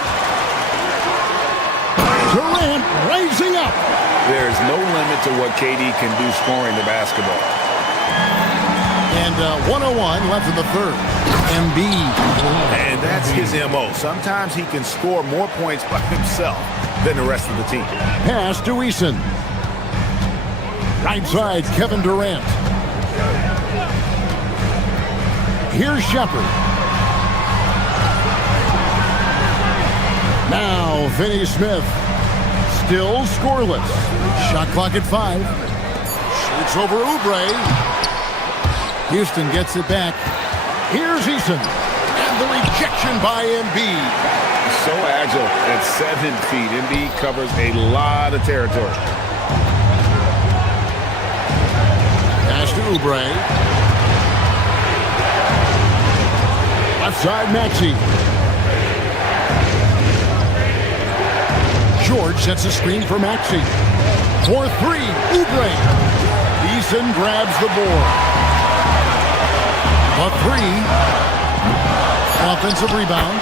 Durant raising up. There's no limit to what KD can do scoring the basketball. And 101 left in the third. Embiid. And that's his MO. Sometimes he can score more points by himself than the rest of the team. Pass to Eason. Right side, Kevin Durant. Here's Shepard. Now, Finney Smith. Still scoreless. Shot clock at 5. Shoots over Oubre. Houston gets it back. Here's Eason. And the rejection by Embiid. So agile at 7 feet. Embiid covers a lot of territory. Pass to Oubre. Left side, Maxey. George sets a screen for Maxey. For 3, Oubre. Eason grabs the board. A 3. Offensive rebound.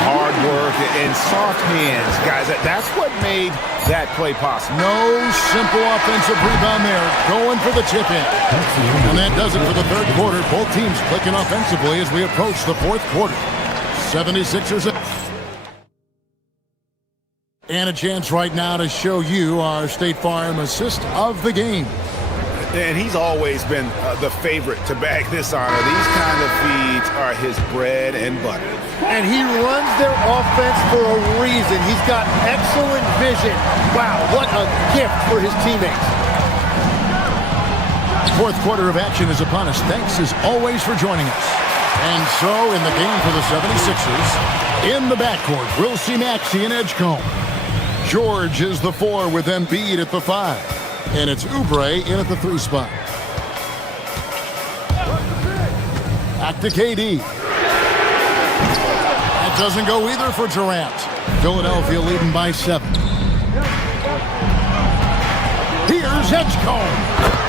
Hard work and soft hands, guys. That's what made that play possible. No simple offensive rebound there. Going for the tip in. And that does it for the third quarter. Both teams clicking offensively as we approach the fourth quarter. 76ers. And a chance right now to show you our State Farm assist of the game. And he's always been the favorite to bag this honor. These kind of feeds are his bread and butter. And he runs their offense for a reason. He's got excellent vision. Wow, what a gift for his teammates. Fourth quarter of action is upon us. Thanks as always for joining us. And so in the game for the 76ers, in the backcourt, we'll see Maxey and Edgecombe. George is the 4 with Embiid at the 5. And it's Oubre in at the 3 spot. Back to KD. That doesn't go either for Durant. Philadelphia leading by 7. Here's Edgecombe.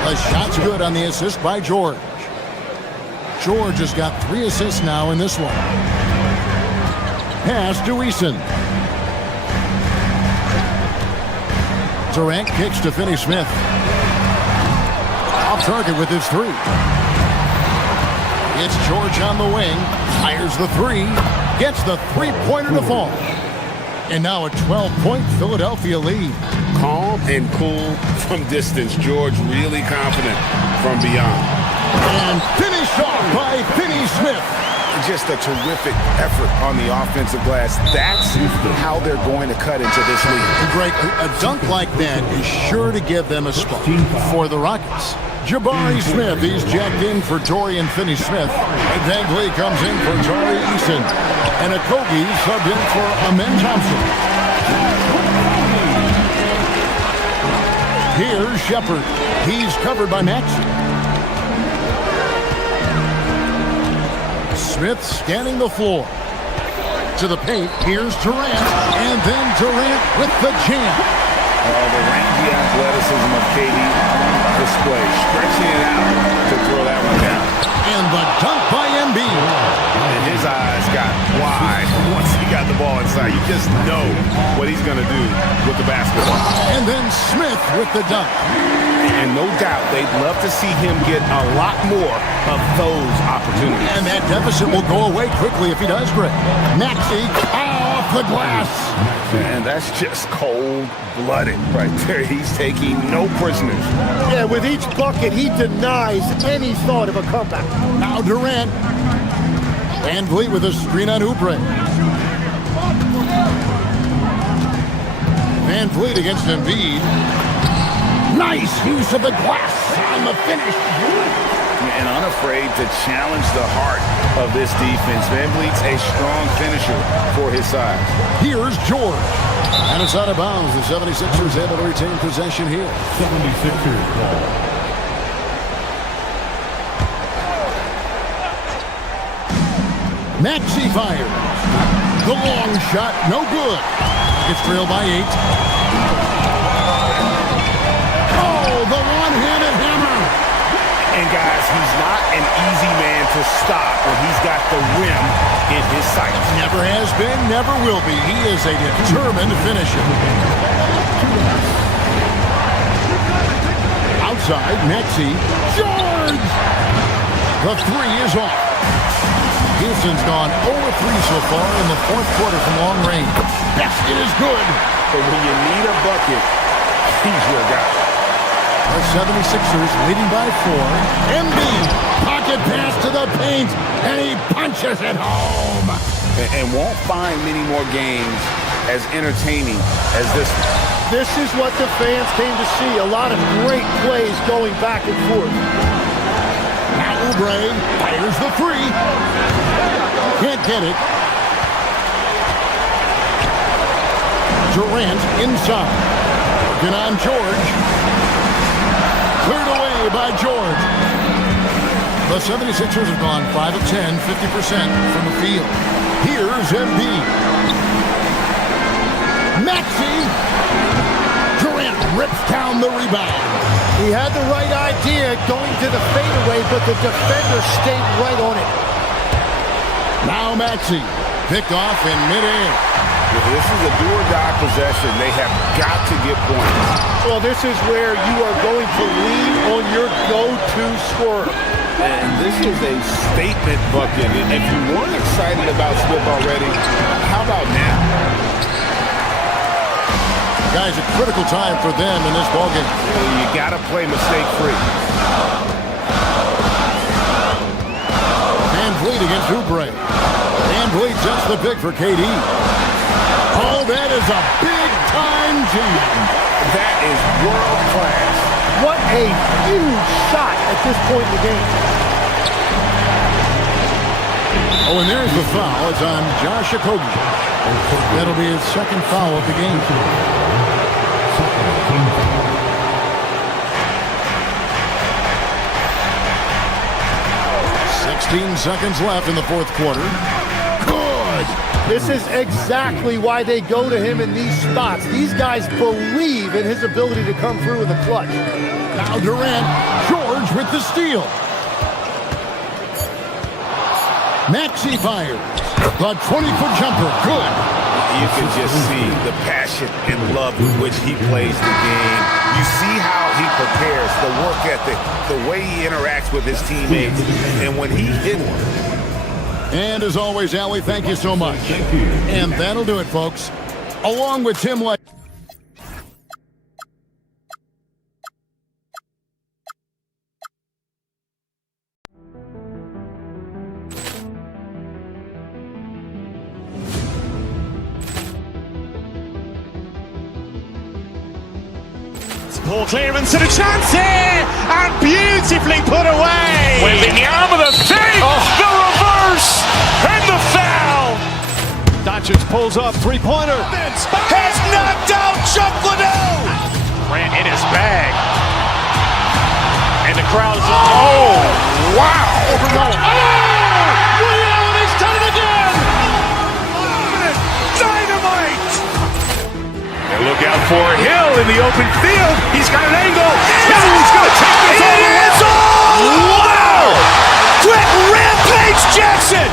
The shot's good on the assist by George. George has got 3 assists now in this one. Pass to Eason. Durant kicks to Finney Smith. Off target with his 3. It's George on the wing. Fires the 3. Gets the 3-pointer to fall. And now a 12-point Philadelphia lead. Calm and cool from distance. George really confident from beyond. And finished off by Finney Smith. Just a terrific effort on the offensive glass. That's how they're going to cut into this lead. Greg, a dunk like that is sure to give them a spot for the Rockets. Jabari Smith, he's jacked in for Dorian Finney-Smith. And Van Lee comes in for Tari Eason. And Okogie subbed in for Amen Thompson. Here's Shepard. He's covered by Maxey. Smith scanning the floor. To the paint, here's Durant. And then Durant with the jam. The rangy athleticism of KD display. Stretching it out to throw that one down. And the dunk by Embiid. And his eyes got wide once he got the ball inside. You just know what he's going to do with the basketball. And then Smith with the dunk. And no doubt they'd love to see him get a lot more of those opportunities. And that deficit will go away quickly if he does, Greg. Maxey, off the glass. And that's just cold-blooded right there. He's taking no prisoners. Yeah, with each bucket, he denies any thought of a comeback. Now Durant. Van Vliet with a screen on Oubre. Van Vliet against Embiid. Nice use of the glass on the finish. And unafraid to challenge the heart of this defense. Van Vliet's a strong finisher for his size. Here's George. And it's out of bounds. The 76ers able to retain possession here. 76ers ball. Maxey fires. The long shot, no good. Gets trailed by 8. Oh, the one-handed hammer. And guys, he's not an easy man to stop when he's got the rim in his sights. Never has been, never will be. He is a determined finisher. Outside, Maxey. George! The 3 is off. Houston's gone 0-3 so far in the fourth quarter from long range. Basket is good. But when you need a bucket, he's your guy. The 76ers leading by 4. Embiid, pocket pass to the paint, and he punches it home. And won't find many more games as entertaining as this one. This is what the fans came to see. A lot of great plays going back and forth. Now Oubre fires the 3. Can't get it. Durant inside. Working on George. Cleared away by George. The 76ers have gone 5 of 10, 50% from the field. Here's Embiid. Maxey. Durant rips down the rebound. He had the right idea going to the fadeaway, but the defender stayed right on it. Now Maxey. Picked off in midair. This is a do-or-die possession. They have got to get points. Well, this is where you are going to lean on your go-to scorer. And this is a statement bucket. And if you weren't excited about Smith already, how about now? Guys, a critical time for them in this ballgame. You got to play mistake-free. Van Vliet against Oubre. Van Vliet just the pick for KD. Oh, that is a big-time jam. That is world-class. What a huge shot at this point in the game. Oh, and there's the foul. It's on Josh Okogie. That'll be his second foul of the game. 16 seconds left in the fourth quarter. Good. This is exactly why they go to him in these spots. These guys believe in his ability to come through with a clutch. Now Durant, George with the steal. Maxey fires. The 20-foot jumper, good. You can just see the passion and love with which he plays the game. You see how he prepares, the work ethic, the way he interacts with his teammates. And when he hits... And as always, Allie, thank you so much. And that'll do it, folks. Along with Tim Light. Poor clearance and a chance here, and beautifully put away. Wembanyama the fake, the reverse, and the foul. Doncic pulls up, three-pointer. Has knocked out Chuck Liddell. Ran in his bag, and the crowd is. Oh, wow! Oh, Liddell has done it again. Dynamite. Look out for Hill in the open field. He's got an angle. He's going to take this all the way. Wow! Quick Rampage Jackson!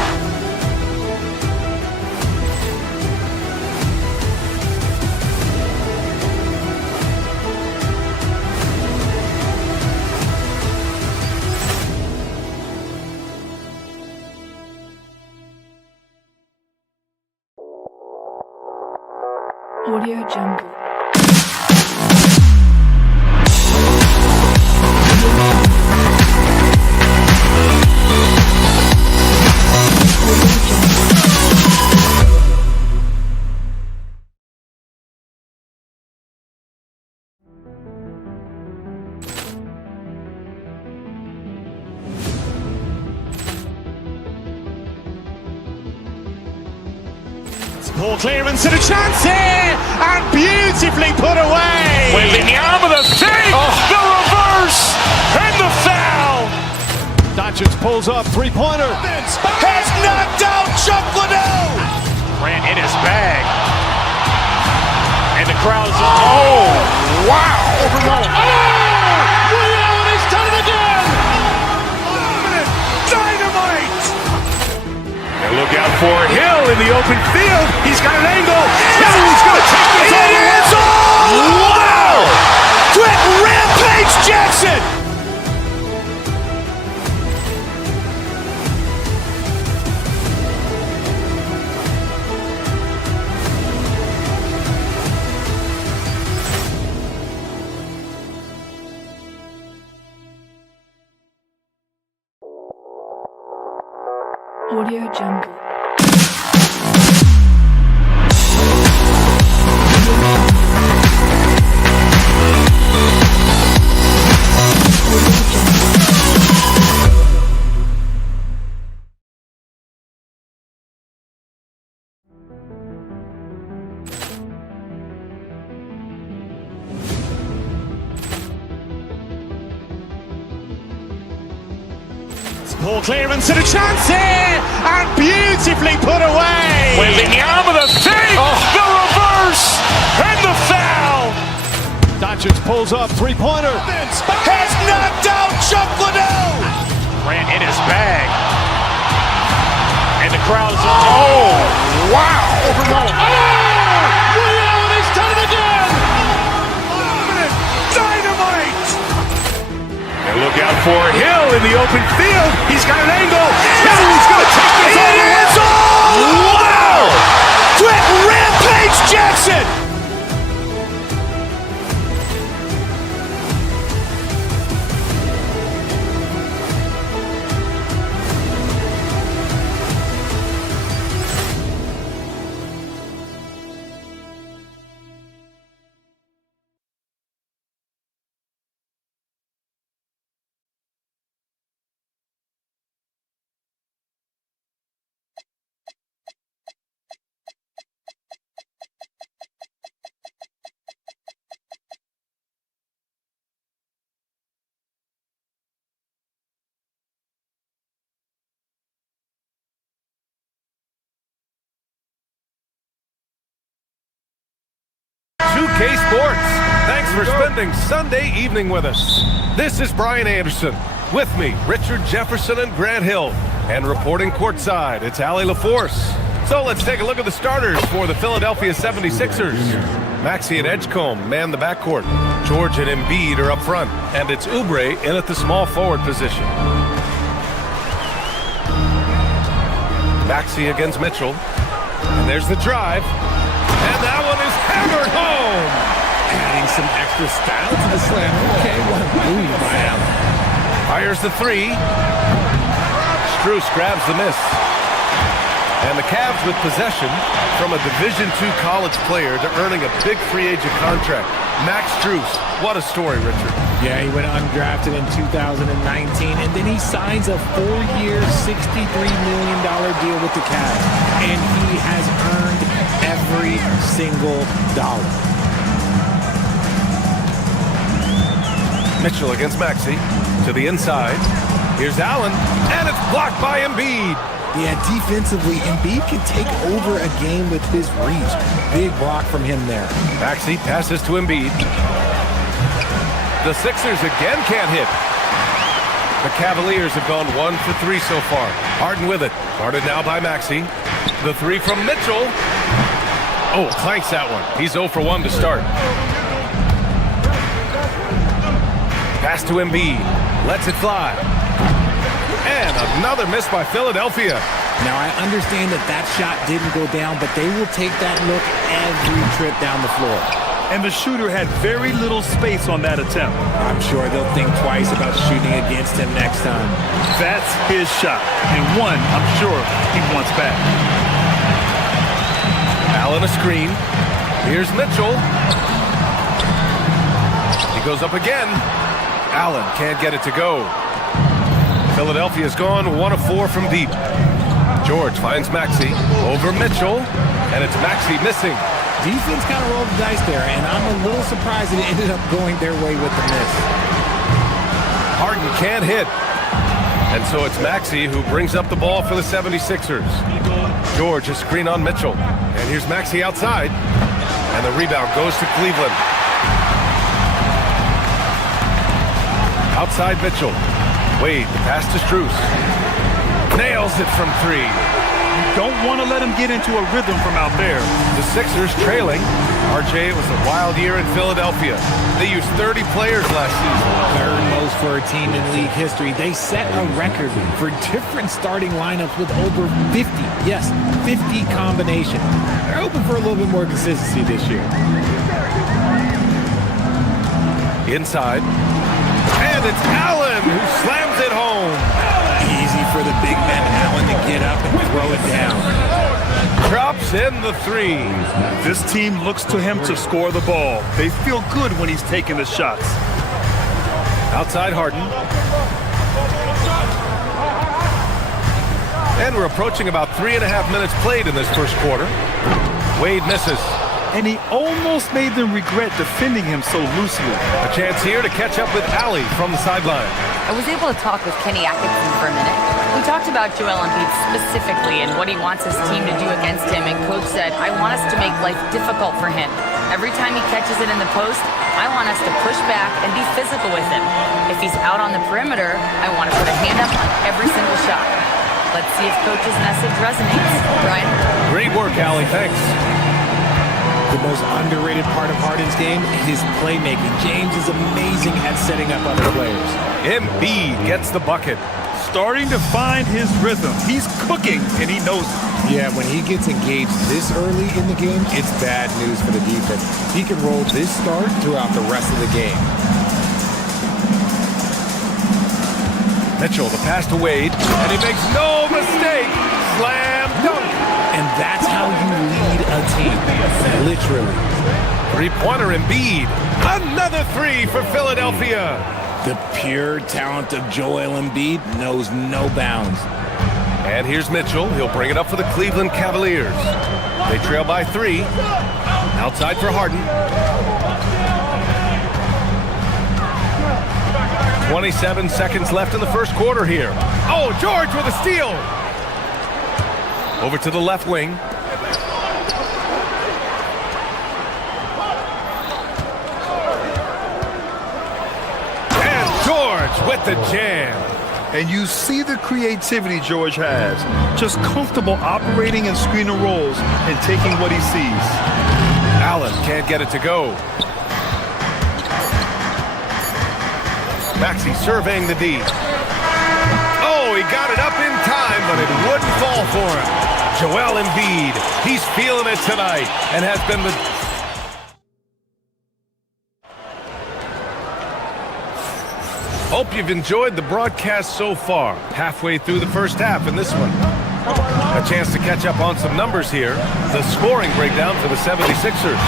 Audio Jungle. Ball clearance and a chance here, and beautifully put away. Waving the arm of the thing, the reverse, and the foul. Doncic pulls up, three-pointer. Has knocked out Chocolato. Ran in his bag. And the crowd's, oh, wow. Ray Allen has done it again. Dynamite. And look out for Hill in the open field. He's got an angle. He's going to take this all the way. Wow! Quick Rampage Jackson. Audio Jungle. Ball clearance and a chance here, and beautifully put away. Waving the arm of the thing, the reverse, and the foul. Doncic pulls up, three-pointer. Has knocked out Chocolato. Ran in his bag. And the crowd's, oh, wow. Ray Allen has done it again. Dynamite. And look out for Hill in the open field. He's got an angle. He's going to take this all the way. Wow! Quick Rampage Jackson. K Sports. Thanks for spending Sunday evening with us. This is Brian Anderson. With me, Richard Jefferson and Grant Hill. And reporting courtside, it's Allie LaForce. So let's take a look at the starters for the Philadelphia 76ers. Maxey and Edgecombe man the backcourt. George and Embiid are up front. And it's Oubre in at the small forward position. Maxey against Mitchell. And there's the drive. And that one is hammered home. Adding some extra style to the slam. Okay, what a move by Allen. Fires the three. Strus grabs the miss. And the Cavs with possession from a Division II college player to earning a big free agent contract. Max Strus. What a story, Richard. Yeah, he went undrafted in 2019, and then he signs a 4-year, $63 million deal with the Cavs. And he has earned every single dollar. Mitchell against Maxey to the inside. Here's Allen, and it's blocked by Embiid. Yeah, defensively, Embiid can take over a game with his reach. Big block from him there. Maxey passes to Embiid. The Sixers again can't hit. The Cavaliers have gone 1 for 3 so far. Harden with it. Guarded now by Maxey. The three from Mitchell. Oh, clanks that one. He's 0 for 1 to start. Pass to Embiid. Lets it fly. And another miss by Philadelphia. Now, I understand that shot didn't go down, but they will take that look every trip down the floor. And the shooter had very little space on that attempt. I'm sure they'll think twice about shooting against him next time. That's his shot, and one I'm sure he wants back. Allen a screen. Here's Mitchell. He goes up again. Allen can't get it to go. Philadelphia's gone 1 of 4 from deep. George finds Maxey over Mitchell, and it's Maxey missing. Defense kind of rolled the dice there, and I'm a little surprised it ended up going their way with the miss. Harden can't hit. And so it's Maxey who brings up the ball for the 76ers. George a screen on Mitchell. And here's Maxey outside. And the rebound goes to Cleveland. Outside Mitchell. Wade, the pass to Strus. Nails it from 3. You don't want to let him get into a rhythm from out there. The Sixers trailing. RJ, it was a wild year in Philadelphia. They used 30 players last season. Third most for a team in league history. They set a record for different starting lineups with over 50. Yes, 50 combinations. They're hoping for a little bit more consistency this year. Inside. And it's Allen who slams it home. Easy for the big man Allen to get up and throw it down. Drops in the 3. This team looks to him to score the ball. They feel good when he's taking the shots. Outside Harden. And we're approaching about 3.5 minutes played in this first quarter. Wade misses. And he almost made them regret defending him so loosely. A chance here to catch up with Allie from the sideline. I was able to talk with Kenny Atkinson for a minute. We talked about Joel Embiid specifically and what he wants his team to do against him, and Coach said, I want us to make life difficult for him. Every time he catches it in the post, I want us to push back and be physical with him. If he's out on the perimeter, I want to put a hand up on every single shot. Let's see if Coach's message resonates. Brian? Great work, Allie. Thanks. The most underrated part of Harden's game, his playmaking. James is amazing at setting up other players. Embiid gets the bucket. Starting to find his rhythm. He's cooking, and he knows it. Yeah, when he gets engaged this early in the game, it's bad news for the defense. He can roll this start throughout the rest of the game. Mitchell, the pass to Wade, and he makes no mistake. Slam dunk. And that's how you lead a team, literally. Three-pointer Embiid. Another 3 for Philadelphia. The pure talent of Joel Embiid knows no bounds. And here's Mitchell. He'll bring it up for the Cleveland Cavaliers. They trail by 3. Outside for Harden. 27 seconds left in the first quarter here. Oh, George with a steal. Over to the left wing. And George with the jam. And you see the creativity George has. Just comfortable operating in screen and rolls and taking what he sees. Allen can't get it to go. Maxey surveying the D. Oh, he got it up in time, but it wouldn't fall for him. Joel Embiid, he's feeling it tonight and has been the... Hope you've enjoyed the broadcast so far. Halfway through the first half in this one. A chance to catch up on some numbers here. The scoring breakdown for the 76ers.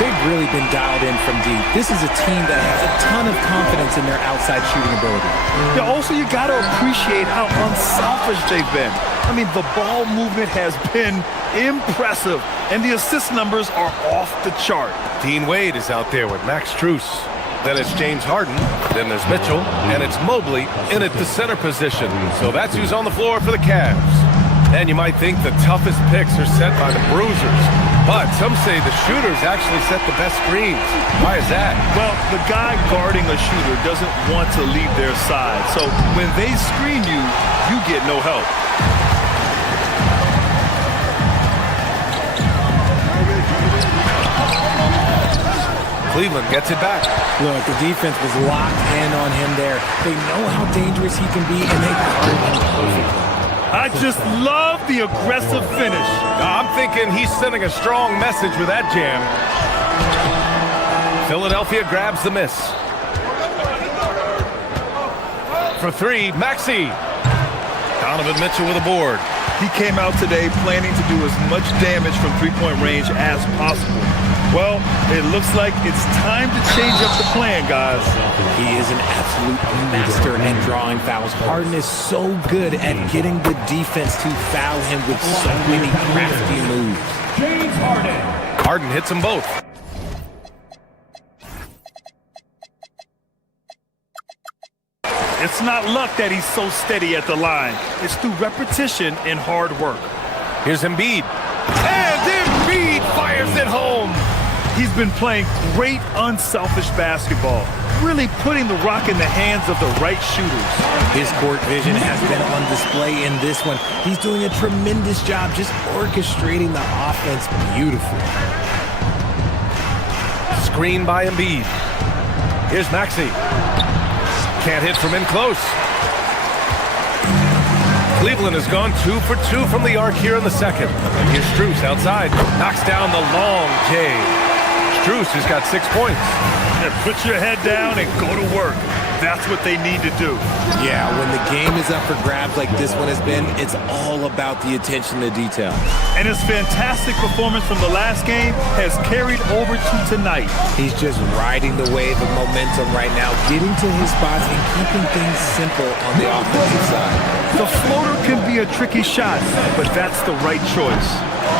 They've really been dialed in from deep. This is a team that has a ton of confidence in their outside shooting ability. Yeah, also, you got to appreciate how unselfish they've been. I mean, the ball movement has been impressive, and the assist numbers are off the chart. Dean Wade is out there with Max Strus. Then it's James Harden. Then there's Mitchell. And it's Mobley in at the center position. So that's who's on the floor for the Cavs. And you might think the toughest picks are set by the bruisers. But some say the shooters actually set the best screens. Why is that? Well, the guy guarding a shooter doesn't want to leave their side. So when they screen you, you get no help. Cleveland gets it back. Look, the defense was locked in on him there. They know how dangerous he can be, and they guarded him perfectly. I just love the aggressive finish. I'm thinking he's sending a strong message with that jam. Philadelphia grabs the miss. For three, Maxey. Donovan Mitchell with a board. He came out today planning to do as much damage from three-point range as possible. Well, it looks like it's time to change up the plan, guys. He is an absolute master at drawing fouls. Harden is so good at getting the defense to foul him with so many crafty moves. James Harden. Harden hits them both. It's not luck that he's so steady at the line. It's through repetition and hard work. Here's Embiid. And Embiid fires it home. He's been playing great, unselfish basketball, really putting the rock in the hands of the right shooters. His court vision has been on display in this one. He's doing a tremendous job just orchestrating the offense beautifully. Screen by Embiid. Here's Maxey. Can't hit from in close. Cleveland has gone 2 for 2 from the arc here in the second. Here's Strus outside. Knocks down the long J. Strus has got 6 points. Yeah, put your head down and go to work. That's what they need to do. Yeah, when the game is up for grabs like this one has been, it's all about the attention to detail. And his fantastic performance from the last game has carried over to tonight. He's just riding the wave of momentum right now, getting to his spots and keeping things simple on the offensive side. The floater can be a tricky shot, but that's the right choice.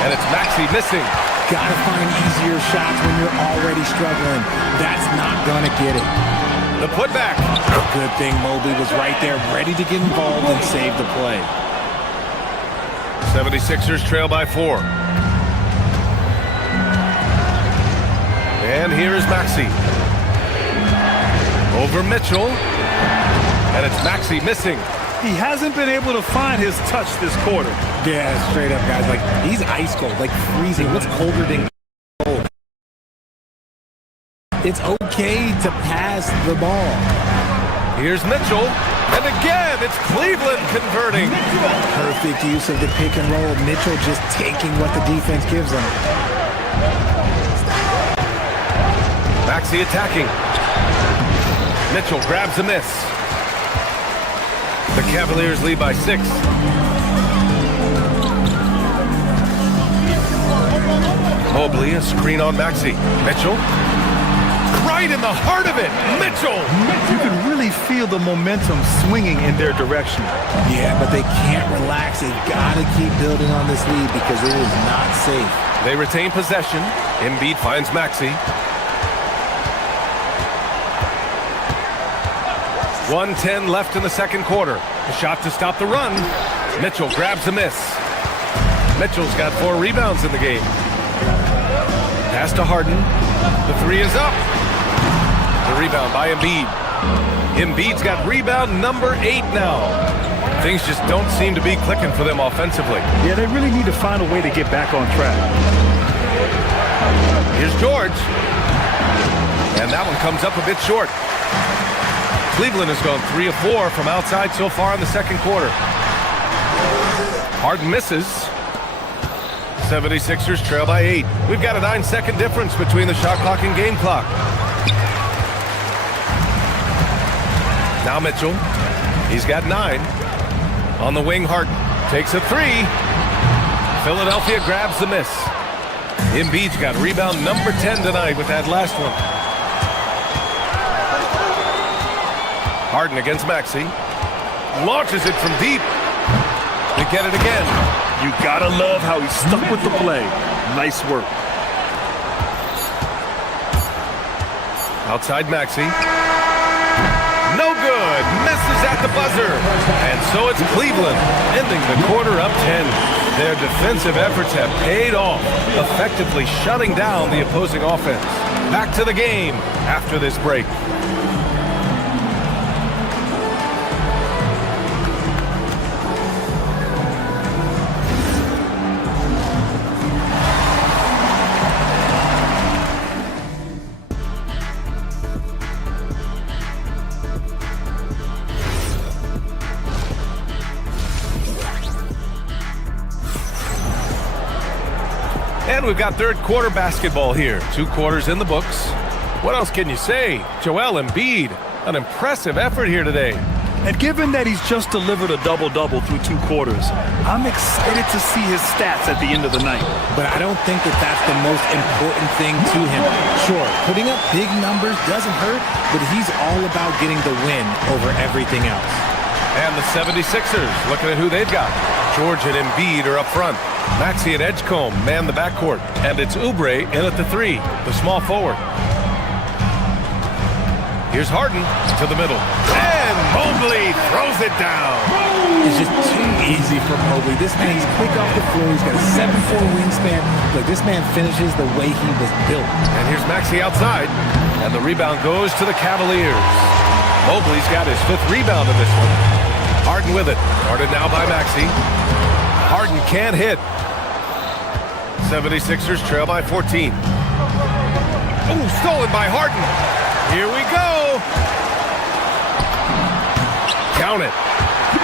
And it's Maxey missing. Gotta find easier shots when you're already struggling. That's not gonna get it. The putback. Good thing Mobley was right there, ready to get involved and save the play. 76ers trail by 4. And here is Maxey. Over Mitchell. And it's Maxey missing. He hasn't been able to find his touch this quarter. Yeah, straight up, guys. Like, he's ice cold, like freezing. What's colder than cold? It's okay to pass the ball. Here's Mitchell. And again, it's Cleveland converting. Perfect use of the pick and roll. Mitchell just taking what the defense gives him. Maxey attacking. Mitchell grabs a miss. The Cavaliers lead by 6. Mobley, a screen on Maxey. Mitchell. Right in the heart of it. Mitchell. You can really feel the momentum swinging in their direction. Yeah, but they can't relax. They've got to keep building on this lead because it is not safe. They retain possession. Embiid finds Maxey. 1:10 left in the second quarter. A shot to stop the run. Mitchell grabs a miss. Mitchell's got 4 rebounds in the game. Pass to Harden. The 3 is up. The rebound by Embiid. Embiid's got rebound number 8 now. Things just don't seem to be clicking for them offensively. Yeah, they really need to find a way to get back on track. Here's George. And that one comes up a bit short. Cleveland has gone 3 of 4 from outside so far in the second quarter. Harden misses. 76ers trail by 8. We've got a 9-second difference between the shot clock and game clock. Now Mitchell. He's got 9. On the wing, Harden takes a 3. Philadelphia grabs the miss. Embiid's got rebound number 10 tonight with that last one. Harden against Maxey. Launches it from deep. They get it again. You gotta love how he stuck with the play. Nice work. Outside Maxey. No good. Misses at the buzzer. And so it's Cleveland ending the quarter up 10. Their defensive efforts have paid off, effectively shutting down the opposing offense. Back to the game after this break. And we've got third quarter basketball here. 2 quarters in the books. What else can you say? Joel Embiid, an impressive effort here today. And given that he's just delivered a double-double through 2 quarters, I'm excited to see his stats at the end of the night. But I don't think that that's the most important thing to him. Sure, putting up big numbers doesn't hurt, but he's all about getting the win over everything else. And the 76ers, looking at who they've got. George and Embiid are up front. Maxey and Edgecombe man the backcourt. And it's Oubre in at the 3, the small forward. Here's Harden to the middle. And Mobley throws it down. It's just too easy for Mobley. This man, he's quick off the floor. He's got a 7'4" wingspan. Look, this man finishes the way he was built. And here's Maxey outside. And the rebound goes to the Cavaliers. Mobley's got his 5th rebound in this one. Harden with it. Guarded now by Maxey. Harden can't hit. 76ers trail by 14. Oh, stolen by Harden. Here we go. Count it.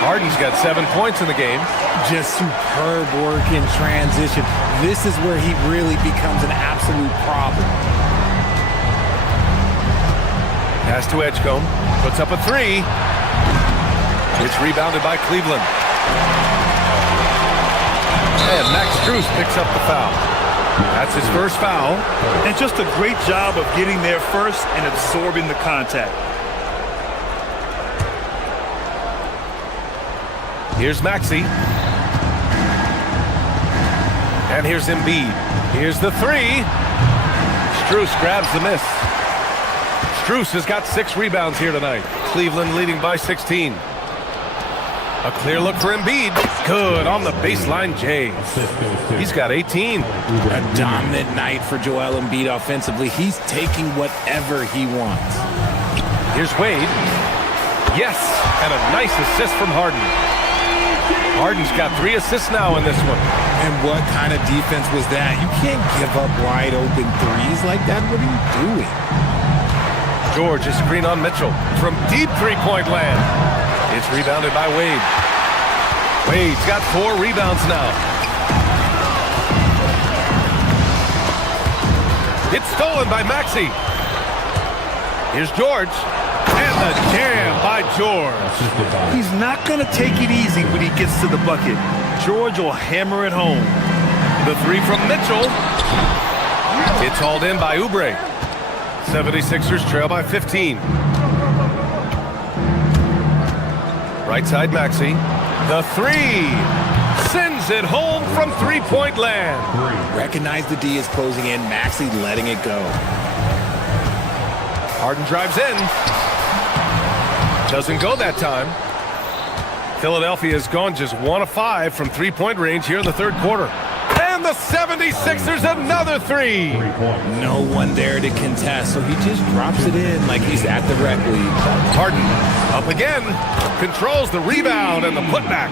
Harden's got 7 points in the game. Just superb work in transition. This is where he really becomes an absolute problem. Pass to Edgecombe. Puts up a 3. It's rebounded by Cleveland. And Max Strus picks up the foul. That's his first foul. And just a great job of getting there first and absorbing the contact. Here's Maxey. And here's Embiid. Here's the 3. Strus grabs the miss. Strus has got 6 rebounds here tonight. Cleveland leading by 16. A clear look for Embiid. Good on the baseline, Jay. He's got 18. A dominant night for Joel Embiid offensively. He's taking whatever he wants. Here's Wade. Yes, and a nice assist from Harden. Harden's got 3 assists now in this one. And what kind of defense was that? You can't give up wide open threes like that. What are you doing? George is screen on Mitchell from deep 3-point land. It's rebounded by Wade. Wade's got 4 rebounds now. It's stolen by Maxey. Here's George. And the jam by George. He's not going to take it easy when he gets to the bucket. George will hammer it home. The 3 from Mitchell. It's hauled in by Oubre. 76ers trail by 15. Right side Maxey. The 3. Sends it home from 3-point land. Recognize the D is closing in. Maxey letting it go. Harden drives in. Doesn't go that time. Philadelphia has gone just 1 of 5 from 3-point range here in the 3rd quarter. And the 76ers another 3. No one there to contest, so he just drops it in like he's at the rec league. Harden up again. Controls the rebound and the putback.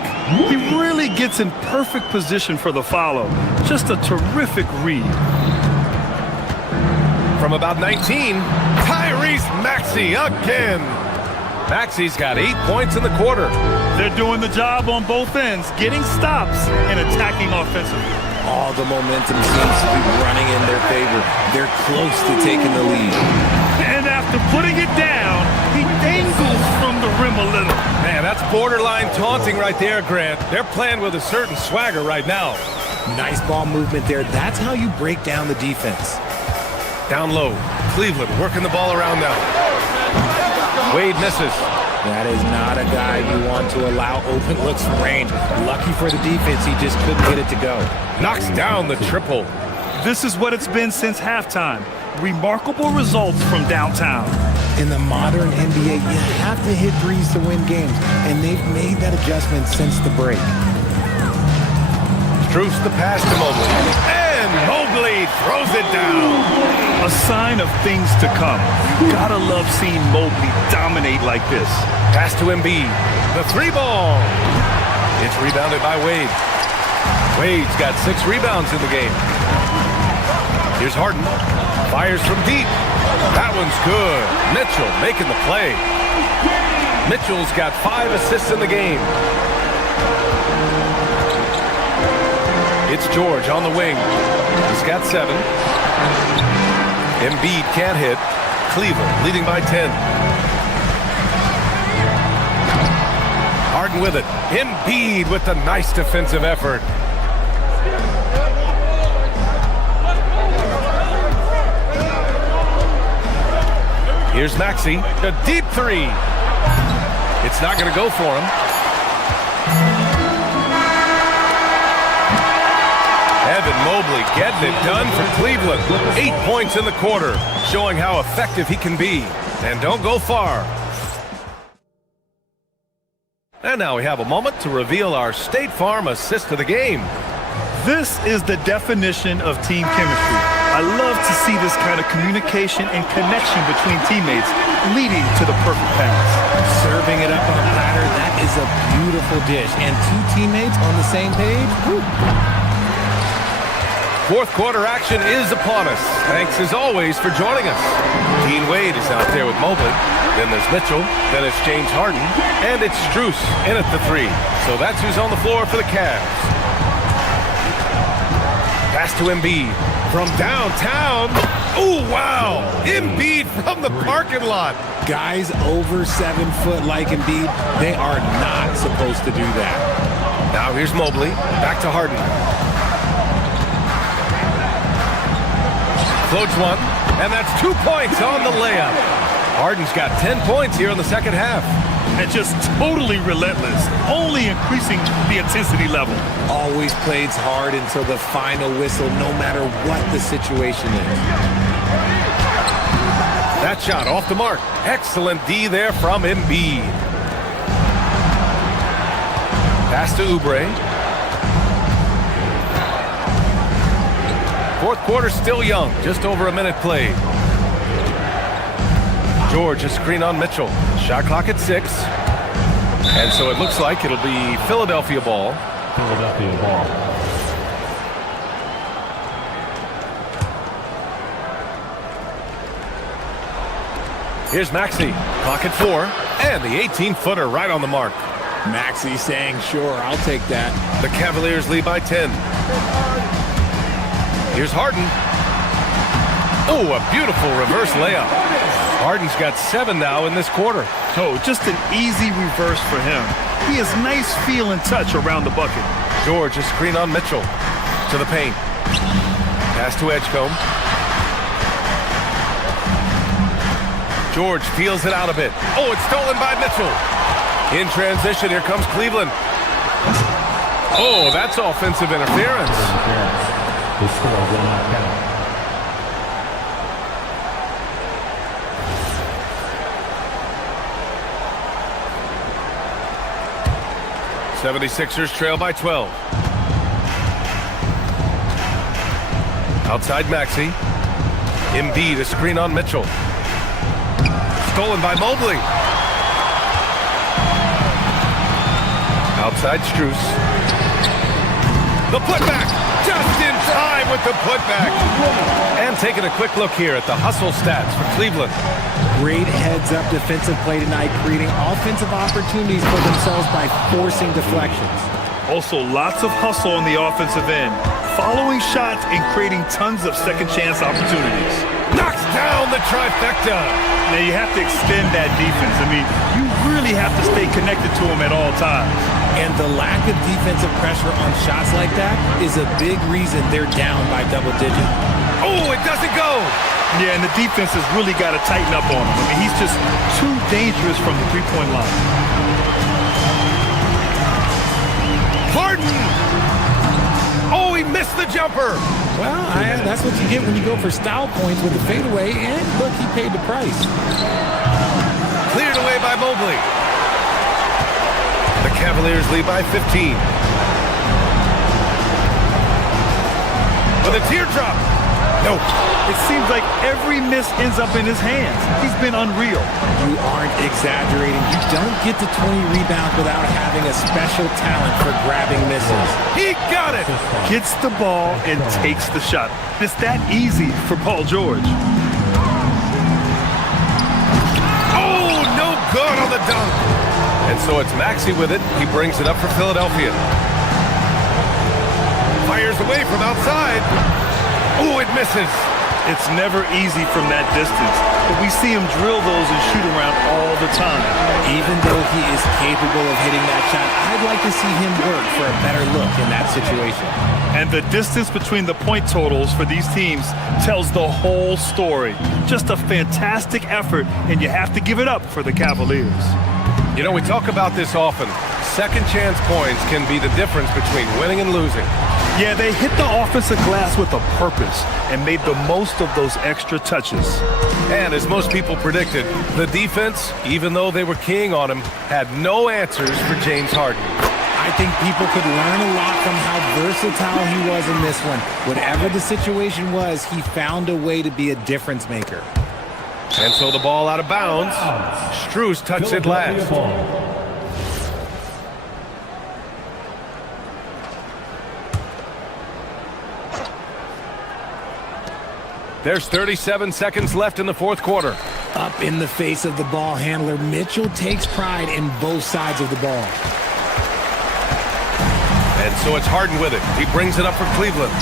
He really gets in perfect position for the follow. Just a terrific read. From about 19, Tyrese Maxey again. Maxey's got 8 points in the quarter. They're doing the job on both ends, getting stops and attacking offensively. All the momentum seems to be running in their favor. They're close to taking the lead. And after putting it down, he dangles from the rim a little. Man, that's borderline taunting right there, Grant. They're playing with a certain swagger right now. Nice ball movement there. That's how you break down the defense. Down low, Cleveland working the ball around now. Wade misses. That is not a guy you want to allow open looks from range. Lucky for the defense, he just couldn't get it to go. Knocks down the triple. This is what it's been since halftime. Remarkable results from downtown. In the modern NBA, you have to hit threes to win games, and they've made that adjustment since the break. Strus the pass to Mobley. And Mobley throws it down. A sign of things to come. You gotta love seeing Mobley dominate like this. Pass to Embiid. The 3-ball. It's rebounded by Wade. Wade's got 6 rebounds in the game. Here's Harden. Fires from deep. That one's good. Mitchell making the play. Mitchell's got 5 assists in the game. It's George on the wing. He's got 7. Embiid can't hit. Cleveland leading by 10. Harden with it. Embiid with the nice defensive effort. Here's Maxey, a deep 3. It's not going to go for him. Evan Mobley getting it done for Cleveland. 8 points in the quarter, showing how effective he can be. And don't go far. And now we have a moment to reveal our State Farm assist of the game. This is the definition of team chemistry. I love to see this kind of communication and connection between teammates leading to the perfect pass. Serving it up on a platter, that is a beautiful dish. And 2 teammates on the same page. Woo. Fourth quarter action is upon us. Thanks as always for joining us. Dean Wade is out there with Mobley. Then there's Mitchell. Then it's James Harden. And it's Strus in at the 3. So that's who's on the floor for the Cavs. Pass to Embiid from downtown. Oh, wow. Embiid from the parking lot. Guys over 7 foot like Embiid, they are not supposed to do that. Now here's Mobley. Back to Harden. Floats one, and that's 2 points on the layup. Harden's got 10 points here in the second half. And just totally relentless, only increasing the intensity level. Always plays hard until the final whistle, no matter what the situation is. That shot off the mark. Excellent D there from Embiid. Pass to Oubre. Fourth quarter still young, just over a minute played. George, a screen on Mitchell. Shot clock at 6. And so it looks like it'll be Philadelphia ball. Philadelphia ball. Here's Maxey. Clock at 4. And the 18-footer right on the mark. Maxey saying, sure, I'll take that. The Cavaliers lead by 10. Here's Harden. Oh, a beautiful reverse layup. Harden's got 7 now in this quarter. Oh, just an easy reverse for him. He has nice feel and touch around the bucket. George, a screen on Mitchell. To the paint. Pass to Edgecombe. George feels it out a bit. Oh, it's stolen by Mitchell. In transition, here comes Cleveland. Oh, that's offensive interference. The score will not count. 76ers trail by 12. Outside Maxey. Embiid, a screen on Mitchell. Stolen by Mobley. Outside Strus. The putback. Just in time with the putback. And taking a quick look here at the hustle stats for Cleveland. Great heads-up defensive play tonight, creating offensive opportunities for themselves by forcing deflections. Also, lots of hustle on the offensive end, following shots and creating tons of second-chance opportunities. Knocks down the trifecta. Now, you have to extend that defense. I mean, you really have to stay connected to them at all times. And the lack of defensive pressure on shots like that is a big reason they're down by double digits. Oh, it doesn't go. Yeah, and the defense has really got to tighten up on him. I mean, he's just too dangerous from the three-point line. Harden! Oh, he missed the jumper. Well, that's what you get when you go for style points with the fadeaway, and look, he paid the price. Cleared away by Mobley. The Cavaliers lead by 15. With a teardrop. Nope. It seems like every miss ends up in his hands. He's been unreal. You aren't exaggerating. You don't get to 20 rebounds without having a special talent for grabbing misses. He got it! Gets the ball and takes the shot. It's that easy for Paul George. Oh, no good on the dunk. And so it's Maxey with it. He brings it up for Philadelphia. Fires away from outside. Oh, it misses. It's never easy from that distance, but we see him drill those and shoot around all the time. Even though he is capable of hitting that shot, I'd like to see him work for a better look in that situation. And the distance between the point totals for these teams tells the whole story. Just a fantastic effort, and you have to give it up for the Cavaliers. You know, we talk about this often. Second chance points can be the difference between winning and losing. Yeah, they hit the offensive glass with a purpose and made the most of those extra touches. And as most people predicted, the defense, even though they were keying on him, had no answers for James Harden. I think people could learn a lot from how versatile he was in this one. Whatever the situation was, he found a way to be a difference maker. And so the ball out of bounds. Strus touched it last. There's 37 seconds left in the fourth quarter. Up in the face of the ball handler, Mitchell takes pride in both sides of the ball. And so it's Harden with it. He brings it up for Cleveland.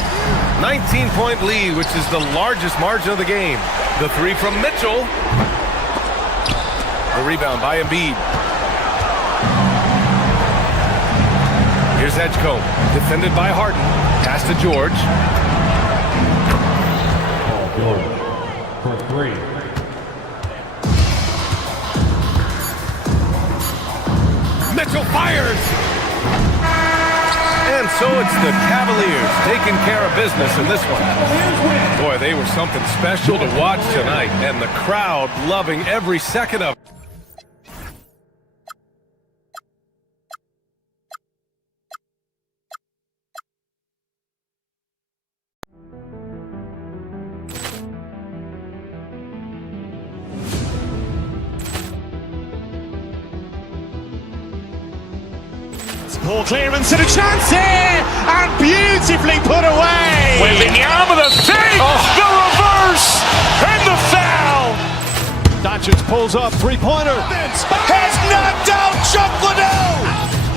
19-point lead, which is the largest margin of the game. The three from Mitchell. The rebound by Embiid. Here's Edgecombe, defended by Harden. Pass to George. George for three. Mitchell fires! And so it's the Cavaliers taking care of business in this one. Boy, they were something special to watch tonight, and the crowd loving every second of it. Ball clearance and a chance here, and beautifully put away. Wembanyama the fake, the reverse, and the foul. Doncic pulls up, three-pointer. Has knocked out Chuck Liddell.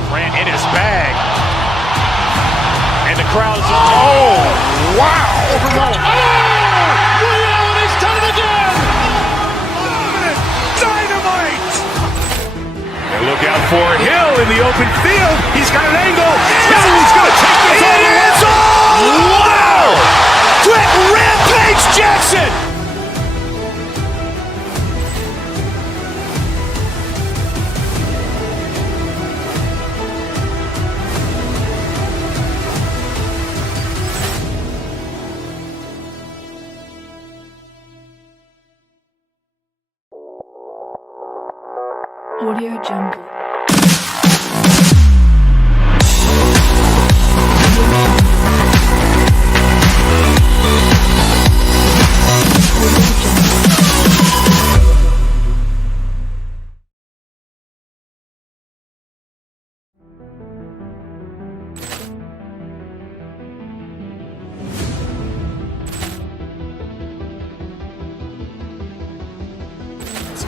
Ran in his bag, and the crowd is wow! He's done it again. Dynamite! And look out for Hill in the open field. He's got an angle. He's going to take this all the way. Wow! Quick Rampage Jackson! Audio Jungle.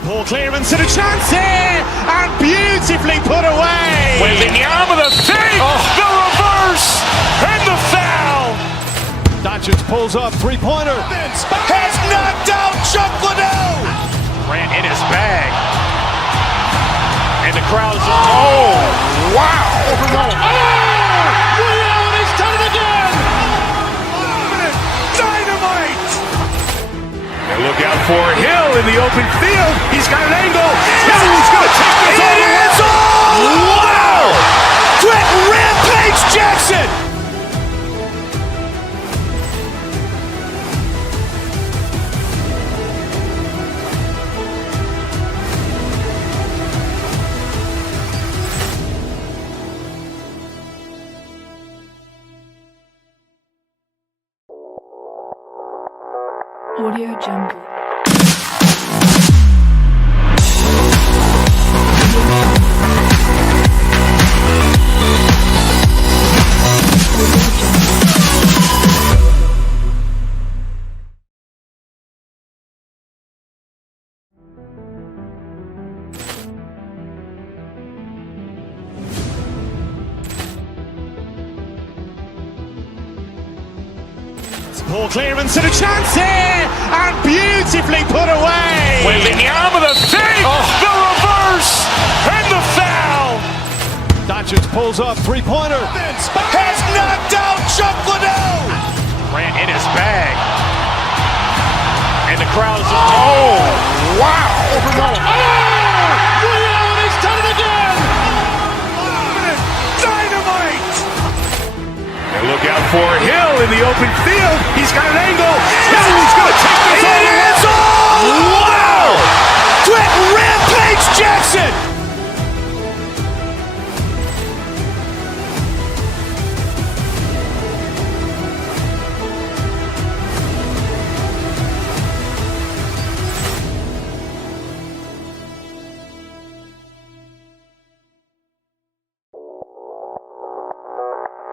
Ball clearance and a chance here, and beautifully put away. Wembanyama the fake, the reverse, and the foul. Doncic pulls up, three-pointer. Has knocked out Chuck Liddell. Ran in his bag, and the crowd is wow! He's done it again. Dynamite! And look out for Hill in the open field. He's got an angle. He's going to take this all the way. Wow! Quick Rampage Jackson! Audio Jungle. Poor clearance and a chance here, and beautifully put away. Waving the arm of the fake, the reverse, and the foul. Doncic pulls up, three-pointer. Has knocked out Chuck Liddell. Ran in his bag. And the crowd is... Oh, wow. He's done it again. Dynamite. And look out for Hill in the open field. He's got an angle. He's going to take this all the way. Wow! Quick rampage Jackson.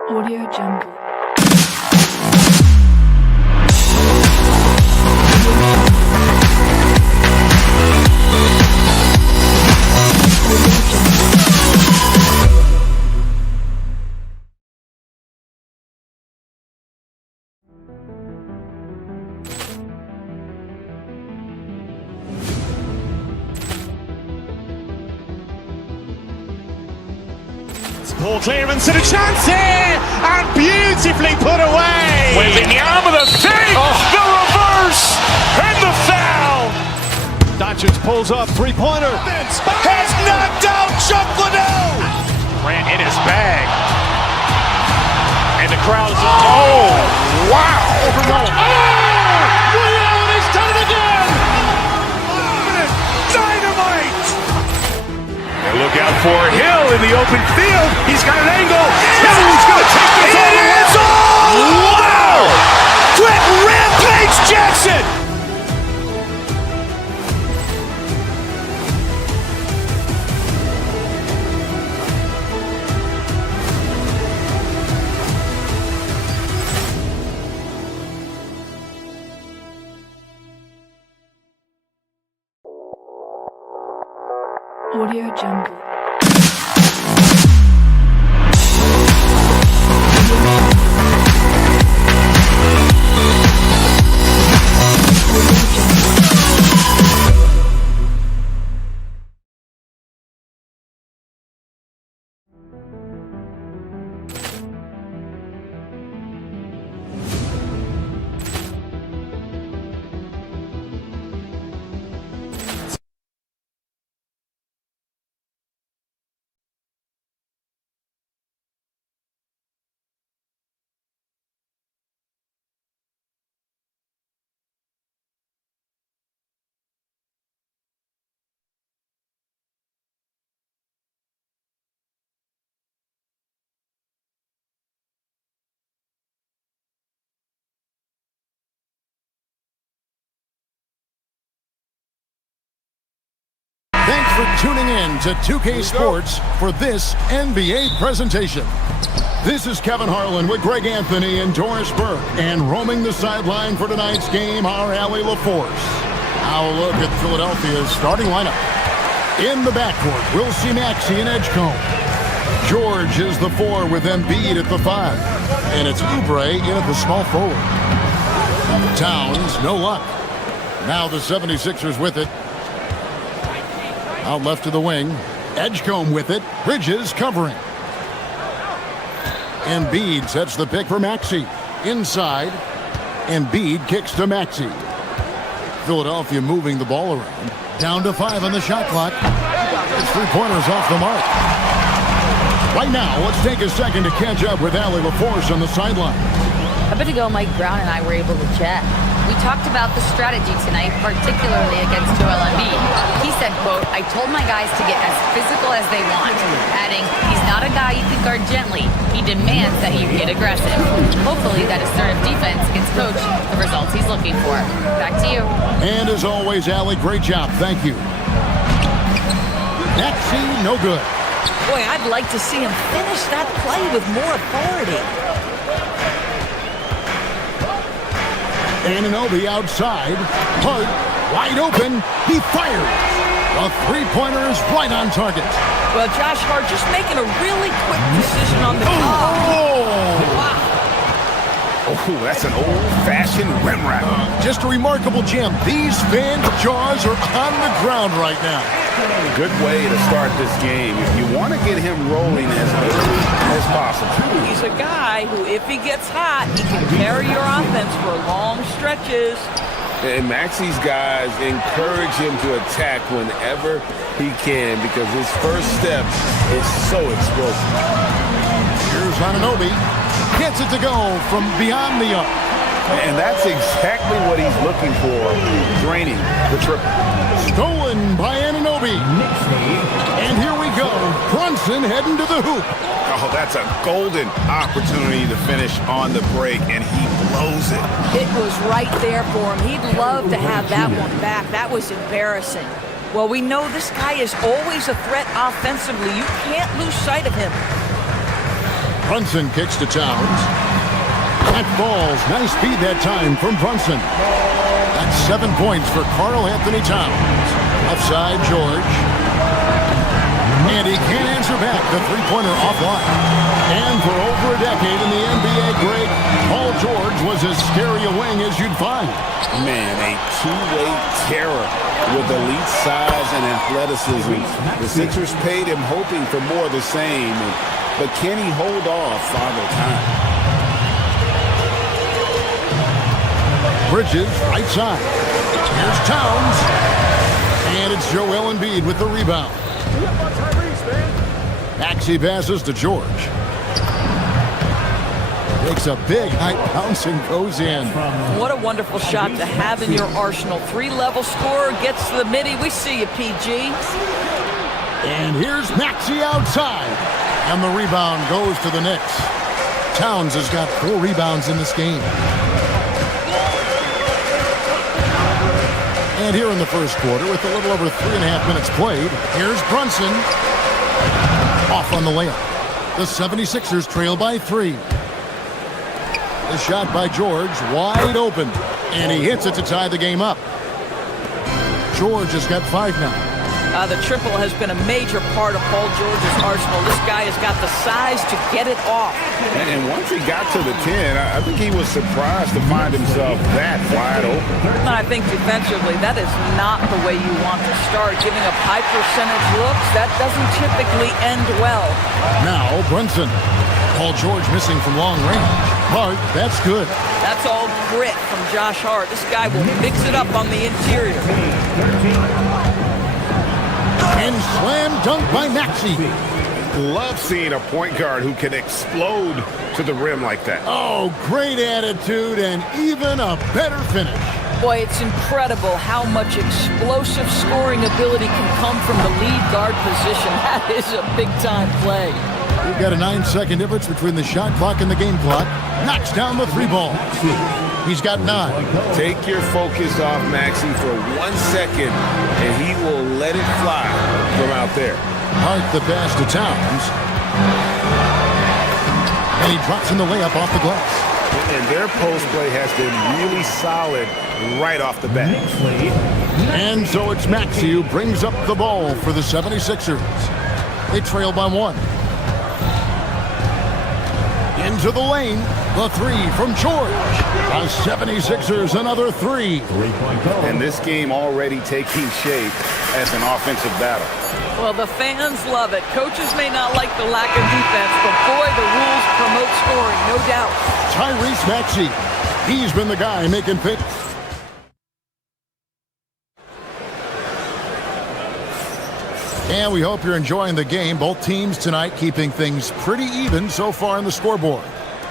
Audio Jungle. Poor clearance and a chance here, and beautifully put away. Waving the arm of the fake, the reverse, and the foul. Doncic pulls up, three-pointer. Has knocked out Chuck Liddell. Ran in his bag. And the crowd is... Oh, wow. He's done it again. Dynamite. And look out for Hill in the open field. He's got an angle. He's going to take this all the way. Wow! Quick rampage Jackson. Audio Jungle. Thanks for tuning in to 2K Sports for this NBA presentation. This is Kevin Harlan with Greg Anthony and Doris Burke. And roaming the sideline for tonight's game, our Allie LaForce. Now a look at Philadelphia's starting lineup. In the backcourt, we'll see Maxey and Edgecombe. George is the 4 with Embiid at the 5. And it's Oubre in at the small forward. Towns, no luck. Now the 76ers with it. Out left to the wing. Edgecombe with it. Bridges covering. Embiid sets the pick for Maxey. Inside. Embiid kicks to Maxey. Philadelphia moving the ball around. Down to 5 on the shot clock. His three-pointers off the mark. Right now, let's take a second to catch up with Allie LaForce on the sideline. A bit ago, Mike Brown and I were able to chat. We talked about the strategy tonight, particularly against Joel Embiid. He said, quote, "I told my guys to get as physical as they want," adding, "He's not a guy you can guard gently. He demands that you get aggressive." Hopefully that assertive defense gets Coach the results he's looking for. Back to you. And as always, Allie, great job. Thank you. Maxey, no good. Boy, I'd like to see him finish that play with more authority. Anunoby outside. Hart wide open. He fires. A three-pointer is right on target. Well, Josh Hart just making a really quick decision on the call. Oh! Wow. Oh, that's an old-fashioned rim wrap. Just a remarkable jam. These fans' jaws are on the ground right now. Good way to start this game. If you want to get him rolling as early as possible. He's a guy who, if he gets hot, he can carry your offense for long stretches. And Maxi's guys encourage him to attack whenever he can because his first step is so explosive. Here's Anunoby. Gets it to go from beyond the arc. And that's exactly what he's looking for, draining the triple. Stolen by Anunoby. And here we go. Brunson heading to the hoop. Oh, that's a golden opportunity to finish on the break, and he blows it. It was right there for him. He'd love to have that one back. That was embarrassing. Well, we know this guy is always a threat offensively. You can't lose sight of him. Brunson kicks to Towns. That falls. Nice feed that time from Brunson. That's 7 points for Karl Anthony Towns. Offside George. And he can't answer back. The three-pointer offline. And for over a decade in the NBA great, Paul George was as scary a wing as you'd find. Man, a two-way terror with elite size and athleticism. The Sixers paid him hoping for more of the same. But can he hold off Father Time? Bridges, right side. Here's Towns. And it's Joel Embiid with the rebound. Maxey passes to George. Makes a big high bounce and goes in. What a wonderful shot to have in your arsenal. Three-level scorer, gets to the midi. We see you, PG. And here's Maxey outside. And the rebound goes to the Knicks. Towns has got 4 rebounds in this game. And here in the first quarter, with a little over 3.5 minutes played, here's Brunson. Off on the layup. The 76ers trail by 3. The shot by George, wide open. And he hits it to tie the game up. George has got 5 now. The triple has been a major part of Paul George's arsenal. This guy has got the size to get it off. And once he got to the 10, I think he was surprised to find himself that wide open. And I think defensively, that is not the way you want to start. Giving up high percentage looks, that doesn't typically end well. Now Brunson. Paul George missing from long range. Hart, that's good. That's all grit from Josh Hart. This guy will mix it up on the interior. And slam dunk by Maxey. Love seeing a point guard who can explode to the rim like that. Oh, great attitude and even a better finish. Boy, it's incredible how much explosive scoring ability can come from the lead guard position. That is a big-time play. We've got a 9-second difference between the shot clock and the game clock. Knocks down the 3 ball. He's got 9. Take your focus off Maxey for 1 second, and he will let it fly from out there. Hart the pass to Towns. And he drops in the layup off the glass. And their post play has been really solid right off the bat. And so it's Maxey who brings up the ball for the 76ers. They trail by 1. Into the lane. The 3 from George. The 76ers another 3. And this game already taking shape as an offensive battle. Well, the fans love it. Coaches may not like the lack of defense, but boy, the rules promote scoring, no doubt. Tyrese Maxey. He's been the guy making picks. And we hope you're enjoying the game. Both teams tonight keeping things pretty even so far on the scoreboard.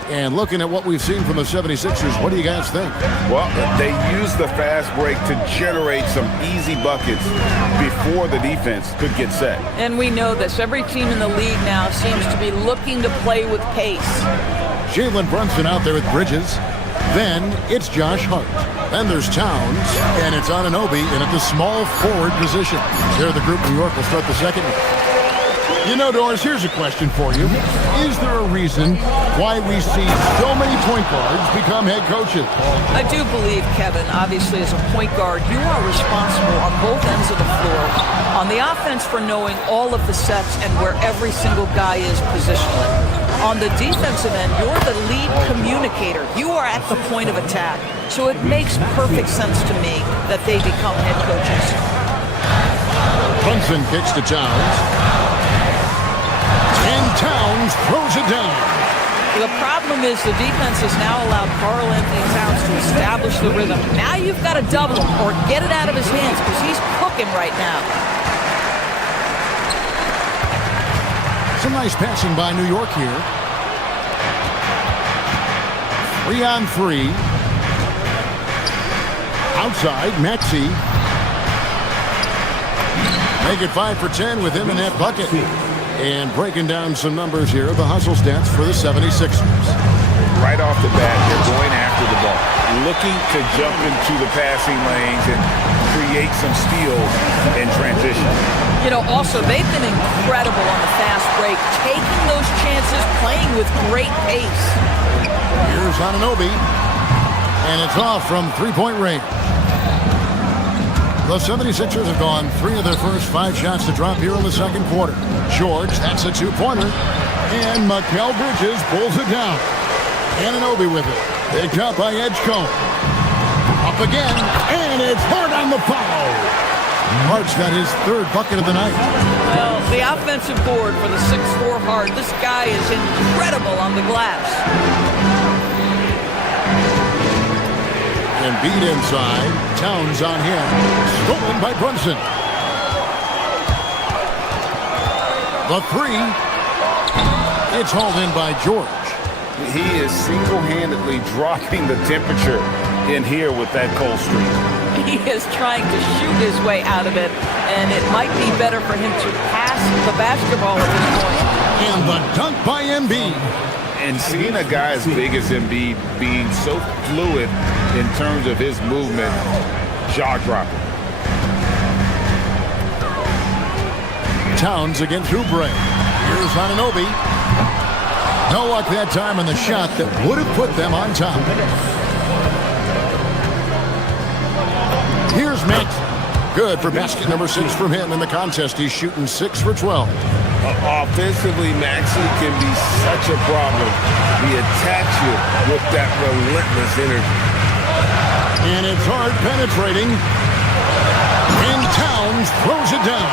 And looking at what we've seen from the 76ers, what do you guys think? Well, they use the fast break to generate some easy buckets before the defense could get set. And we know this. Every team in the league now seems to be looking to play with pace. Jalen Brunson out there with Bridges. Then it's Josh Hart. Then there's Towns. And it's Anunoby in at the small forward position. There the group New York will start the second. You know, Doris, here's a question for you. Is there a reason why we see so many point guards become head coaches? I do believe, Kevin, obviously as a point guard, you are responsible on both ends of the floor. On the offense for knowing all of the sets and where every single guy is positionally. On the defensive end, you're the lead communicator. You are at the point of attack. So it makes perfect sense to me that they become head coaches. Brunson kicks to Towns. And Towns throws it down. The problem is the defense has now allowed Karl Anthony Towns to establish the rhythm. Now you've got to double him or get it out of his hands because he's cooking right now. Some nice passing by New York here. 3-on-3. Outside, Maxey. Make it 5 for 10 with him in that bucket. And breaking down some numbers here, the hustle stats for the 76ers. Right off the bat, they're going after the ball, looking to jump into the passing lanes and create some steals in transition. You know, also, they've been incredible on the fast break, taking those chances, playing with great pace. Here's Anunoby, and it's off from three-point range. The 76ers have gone 3 of their first 5 shots to drop here in the second quarter. George, that's a 2-pointer. And Mikal Bridges pulls it down. Anunoby with it. Picked up by Edgecombe. Up again, and it's Hart on the foul. Hart's got his 3rd bucket of the night. Well, the offensive board for the 6'4" Hart, this guy is incredible on the glass. Embiid inside. Towns on him. Stolen by Brunson. The 3. It's hauled in by George. He is single-handedly dropping the temperature in here with that cold streak. He is trying to shoot his way out of it, and it might be better for him to pass the basketball at this point. And the dunk by Embiid. And seeing a guy as big as Embiid being so fluid in terms of his movement, jaw-dropping. Towns against Oubre. Here's Anunoby. No luck that time on the shot that would have put them on top. Here's Max. Good for basket number 6 from him in the contest. He's shooting 6 for 12. Offensively, Maxey can be such a problem. He attacks you with that relentless energy. And it's hard penetrating. And Towns throws it down.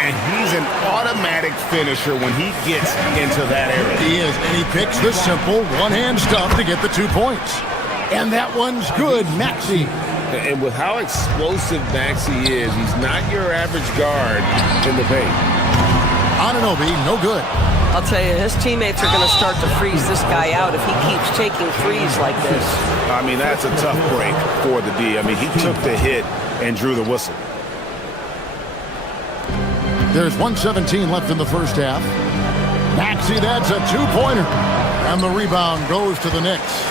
And he's an automatic finisher when he gets into that area. He is, and he picks the simple one-hand stuff to get the 2 points. And that one's good, Maxey. And with how explosive Maxey is, he's not your average guard in the paint. Anunoby, no good. I'll tell you, his teammates are going to start to freeze this guy out if he keeps taking threes like this. I mean, that's a tough break for the D. I mean, he took the hit and drew the whistle. There's 1:17 left in the first half. Maxey, that's a 2-pointer. And the rebound goes to the Knicks.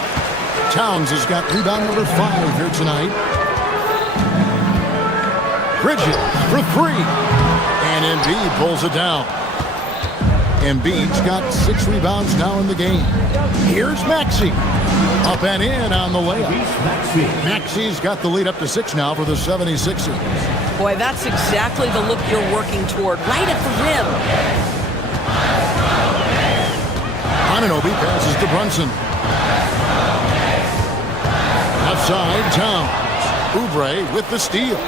Towns has got rebound number 5 here tonight. Bridges for 3. And Embiid pulls it down. Embiid's got 6 rebounds now in the game. Here's Maxey. Up and in on the layup. Maxey's got the lead up to 6 now for the 76ers. Boy, that's exactly the look you're working toward, right at the rim. Anunoby passes to Brunson. Left side, Towns. Oubre with the steal.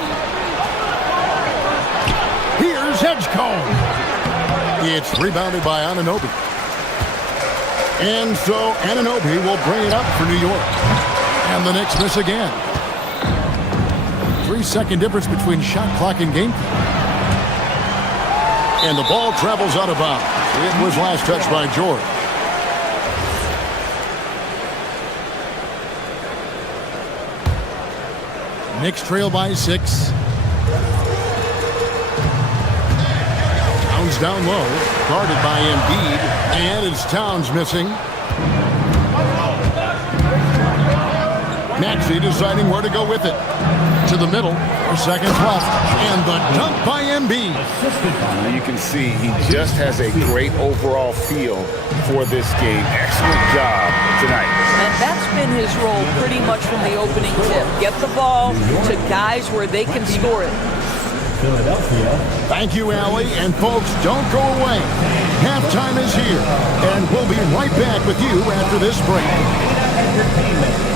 Here's Edgecombe. It's rebounded by Anunoby. And so Anunoby will bring it up for New York. And the Knicks miss again. 3-second difference between shot clock and game. And the ball travels out of bounds. It was last touched by George. Knicks trail by 6. Towns down low, guarded by Embiid, and it's Towns missing. Maxey deciding where to go with it. To the middle, 4 seconds left, and the dunk by Embiid. You can see he just has a great overall feel for this game. Excellent job tonight. And that's been his role pretty much from the opening tip. Get the ball to guys where they can score it. Philadelphia. Thank you, Allie. And folks, don't go away. Halftime is here, and we'll be right back with you after this break. Entertainment.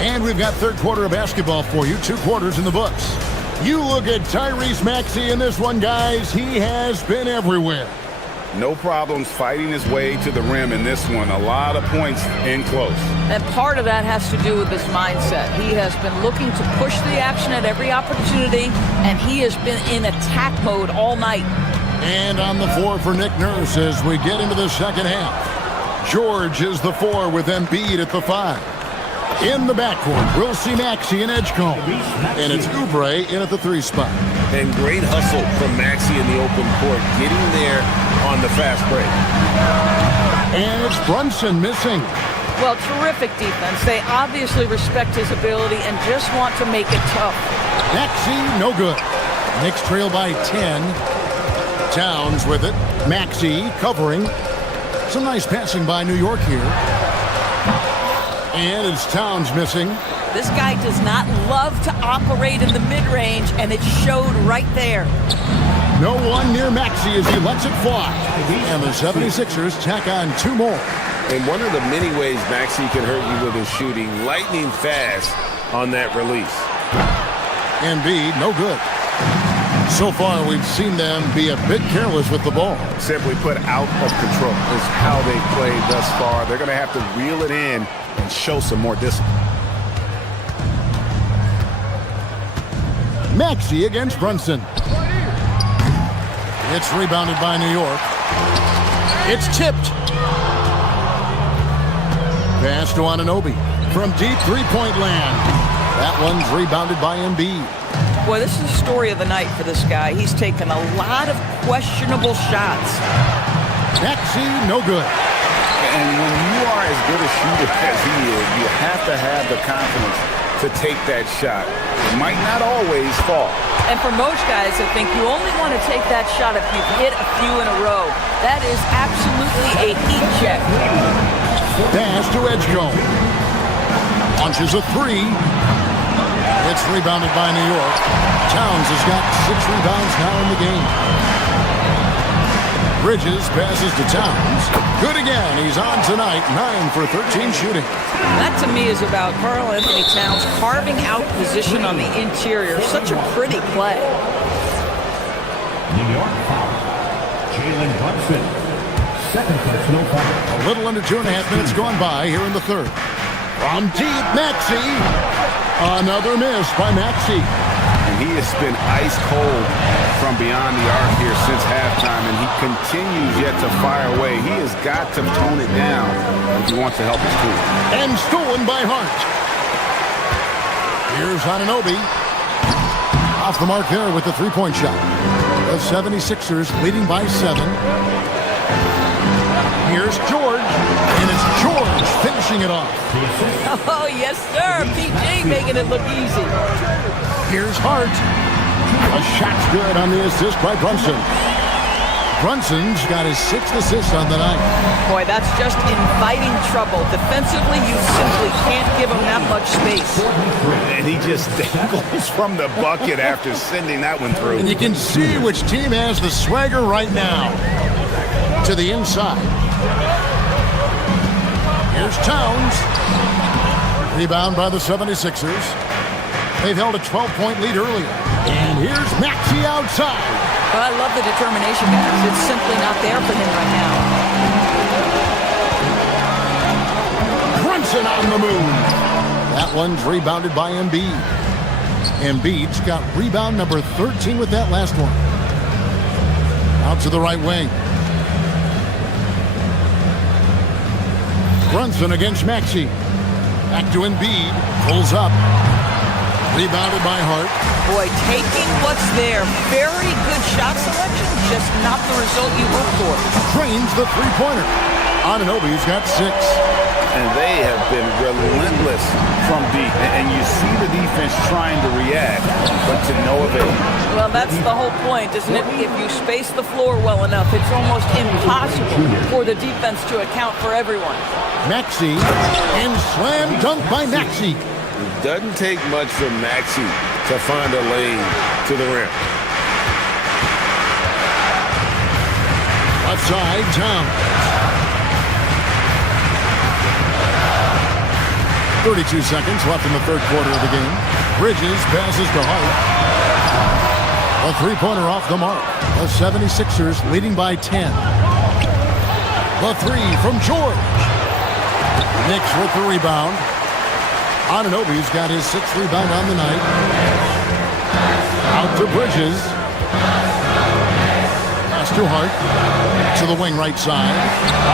And we've got third quarter of basketball for you. 2 quarters in the books. You look at Tyrese Maxey in this one, guys. He has been everywhere. No problems fighting his way to the rim in this one. A lot of points in close. And part of that has to do with his mindset. He has been looking to push the action at every opportunity, and he has been in attack mode all night. And on the floor for Nick Nurse as we get into the second half. George is the 4 with Embiid at the 5. In the backcourt, we'll see Maxey and Edgecombe. And it's Oubre in at the 3 spot. And great hustle from Maxey in the open court, getting there on the fast break. And it's Brunson missing. Well, terrific defense. They obviously respect his ability and just want to make it tough. Maxey, no good. Knicks trail by 10. Towns with it. Maxey covering. Some nice passing by New York here. And it's Towns missing. This guy does not love to operate in the mid-range, and it showed right there. No one near Maxey as he lets it fly. And the 76ers tack on 2 more. And one of the many ways Maxey can hurt you with his shooting, lightning fast on that release. Embiid, no good. So far, we've seen them be a bit careless with the ball. Simply put, out of control is how they played thus far. They're going to have to reel it in and show some more discipline. Maxey against Brunson. It's rebounded by New York. It's tipped. Pass to Anunoby from deep three-point land. That one's rebounded by Embiid. Boy, this is the story of the night for this guy. He's taken a lot of questionable shots. Maxey, no good. And when you are as good a shooter as he is, you have to have the confidence to take that shot. It might not always fall. And for most guys, I think you only want to take that shot if you've hit a few in a row. That is absolutely a heat check. Pass to Edgecombe. Launches a 3. It's rebounded by New York. Towns has got 6 rebounds now in the game. Bridges passes to Towns. Good again. He's on tonight. 9 for 13 shooting. That to me is about Karl Anthony Towns carving out position on the interior. Such a pretty play. New York foul. Jalen Brunson. Second personal foul. A little under 2.5 minutes gone by here in the third. From deep, Maxey. Another miss by Maxey. And he has been ice cold from beyond the arc here since halftime, and he continues yet to fire away. He has got to tone it down if he wants to help his team. And stolen by Hart. Here's Anunoby. Off the mark there with the 3-point shot. The 76ers leading by 7. Here's George, and it's George finishing it off. Oh, yes, sir. PG making it look easy. Here's Hart. A shot's good on the assist by Brunson. Brunson's got his 6th assist on the night. Boy, that's just inviting trouble. Defensively, you simply can't give him that much space. And he just dangles from the bucket after sending that one through. And you can see which team has the swagger right now. To the inside. Here's Towns. Rebound by the 76ers. They've held a 12-point lead earlier. And here's Maxey outside. But I love the determination, guys. It's simply not there for him right now. Brunson on the move. That one's rebounded by Embiid. Embiid's got rebound number 13 with that last one. Out to the right wing. Brunson against Maxey. Back to Embiid. Pulls up. Rebounded by Hart. Boy, taking what's there. Very good shot selection, just not the result you look for. Drains the three-pointer. Anunoby's got 6. And they have been relentless from deep. And you see the defense trying to react, but to no avail. Well, that's the whole point, isn't it? If you space the floor well enough, it's almost impossible for the defense to account for everyone. Maxey, and slam dunk by Maxey. It doesn't take much for Maxey to find a lane to the rim. Left side, Towns. 32 seconds left in the third quarter of the game. Bridges passes to Hart. A three-pointer off the mark. The 76ers leading by 10. The three from George. Knicks with the rebound. Anunoby's got his 6th rebound on the night. Out to Bridges. Pass to Hart. To the wing right side.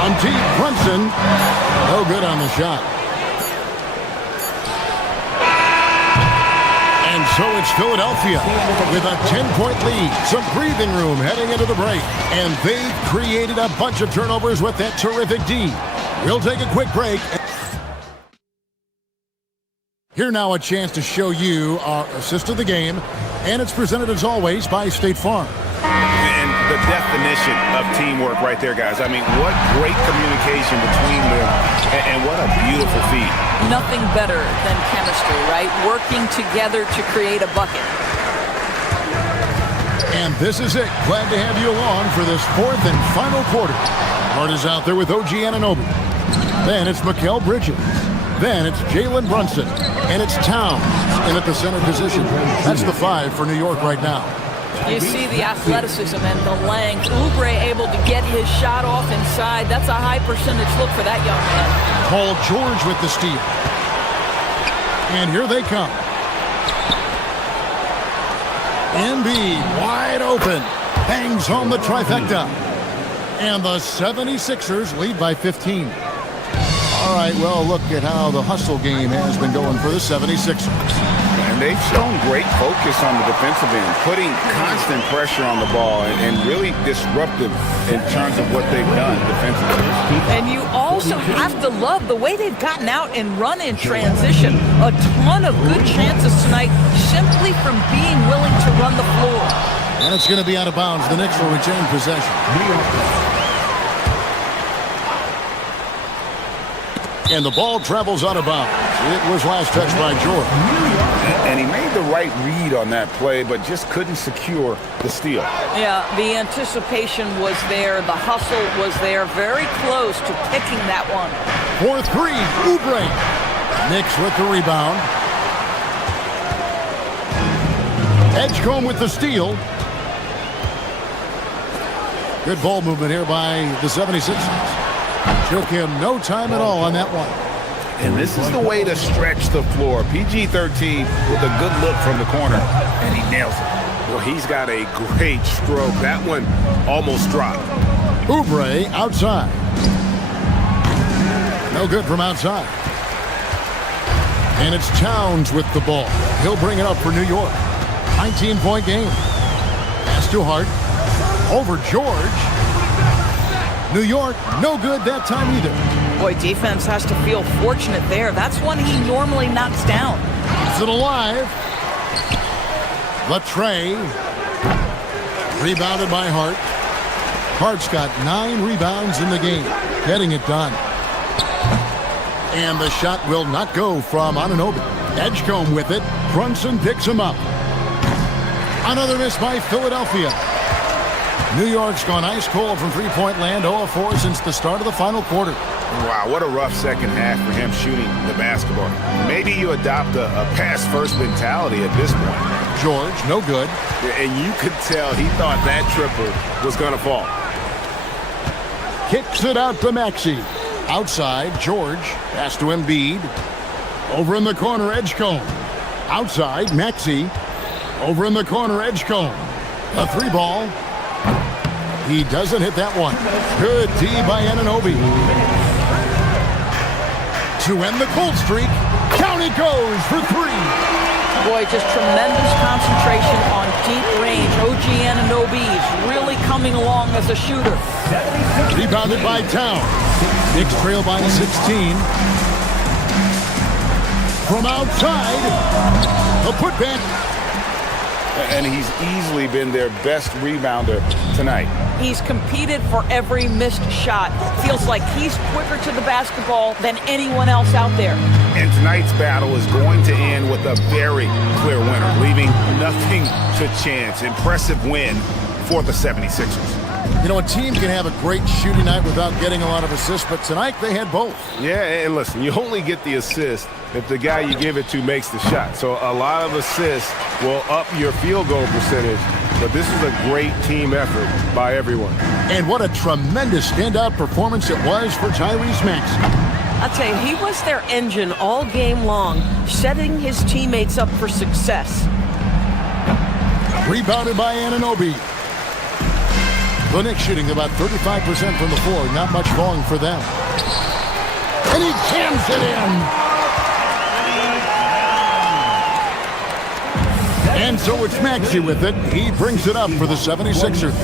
On deep, Brunson. No good on the shot. And so it's Philadelphia with a 10-point lead. Some breathing room heading into the break. And they've created a bunch of turnovers with that terrific D. We'll take a quick break. Here now a chance to show you our assist of the game. And it's presented as always by State Farm. And the definition of teamwork right there, guys. I mean, what great communication between them, and what a beautiful feat. Nothing better than chemistry, right? Working together to create a bucket. And this is it. Glad to have you along for this 4th and final quarter. Hart is out there with OG Anunoby. Then it's Mikal Bridges. Then it's Jalen Brunson. And it's Towns in at the center position. That's the 5 for New York right now. You see the athleticism and the length. Oubre able to get his shot off inside. That's a high percentage look for that young man. Paul George with the steal. And here they come. Embiid wide open. Hangs home the trifecta. And the 76ers lead by 15. All right, well, look at how the hustle game has been going for the 76ers. And they've shown great focus on the defensive end, putting constant pressure on the ball and really disruptive in terms of what they've done defensively. And you also have to love the way they've gotten out and run in transition. A ton of good chances tonight simply from being willing to run the floor. And it's going to be out of bounds. The Knicks will retain possession. And the ball travels out of bounds. It was last touched by George. And he made the right read on that play, but just couldn't secure the steal. Yeah, the anticipation was there. The hustle was there. Very close to picking that one. 4-3, Oubre. Knicks with the rebound. Edgecombe with the steal. Good ball movement here by the 76ers. Took him no time at all on that one. And this is the way to stretch the floor. PG-13 with a good look from the corner, and he nails it. Well, he's got a great stroke. That one almost dropped. Oubre outside. No good from outside. And it's Towns with the ball. He'll bring it up for New York. 19-point game. Pass to Hart. Over George. New York, no good that time either. Boy, defense has to feel fortunate there. That's one he normally knocks down. Keeps it alive. The tray. Rebounded by Hart. Hart's got 9 rebounds in the game, getting it done. And the shot will not go from Anunoby. Edgecombe with it. Brunson picks him up. Another miss by Philadelphia. New York's gone ice cold from three-point land, 0-4 since the start of the final quarter. Wow, what a rough second half for him shooting the basketball. Maybe you adopt a pass-first mentality at this point. George, no good. And you could tell he thought that triple was going to fall. Kicks it out to Maxey. Outside, George. Pass to Embiid. Over in the corner, Edgecombe. Outside, Maxey. Over in the corner, Edgecombe. A 3-ball. He doesn't hit that one. Good D by Anunoby. To end the cold streak, down it goes for 3. Boy, just tremendous concentration on deep range. OG Anunoby's really coming along as a shooter. Rebounded by Towns. Knicks trail by 16. From outside, a putback. And he's easily been their best rebounder tonight. He's competed for every missed shot. Feels like he's quicker to the basketball than anyone else out there. And tonight's battle is going to end with a very clear winner, leaving nothing to chance. Impressive win for the 76ers. You know, a team can have a great shooting night without getting a lot of assists, but tonight they had both. Yeah, and listen, you only get the assist if the guy you give it to makes the shot. So a lot of assists will up your field goal percentage, but this is a great team effort by everyone. And what a tremendous standout performance it was for Tyrese Maxey. I'll tell you, he was their engine all game long, setting his teammates up for success. Rebounded by Anunoby. The Knicks shooting about 35% from the floor. Not much falling for them. And he jams it in. And so it's Maxey with it. He brings it up for the 76ers.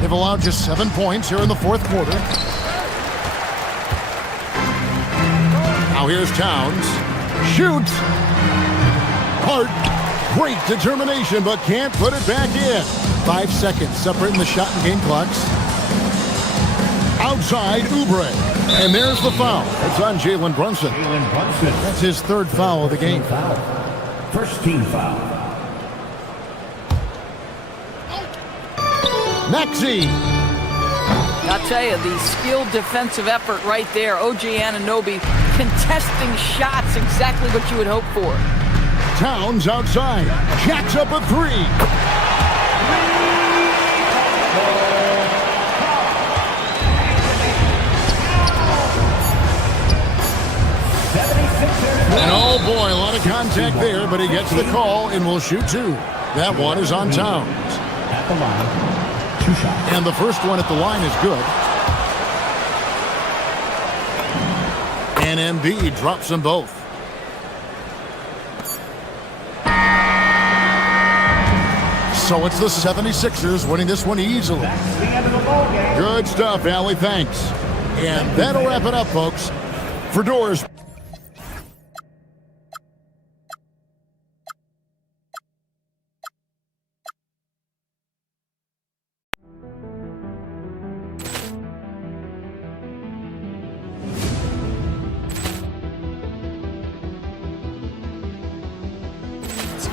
They've allowed just 7 points here in the fourth quarter. Now here's Towns. Shoots. Hart. Great determination, but can't put it back in. 5 seconds separating the shot and game clocks. Outside, Oubre. And there's the foul. It's on Jalen Brunson. That's his 3rd foul of the game. First team foul. Maxey. I'll tell you, the skilled defensive effort right there. OG Anunoby contesting shots, exactly what you would hope for. Towns outside. Jacks up a 3. And oh boy, a lot of contact there, but he gets the call and will shoot 2. That one is on Towns. At the line, 2 shots. And the first one at the line is good. And Embiid drops them both. So it's the 76ers winning this one easily. Good stuff, Allie. Thanks. And that'll wrap it up, folks. For Doors.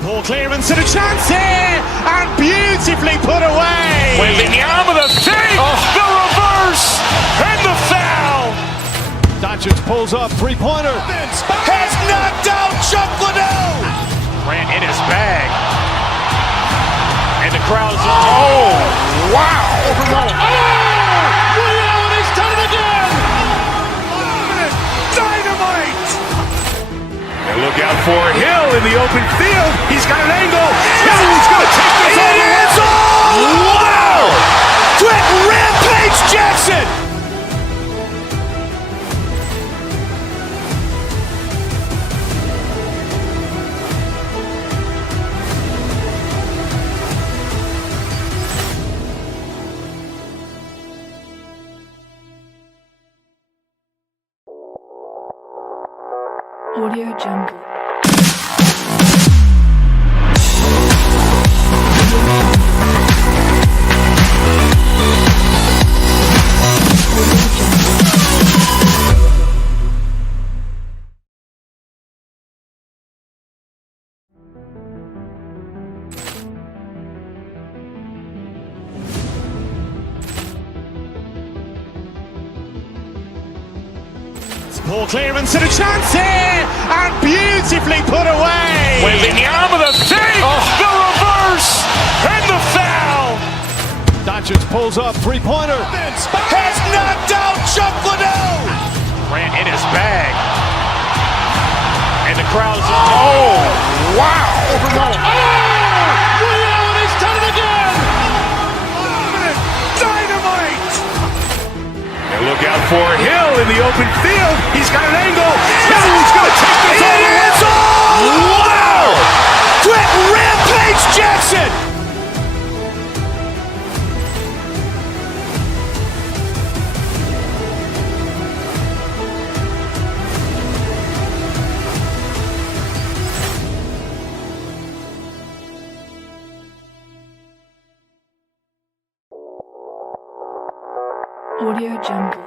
Ball clearance and a chance here, and beautifully put away. With the arm of the fake, the reverse, and the foul. Doncic pulls up, 3-pointer. Has knocked out Chuck Liddell. Grant in his bag, and the crowd is oh wow! He's done it again. Dynamite. And look out for Hill in the open field. He's got an angle. Hill's going to take this all the way. Wow! Quick Rampage Jackson. Audio Jungle. Ball clearance and a chance here, and beautifully put away. Wembanyama the save, the reverse, and the foul. Doncic pulls up, three-pointer. Has knocked out Chuck Liddell. Grant in his bag. And the crowd is, oh, wow. Ray Allen has done it again. Dynamite. And look out for Hill in the open field. He's got an angle. He's going to take this all the way. Wow. Quick Rampage Jackson. Audio Jungle.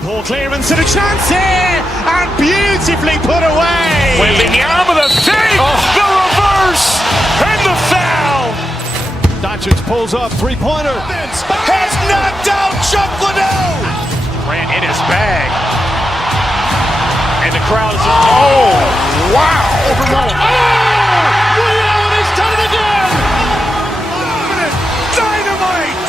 Ball clearance and a chance here, and beautifully put away. Wembanyama the save, the reverse, and the foul. Doncic pulls up, three-pointer. Has knocked out Chuck Liddell. Grant in his bag. And the crowd is, oh, wow. Ray Allen has done it again. Dynamite.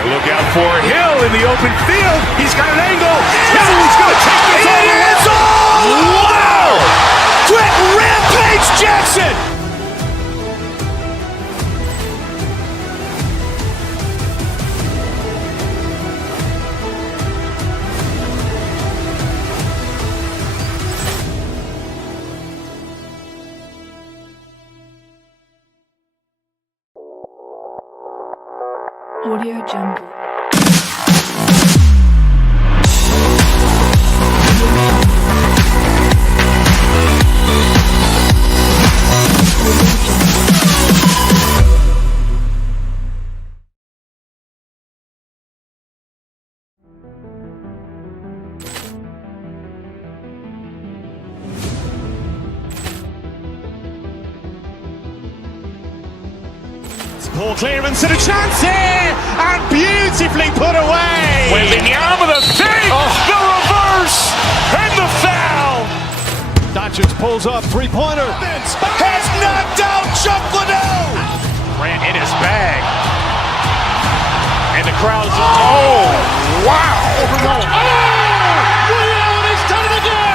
And look out for Hill in the open field. He's got an angle. He's going to take this all the way. Wow. Quick Rampage Jackson. Audio Jungle. Ball clearance and a chance here, and beautifully put away. Wembanyama the save, the reverse, and the foul. Doncic pulls up, three-pointer. Has knocked out Chuck Liddell. Grant in his bag. And the crowd is, oh, wow. Ray Allen has done it again.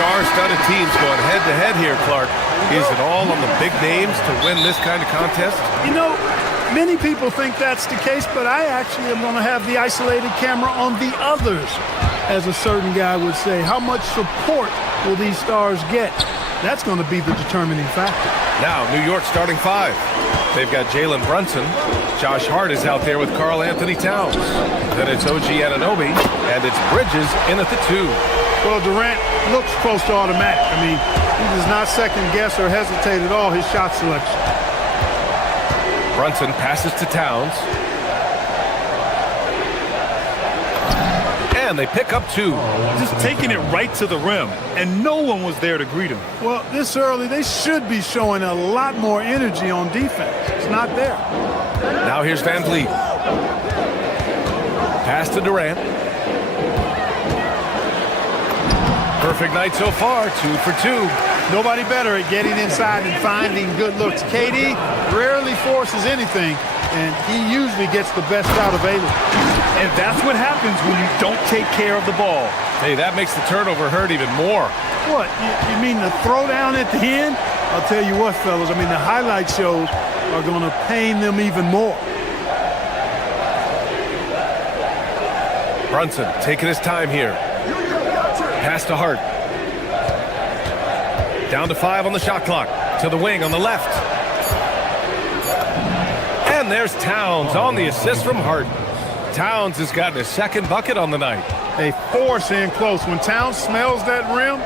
Star-studded teams going head-to-head here, Clark. Is it all on the big names to win this kind of contest? You know, many people think that's the case, but I actually am going to have the isolated camera on the others, as a certain guy would say. How much support will these stars get? That's going to be the determining factor. Now, New York starting five. They've got Jalen Brunson. Josh Hart is out there with Karl Anthony Towns. Then it's OG Anunoby, and it's Bridges in at the two. Well, Durant looks close to automatic. I mean, he does not second guess or hesitate at all his shot selection. Brunson passes to Towns. And they pick up two. Just taking it right to the rim, and no one was there to greet him. Well, this early, they should be showing a lot more energy on defense. It's not there. Now here's Van Vliet. Pass to Durant. Perfect night so far, 2 for 2. Nobody better at getting inside and finding good looks. KD rarely forces anything, and he usually gets the best out available. And that's what happens when you don't take care of the ball. Hey, that makes the turnover hurt even more. What, you mean the throwdown at the end? I'll tell you what, fellas, I mean, the highlight shows are going to pain them even more. Brunson taking his time here. Pass to Hart. Down to 5 on the shot clock. To the wing on the left. And there's Towns on the assist from Hart. Towns has gotten his second bucket on the night. They force in close. When Towns smells that rim,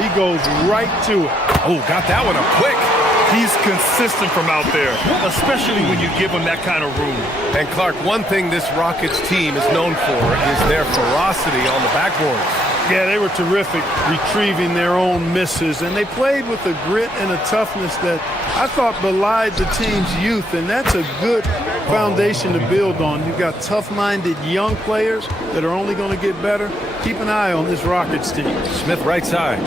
he goes right to it. Oh, got that one up quick. He's consistent from out there, especially when you give him that kind of room. And Clark, one thing this Rockets team is known for is their ferocity on the backboards. Yeah, they were terrific retrieving their own misses, and they played with a grit and a toughness that I thought belied the team's youth, and that's a good foundation to build on. You've got tough-minded young players that are only going to get better. Keep an eye on this Rockets team. Smith right side.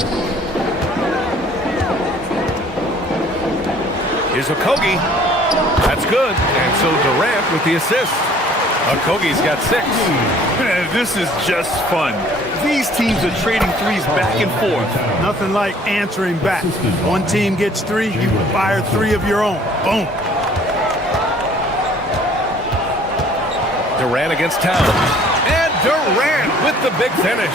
Here's Okogie. That's good. And so Durant with the assist. Okogie's got 6. Man, this is just fun. These teams are trading threes back and forth. Nothing like answering back. One team gets 3, you fire 3 of your own. Boom. Durant against Towns. And Durant with the big finish.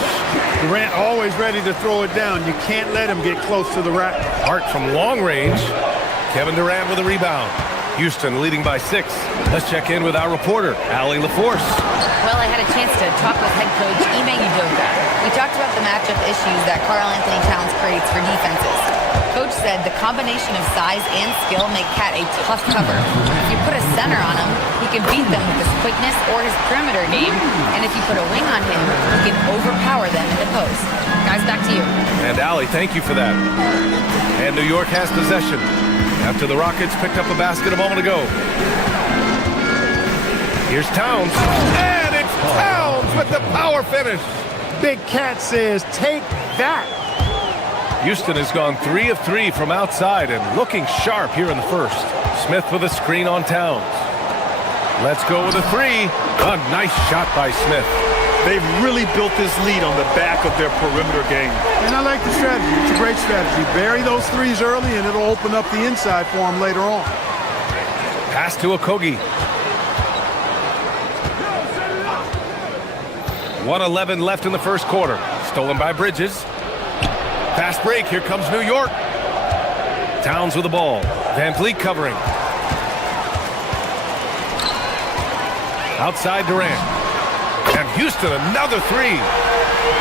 Durant always ready to throw it down. You can't let him get close to the rack. Hart from long range. Kevin Durant with a rebound. Houston leading by 6. Let's check in with our reporter, Allie LaForce. Well, I had a chance to talk with head coach Ime Udoka. We talked about the matchup issues that Karl-Anthony Towns creates for defenses. Coach said the combination of size and skill make Cat a tough cover. If you put a center on him, he can beat them with his quickness or his perimeter game. And if you put a wing on him, he can overpower them in the post. Guys, back to you. And Allie, thank you for that. And New York has possession after the Rockets picked up a basket a moment ago. Here's Towns. And it's Towns with the power finish. Big Cat says, take that. Houston has gone 3 of 3 from outside and looking sharp here in the first. Smith with a screen on Towns. Let's go with a 3. A nice shot by Smith. They've really built this lead on the back of their perimeter game. And I like the strategy. It's a great strategy. Bury those 3s early, and it'll open up the inside for them later on. Pass to Okogie. 1:11 left in the first quarter. Stolen by Bridges. Fast break. Here comes New York. Towns with the ball. Van Vliet covering. Outside Durant. And Houston, another 3.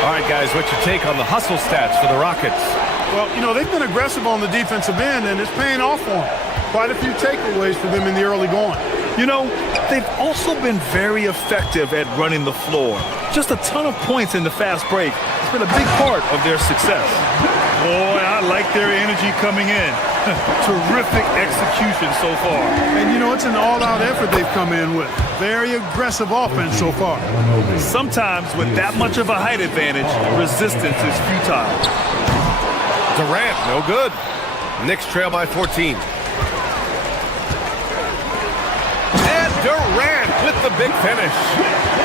All right, guys, what's your take on the hustle stats for the Rockets? Well, you know, they've been aggressive on the defensive end, and it's paying off for them. Quite a few takeaways for them in the early going. You know, they've also been very effective at running the floor. Just a ton of points in the fast break. It's been a big part of their success. Boy, I like their energy coming in. Terrific execution so far. And, you know, it's an all-out effort they've come in with. Very aggressive offense so far. Sometimes with that much of a height advantage, resistance is futile. Durant, no good. Knicks trail by 14. And Durant with the big finish.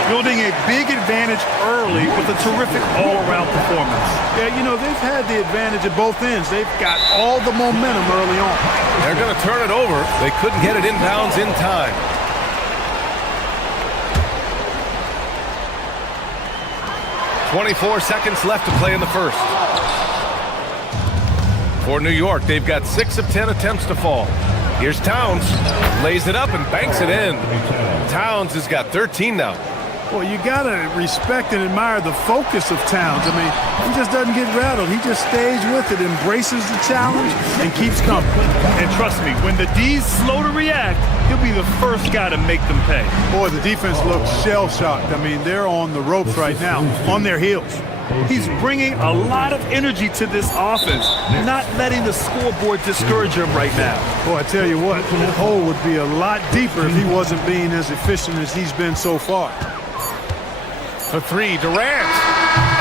Building a big advantage early with a terrific all-around performance. Yeah, you know, they've had the advantage at both ends. They've got all the momentum early on. They're going to turn it over. They couldn't get it inbounds in time. .24 seconds left to play in the first. For New York, they've got 6 of 10 attempts to fall. Here's Towns. Lays it up and banks it in. Towns has got 13 now. Well, you got to respect and admire the focus of Towns. I mean, he just doesn't get rattled. He just stays with it, embraces the challenge, and keeps coming. And trust me, when the D's slow to react, he'll be the first guy to make them pay. Boy, the defense looks shell-shocked. I mean, they're on the ropes right now, on their heels. He's bringing a lot of energy to this offense, not letting the scoreboard discourage him right now. Boy, I tell you what, that hole would be a lot deeper if he wasn't being as efficient as he's been so far. For 3, Durant.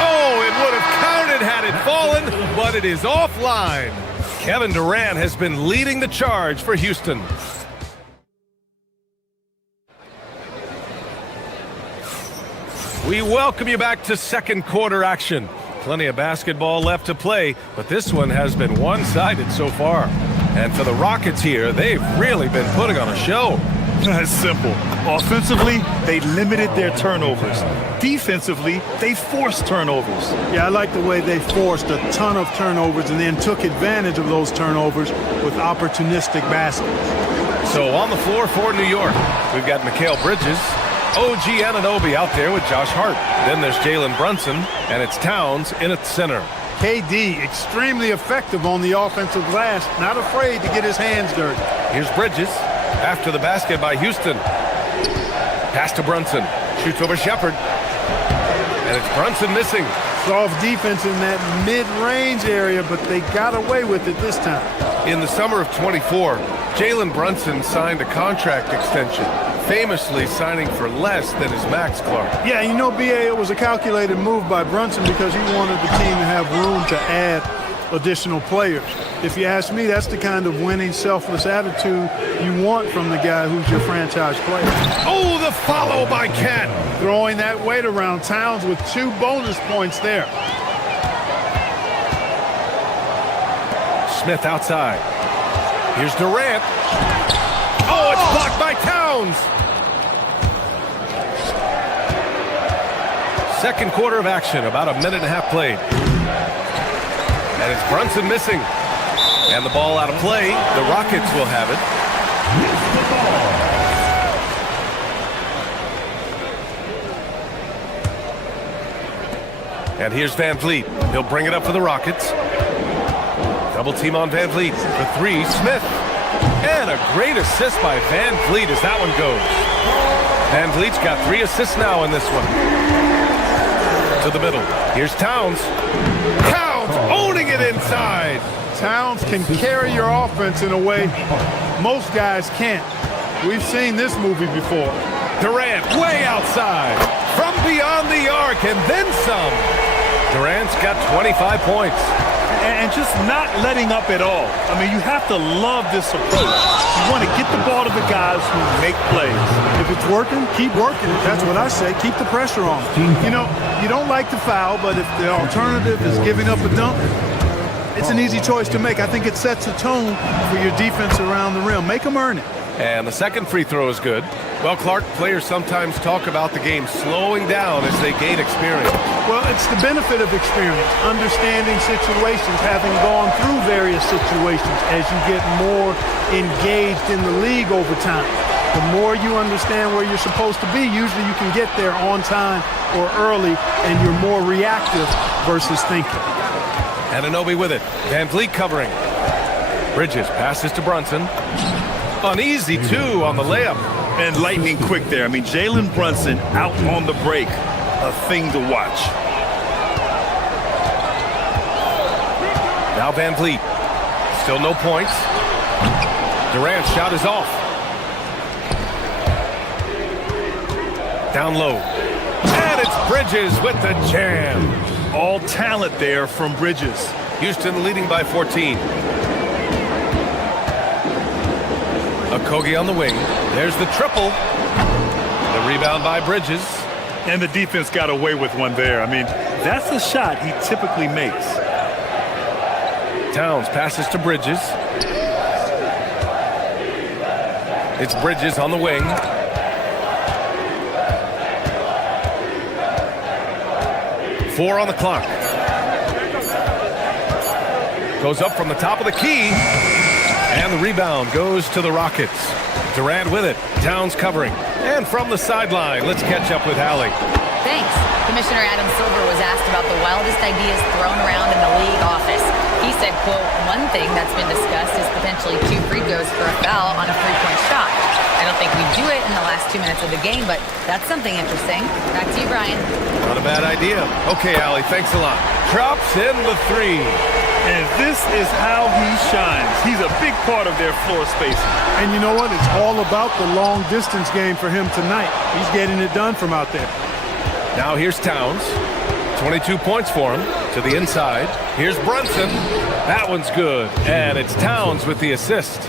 Oh, it would have counted had it fallen, but it is offline. Kevin Durant has been leading the charge for Houston. We welcome you back to second quarter action. Plenty of basketball left to play, but this one has been one-sided so far. And for the Rockets here, they've really been putting on a show. It's simple. Offensively, they limited their turnovers. Defensively, they forced turnovers. Yeah, I like the way they forced a ton of turnovers and then took advantage of those turnovers with opportunistic baskets. So on the floor for New York, we've got Mikal Bridges, OG Anunoby out there with Josh Hart. Then there's Jalen Brunson, and it's Towns in at center. KD, extremely effective on the offensive glass, not afraid to get his hands dirty. Here's Bridges, after the basket by Houston. Pass to Brunson, shoots over Shepherd, and it's Brunson missing. Soft defense in that mid-range area, but they got away with it this time. In the summer of 24, Jalen Brunson signed a contract extension, famously signing for less than his max, Clark. Yeah, you know, BA, it was a calculated move by Brunson because he wanted the team to have room to add additional players. If you ask me, that's the kind of winning, selfless attitude you want from the guy who's your franchise player. Oh, the follow by Ken. Throwing that weight around. Towns with 2 bonus points there. Smith outside. Here's Durant. Oh, it's blocked by Towns. Second quarter of action, about a minute and a half played. And it's Brunson missing. And the ball out of play. The Rockets will have it. And here's Van Vliet. He'll bring it up for the Rockets. Double team on Van Vliet for 3. Smith. And a great assist by Van Vliet as that one goes. Van Vliet's got 3 assists now in this one. To the middle. Here's Towns. Towns owning it inside. Towns can carry your offense in a way most guys can't. We've seen this movie before. Durant way outside. From beyond the arc and then some. Durant's got 25 points. And just not letting up at all. I mean, you have to love this approach. You want to get the ball to the guys who make plays. If it's working, keep working it. That's what I say. Keep the pressure on. You know, you don't like to foul, but if the alternative is giving up a dunk, it's an easy choice to make. I think it sets a tone for your defense around the rim. Make them earn it. And the second free throw is good. Well, Clark, players sometimes talk about the game slowing down as they gain experience. Well, it's the benefit of experience, understanding situations, having gone through various situations as you get more engaged in the league over time. The more you understand where you're supposed to be, usually you can get there on time or early, and you're more reactive versus thinking. Anunoby with it. Van Vliet covering. Bridges passes to Brunson. Uneasy, too, on the layup. And lightning quick there. I mean, Jalen Brunson out on the break. A thing to watch. Now Van Vliet. Still no points. Durant's shot is off. Down low. And it's Bridges with the jam. All talent there from Bridges. Houston leading by 14. Okogie on the wing. There's the triple. The rebound by Bridges. And the defense got away with one there. I mean, that's a shot he typically makes. Towns passes to Bridges. It's Bridges on the wing. Four on the clock. Goes up from the top of the key. And the rebound goes to the Rockets. Durant with it. Towns covering. And from the sideline, let's catch up with Hallie. Thanks. Commissioner Adam Silver was asked about the wildest ideas thrown around in the league office. He said, quote, one thing that's been discussed is potentially 2 free throws for a foul on a 3-point shot. I don't think we do it in the last 2 minutes of the game, but that's something interesting. Back to you, Brian. Not a bad idea. Okay, Allie, thanks a lot. Drops in the 3. And this is how he shines. He's a big part of their floor spacing. And you know what? It's all about the long distance game for him tonight. He's getting it done from out there. Now here's Towns. 22 points for him to the inside. Here's Brunson. That one's good. And it's Towns with the assist.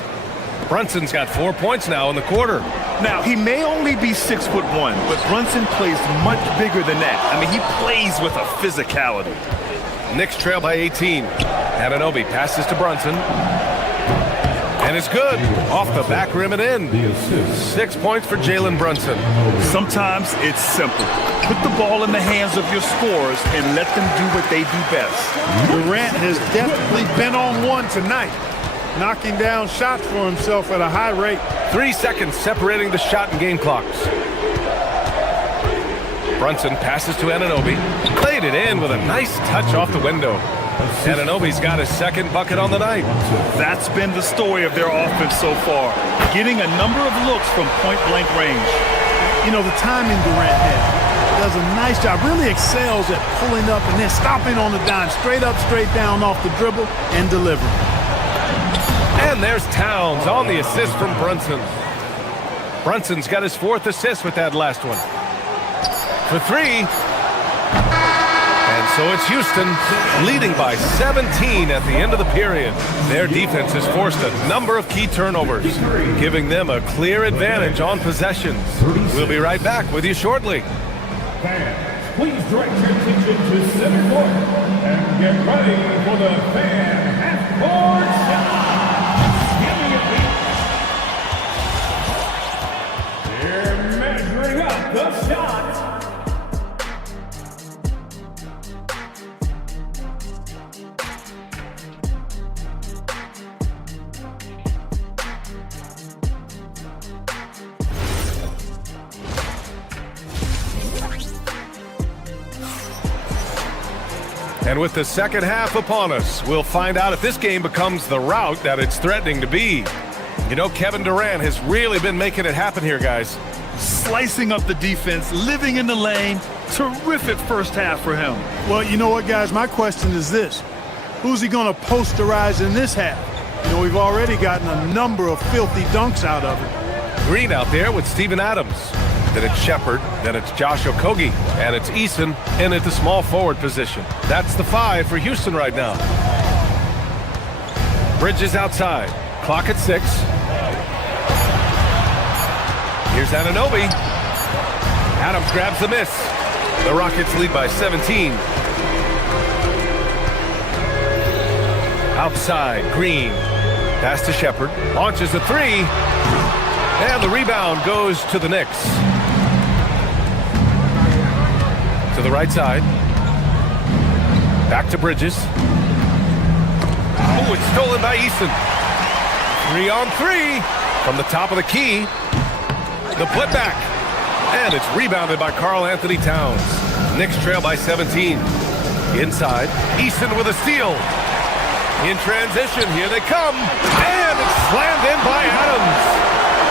Brunson's got 4 points now in the quarter. Now, he may only be 6'1", but Brunson plays much bigger than that. I mean, he plays with a physicality. Knicks trail by 18. Anunoby passes to Brunson. And it's good. Off the back rim and in. 6 points for Jalen Brunson. Sometimes it's simple. Put the ball in the hands of your scorers and let them do what they do best. Durant has definitely been on one tonight, knocking down shots for himself at a high rate. 3 seconds separating the shot and game clocks. Brunson passes to Anunoby. Played it in with a nice touch off the window. Anunoby's got his second bucket on the night. That's been the story of their offense so far, getting a number of looks from point-blank range. You know, the timing Durant has does a nice job, really excels at pulling up and then stopping on the dime, straight up, straight down off the dribble and delivering. And there's Towns on the assist from Brunson. Brunson's got his 4th assist with that last one. For 3. And so it's Houston leading by 17 at the end of the period. Their defense has forced a number of key turnovers, giving them a clear advantage on possessions. We'll be right back with you shortly. Fans, please direct your attention to center court and get ready for the fan half-court shot. Give me a beat. They're measuring up the shot. And with the second half upon us, we'll find out if this game becomes the rout that it's threatening to be. You know, Kevin Durant has really been making it happen here, guys. Slicing up the defense, living in the lane. Terrific first half for him. Well, you know what, guys? My question is this. Who's he going to posterize in this half? You know, we've already gotten a number of filthy dunks out of him. Green out there with Steven Adams. Then it's Shepard, then it's Josh Okogie, and it's Eason in at the small forward position. That's the 5 for Houston right now. Bridges outside. Clock at 6. Here's Anunoby. Adams grabs the miss. The Rockets lead by 17. Outside, Green. Pass to Shepard. Launches a 3. And the rebound goes to the Knicks. To the right side. Back to Bridges. Oh, it's stolen by Eason. 3-on-3 from the top of the key. The putback. And it's rebounded by Karl Anthony Towns. Knicks trail by 17. Inside, Eason with a steal. In transition, here they come. And it's slammed in by Adams.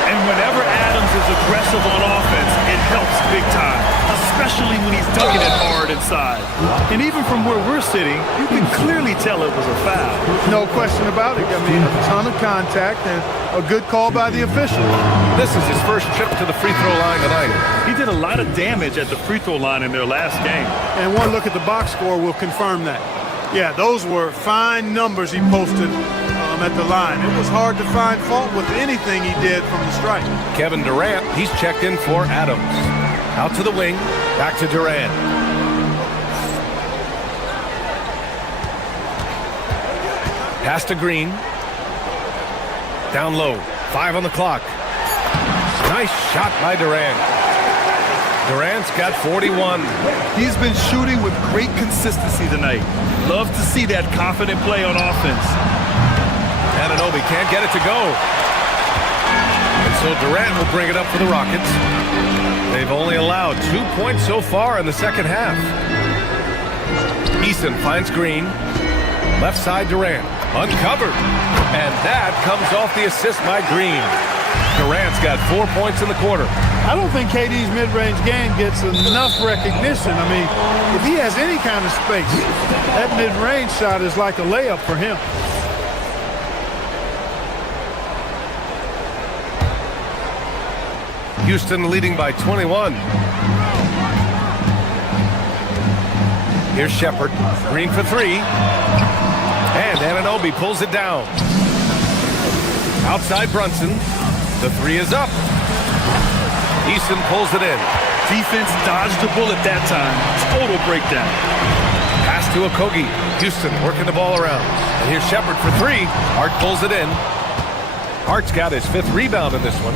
And whenever Adams is aggressive on offense, it helps big time, especially when he's dunking it hard inside. And even from where we're sitting, you can clearly tell it was a foul. No question about it. I mean, a ton of contact and a good call by the official. This is his first trip to the free throw line tonight. He did a lot of damage at the free throw line in their last game. And one look at the box score will confirm that. Yeah, those were fine numbers he posted at the line. It was hard to find fault with anything he did from the strike. Kevin Durant, he's checked in for Adams. Out to the wing, back to Durant. Pass to Green. Down low, 5 on the clock. Nice shot by Durant. Durant's got 41. He's been shooting with great consistency tonight. Love to see that confident play on offense. Anunoby can't get it to go. And so Durant will bring it up for the Rockets. They've only allowed 2 points so far in the second half. Eason finds Green. Left side Durant. Uncovered. And that comes off the assist by Green. Durant's got 4 points in the quarter. I don't think KD's mid-range game gets enough recognition. I mean, if he has any kind of space, that mid-range shot is like a layup for him. Houston leading by 21. Here's Shepard. Green for 3. And Anunoby pulls it down. Outside Brunson. The three is up. Eason pulls it in. Defense dodged the bullet that time. Total breakdown. Pass to Okogie. Houston working the ball around. And here's Shepard for three. Hart pulls it in. Hart's got his 5th rebound in this one.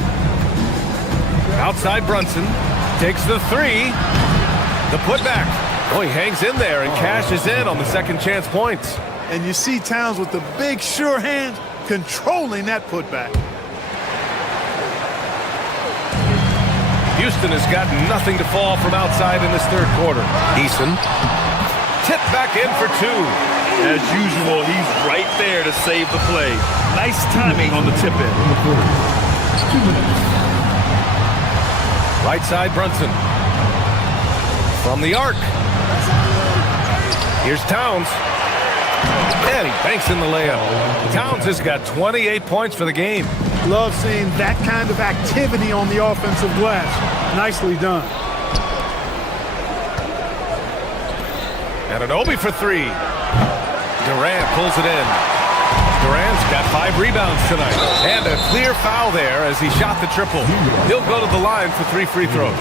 Outside Brunson. Takes the three. The putback. Oh, he hangs in there and cashes in on the second chance points. And you see Towns with the big, sure hands controlling that putback. Houston has got nothing to fall from outside in this third quarter. Eason. Tip back in for two. As usual, he's right there to save the play. Nice timing on the tip in. Right side Brunson. From the arc. Here's Towns. And he banks in the layup. Towns has got 28 points for the game. Love seeing that kind of activity on the offensive glass. Nicely done. And an Obi for three. Durant pulls it in. Durant's got 5 rebounds tonight. And a clear foul there as he shot the triple. He'll go to the line for 3 free throws.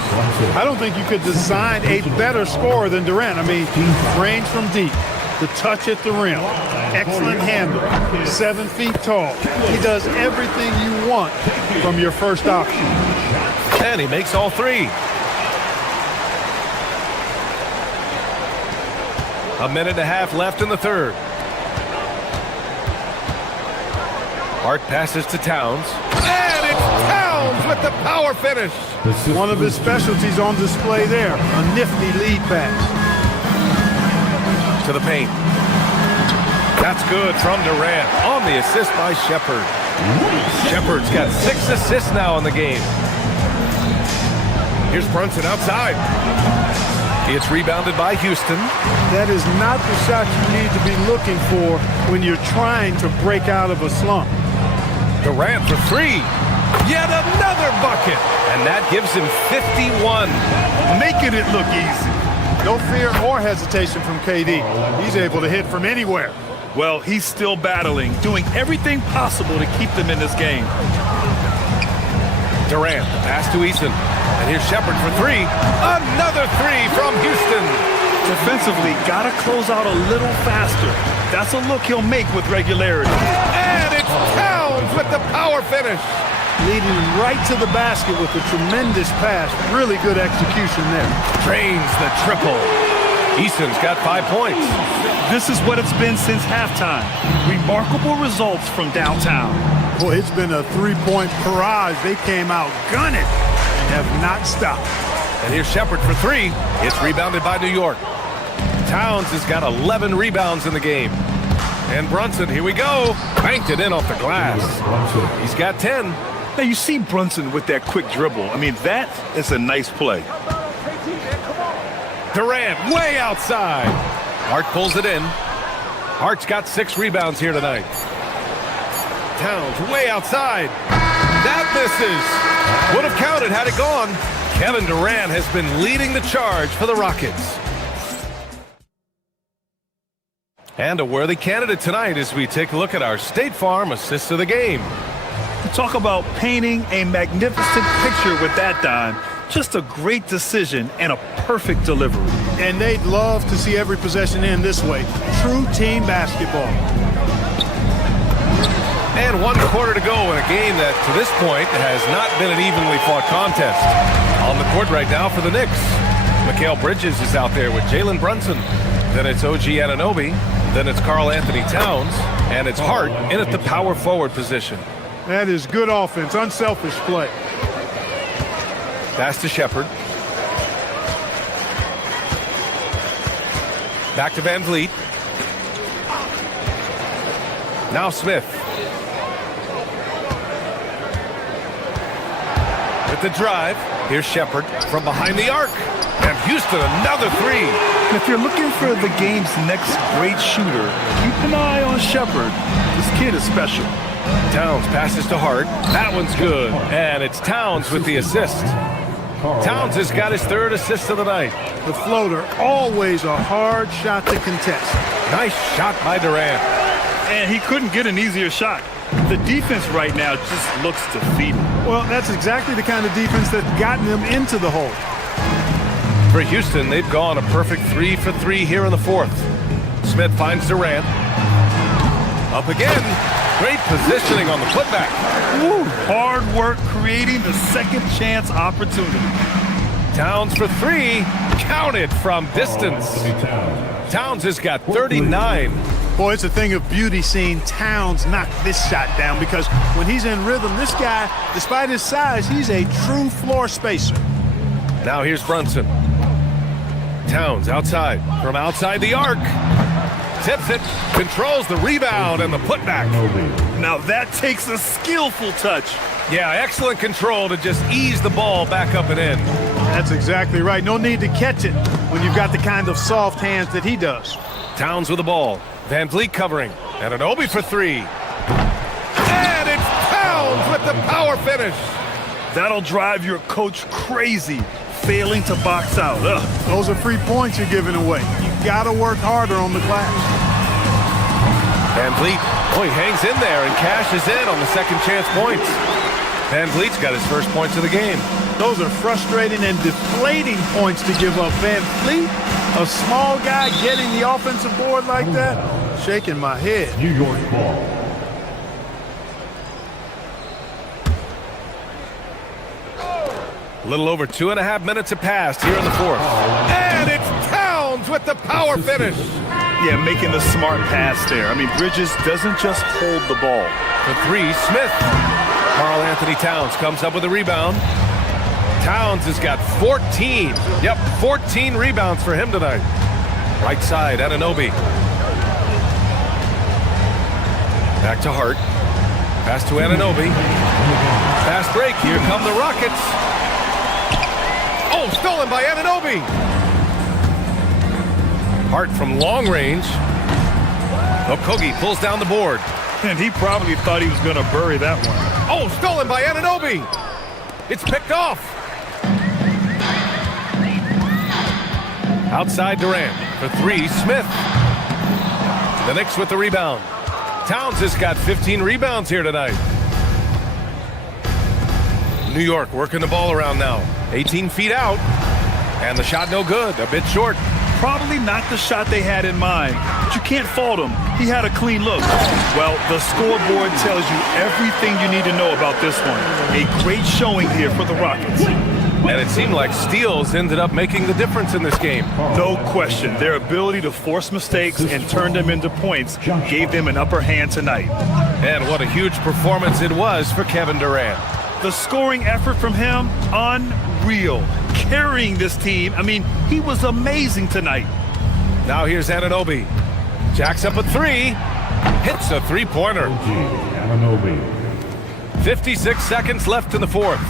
I don't think you could design a better scorer than Durant. I mean, range from deep. The touch at the rim. Excellent handle. 7 feet tall. He does everything you want from your first option. And he makes all 3. A minute and a half left in the third. Hart passes to Towns. And it's Towns with the power finish. One of his specialties on display there. A nifty lead pass. To the paint. That's good from Durant on the assist by Shepard. Shepard's got 6 assists now in the game. Here's Brunson outside. It's rebounded by Houston. That is not the shot you need to be looking for when you're trying to break out of a slump. Durant for 3. Yet another bucket. And that gives him 51. Making it look easy. No fear or hesitation from KD. He's able to hit from anywhere. Well, he's still battling, doing everything possible to keep them in this game. Durant, pass to Eason. And here's Shepard for 3. Another 3 from Houston. Defensively, gotta close out a little faster. That's a look he'll make with regularity. And it's Towns with the power finish. Leading right to the basket with a tremendous pass. Really good execution there. Drains the triple. Eason's got 5 points. This is what it's been since halftime. Remarkable results from downtown. Boy, it's been a 3-point barrage. They came out gunning and have not stopped. And here's Shepard for 3. It's rebounded by New York. Towns has got 11 rebounds in the game. And Brunson, here we go. Banked it in off the glass. He's got 10. Now you see Brunson with that quick dribble. I mean, that is a nice play. Durant way outside. Hart pulls it in. Hart's got 6 rebounds here tonight. Towns way outside. That misses. Would have counted had it gone. Kevin Durant has been leading the charge for the Rockets. And a worthy candidate tonight as we take a look at our State Farm assist of the game. Talk about painting a magnificent picture with that dime. Just a great decision and a perfect delivery. And they'd love to see every possession end this way. True team basketball. And 1 quarter to go in a game that, to this point, has not been an evenly fought contest. On the court right now for the Knicks, Mikal Bridges is out there with Jalen Brunson. Then it's OG Anunoby. Then it's Karl Anthony Towns. And it's Hart in at the power forward position. That is good offense, unselfish play. Pass to Shepard. Back to Van Vliet. Now Smith. With the drive. Here's Shepard from behind the arc. And Houston, another 3. If you're looking for the game's next great shooter, keep an eye on Shepard. This kid is special. Towns passes to Hart. That one's good. And it's Towns with the assist. Towns has got his 3rd assist of the night. The floater, always a hard shot to contest. Nice shot by Durant. And he couldn't get an easier shot. The defense right now just looks defeated. Well, that's exactly the kind of defense that's gotten them into the hole. For Houston, they've gone a perfect 3 for 3 here in the fourth. Smith finds Durant. Up again. Great positioning on the putback. Woo. Hard work creating the second chance opportunity. Towns for 3. Counted from distance. Towns has got 39. Boy, it's a thing of beauty seeing Towns knock this shot down, because when he's in rhythm, this guy, despite his size, he's a true floor spacer. Now here's Brunson. Towns outside, from outside the arc. Tips it, controls the rebound and the putback. Now that takes a skillful touch. Yeah, excellent control to just ease the ball back up and in. That's exactly right. No need to catch it when you've got the kind of soft hands that he does. Towns with the ball. Van Vliet covering. And an Obi for 3. And it's Towns with the power finish. That'll drive your coach crazy, failing to box out. Ugh. Those are free points you're giving away. You gotta work harder on the glass. Van Vliet, he hangs in there and cashes in on the second chance points. Van Vliet's got his first points of the game. Those are frustrating and deflating points to give up. Van Vliet, a small guy getting the offensive board like that, shaking my head. New York ball. A little over 2.5 minutes have passed here in the fourth. And it's Towns with the power finish. Yeah, making the smart pass there. I mean, Bridges doesn't just hold the ball. For 3, Smith. Karl Anthony Towns comes up with a rebound. Towns has got 14. Yep, 14 rebounds for him tonight. Right side, Anunoby. Back to Hart. Pass to Anunoby. Fast break. Here come the Rockets. Oh, stolen by Anunoby. Hart from long range. Okogie pulls down the board. And he probably thought he was going to bury that one. Oh, stolen by Anunoby. It's picked off. Outside Durant for 3, Smith. The Knicks with the rebound. Towns has got 15 rebounds here tonight. New York working the ball around now. 18 feet out. And the shot no good, a bit short. Probably not the shot they had in mind, but you can't fault him. He had a clean look. Well, the scoreboard tells you everything you need to know about this one. A great showing here for the Rockets. And it seemed like steals ended up making the difference in this game. No question. Their ability to force mistakes and turn them into points gave them an upper hand tonight. And what a huge performance it was for Kevin Durant. The scoring effort from him, unreal. Carrying this team, I mean, he was amazing tonight. Now here's Anunoby. Jacks up a 3. Hits a three-pointer. Anunoby. 56 seconds left in the fourth.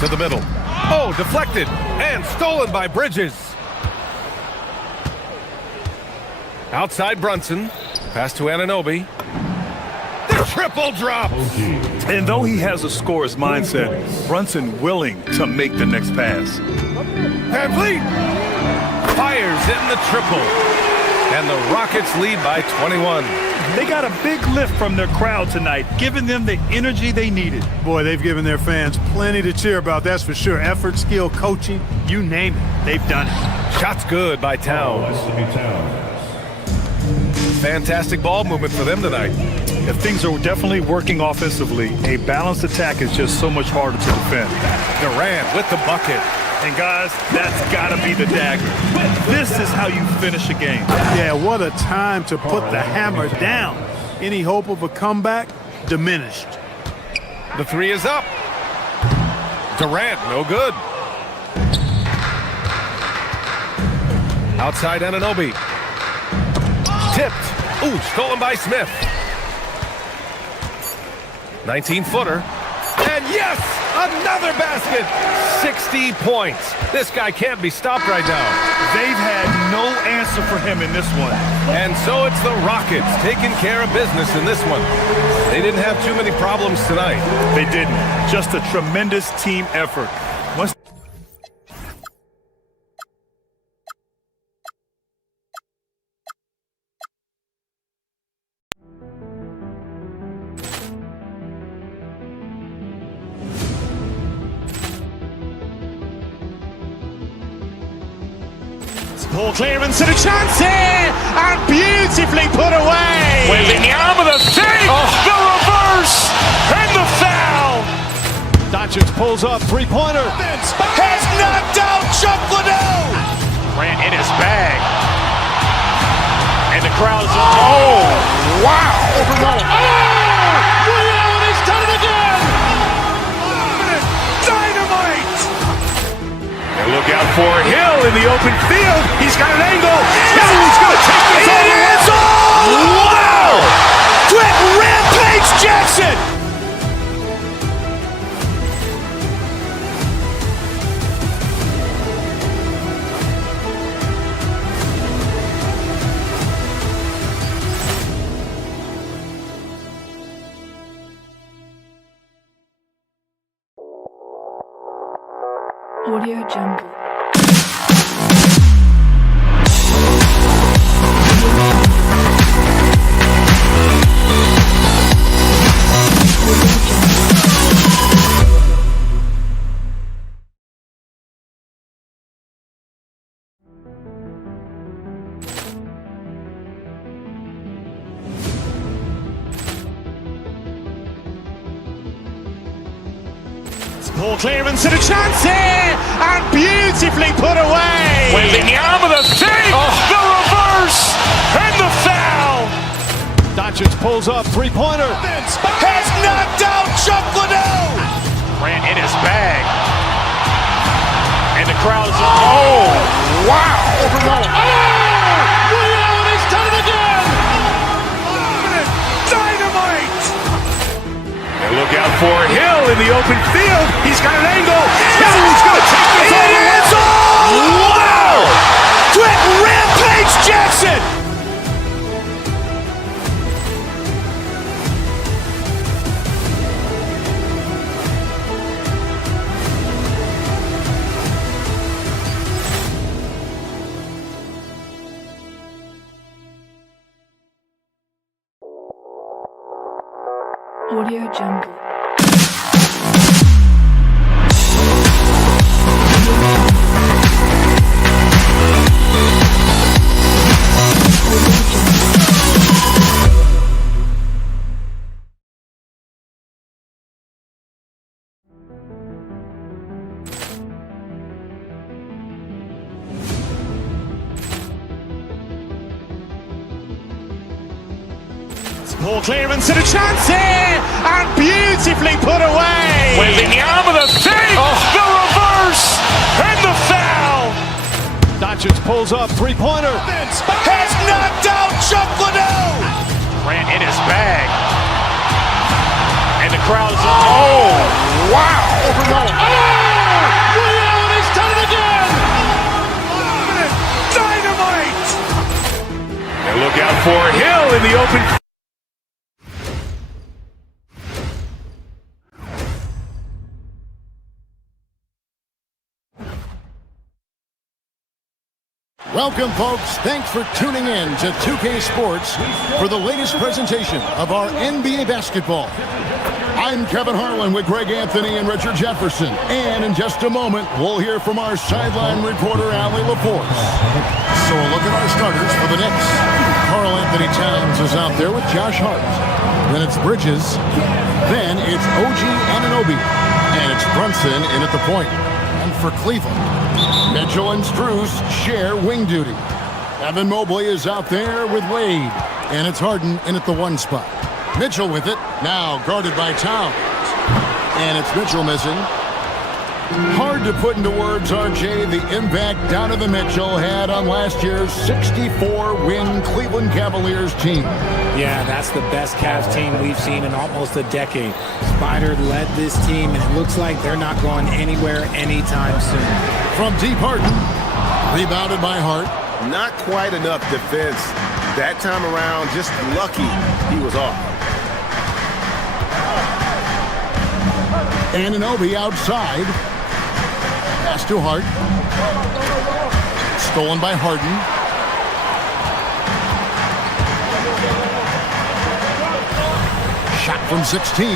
To the middle. Oh, deflected and stolen by Bridges. Outside Brunson. Pass to Anunoby. The triple drop. And though he has a scorer's mindset, Brunson willing to make the next pass. Van Vliet fires in the triple. And the Rockets lead by 21. They got a big lift from their crowd tonight, giving them the energy they needed. Boy, they've given their fans plenty to cheer about, that's for sure. Effort, skill, coaching, you name it, they've done it. Shots good by Towns. Fantastic ball movement for them tonight. If things are definitely working offensively, a balanced attack is just so much harder to defend. Durant with the bucket. And guys, that's got to be the dagger. This is how you finish a game. Yeah, what a time to put the hammer down. Any hope of a comeback? Diminished. The 3 is up. Durant, no good. Outside Anunoby. Tipped. Ooh, stolen by Smith. 19-footer. And yes, another basket. 60 points. This guy can't be stopped right now. They've had no answer for him in this one. And so it's the Rockets taking care of business in this one. They didn't have too many problems tonight. They didn't. Just a tremendous team effort. Ball clearance and a chance here, and beautifully put away. Waving the arm of the fake, the reverse, and the foul. Doncic pulls up, three-pointer. Has knocked out Chuck Liddell. Grant in his bag. And the crowd's wow. He's done it again. Dynamite. And look out for Hill in the open field. He's got an angle. Hill is going to take this all the way. Wow! Quick rampage Jackson. Audio Jungle. Ball clearance and a chance here, and beautifully put away. Waving the arm of the fake, the reverse, and the foul. Doncic pulls up, three-pointer. Has knocked out Chuck Liddell. Grant in his bag. And the crowd's wow. He's done it again. Dynamite. And look out for Hill in the open field. He's got an angle. Hill is going to take this all the way. Wow! Quick rampage Jackson. Audio Jungle. Ball clearance and a chance here, and beautifully put away. Waving the arm of the fake, the reverse, and the foul. Doncic pulls up, three-pointer. Has knocked out Chuck Liddell. Grant in his bag. And the crowd's wow. He's done it again. Dynamite. And look out for Hill in the open. Welcome, folks. Thanks for tuning in to 2K Sports for the latest presentation of our NBA basketball. I'm Kevin Harlan with Greg Anthony and Richard Jefferson. And in just a moment, we'll hear from our sideline reporter, Allie LaForce. So a look at our starters for the Knicks. Karl Anthony Towns is out there with Josh Hart. Then it's Bridges. Then it's OG Anunoby. And it's Brunson in at the point. And for Cleveland, Mitchell and Strus share wing duty. Evan Mobley is out there with Wade. And it's Harden in at the one spot. Mitchell with it, now guarded by Towns. And it's Mitchell missing. Hard to put into words, RJ, the impact down to the Mitchell had on last year's 64-win Cleveland Cavaliers team. Yeah, that's the best Cavs team we've seen in almost a decade. Spider led this team, and it looks like they're not going anywhere anytime soon. From deep, Harden, rebounded by Hart. Not quite enough defense. That time around, just lucky he was off. Anunoby outside. Pass to Hart. Stolen by Harden. Shot from 16.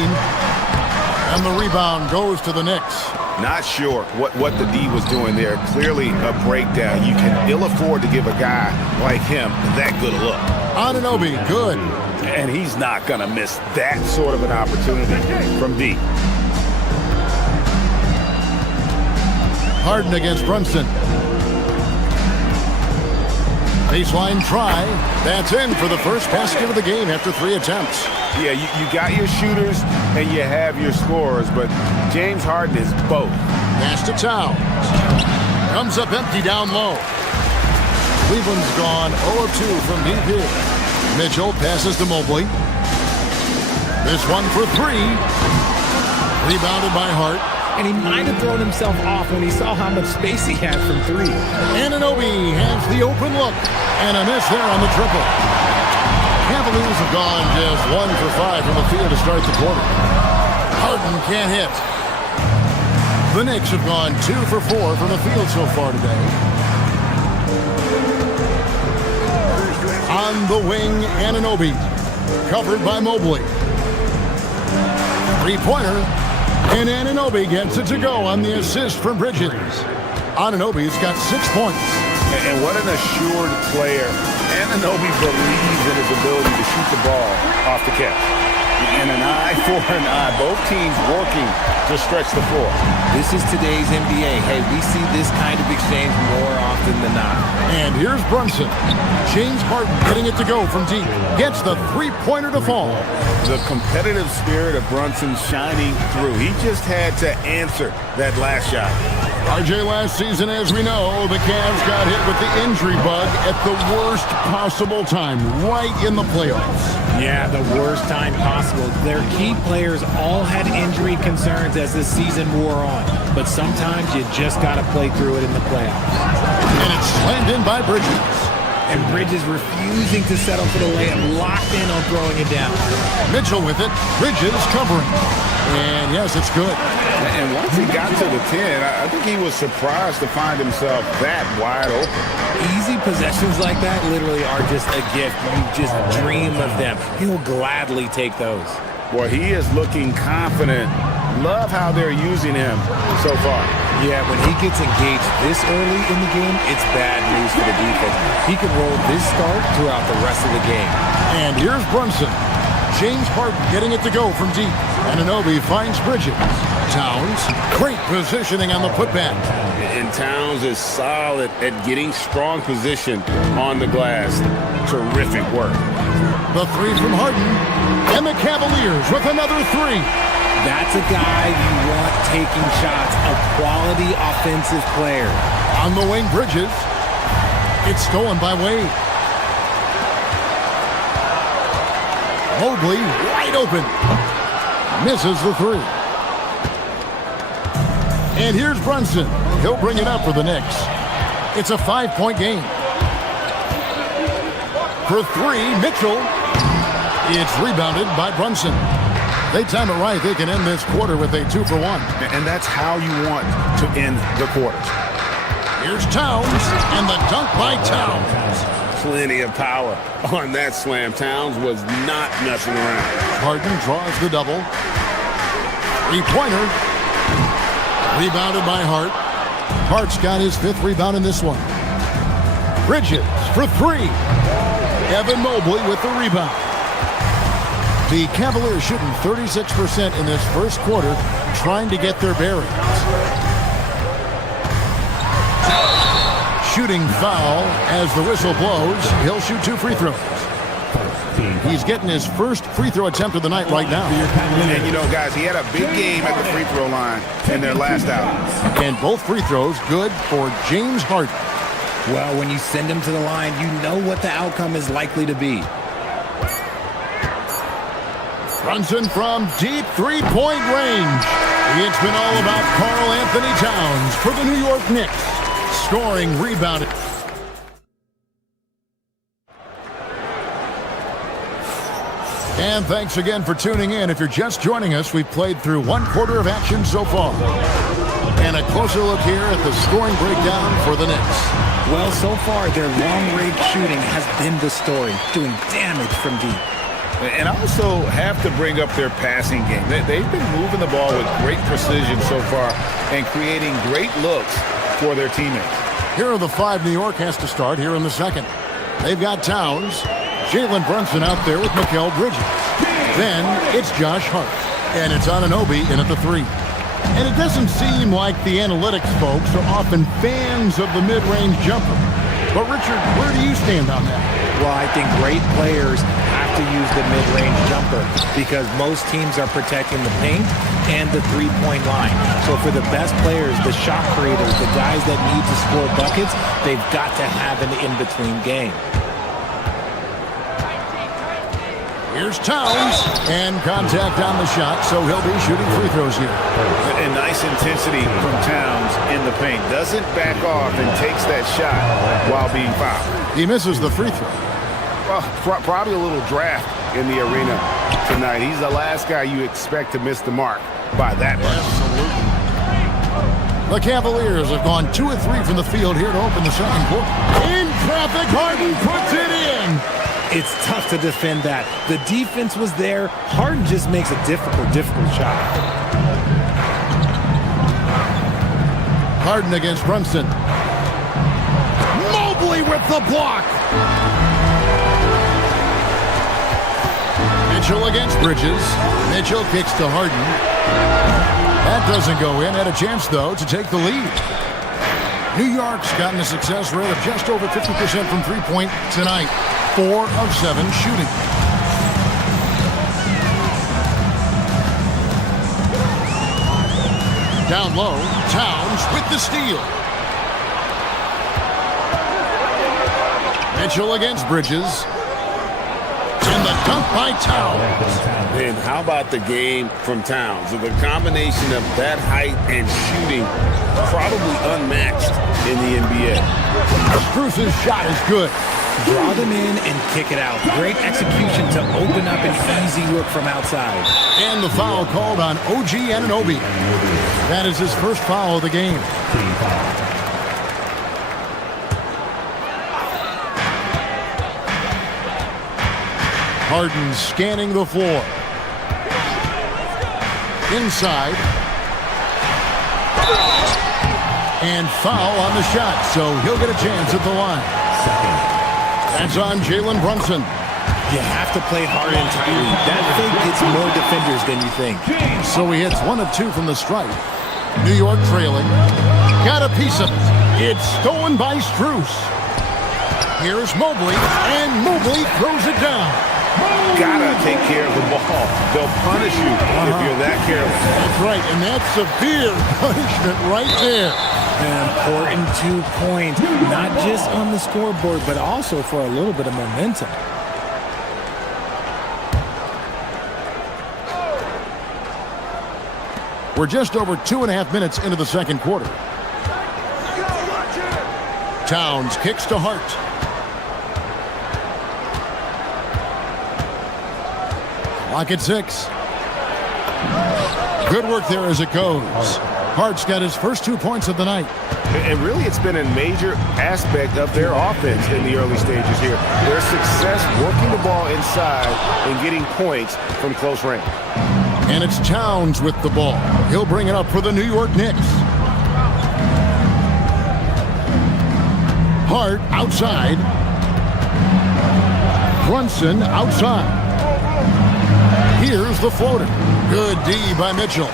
And the rebound goes to the Knicks. Not sure what the D was doing there. Clearly a breakdown. You can ill afford to give a guy like him that good a look. Anunoby, good. And he's not going to miss that sort of an opportunity from D. Harden against Brunson. Baseline try. That's in for the first basket of the game after 3 attempts. Yeah, you got your shooters and you have your scorers, but James Harden is both. Pass to Towns. Comes up empty down low. Cleveland's gone 0 of 2 from deep here. Mitchell passes to Mobley. This one for 3. Rebounded by Hart. And he might have thrown himself off when he saw how much space he had from 3. Anunoby has the open look. And a miss there on the triple. Cavaliers have gone just 1 for 5 from the field to start the quarter. Harden can't hit. The Knicks have gone 2 for 4 from the field so far today. On the wing, Anunoby. Covered by Mobley. Three-pointer. And Anunoby gets it to go on the assist from Bridges. Anunoby's got 6 points. And what an assured player. Anunoby believes in his ability to shoot the ball off the catch. And an eye for an eye. Both teams working to stretch the floor. This is today's NBA. Hey, we see this kind of exchange more often than not. And here's Brunson. James Harden getting it to go from deep. Gets the three-pointer to fall. The competitive spirit of Brunson shining through. He just had to answer that last shot. RJ, last season, as we know, the Cavs got hit with the injury bug at the worst possible time, right in the playoffs. Yeah, the worst time possible. Their key players all had injury concerns as the season wore on. But sometimes you just got to play through it in the playoffs. And it's slammed in by Bridges. And Bridges refusing to settle for the layup, locked in on throwing it down. Mitchell with it. Bridges covering. And yes, it's good. And once he got to the 10, I think he was surprised to find himself that wide open. Easy possessions like that literally are just a gift. You just dream of them. He'll gladly take those. Boy, he is looking confident. Love how they're using him so far. Yeah, when he gets engaged this early in the game, it's bad news for the defense. He can roll this start throughout the rest of the game. And here's Brunson. James Harden getting it to go from deep. Anunoby finds Bridges. Towns, great positioning on the putback. And Towns is solid at getting strong position on the glass. Terrific work. The 3 from Harden. And the Cavaliers with another 3. That's a guy you want taking shots, a quality offensive player. On the wing, Bridges. It's stolen by Wade. Mobley wide open. Misses the 3. And here's Brunson. He'll bring it up for the Knicks. It's a 5-point game. For 3, Mitchell. It's rebounded by Brunson. They time it right. They can end this quarter with a 2 for 1. And that's how you want to end the quarters. Here's Towns, and the dunk by Towns. Plenty of power on that slam. Towns was not messing around. Harden draws the double. 3-pointer. Rebounded by Hart. Hart's got his 5th rebound in this one. Bridges for 3. Evan Mobley with the rebound. The Cavaliers shooting 36% in this first quarter, trying to get their bearings. Shooting foul as the whistle blows. He'll shoot 2 free throws. He's getting his first free throw attempt of the night right now. And you know, guys, he had a big game at the free throw line in their last out. And both free throws good for James Harden. Well, when you send him to the line, you know what the outcome is likely to be. Brunson from deep 3-point range. It's been all about Karl Anthony Towns for the New York Knicks. Scoring, rebounding. And thanks again for tuning in. If you're just joining us, we've played through 1 quarter of action so far. And a closer look here at the scoring breakdown for the Knicks. Well, so far, their long-range shooting has been the story, doing damage from deep. And also have to bring up their passing game. They've been moving the ball with great precision so far and creating great looks for their teammates. Here are the 5 New York has to start here in the second. They've got Towns, Jalen Brunson out there with Mikal Bridges. Then it's Josh Hart, and it's Anunoby in at the 3. And it doesn't seem like the analytics folks are often fans of the mid-range jumper. But Richard, where do you stand on that? Well, I think great players have to use the mid-range jumper because most teams are protecting the paint and the three-point line. So for the best players, the shot creators, the guys that need to score buckets, they've got to have an in-between game. Here's Towns, and contact on the shot, so he'll be shooting free throws here. And nice intensity from Towns in the paint. Doesn't back off and takes that shot while being fouled. He misses the free throw. Well, probably a little draft in the arena tonight. He's the last guy you expect to miss the mark by that much. Absolutely. The Cavaliers have gone 2 of 3 from the field here to open the second quarter. In traffic, Harden puts it in. It's tough to defend that. The defense was there. Harden just makes a difficult shot. Harden against Brunson. Mobley with the block. Mitchell against Bridges. Mitchell kicks to Harden. That doesn't go in. Had a chance, though, to take the lead. New York's gotten a success rate of just over 50% from three-point tonight. 4 of 7 shooting. Down low, Towns with the steal. Mitchell against Bridges. And the dunk by Towns. And how about the game from Towns? The combination of that height and shooting, probably unmatched in the NBA. Strus's shot is good. Draw them in and kick it out. Great execution to open up an easy look from outside. And the foul called on OG Anunoby. That is his first foul of the game. Harden scanning the floor. Inside. And foul on the shot, so he'll get a chance at the line. That's on Jalen Brunson. You have to play hard and tightly. That fake gets more defenders than you think. So he hits 1 of 2 from the stripe. New York trailing. Got a piece of it. It's stolen by Strus. Here's Mobley, and Mobley throws it down. Gotta take care of the ball. They'll punish you if you're that careless. That's right, and that's severe punishment right there. An important 2 points, not just on the scoreboard, but also for a little bit of momentum. We're just over 2.5 minutes into the second quarter. Towns kicks to Hart. Clock at 6. Good work there as it goes. Hart's got his first 2 points of the night. And really, it's been a major aspect of their offense in the early stages here. Their success working the ball inside and getting points from close range. And it's Towns with the ball. He'll bring it up for the New York Knicks. Hart outside. Brunson outside. Here's the floater. Good D by Mitchell.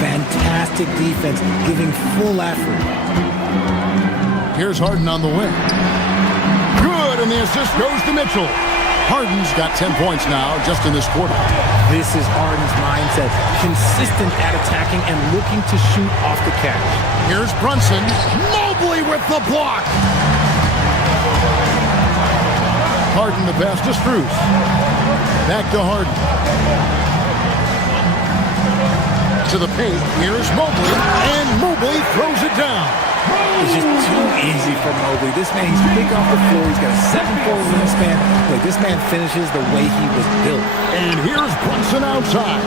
Fantastic defense, giving full effort. Here's Harden on the wing. Good, and the assist goes to Mitchell. Harden's got 10 points now just in this quarter. This is Harden's mindset. Consistent at attacking and looking to shoot off the catch. Here's Brunson. Mobley with the block. Harden the pass to Strus. Back to Harden. To the paint. Here's Mobley. And Mobley throws it down. It's just too easy for Mobley. This man, he's big off the floor. He's got a 7'4" wingspan. Look, this man finishes the way he was built. And here's Brunson outside.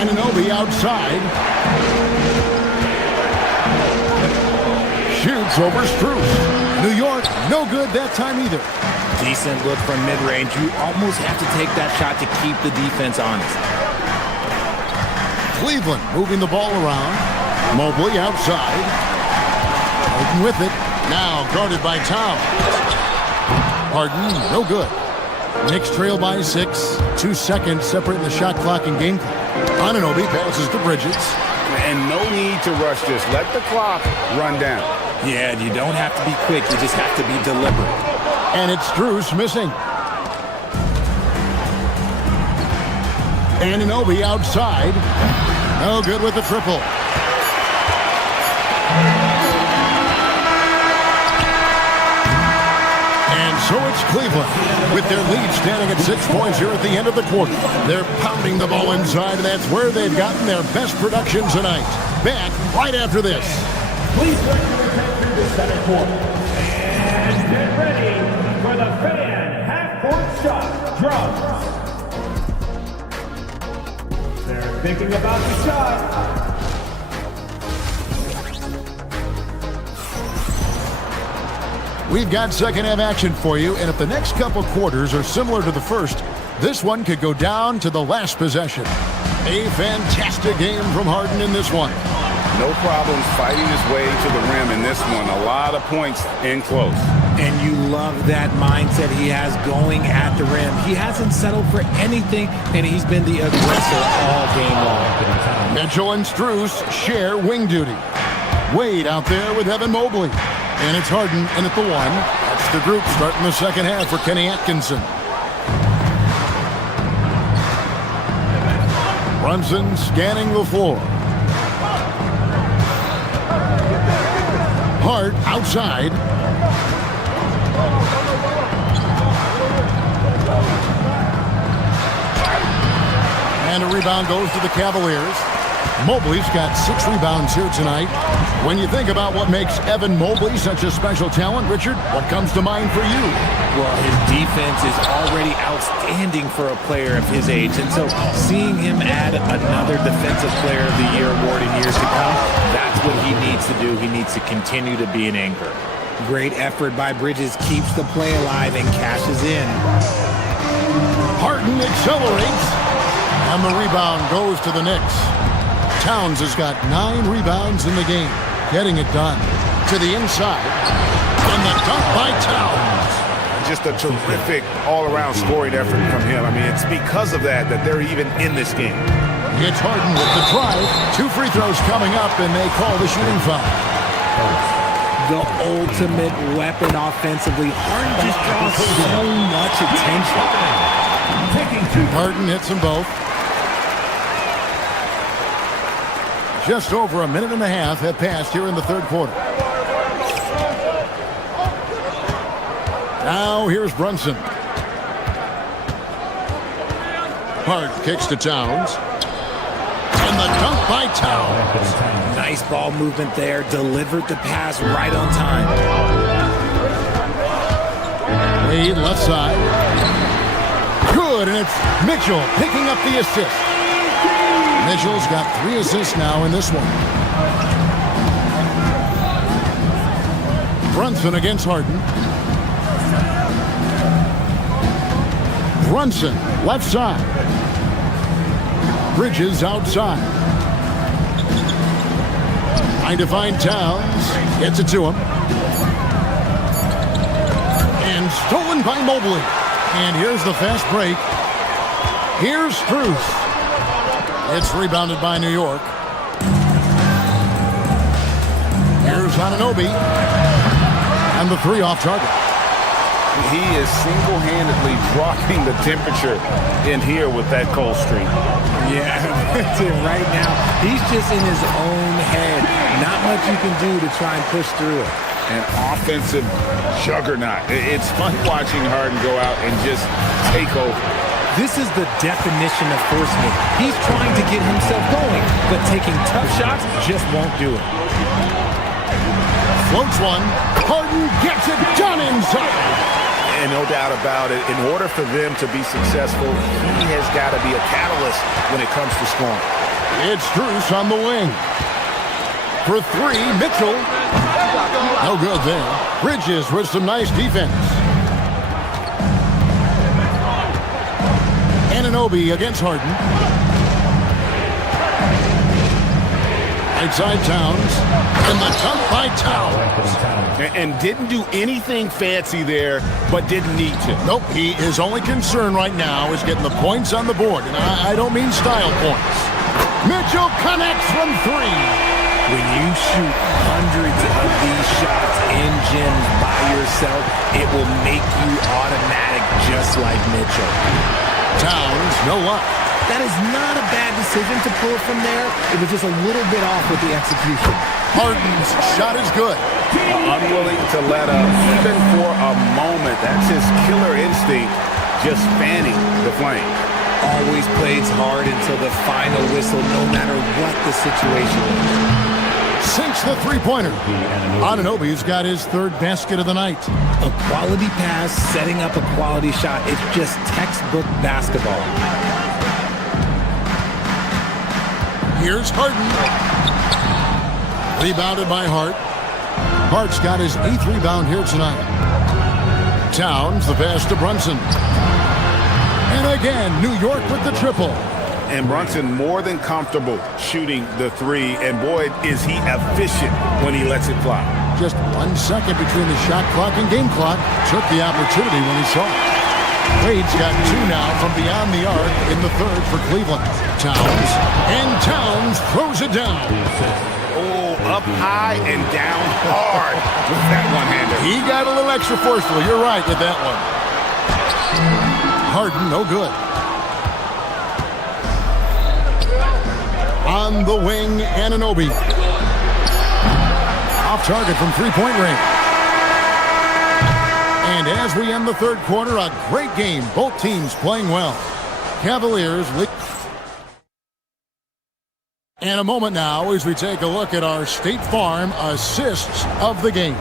Anunoby outside. Shoots over Strus. New York, no good that time either. Decent look from mid-range. You almost have to take that shot to keep the defense honest. Cleveland moving the ball around. Mobley outside. Harden with it. Now guarded by Towns. Harden, no good. Knicks trail by 6. 2 seconds separating the shot clock and game clock. Anunoby passes to Bridges. And no need to rush this. Let the clock run down. Yeah, you don't have to be quick. You just have to be deliberate. And it's Strus missing. Anunoby outside. No good with the triple. And so it's Cleveland with their lead standing at 6 points here at the end of the quarter. They're pounding the ball inside, and that's where they've gotten their best production tonight. Back right after this. Please turn your attention to center court. And get ready for the fan half-court shot drop. They're thinking about the shot. We've got second half action for you, and if the next couple quarters are similar to the first, this one could go down to the last possession. A fantastic game from Harden in this one. No problems fighting his way to the rim in this one. A lot of points in close. And you love that mindset he has going at the rim. He hasn't settled for anything, and he's been the aggressor all game long. Mitchell and Strus share wing duty. Wade out there with Evan Mobley. And it's Harden in at the 1. That's the group starting the second half for Kenny Atkinson. Brunson scanning the floor. Hart outside. And a rebound goes to the Cavaliers. Mobley's got 6 rebounds here tonight. When you think about what makes Evan Mobley such a special talent, Richard, what comes to mind for you? Well, his defense is already outstanding for a player of his age. And so seeing him add another Defensive Player of the Year award in years to come, that's what he needs to do. He needs to continue to be an anchor. Great effort by Bridges keeps the play alive and cashes in. Harden accelerates. And the rebound goes to the Knicks. Towns has got 9 rebounds in the game, getting it done. To the inside, and the dunk by Towns. Just a terrific all-around scoring effort from him. I mean, it's because of that they're even in this game. It's Harden with the drive. 2 free throws coming up, and they call the shooting foul. The ultimate weapon offensively. Harden just draws so much attention. Harden hits them both. Just over a minute and a half have passed here in the third quarter. Now here's Brunson. Hart kicks to Towns. And the dunk by Towns. Nice ball movement there. Delivered the pass right on time. Wade left side. Good, and it's Mitchell picking up the assist. Mitchell's got 3 assists now in this one. Brunson against Harden. Brunson, left side. Bridges outside. Trying to find Towns. Gets it to him. And stolen by Mobley. And here's the fast break. Here's Strus. It's rebounded by New York. Here's Anunoby. And the 3 off target. He is single-handedly dropping the temperature in here with that cold streak. Yeah, that's it right now. He's just in his own head. Not much you can do to try and push through it. An offensive juggernaut. It's fun watching Harden go out and just take over. This is the definition of forceman. He's trying to get himself going, but taking tough shots just won't do it. Floats one. Harden gets it done inside. And no doubt about it, in order for them to be successful, he has got to be a catalyst when it comes to scoring. It's Strus on the wing. For 3, Mitchell. No good there. Bridges with some nice defense. Anunoby against Harden. Right side Towns. And the dunk by Towns. And didn't do anything fancy there, but didn't need to. Nope, his only concern right now is getting the points on the board. And I don't mean style points. Mitchell connects from three. When you shoot hundreds of these shots in gyms by yourself, it will make you automatic just like Mitchell. Towns, no luck. That is not a bad decision to pull from there. It was just a little bit off with the execution. Harden's shot is good. Unwilling to let up, even for a moment. That's his killer instinct, just fanning the flame. Always plays hard until the final whistle, no matter what the situation is. Sinks the three-pointer. Anunoby's got his third basket of the night. A quality pass, setting up a quality shot. It's just textbook basketball. Here's Harden. Rebounded by Hart. Hart's got his 8th rebound here tonight. Towns, the pass to Brunson. And again, New York with the triple. And Brunson more than comfortable shooting the three. And boy, is he efficient when he lets it fly. Just 1 second between the shot clock and game clock. Took the opportunity when he saw it. Wade's got 2 now from beyond the arc in the third for Cleveland. Towns. And Towns throws it down. Oh, up high and down hard with that one-hander. He got a little extra forceful. You're right with that one. Harden, no good. On the wing, Anunoby. Off target from three-point range. And as we end the third quarter, a great game. Both teams playing well. Cavaliers lead. And a moment now as we take a look at our State Farm assists of the game.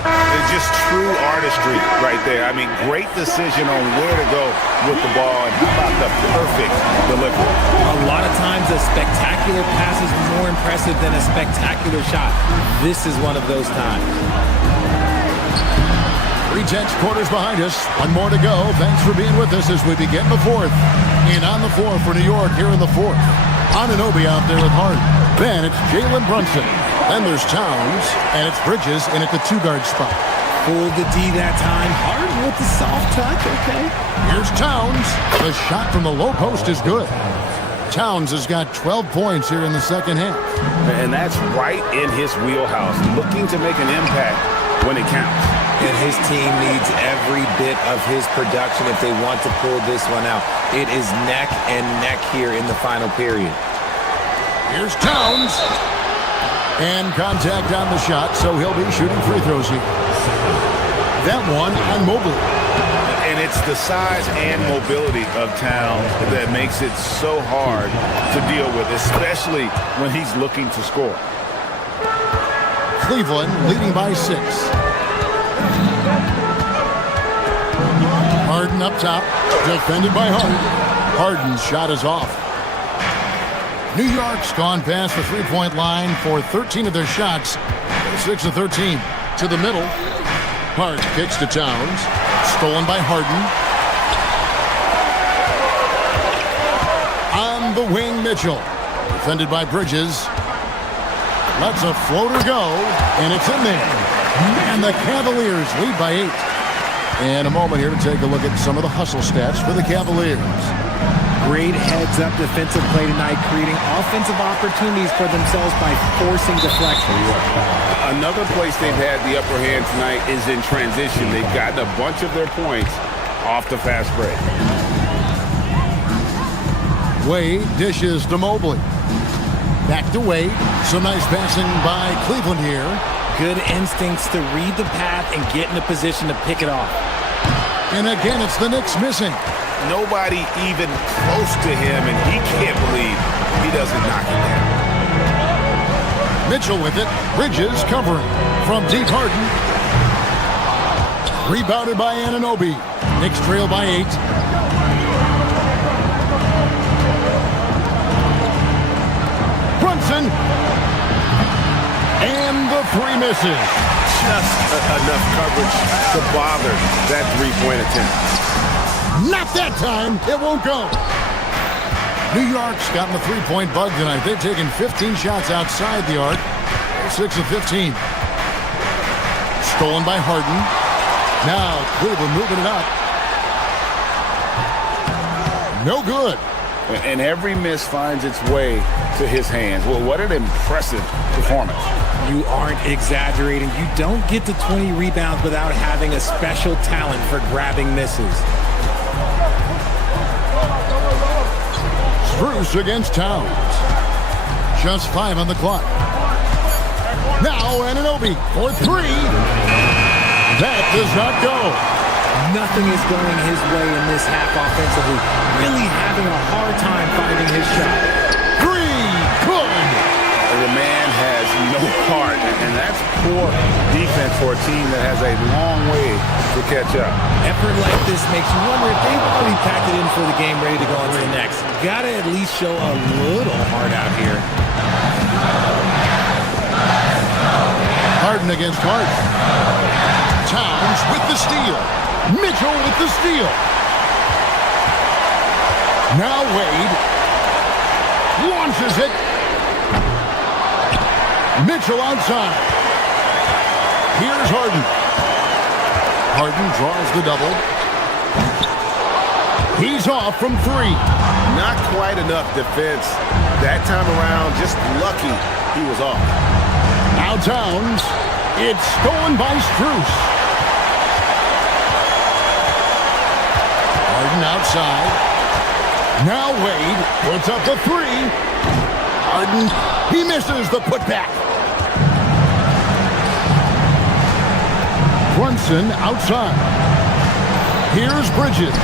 It's just true artistry right there. I mean, great decision on where to go with the ball, and how about the perfect delivery. A lot of times a spectacular pass is more impressive than a spectacular shot. This is one of those times. 3/10 quarters behind us. One more to go. Thanks for being with us as we begin the fourth. And on the floor for New York here in the fourth. Anunoby out there with Harden. Then it's Jalen Brunson. Then there's Towns, and it's Bridges in at the 2-guard spot. Pulled the D that time. Harden with the soft touch, okay. Here's Towns. The shot from the low post is good. Towns has got 12 points here in the second half. And that's right in his wheelhouse, looking to make an impact when it counts. And his team needs every bit of his production if they want to pull this one out. It is neck and neck here in the final period. Here's Towns. And contact on the shot, so he'll be shooting free throws here. That one on Mobley. And it's the size and mobility of Towns that makes it so hard to deal with, especially when he's looking to score. Cleveland leading by 6. Harden up top, defended by Harden. Harden's shot is off. New York's gone past the three-point line for 13 of their shots. 6 of 13 to the middle. Hart kicks to Towns. Stolen by Harden. On the wing, Mitchell. Defended by Bridges. Lets a floater go, and it's in there. And the Cavaliers lead by 8. And a moment here to take a look at some of the hustle stats for the Cavaliers. Great heads-up defensive play tonight, creating offensive opportunities for themselves by forcing deflections. Another place they've had the upper hand tonight is in transition. They've gotten a bunch of their points off the fast break. Wade dishes to Mobley. Back to Wade. Some nice passing by Cleveland here. Good instincts to read the path and get in a position to pick it off. And again, it's the Knicks missing. Nobody even close to him, and he can't believe he doesn't knock it down. Mitchell with it. Bridges covering from deep. Harden. Rebounded by Anunoby. Knicks trail by 8. Brunson. And the 3 misses. Just enough coverage to bother that three-point attempt. Not that time. It won't go. New York's gotten the three-point bug tonight. They've taken 15 shots outside the arc. 6 of 15. Stolen by Harden. Now Cleveland moving it up. No good. And every miss finds its way to his hands. Well, what an impressive performance. You aren't exaggerating. You don't get to 20 rebounds without having a special talent for grabbing misses. Bruce against Towns. Just 5 on the clock. Now Anunoby for 3. That does not go. Nothing is going his way in this half offensively. Really having a hard time finding his shot. 3. Good. The man has no heart, and that's poor defense for a team that has a long way to catch up. Effort like this makes you wonder if they've already packed it in for the game, ready to go on to the next. Gotta at least show a little heart out here. Harden against Harden. Towns with the steal. Mitchell with the steal. Now Wade launches it. Mitchell outside. Here's Harden. Harden draws the double. He's off from 3. Not quite enough defense. That time around, just lucky he was off. Now Towns. It's stolen by Strus. Harden outside. Now Wade puts up the 3. Harden, he misses the putback. Brunson outside. Here's Bridges.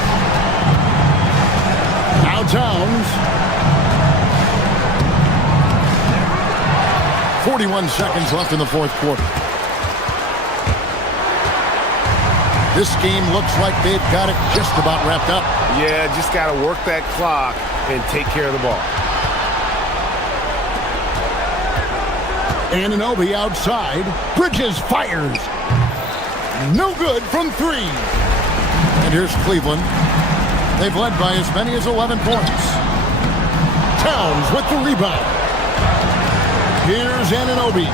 Now Towns. 41 seconds left in the fourth quarter. This game looks like they've got it just about wrapped up. Yeah, just got to work that clock and take care of the ball. Anunoby outside. Bridges fires. No good from 3. And here's Cleveland. They've led by as many as 11 points. Towns with the rebound. Here's Anunoby.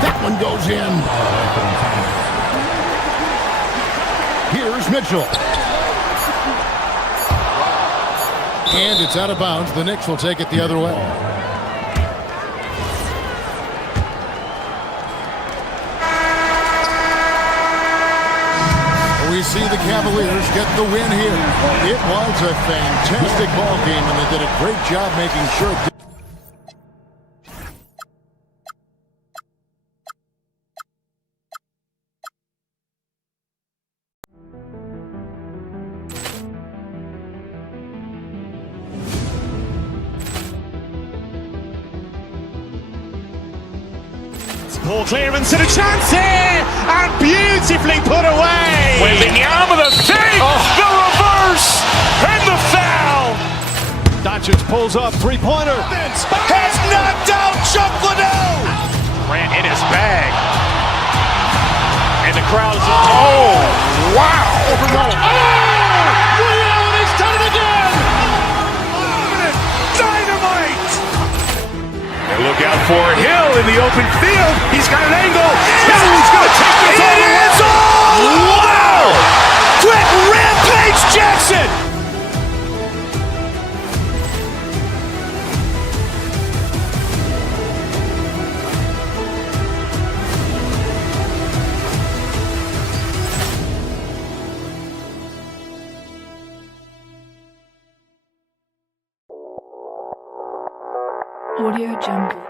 That one goes in. Here's Mitchell. And it's out of bounds. The Knicks will take it the other way. We see the Cavaliers get the win here. It was a fantastic ball game, and they did a great job making sure it Ball clearance and a chance here, and beautifully put away. Wembanyama the save, the reverse, and the foul. Doncic pulls up, three-pointer. Has knocked out Chuck Liddell. Grant in his bag, and the crowd is wow! He's done it again. Dynamite! Look out for Hill in the open field. He's got an angle. Hill is going to take this all the way. Wow! Quick Rampage Jackson! Audio Jungle.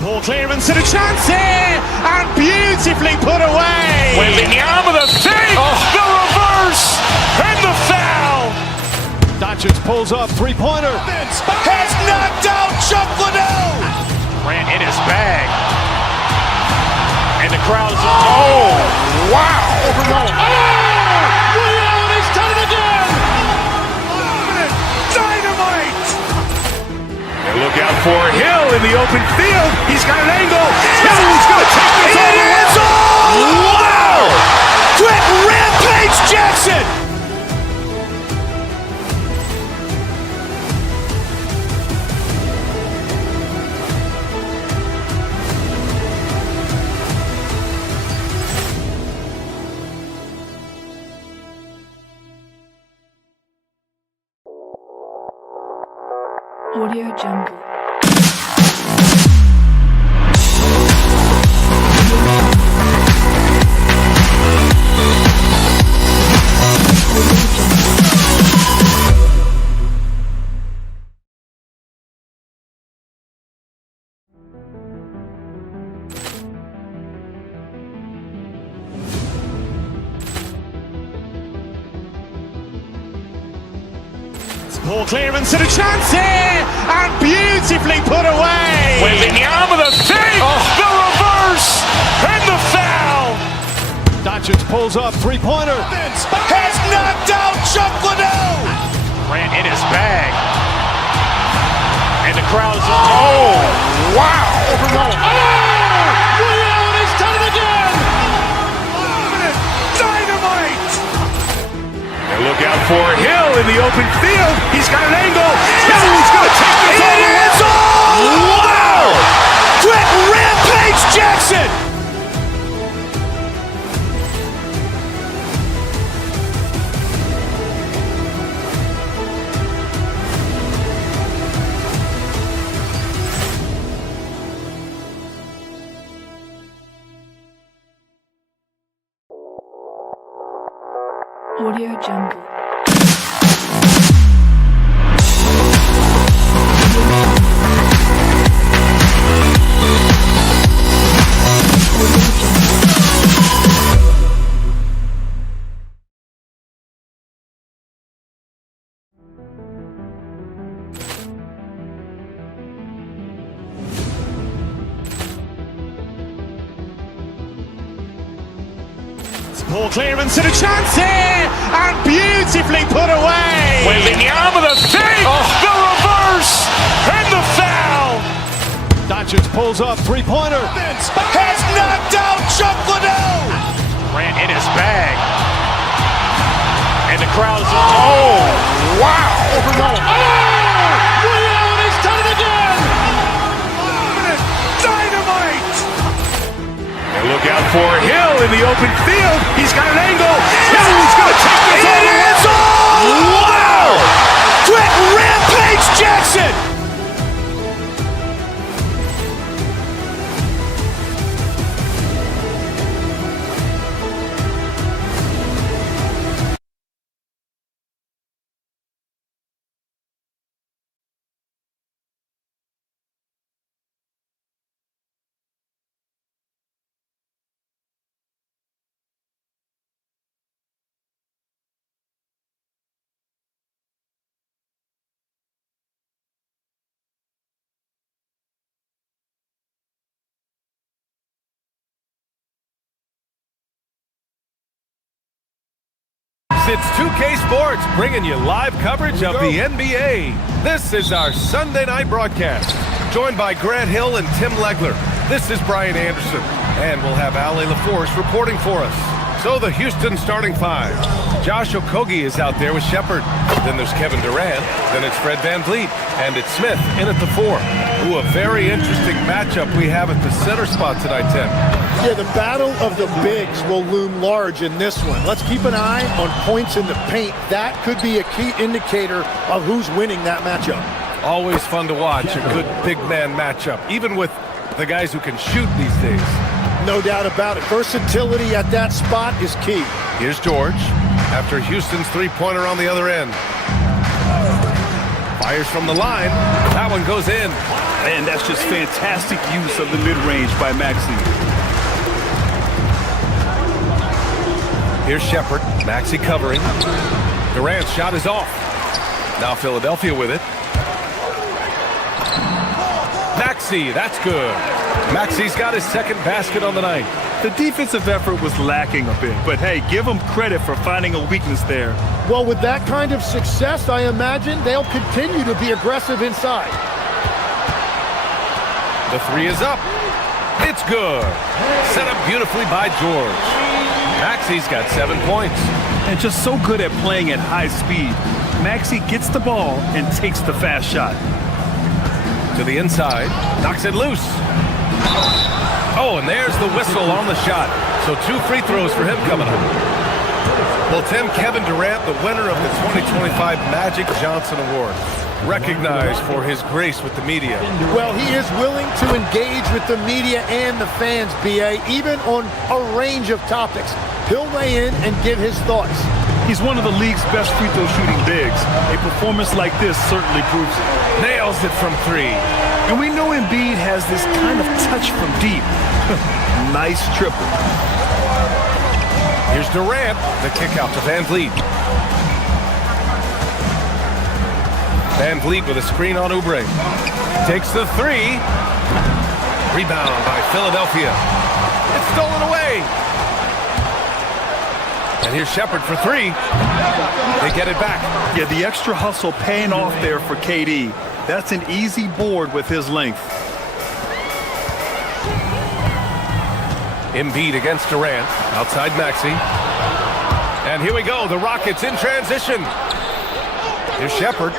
Ball clearance and a chance here, and beautifully put away. Wembanyama the save, the reverse, Doncic pulls up, three-pointer. Vince has knocked out Chuck Liddell. Grant in his bag. And the crowd is, oh, wow. Ray Allen, he's done it again. Dynamite. And look out for Hill in the open field. He's got an angle. Hill is going to take this all the way. Wow! Quick rampage Jackson. Audio Jungle. Ball clearance and a chance here, and beautifully put away. With the arm of the fake, the reverse, and the foul. Doncic pulls up, three-pointer. Vince has knocked out Chuck Liddell. Grant in his bag. And the crowd is, oh, wow. Ray Allen has done it again. Dynamite. And look out for Hill in the open field. He's got an angle. Hill is going to take this all the way. Wow! Quick rampage Jackson. Audio Jungle. Ball clearance and a chance here, and beautifully put away. With the arm of the fake, the reverse, and the foul. Doncic pulls up, three-pointer. Vince has knocked out Chuck Liddell. Grant in his bag. And the crowd is, oh, wow. Ray Allen has done it again. Dynamite. And look out for Hill in the open field. He's got an angle. Hill is going to take this all the way. Wow! Quick rampage Jackson. It's 2K Sports bringing you live coverage of the NBA. This is our Sunday night broadcast. Joined by Grant Hill and Tim Legler. This is Brian Anderson. And we'll have Ali LaForce reporting for us. So the Houston starting five. Josh Okogie is out there with Shepard. Then there's Kevin Durant. Then it's Fred VanVleet. And it's Smith in at the four. Ooh, a very interesting matchup we have at the center spot tonight, Tim. Yeah, the battle of the bigs will loom large in this one. Let's keep an eye on points in the paint. That could be a key indicator of who's winning that matchup. Always fun to watch a good big man matchup, even with the guys who can shoot these days. No doubt about it. Versatility at that spot is key. Here's George after Houston's three-pointer on the other end. Fires from the line. That one goes in. And that's just fantastic use of the mid-range by Maxey. Here's Shepard. Maxey covering. Durant's shot is off. Now Philadelphia with it. Maxey, that's good. Maxey's got his second basket on the night. The defensive effort was lacking a bit, but hey, give them credit for finding a weakness there. Well, with that kind of success, I imagine they'll continue to be aggressive inside. The three is up. It's good. Set up beautifully by George. Maxey's got 7 points. And just so good at playing at high speed. Maxey gets the ball and takes the fast shot. To the inside, knocks it loose. Oh, and there's the whistle on the shot. So 2 free throws for him coming up. Well, Tim, Kevin Durant, the winner of the 2025 Magic Johnson Award, recognized for his grace with the media. Well, he is willing to engage with the media and the fans, B.A., even on a range of topics. He'll weigh in and give his thoughts. He's one of the league's best free throw shooting bigs. A performance like this certainly proves it. Nails it from 3. And we know Embiid has this kind of touch from deep. Nice triple. Here's Durant, the kick out to Van Vliet. Van Vliet with a screen on Oubre. Takes the 3. Rebound by Philadelphia. It's stolen away. And here's Shepard for 3. They get it back. Yeah, the extra hustle paying off there for KD. That's an easy board with his length. Embiid against Durant. Outside Maxey. And here we go. The Rockets in transition. Here's Shepard.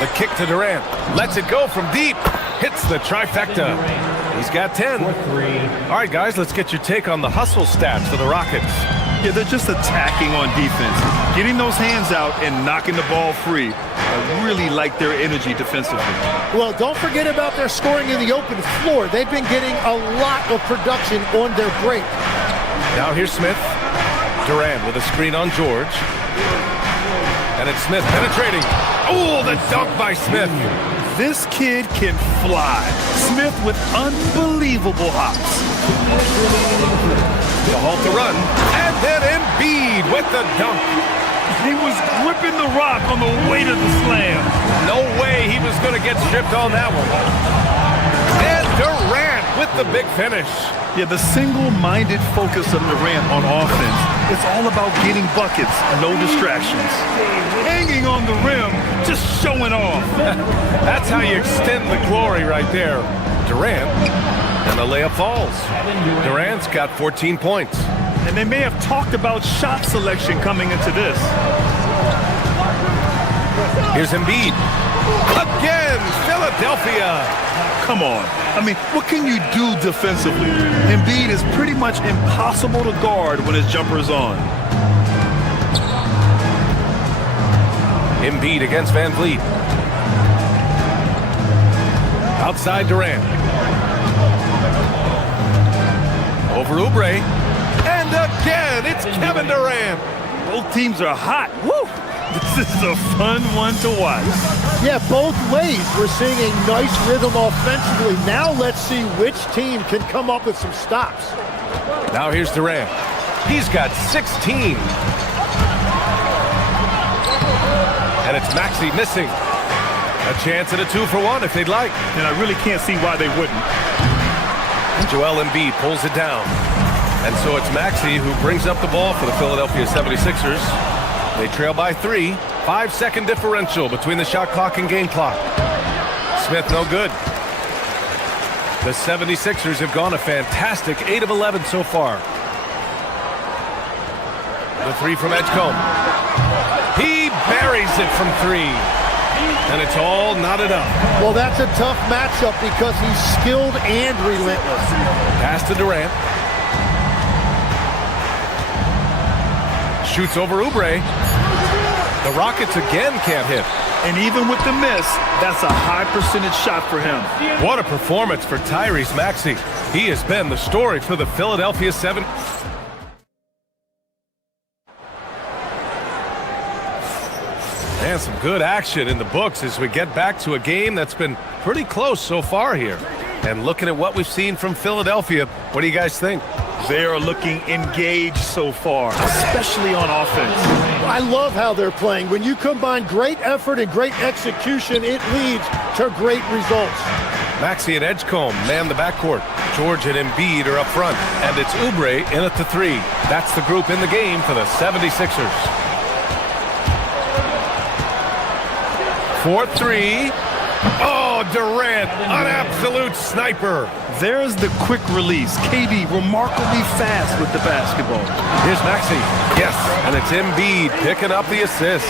The kick to Durant. Lets it go from deep. Hits the trifecta. He's got 10. All right, guys, let's get your take on the hustle stats for the Rockets. Yeah, they're just attacking on defense. Getting those hands out and knocking the ball free. I really like their energy defensively. Well, don't forget about their scoring in the open floor. They've been getting a lot of production on their break. Now here's Smith. Durant with a screen on George. And it's Smith penetrating. Oh, the dunk by Smith. This kid can fly. Smith with unbelievable hops. To halt the run. And then Embiid with the dunk. He was gripping the rock on the weight of the slam. No way he was going to get stripped on that one. And Durant with the big finish. Yeah, the single-minded focus of Durant on offense. It's all about getting buckets, no distractions. Hanging on the rim, just showing off. That's how you extend the glory right there. Durant, and the layup falls. Durant's got 14 points. And they may have talked about shot selection coming into this. Here's Embiid. Again, Philadelphia. Come on. I mean, what can you do defensively? Embiid is pretty much impossible to guard when his jumper is on. Embiid against Van Vliet. Outside Durant. Over Oubre. And again, it's Kevin Durant. Both teams are hot. Woo! This is a fun one to watch. Yeah, both ways. We're seeing a nice rhythm offensively. Now let's see which team can come up with some stops. Now here's Durant. He's got 16. And it's Maxey missing. A chance at a 2-for-1 if they'd like. And I really can't see why they wouldn't. And Joel Embiid pulls it down. And so it's Maxey who brings up the ball for the Philadelphia 76ers. They trail by 3. 5-second differential between the shot clock and game clock. Smith no good. The 76ers have gone a fantastic 8 of 11 so far. The 3 from Edgecombe. He buries it from 3. And it's all knotted up. Well, that's a tough matchup because he's skilled and relentless. Pass to Durant. Shoots over Oubre. The Rockets again can't hit. And even with the miss, that's a high percentage shot for him. What a performance for Tyrese Maxey. He has been the story for the Philadelphia 7. And some good action in the books as we get back to a game that's been pretty close so far here. And looking at what we've seen from Philadelphia, what do you guys think? They are looking engaged so far, especially on offense. I love how they're playing. When you combine great effort and great execution, it leads to great results. Maxey and Edgecombe man the backcourt. George and Embiid are up front, and it's Oubre in at the 3. That's the group in the game for the 76ers. 4-3. Oh, Durant, an absolute sniper. There's the quick release. KD remarkably fast with the basketball. Here's Maxey. Yes, and it's Embiid picking up the assist.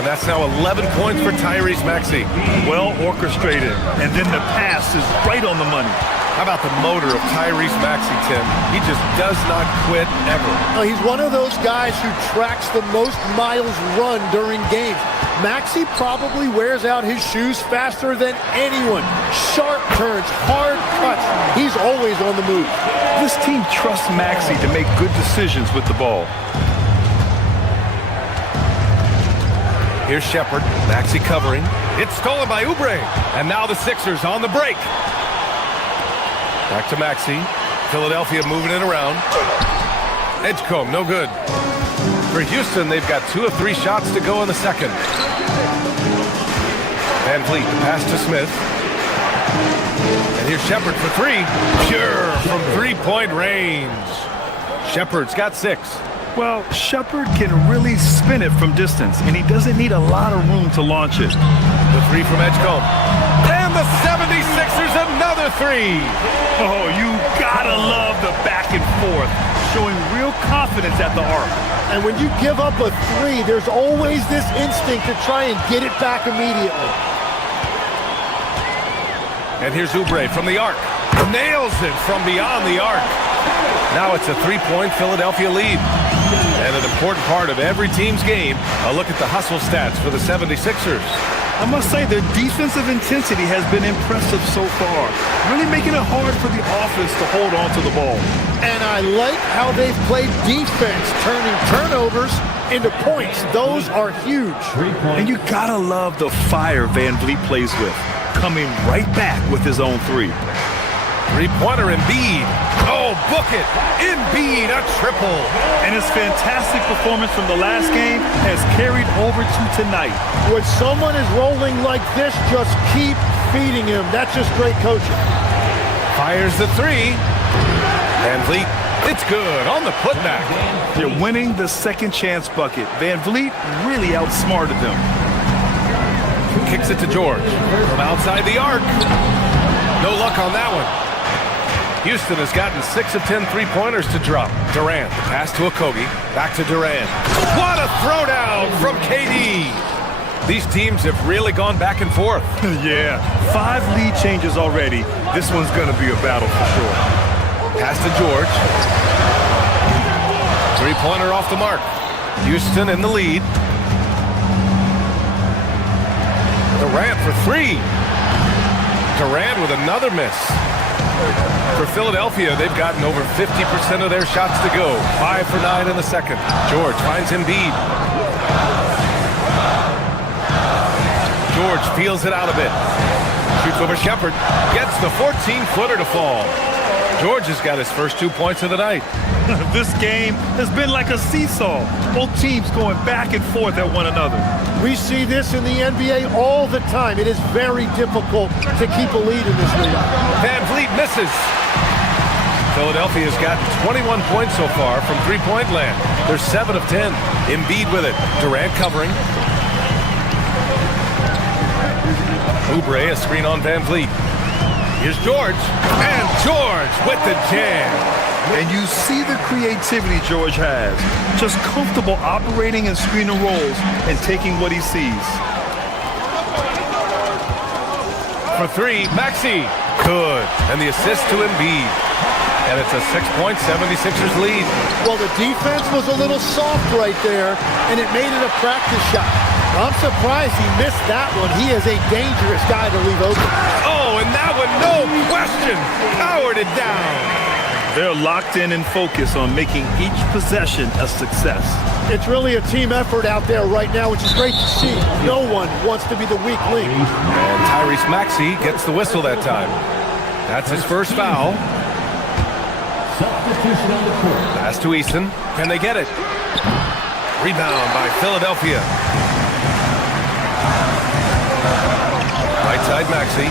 And that's now 11 points for Tyrese Maxey. Well orchestrated. And then the pass is right on the money. How about the motor of Tyrese Maxey, Tim? He just does not quit ever. He's one of those guys who tracks the most miles run during games. Maxey probably wears out his shoes faster than anyone. Sharp turns, hard cuts. He's always on the move. This team trusts Maxey to make good decisions with the ball. Here's Shepherd. Maxey covering. It's stolen by Oubre. And now the Sixers on the break. Back to Maxey. Philadelphia moving it around. Edgecombe, no good. For Houston, they've got 2 of 3 shots to go in the second. Van Vliet, the pass to Smith. And here's Shepherd for 3. Pure from 3-point range. Shepherd's got 6. Well, Shepherd can really spin it from distance, and he doesn't need a lot of room to launch it. The 3 from Edgecombe. And the 76ers, another 3. Oh, you gotta love the back and forth, showing real confidence at the arc. And when you give up a 3, there's always this instinct to try and get it back immediately. And here's Oubre from the arc. Nails it from beyond the arc. Now it's a 3-point Philadelphia lead. And an important part of every team's game, a look at the hustle stats for the 76ers. I must say their defensive intensity has been impressive so far, really making it hard for the offense to hold on to the ball. And I like how they've played defense, turning turnovers into points. Those are huge. And you gotta love the fire Van Vliet plays with, coming right back with his own 3. 3-pointer Embiid. Oh, book it. Embiid, a triple. And his fantastic performance from the last game has carried over to tonight. When someone is rolling like this, just keep feeding him. That's just great coaching. Fires the 3. Van Vliet, it's good on the putback. They're winning the second chance bucket. Van Vliet really outsmarted them. Kicks it to George from outside the arc. No luck on that one. Houston has gotten 6 of 10 3-pointers to drop. Durant, the pass to Okogie. Back to Durant. What a throwdown from KD. These teams have really gone back and forth. Yeah, 5 lead changes already. This one's going to be a battle for sure. Pass to George. 3-pointer off the mark. Houston in the lead. Durant for 3. Durant with another miss. For Philadelphia, they've gotten over 50% of their shots to go. 5 for 9 in the second. George finds Embiid. George feels it out a bit. Shoots over Shepherd. Gets the 14-footer to fall. George has got his first 2 points of the night. This game has been like a seesaw. Both teams going back and forth at one another. We see this in the NBA all the time. It is very difficult to keep a lead in this league. Van Vliet misses. Philadelphia's gotten 21 points so far from 3-point land. They're 7 of 10. Embiid with it. Durant covering. Oubre, a screen on Van Vliet. Here's George. And George with the jam. And you see the creativity George has. Just comfortable operating in screen and rolls and taking what he sees. For 3, Maxey. Good. And the assist to Embiid. And it's a 6-point 76ers lead. Well, the defense was a little soft right there, and it made it a practice shot. I'm surprised he missed that one. He is a dangerous guy to leave open. Oh, and that one, no question, powered it down. They're locked in and focused on making each possession a success. It's really a team effort out there right now, which is great to see. No one wants to be the weak link. And Tyrese Maxey gets the whistle that time. That's his first foul. Substitution on the court. Pass to Easton. Can they get it? Rebound by Philadelphia. Right side Maxey.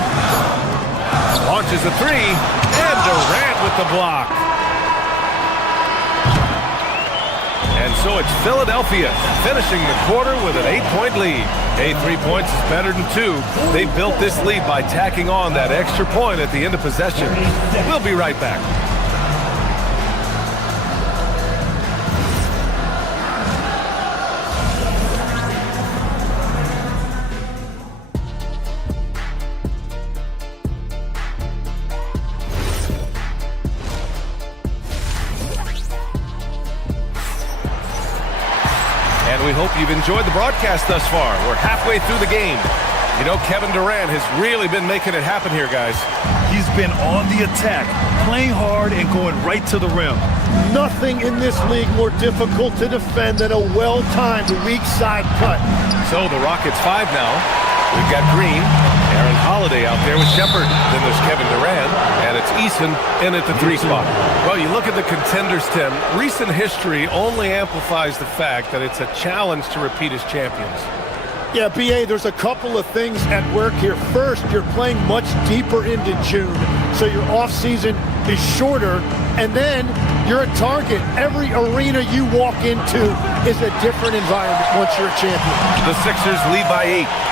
Launches a three. And Durant with the block. And so it's Philadelphia finishing the quarter with an 8-point lead. Hey, 3 points is better than 2. They built this lead by tacking on that extra point at the end of possession. We'll be right back. We hope you've enjoyed the broadcast thus far. We're halfway through the game. You know, Kevin Durant has really been making it happen here, guys. He's been on the attack, playing hard and going right to the rim. Nothing in this league more difficult to defend than a well-timed weak side cut. So the Rockets 5 now. We've got Green, Aaron Holiday out there with Shepard. Then there's Kevin Durant, and it's Eason in at the 3 spot. Well, you look at the contenders, Tim. Recent history only amplifies the fact that it's a challenge to repeat as champions. Yeah, B.A., there's a couple of things at work here. First, you're playing much deeper into June, so your offseason is shorter, and then you're a target. Every arena you walk into is a different environment once you're a champion. The Sixers lead by 8.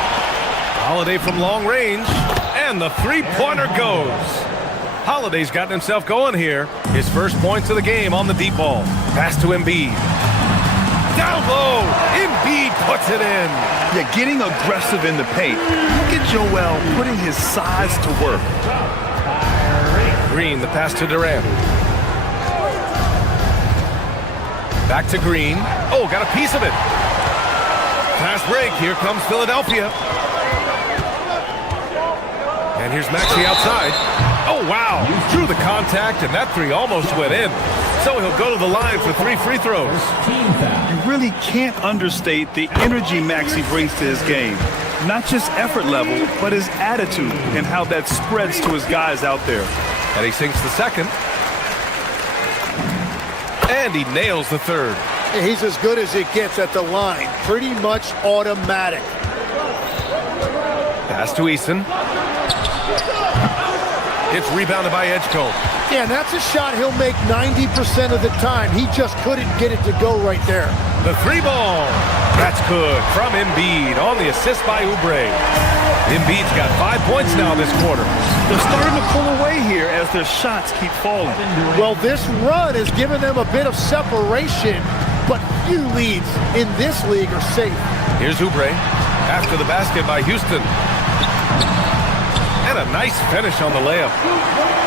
Holiday from long range, and the three-pointer goes. Holiday's gotten himself going here. His first points of the game on the deep ball. Pass to Embiid. Down low, Embiid puts it in. Yeah, getting aggressive in the paint. Look at Joel putting his size to work. Green, the pass to Durant. Back to Green. Oh, got a piece of it. Fast break, here comes Philadelphia. And here's Maxey outside. Oh, wow. Drew the contact, and that three almost went in. So he'll go to the line for 3 free throws. You really can't understate the energy Maxey brings to his game. Not just effort level, but his attitude and how that spreads to his guys out there. And he sinks the second. And he nails the third. He's as good as it gets at the line. Pretty much automatic. Pass to Eason. It's rebounded by Edgecombe. Yeah, and that's a shot he'll make 90% of the time. He just couldn't get it to go right there. The 3 ball. That's good from Embiid on the assist by Oubre. Embiid's got 5 points now this quarter. They're starting to pull away here as their shots keep falling. Well, this run has given them a bit of separation, but few leads in this league are safe. Here's Oubre after the basket by Houston. And a nice finish on the layup.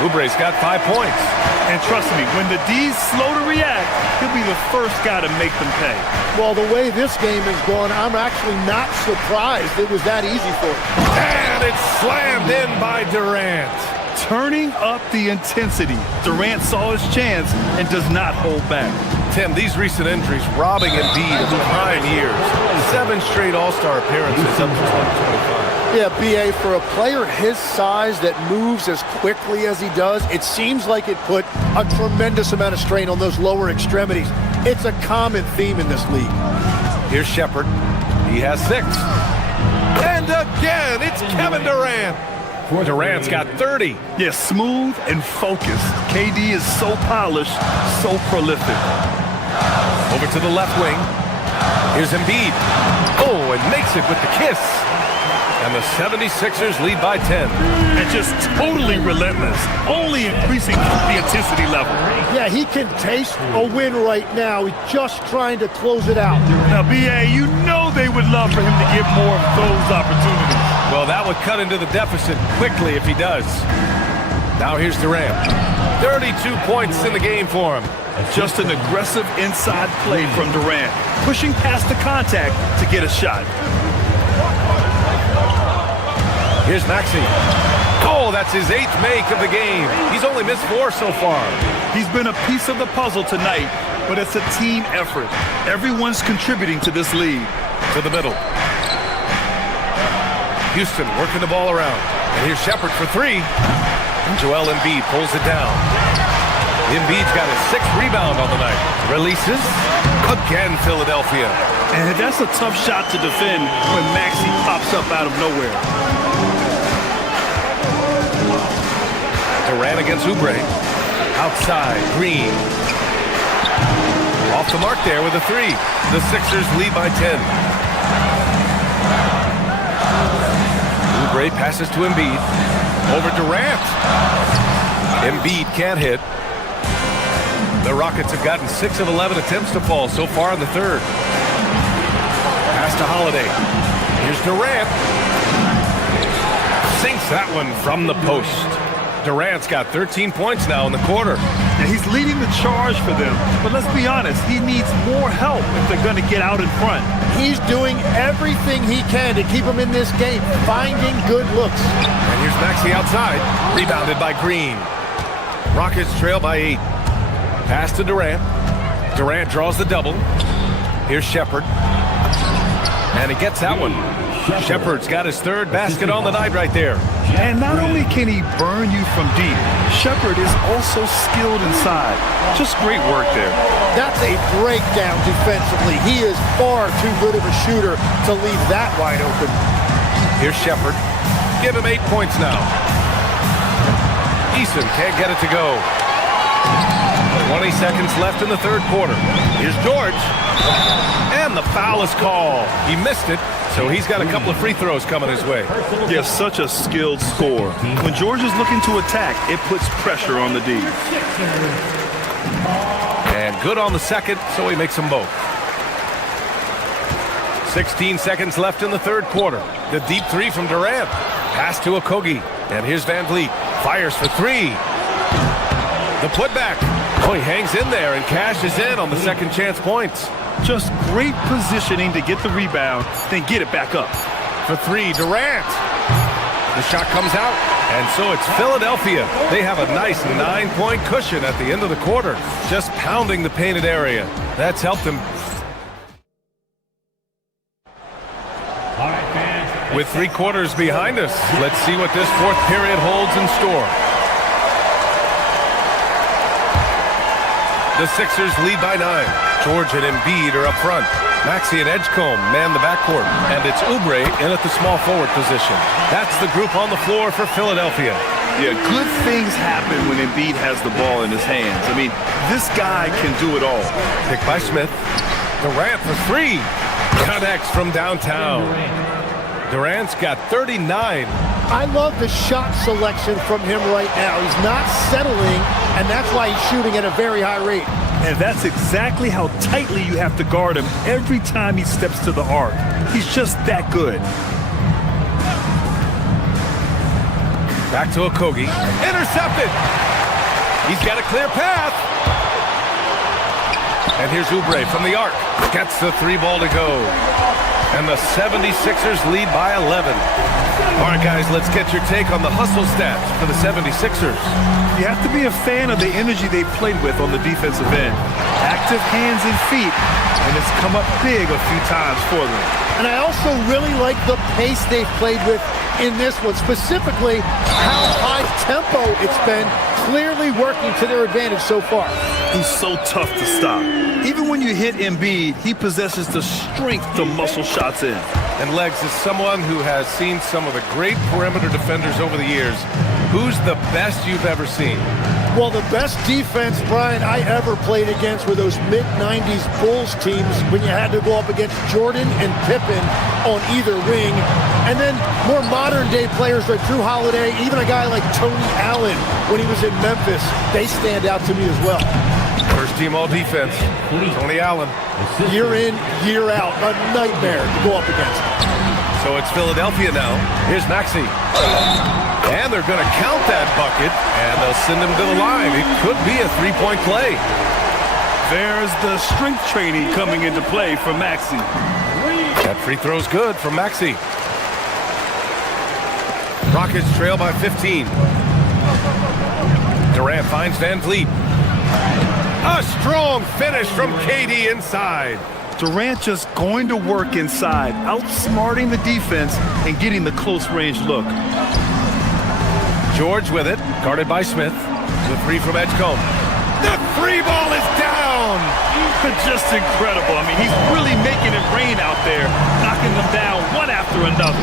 Oubre's got 5 points. And trust me, when the D's slow to react, he'll be the first guy to make them pay. Well, the way this game is going, I'm actually not surprised it was that easy for him. And it's slammed in by Durant. Turning up the intensity. Durant saw his chance and does not hold back. Tim, these recent injuries robbing Embiid of the prime years. 7 straight All-Star appearances up to 2025. Yeah, B.A., for a player his size that moves as quickly as he does, it seems like it put a tremendous amount of strain on those lower extremities. It's a common theme in this league. Here's Shepard. He has 6. And again, it's Kevin Durant. Durant's got 30. Yeah, smooth and focused. KD is so polished, so prolific. Over to the left wing. Here's Embiid. Oh, and makes it with the kiss. And the 76ers lead by 10. And just totally relentless, only increasing the intensity level. Yeah, he can taste a win right now. He's just trying to close it out. Now, B.A., you know they would love for him to get more of those opportunities. Well, that would cut into the deficit quickly if he does. Now here's Durant. 32 points in the game for him. Just an aggressive inside play from Durant, pushing past the contact to get a shot. Here's Maxey. Oh, that's his 8th make of the game. He's only missed 4 so far. He's been a piece of the puzzle tonight, but it's a team effort. Everyone's contributing to this lead. To the middle. Houston working the ball around. And here's Shepard for 3. And Joel Embiid pulls it down. Embiid's got his 6th rebound on the night. Releases. Again, Philadelphia. And that's a tough shot to defend when Maxey pops up out of nowhere. Durant against Oubre. Outside, Green. Off the mark there with a 3. The Sixers lead by 10. Oubre passes to Embiid. Over Durant. Embiid can't hit. The Rockets have gotten 6 of 11 attempts to fall so far in the third. Pass to Holiday. Here's Durant. Sinks that one from the post. Durant's got 13 points now in the quarter. Now he's leading the charge for them, but let's be honest, he needs more help if they're going to get out in front. He's doing everything he can to keep them in this game, finding good looks. And here's Maxey outside, rebounded by Green. Rockets trail by 8. Pass to Durant. Durant draws the double. Here's Shepherd. And he gets that one. Shepherd's got his 3rd basket on the night right there. And not only can he burn you from deep, Shepherd is also skilled inside. Just great work there. That's a breakdown defensively. He is far too good of a shooter to leave that wide open. Here's Shepherd. Give him 8 points now. Eason can't get it to go. 20 seconds left in the third quarter. Here's George. And the foul is called. He missed it, so he's got a couple of free throws coming his way. Yeah, such a skilled scorer. When George is looking to attack, it puts pressure on the D. And good on the second, so he makes them both. 16 seconds left in the third quarter. The deep 3 from Durant. Pass to Okogie. And here's Van Vliet. Fires for 3. The putback. Oh, he hangs in there and cashes in on the second chance points. Just great positioning to get the rebound, then get it back up. For 3, Durant. The shot comes out, and so it's Philadelphia. They have a nice 9-point cushion at the end of the quarter, just pounding the painted area. That's helped them. With 3 quarters behind us, let's see what this 4th period holds in store. The Sixers lead by 9. George and Embiid are up front. Maxey and Edgecombe man the backcourt. And it's Oubre in at the small forward position. That's the group on the floor for Philadelphia. Yeah, good things happen when Embiid has the ball in his hands. I mean, this guy can do it all. Picked by Smith. Durant for 3. Connects from downtown. Durant's got 39. I love the shot selection from him right now. He's not settling, and that's why he's shooting at a very high rate. And that's exactly how tightly you have to guard him every time he steps to the arc. He's just that good. Back to Okogie. Intercepted! He's got a clear path. And here's Oubre from the arc. Gets the 3 ball to go. And the 76ers lead by 11. All right, guys, let's get your take on the hustle stats for the 76ers. You have to be a fan of the energy they played with on the defensive end. Active hands and feet, and it's come up big a few times for them. And I also really like the pace they've played with in this one, specifically how high tempo it's been, clearly working to their advantage so far. He's so tough to stop. Even when you hit Embiid, he possesses the strength to muscle shots in. And Legs, is someone who has seen some of the great perimeter defenders over the years. Who's the best you've ever seen? Well, the best defense, Brian, I ever played against were those mid-90s Bulls teams when you had to go up against Jordan and Pippen on either wing. And then more modern-day players like Drew Holiday, even a guy like Tony Allen when he was in Memphis, they stand out to me as well. First team all defense, Tony Allen. Year in, year out, a nightmare to go up against. So it's Philadelphia now. Here's Maxey. And they're going to count that bucket, and they'll send him to the line. It could be a 3-point play. There's the strength training coming into play for Maxey. That free throw's good for Maxey. Rockets trail by 15. Durant finds Van Vliet. A strong finish from KD inside. Durant just going to work inside, outsmarting the defense and getting the close range look. George with it, guarded by Smith. The 3 from Edgecombe. The three ball is down. Just incredible. I mean, he's really making it rain out there, knocking them down one after another.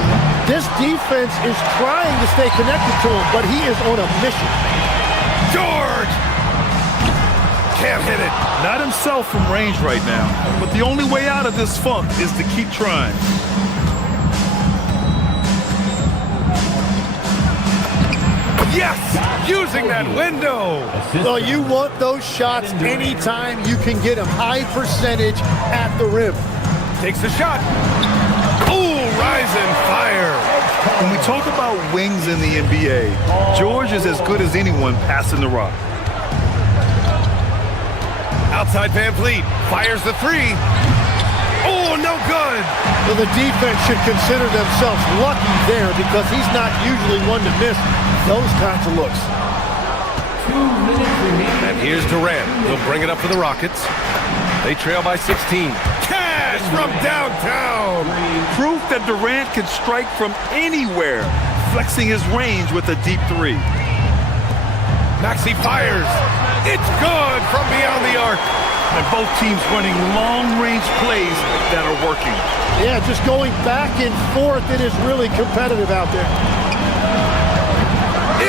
This defense is trying to stay connected to him, but he is on a mission. George! Can't hit it. Not himself from range right now, but the only way out of this funk is to keep trying. Yes! Using that window! Well, you want those shots anytime you can get them. High percentage at the rim. Takes the shot. Ooh, rise and fire. When we talk about wings in the NBA, George is as good as anyone passing the rock. Outside Van Fleet fires the three. Oh, no good. Well, the defense should consider themselves lucky there because he's not usually one to miss those kinds of looks. 2 minutes remaining. And here's Durant. He'll bring it up for the Rockets. They trail by 16. Cash from downtown. Proof that Durant can strike from anywhere, flexing his range with a deep three. Maxey fires. It's good from beyond the arc. And both teams running long-range plays that are working. Yeah, just going back and forth. It is really competitive out there.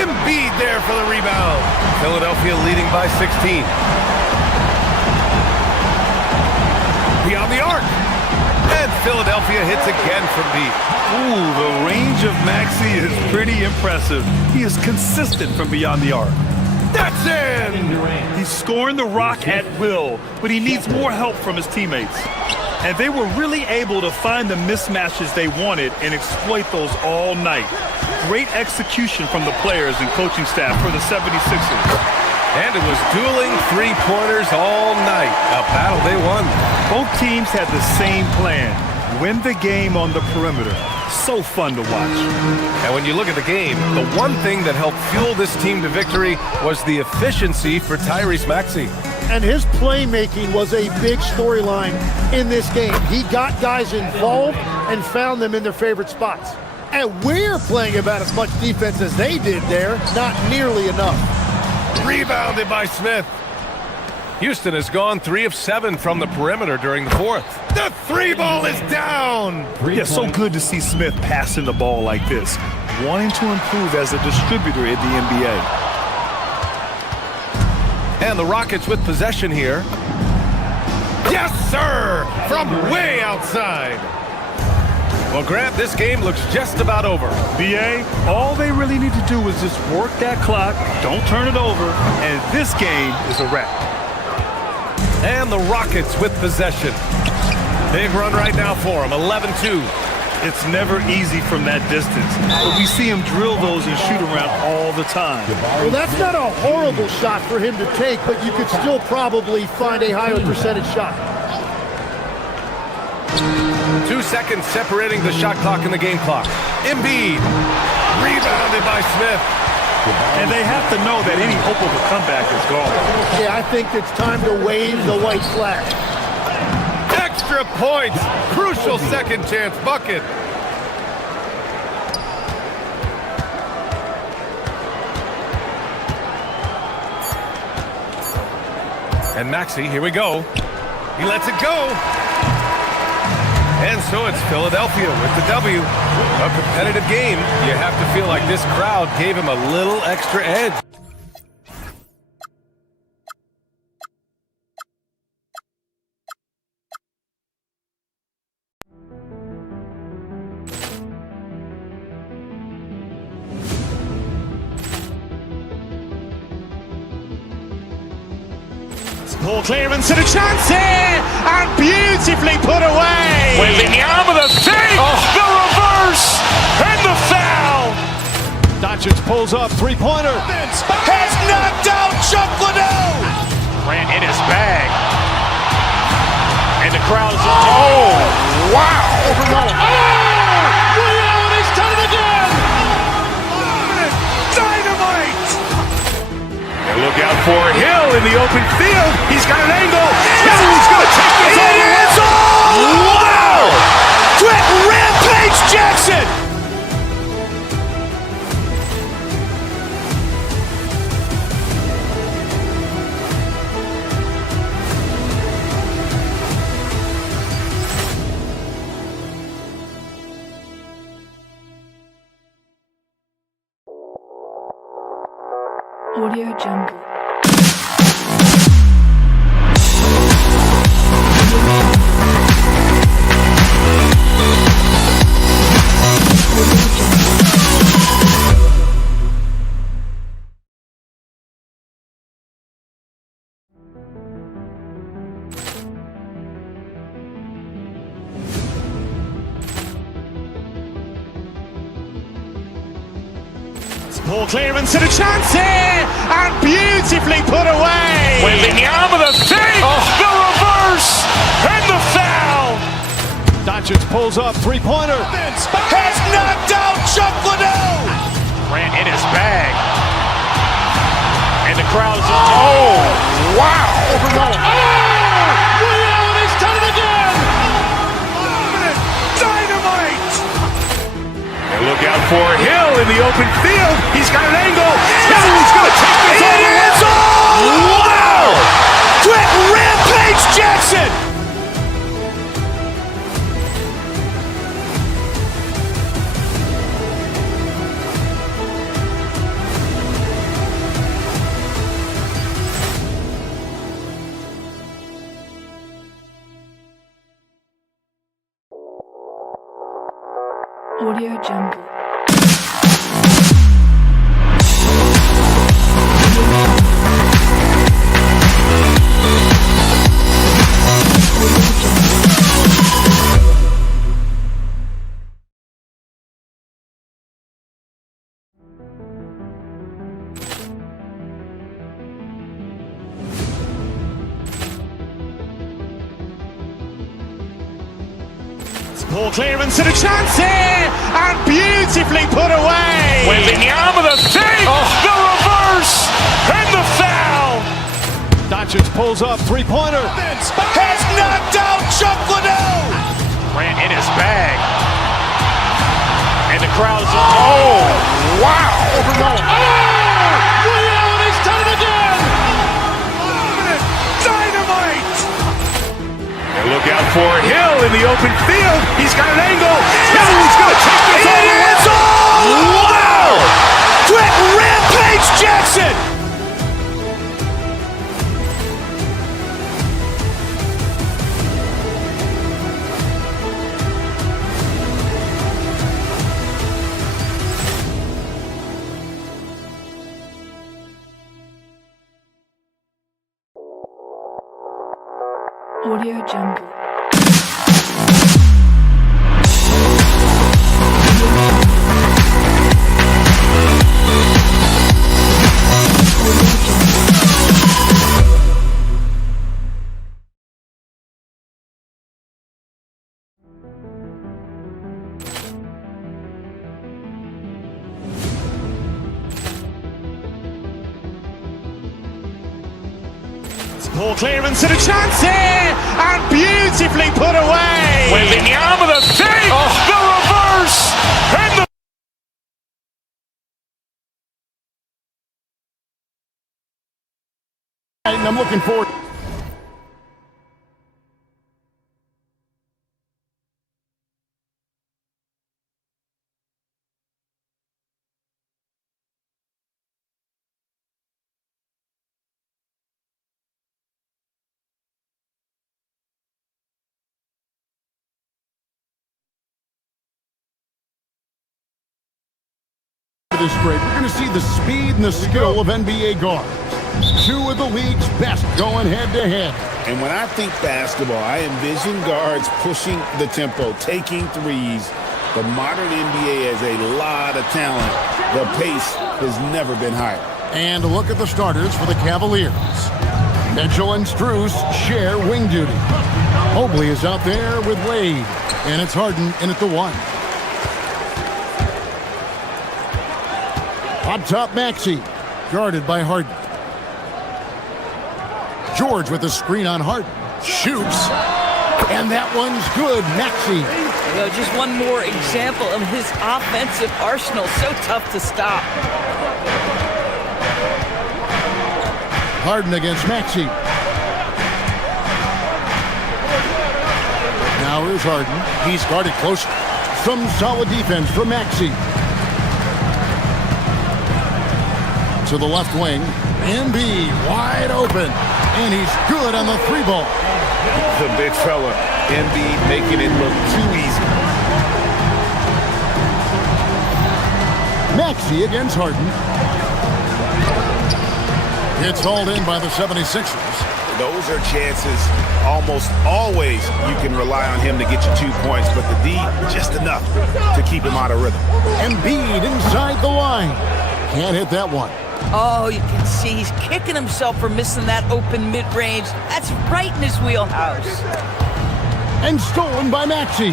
Embiid there for the rebound. Philadelphia leading by 16. Beyond the arc. And Philadelphia hits again from deep. Ooh, the range of Maxey is pretty impressive. He is consistent from beyond the arc. That's in! He's scoring the rock at will, but he needs more help from his teammates. And they were really able to find the mismatches they wanted and exploit those all night. Great execution from the players and coaching staff for the 76ers. And it was dueling three-pointers all night. A battle they won. Both teams had the same plan. Win the game on the perimeter. So fun to watch. And when you look at the game, the one thing that helped fuel this team to victory was the efficiency for Tyrese Maxey. And his playmaking was a big storyline in this game. He got guys involved and found them in their favorite spots. And we're playing about as much defense as they did there, not nearly enough. Rebounded by Smith. Houston has gone 3 of 7 from the perimeter during the fourth. The three ball is down. Yeah, so good to see Smith passing the ball like this, wanting to improve as a distributor in the NBA. And the Rockets with possession here. Yes, sir! From way outside. Well, Grant, this game looks just about over. BA, all they really need to do is just work that clock, don't turn it over, and this game is a wrap. And the Rockets with possession. Big run right now for them, 11-2. It's never easy from that distance, but we see him drill those and shoot around all the time. Well, that's not a horrible shot for him to take, but you could still probably find a higher percentage shot. 2 seconds separating the shot clock and the game clock. Embiid. Rebounded by Smith. And they have to know that any hope of a comeback is gone. Yeah, I think it's time to wave the white flag. Extra points. Crucial second chance bucket. And Maxey, here we go. He lets it go. And so it's Philadelphia with the W. A competitive game. You have to feel like this crowd gave him a little extra edge. Ball clearance and a chance here, and beautifully put away. With the arm of the fake, the reverse, and the foul. Doncic pulls up, three-pointer. Has knocked out Chuck Liddell. Ran in his bag. And the crowd is... Oh, wow. And he's done it again. Dynamite. And look out for Hill in the open field. He's got an angle. He's going to take this all the way. Wow. Quick Rampage Jackson. Audio Jungle. Ball clearance and a chance here, and beautifully put away. Wembanyama the fake, the reverse, and the foul. Doncic pulls up, three-pointer. Has knocked out Chuck Liddell. Grant in his bag, and the crowd is wow. He's done it again. Dynamite. And look out for Hill in the open field. He's got an angle. He's going to take this all the way. Wow! Quick Rampage Jackson. Audio Jungle. Ball clearance and a chance here, and beautifully put away. Wembanyama the fake, the reverse, and the foul. Doncic pulls up, three-pointer. Has knocked out Chuck Liddell. Grant in his bag, and the crowd is wow. He's done it again. Dynamite. And look out for Hill in the open field. He's got an angle. He's going to take this all the way. Wow! Quick Rampage Jackson. Audio Jungle. Ball clearance and a chance here, and beautifully put away. Wembanyama the fake, the reverse, and the I'm looking forward. This break, we're going to see the speed and the skill of NBA guards. Two of the league's best going head-to-head. And when I think basketball, I envision guards pushing the tempo, taking threes. The modern NBA has a lot of talent. The pace has never been higher. And look at the starters for the Cavaliers. Mitchell and Strus share wing duty. Mobley is out there with Wade, and it's Harden in at the one. On top, Maxey, guarded by Harden. George with the screen on Harden. Shoots. And that one's good. Maxey. You know, just one more example of his offensive arsenal. So tough to stop. Harden against Maxey. Now here's Harden. He's guarded close. Some solid defense from Maxey. to the left wing. Embiid wide open. And he's good on the three ball. The big fella. Embiid making it look too easy. Maxey against Harden. It's hauled in by the 76ers. Those are chances almost always you can rely on him to get you 2 points, but the D, just enough to keep him out of rhythm. Embiid inside the line. Can't hit that one. Oh, you can see he's kicking himself for missing that open mid-range. That's right in his wheelhouse. And stolen by Maxey.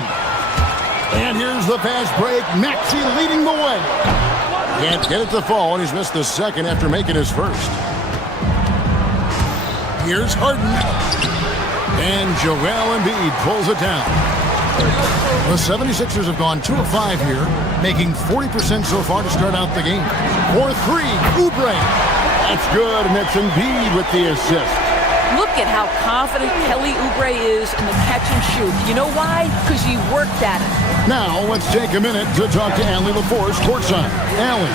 And here's the fast break. Maxey leading the way. Can't get it to fall, and he's missed the second after making his first. Here's Harden. And Joel Embiid pulls it down. The 76ers have gone 2 of 5 here, making 40% so far to start out the game. 4-3, Oubre. That's good, and that's Embiid with the assist. Look at how confident Kelly Oubre is in the catch and shoot. You know why? Because he worked at it. Now, let's take a minute to talk to Allie LaForce courtside. Allie.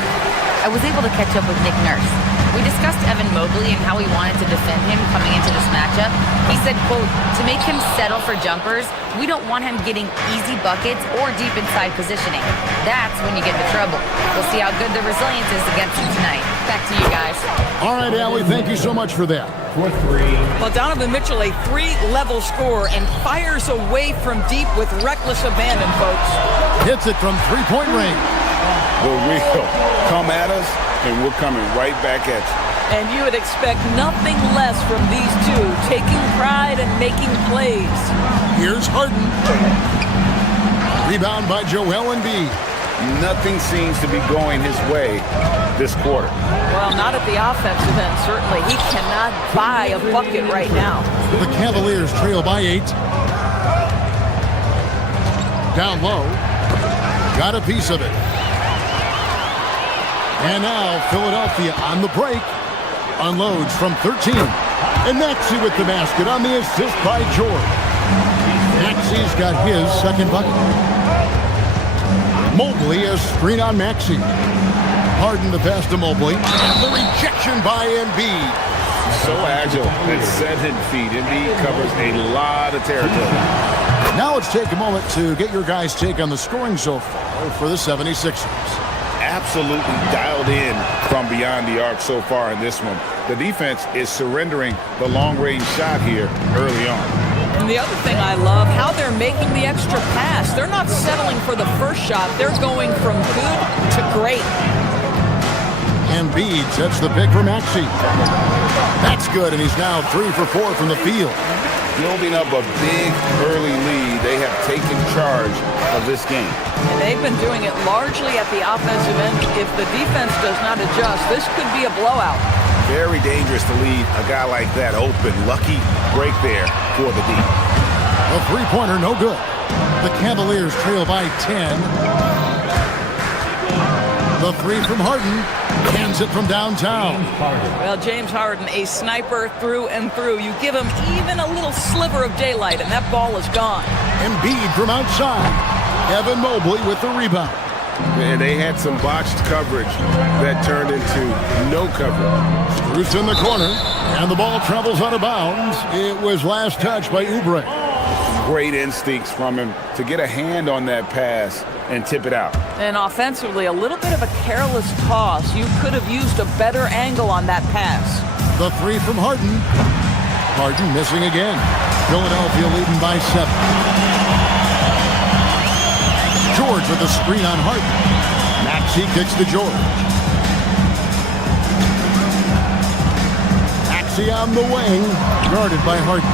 I was able to catch up with Nick Nurse. We discussed Evan Mobley and how he wanted to defend him coming into this matchup. He said, quote, to make him settle for jumpers, we don't want him getting easy buckets or deep inside positioning. That's when you get into trouble. We'll see how good the resilience is against him tonight. Back to you guys. All right, Allie, thank you so much for that. Well, Donovan Mitchell, a 3-level scorer, and fires away from deep with reckless abandon, folks. Hits it from three-point range. The wheel come at us, and we're coming right back at you. And you would expect nothing less from these two, taking pride and making plays. Here's Harden. Rebound by Joel Embiid. Nothing seems to be going his way this quarter. Well, not at the offensive end, certainly. He cannot buy a bucket right now. The Cavaliers trail by 8. Down low. Got a piece of it. And now Philadelphia on the break. Unloads from 13. And Maxey with the basket on the assist by George. Maxey's got his second bucket. Mobley a screen on Maxey. Harden the pass to Mobley. And the rejection by Embiid. So agile and 7 feet. Embiid covers a lot of territory. Now let's take a moment to get your guys' take on the scoring so far for the 76ers. Absolutely dialed in from beyond the arc so far in this one. The defense is surrendering the long-range shot here early on. And the other thing I love, how they're making the extra pass. They're not settling for the first shot. They're going from good to great. Embiid sets the pick for Maxey. That's good, and he's now 3 for 4 from the field. Building up a big early lead, they have taken charge of this game. And they've been doing it largely at the offensive end. If the defense does not adjust, this could be a blowout. Very dangerous to leave a guy like that open. Lucky break there for the D. A three-pointer, no good. The Cavaliers trail by 10. The 3 from Harden. Cans it from downtown. Well, James Harden, a sniper through and through. You give him even a little sliver of daylight, and that ball is gone. Embiid from outside. Evan Mobley with the rebound. And they had some botched coverage that turned into no coverage. Screws in the corner, and the ball travels out of bounds. It was last touched by Oubre. Great instincts from him to get a hand on that pass and tip it out. And offensively, a little bit of a careless toss. You could have used a better angle on that pass. The 3 from Harden. Harden missing again. Philadelphia leading by 7. George with a screen on Harden. Maxey kicks to George. Maxey on the wing. Guarded by Harden.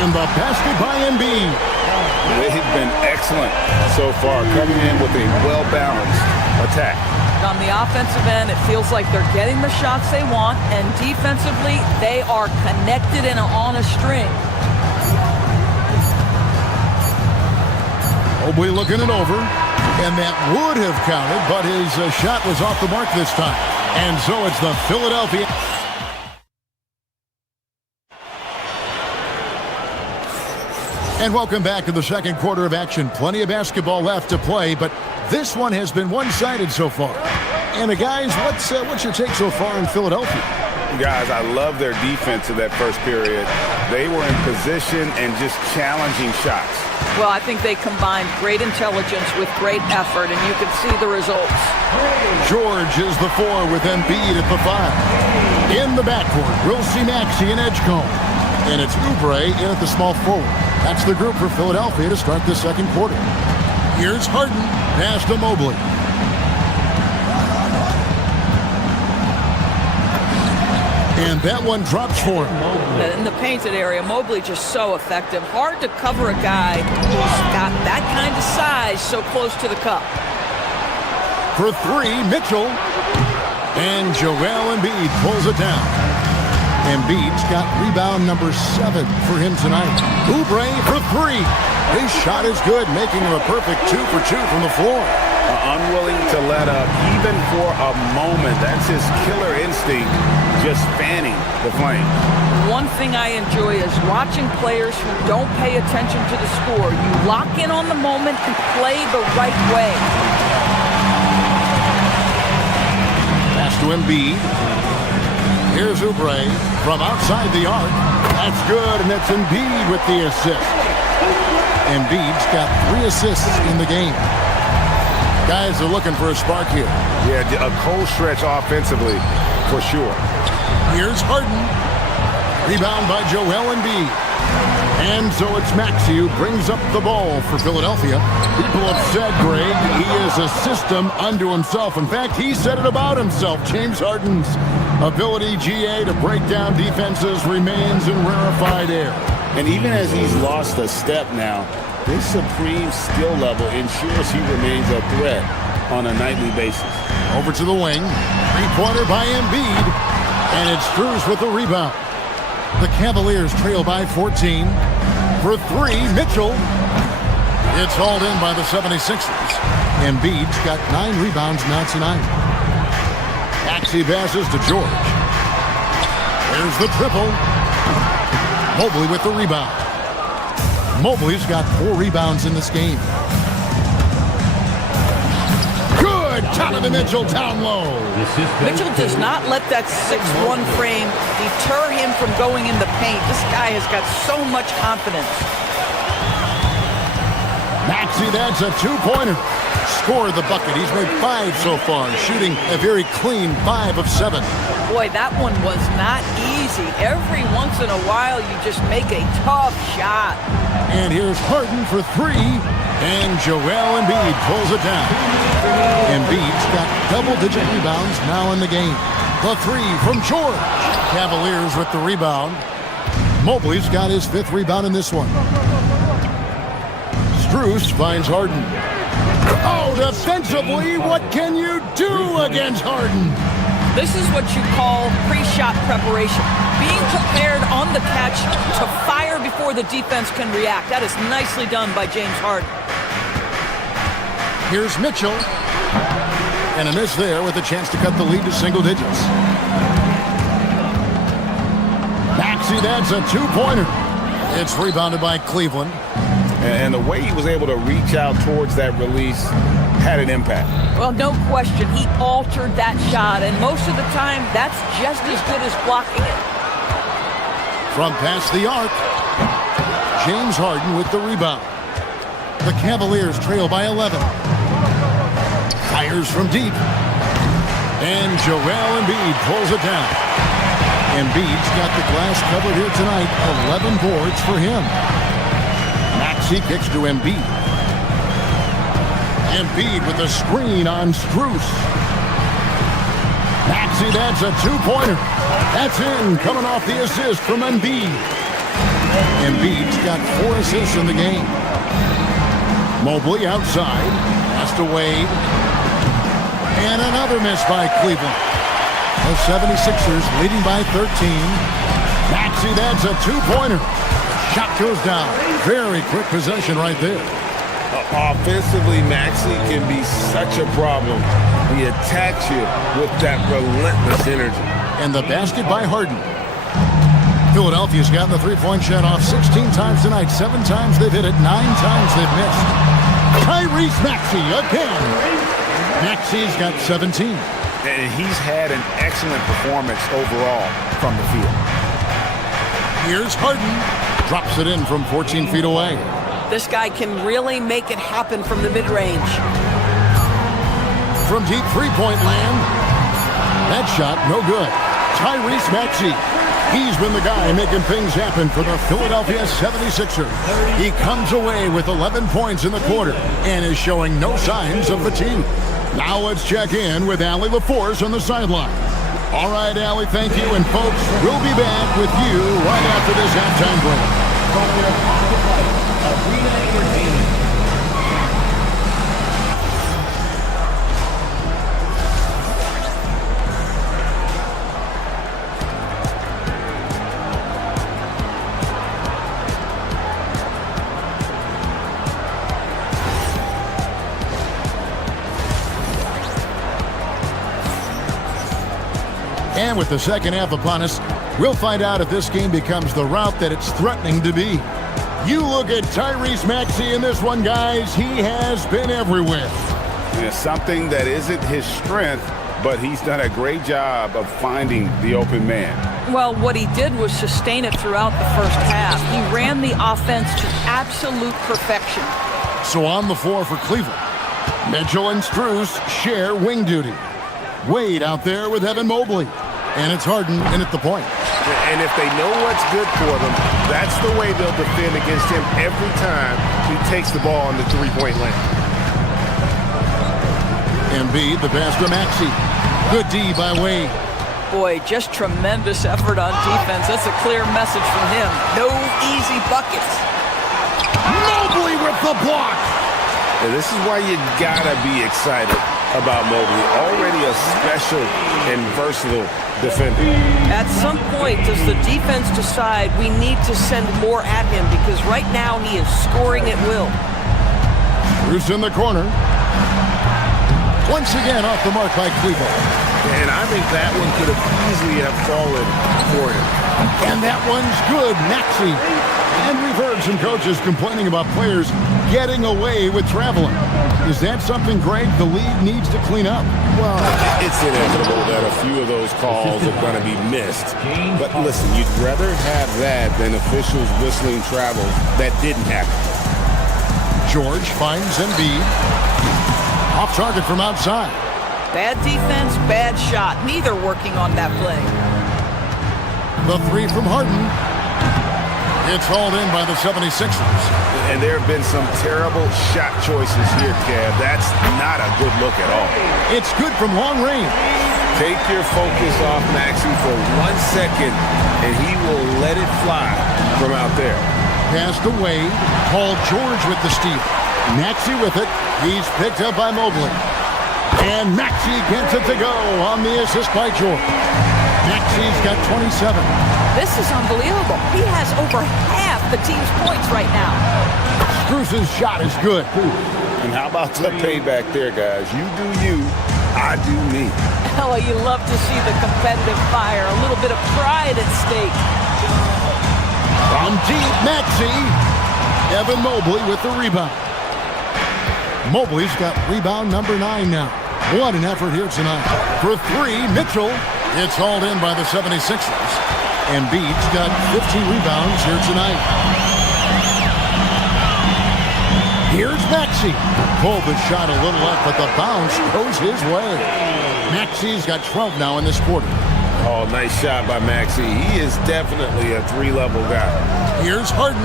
And the basket by Embiid. They've been excellent so far, coming in with a well-balanced attack. On the offensive end, it feels like they're getting the shots they want, and defensively, they are connected and on a string. Mobley looking it over, and that would have counted, but his shot was off the mark this time. And so it's the Philadelphia. And welcome back to the second quarter of action. Plenty of basketball left to play, but This one has been one-sided so far. And guys, what's your take so far in Philadelphia? Guys, I love their defense in that first period. They were in position and just challenging shots. Well, I think they combined great intelligence with great effort, and you can see the results. George is the 4 with Embiid at the 5. In the backcourt, we'll see Maxey and Edgecombe. And it's Oubre in at the small forward. That's the group for Philadelphia to start the second quarter. Here's Harden, pass to Mobley. And that one drops for him. In the painted area, Mobley just so effective. Hard to cover a guy who's got that kind of size so close to the cup. For 3, Mitchell. And Joel Embiid pulls it down. Embiid's got rebound number 7 for him tonight. Oubre for 3. His shot is good, making him a perfect 2 for 2 from the floor. Unwilling to let up, even for a moment. That's his killer instinct, just fanning the flame. One thing I enjoy is watching players who don't pay attention to the score. You lock in on the moment and play the right way. Pass to Embiid. Here's Oubre from outside the arc. That's good, and that's Embiid with the assist. Embiid's got 3 assists in the game. Guys are looking for a spark here. Yeah, a cold stretch offensively, for sure. Here's Harden. Rebound by Joel Embiid. And so it's Maxey who brings up the ball for Philadelphia. People have said, Greg, he is a system unto himself. In fact, he said it about himself. James Harden's ability, GA, to break down defenses remains in rarefied air. And even as he's lost a step now, this supreme skill level ensures he remains a threat on a nightly basis. Over to the wing. 3-pointer by Embiid. And it's Strus with the rebound. The Cavaliers trail by 14. For 3, Mitchell. It's hauled in by the 76ers. Embiid's got 9 rebounds now tonight. Maxey passes to George. There's the triple. Mobley with the rebound. Mobley's got 4 rebounds in this game. Good! Donovan Mitchell down low. Mitchell does not let that 6'1" frame deter him from going in the paint. This guy has got so much confidence. Maxey, that's a 2-pointer. Scored the bucket. He's made 5 so far, shooting a very clean 5 of 7. Boy, that one was not easy. Every once in a while, you just make a tough shot. And here's Harden for 3. And Joel Embiid pulls it down. Embiid's got double-digit rebounds now in the game. The 3 from George. Cavaliers with the rebound. Mobley's got his 5th rebound in this one. Strus finds Harden. Oh, defensively, what can you do against Harden? This is what you call pre-shot preparation. Being prepared on the catch to fire before the defense can react. That is nicely done by James Harden. Here's Mitchell. And a miss there with a chance to cut the lead to single digits. Maxey, that's a 2-pointer. It's rebounded by Cleveland. And the way he was able to reach out towards that release had an impact. Well, no question. He altered that shot, and most of the time, that's just as good as blocking it. From past the arc, James Harden with the rebound. The Cavaliers trail by 11. Fires from deep. And Joel Embiid pulls it down. Embiid's got the glass covered here tonight. 11 boards for him. Maxey kicks to Embiid. Embiid with a screen on Strus. Maxey, that's a 2-pointer. That's in, coming off the assist from Embiid. Embiid's got 4 assists in the game. Mobley outside. Pass to Wade. And another miss by Cleveland. The 76ers leading by 13. Maxey, that's a 2-pointer. Shot goes down. Very quick possession right there. Offensively, Maxey can be such a problem. He attacks you with that relentless energy. And the basket by Harden. Philadelphia's gotten the 3-point shot off 16 times tonight. 7 times they've hit it. 9 times they've missed. Tyrese Maxey again. Maxey's got 17. And he's had an excellent performance overall from the field. Here's Harden. Drops it in from 14 feet away. This guy can really make it happen from the mid-range. From deep three-point land. That shot, no good. Tyrese Maxey. He's been the guy making things happen for the Philadelphia 76ers. He comes away with 11 points in the quarter and is showing no signs of fatigue. Now let's check in with Allie LaForce on the sideline. All right, Allie, thank you. And folks, we'll be back with you right after this halftime break. From your Arena Entertainment. And with the second half upon us, we'll find out if this game becomes the route that it's threatening to be. You look at Tyrese Maxey in this one, guys. He has been everywhere. It's something that isn't his strength, but he's done a great job of finding the open man. Well, what he did was sustain it throughout the first half. He ran the offense to absolute perfection. So on the floor for Cleveland, Mitchell and Strus share wing duty. Wade out there with Evan Mobley. And it's Harden in at the point. And if they know what's good for them, that's the way they'll defend against him every time he takes the ball on the three-point line. Embiid, the pass to Maxey. Good D by Wade. Boy, just tremendous effort on defense. That's a clear message from him. No easy buckets. Mobley with the block. And this is why you gotta be excited about Mobley. Already a special and versatile defender. At some point, does the defense decide we need to send more at him? Because right now he is scoring at will. Bruce in the corner. Once again off the mark by Cleveland. And I think that one could have easily have fallen for him. And that one's good, Maxey. And we've heard some coaches complaining about players getting away with traveling. Is that something, Greg, the league needs to clean up? Well, it's inevitable that a few of those calls are going to be missed. But listen, you'd rather have that than officials whistling travels that didn't happen. George finds Embiid. Off target from outside. Bad defense, bad shot. Neither working on that play. The three from Harden. It's hauled in by the 76ers. And there have been some terrible shot choices here, Cav. That's not a good look at all. It's good from long range. Take your focus off Maxey for 1 second, and he will let it fly from out there. Pass to Wade. Paul George with the steal. Maxey with it. He's picked up by Mobley. And Maxey gets it to go on the assist by George. Maxey's got 27. This is unbelievable. He has over half the team's points right now. Strus's shot is good. And how about the payback there, guys? You do you, I do me. Oh, you love to see the competitive fire. A little bit of pride at stake. From deep, Maxey. Evan Mobley with the rebound. Mobley's got rebound number 9 now. What an effort here tonight. For three, Mitchell. It's hauled in by the 76ers. Embiid's got 15 rebounds here tonight. Here's Maxey. Pulled the shot a little up, but the bounce goes his way. Maxey's got 12 now in this quarter. Oh, nice shot by Maxey. He is definitely a three-level guy. Here's Harden.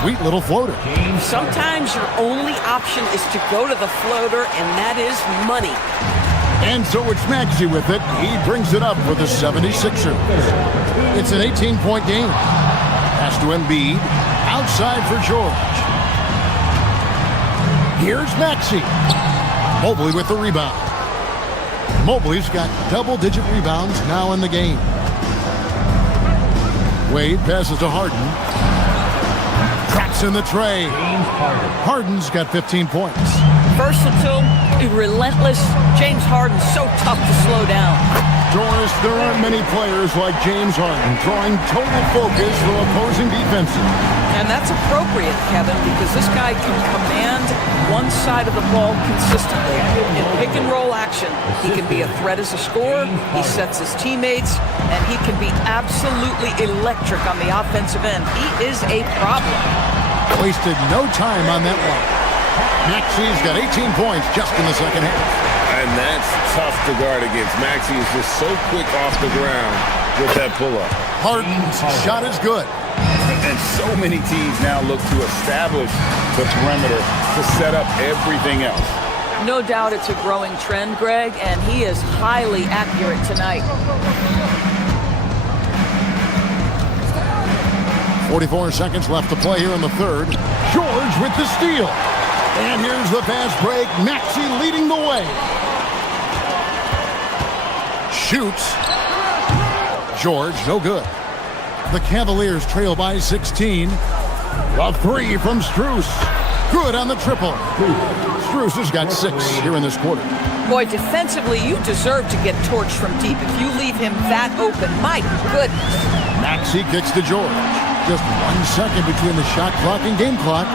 Sweet little floater. Sometimes your only option is to go to the floater, and that is money. And so it's Maxey with it. He brings it up for the 76ers. It's an 18-point game. Pass to Embiid. Outside for George. Here's Maxey. Mobley with the rebound. Mobley's got double-digit rebounds now in the game. Wade passes to Harden. Tracks in the tray. Harden's got 15 points. Versatile, relentless. James Harden so tough to slow down. Doris, there aren't many players like James Harden drawing total focus from opposing defenses. And that's appropriate, Kevin, because this guy can command one side of the ball consistently. In pick and roll action, he can be a threat as a scorer, he sets his teammates, and he can be absolutely electric on the offensive end. He is a problem. Wasted no time on that one. Maxi's got 18 points just in the second half. And that's tough to guard against. Maxey is just so quick off the ground with that pull-up. Harden's shot is good. And so many teams now look to establish the perimeter to set up everything else. No doubt it's a growing trend, Greg, and he is highly accurate tonight. 44 seconds left to play here in the third. George with the steal. And here's the fast break. Maxey leading the way. Shoots. George, no good. The Cavaliers trail by 16. A three from Strus. Good on the triple. Strus has got 6 here in this quarter. Boy, defensively, you deserve to get torched from deep if you leave him that open. My goodness. Maxey kicks to George. Just 1 second between the shot clock and game clock.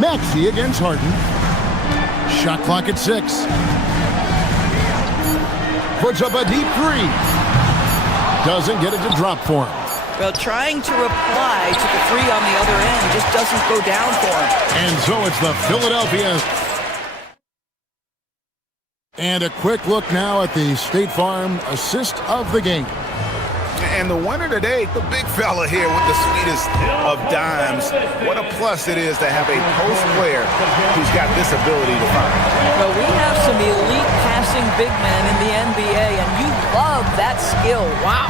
Maxey against Harden. Shot clock at 6. Puts up a deep 3. Doesn't get it to drop for him. Well, trying to reply to the 3 on the other end just doesn't go down for him. And so it's the Philadelphia. And a quick look now at the State Farm assist of the game. And the winner today, the big fella here with the sweetest of dimes. What a plus it is to have a post player who's got this ability to find. Well, we have some elite passing big men in the NBA, and you love that skill. Wow.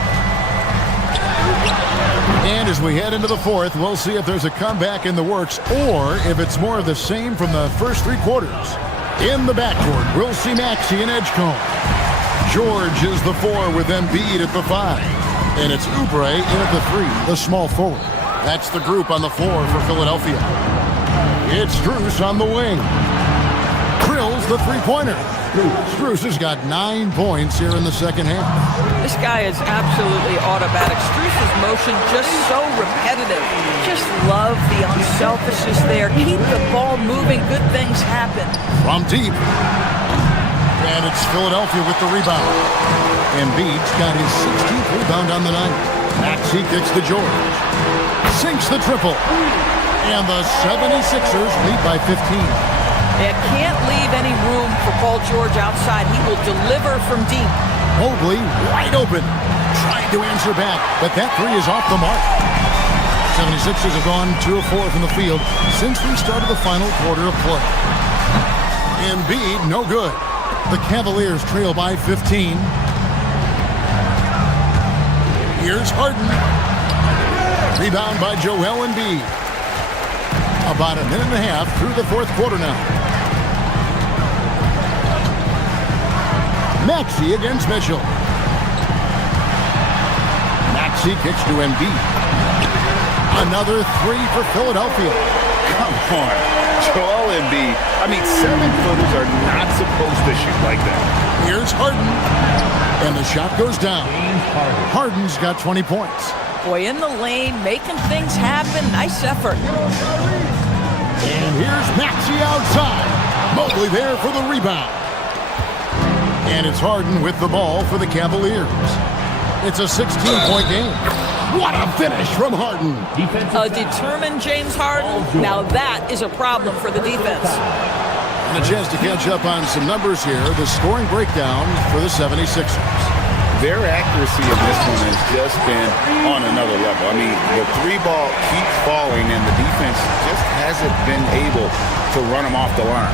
And as we head into the fourth, we'll see if there's a comeback in the works or if it's more of the same from the first 3 quarters. In the backcourt, we'll see Maxey and Edgecombe. George is the 4 with Embiid at the 5. And it's Oubre in at the 3, the small forward. That's the group on the floor for Philadelphia. It's Strus on the wing. Drills the three-pointer. Strus has got 9 points here in the second half. This guy is absolutely automatic. Strus's motion just so repetitive. Just love the unselfishness there. Keep the ball moving. Good things happen. From deep. And it's Philadelphia with the rebound. Embiid's got his 16th rebound on the night. Maxey kicks to George. Sinks the triple. And the 76ers lead by 15. It can't leave any room for Paul George outside. He will deliver from deep. Mobley wide open. Trying to answer back, but that 3 is off the mark. 76ers have gone 2 of 4 from the field since we started the final quarter of play. Embiid, no good. The Cavaliers trail by 15. Here's Harden. Rebound by Joel Embiid. About a minute and a half through the fourth quarter now. Maxey against Mitchell. Maxey kicks to Embiid. Another 3 for Philadelphia. Come on. Joel Embiid. I mean, 7-footers are not supposed to shoot like that. Here's Harden. And the shot goes down. Harden's got 20 points. Boy, in the lane, making things happen. Nice effort. And here's Maxey outside. Mobley there for the rebound. And it's Harden with the ball for the Cavaliers. It's a 16-point game. What a finish from Harden. A determined James Harden. Now that is a problem for the defense. And a chance to catch up on some numbers here. The scoring breakdown for the 76ers. Their accuracy in this one has just been on another level. I mean, the 3-ball keeps falling, and the defense just hasn't been able to run them off the line.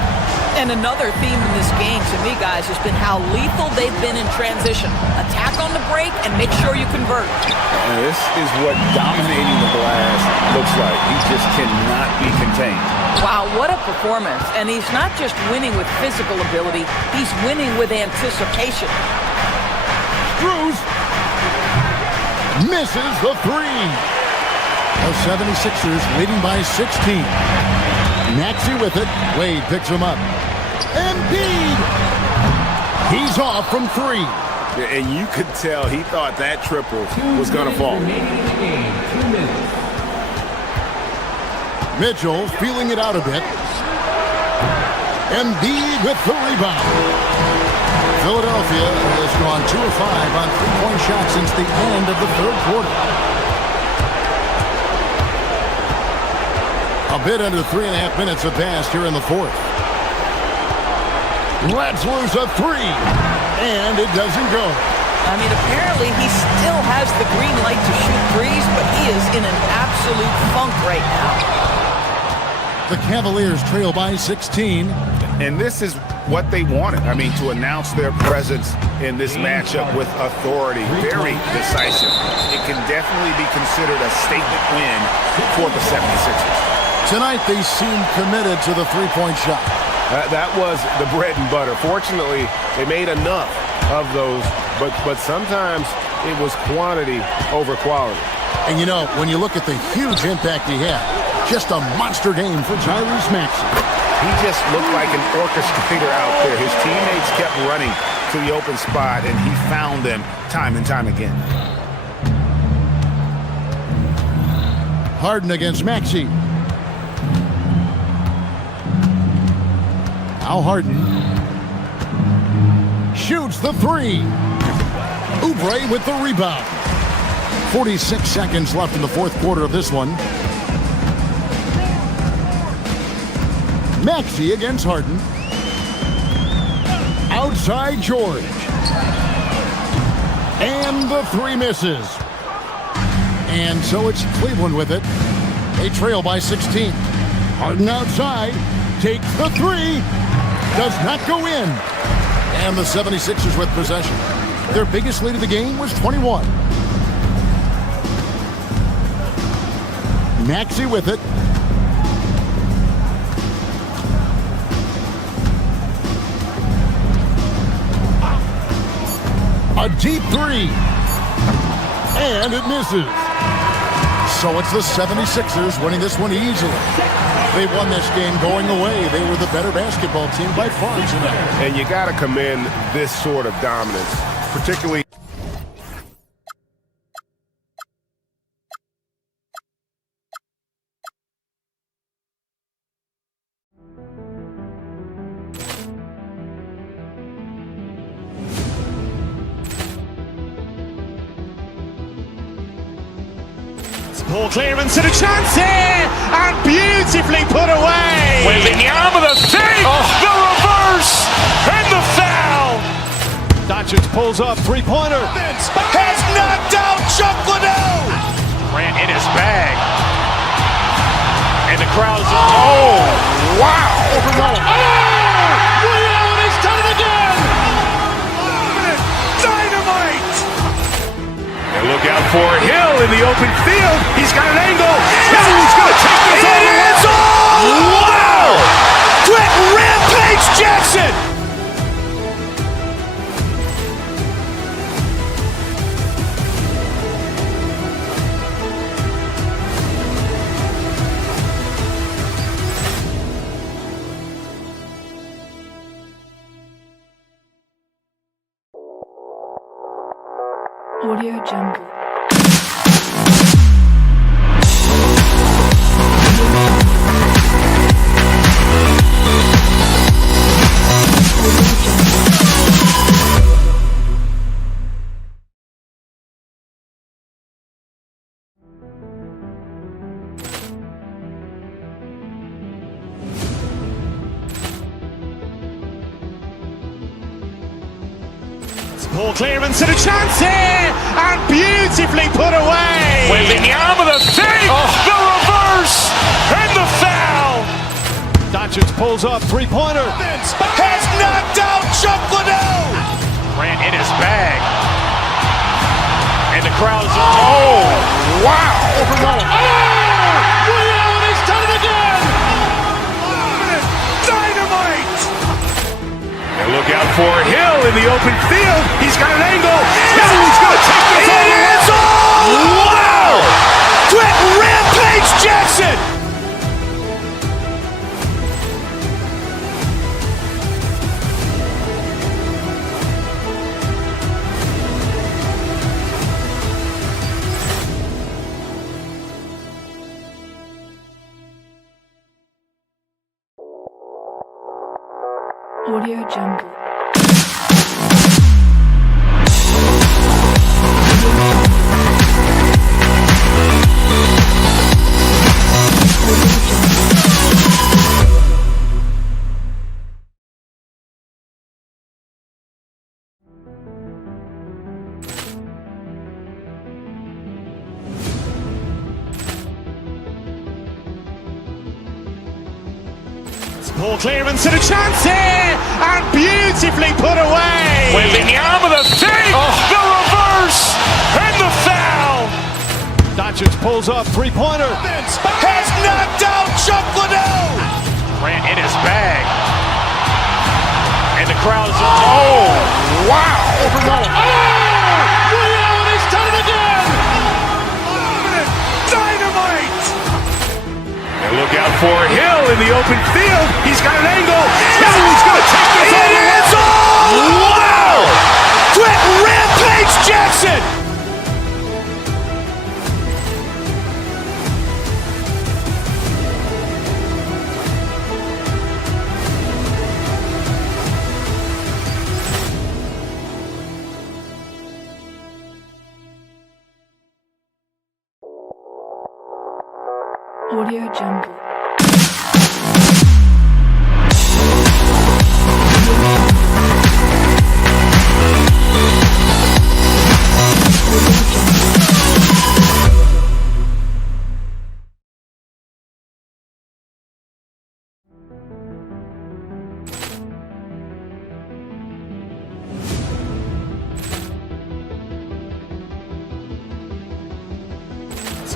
And another theme in this game, to me, guys, has been how lethal they've been in transition. Attack on the break and make sure you convert. And this is what dominating the glass looks like. He just cannot be contained. Wow, what a performance. And he's not just winning with physical ability, he's winning with anticipation. Strus misses the 3. The 76ers leading by 16. Maxey with it. Wade picks him up. Embiid He's off from 3. And you could tell he thought that triple was going to fall. Mitchell feeling it out a bit. Embiid with the rebound. Philadelphia has gone 2 of 5 on 3-point shots since the end of the third quarter. A bit under 3.5 minutes have passed here in the fourth. Let's lose a 3. And it doesn't go. I mean, apparently he still has the green light to shoot threes, but he is in an absolute funk right now. The Cavaliers trail by 16. And this is what they wanted. I mean, to announce their presence in this matchup with authority. Very decisive. It can definitely be considered a statement win for the 76ers. Tonight they seem committed to the 3-point shot. That was the bread and butter. Fortunately, they made enough of those, but sometimes it was quantity over quality. And you know, when you look at the huge impact he had, just a monster game for Tyrese Maxey. He just looked like an orchestrator out there. His teammates kept running to the open spot, and he found them time and time again. Harden against Maxey. Now Harden shoots the 3. Oubre with the rebound. 46 seconds left in the fourth quarter of this one. Maxey against Harden. Outside George. And the 3 misses. And so it's Cleveland with it. They trail by 16. Harden outside. Takes the 3. Does not go in. And the 76ers with possession. Their biggest lead of the game was 21. Maxey with it. A deep 3. And it misses. So it's the 76ers winning this one easily. They won this game going away. They were the better basketball team by far tonight. And you got to commend this sort of dominance, particularly. Ball clearance and a chance here, and beautifully put away. Wembanyama the save, the reverse, and the foul. Doncic pulls up, 3-pointer. Has knocked out Chuck Liddell. Grant in his bag, and the crowd's wow! Leon has done it again. Dynamite! And look out for Hill in the open field. He's got an angle. He's going to take this all the way. Wow! Quick rampage Jackson! Audio Jungle. Ball clearance and a chance here, and beautifully put away. Wembanyama the save, the reverse, and the foul. Doncic pulls up, 3-pointer. Has knocked out Chuck Liddell. Grant in his bag, and the crowd's wow! Leon has done it again. Dynamite! And look out for Hill in the open field. He's got an angle. He's going to take this all the way. Wow! Quick rampage Jackson! Audio Jungle. Ball clearance and a chance here, and beautifully put away. Waving the arm of the fake, the reverse, and the foul. Doncic pulls up, three-pointer. Has knocked out Chuck Liddell. Grant in his bag, and the crowd is. Oh, wow! Reality's done it again. Dynamite. And look out for Hill in the open field. He's got an angle. He's going to take this all the way. Wow! Quick Rampage Jackson. Audio Jungle.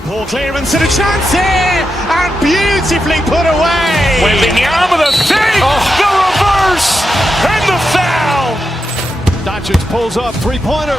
Ball clearance and a chance here, and beautifully put away. Waving the arm of the fake, the reverse, and the foul. Doncic pulls up, three-pointer.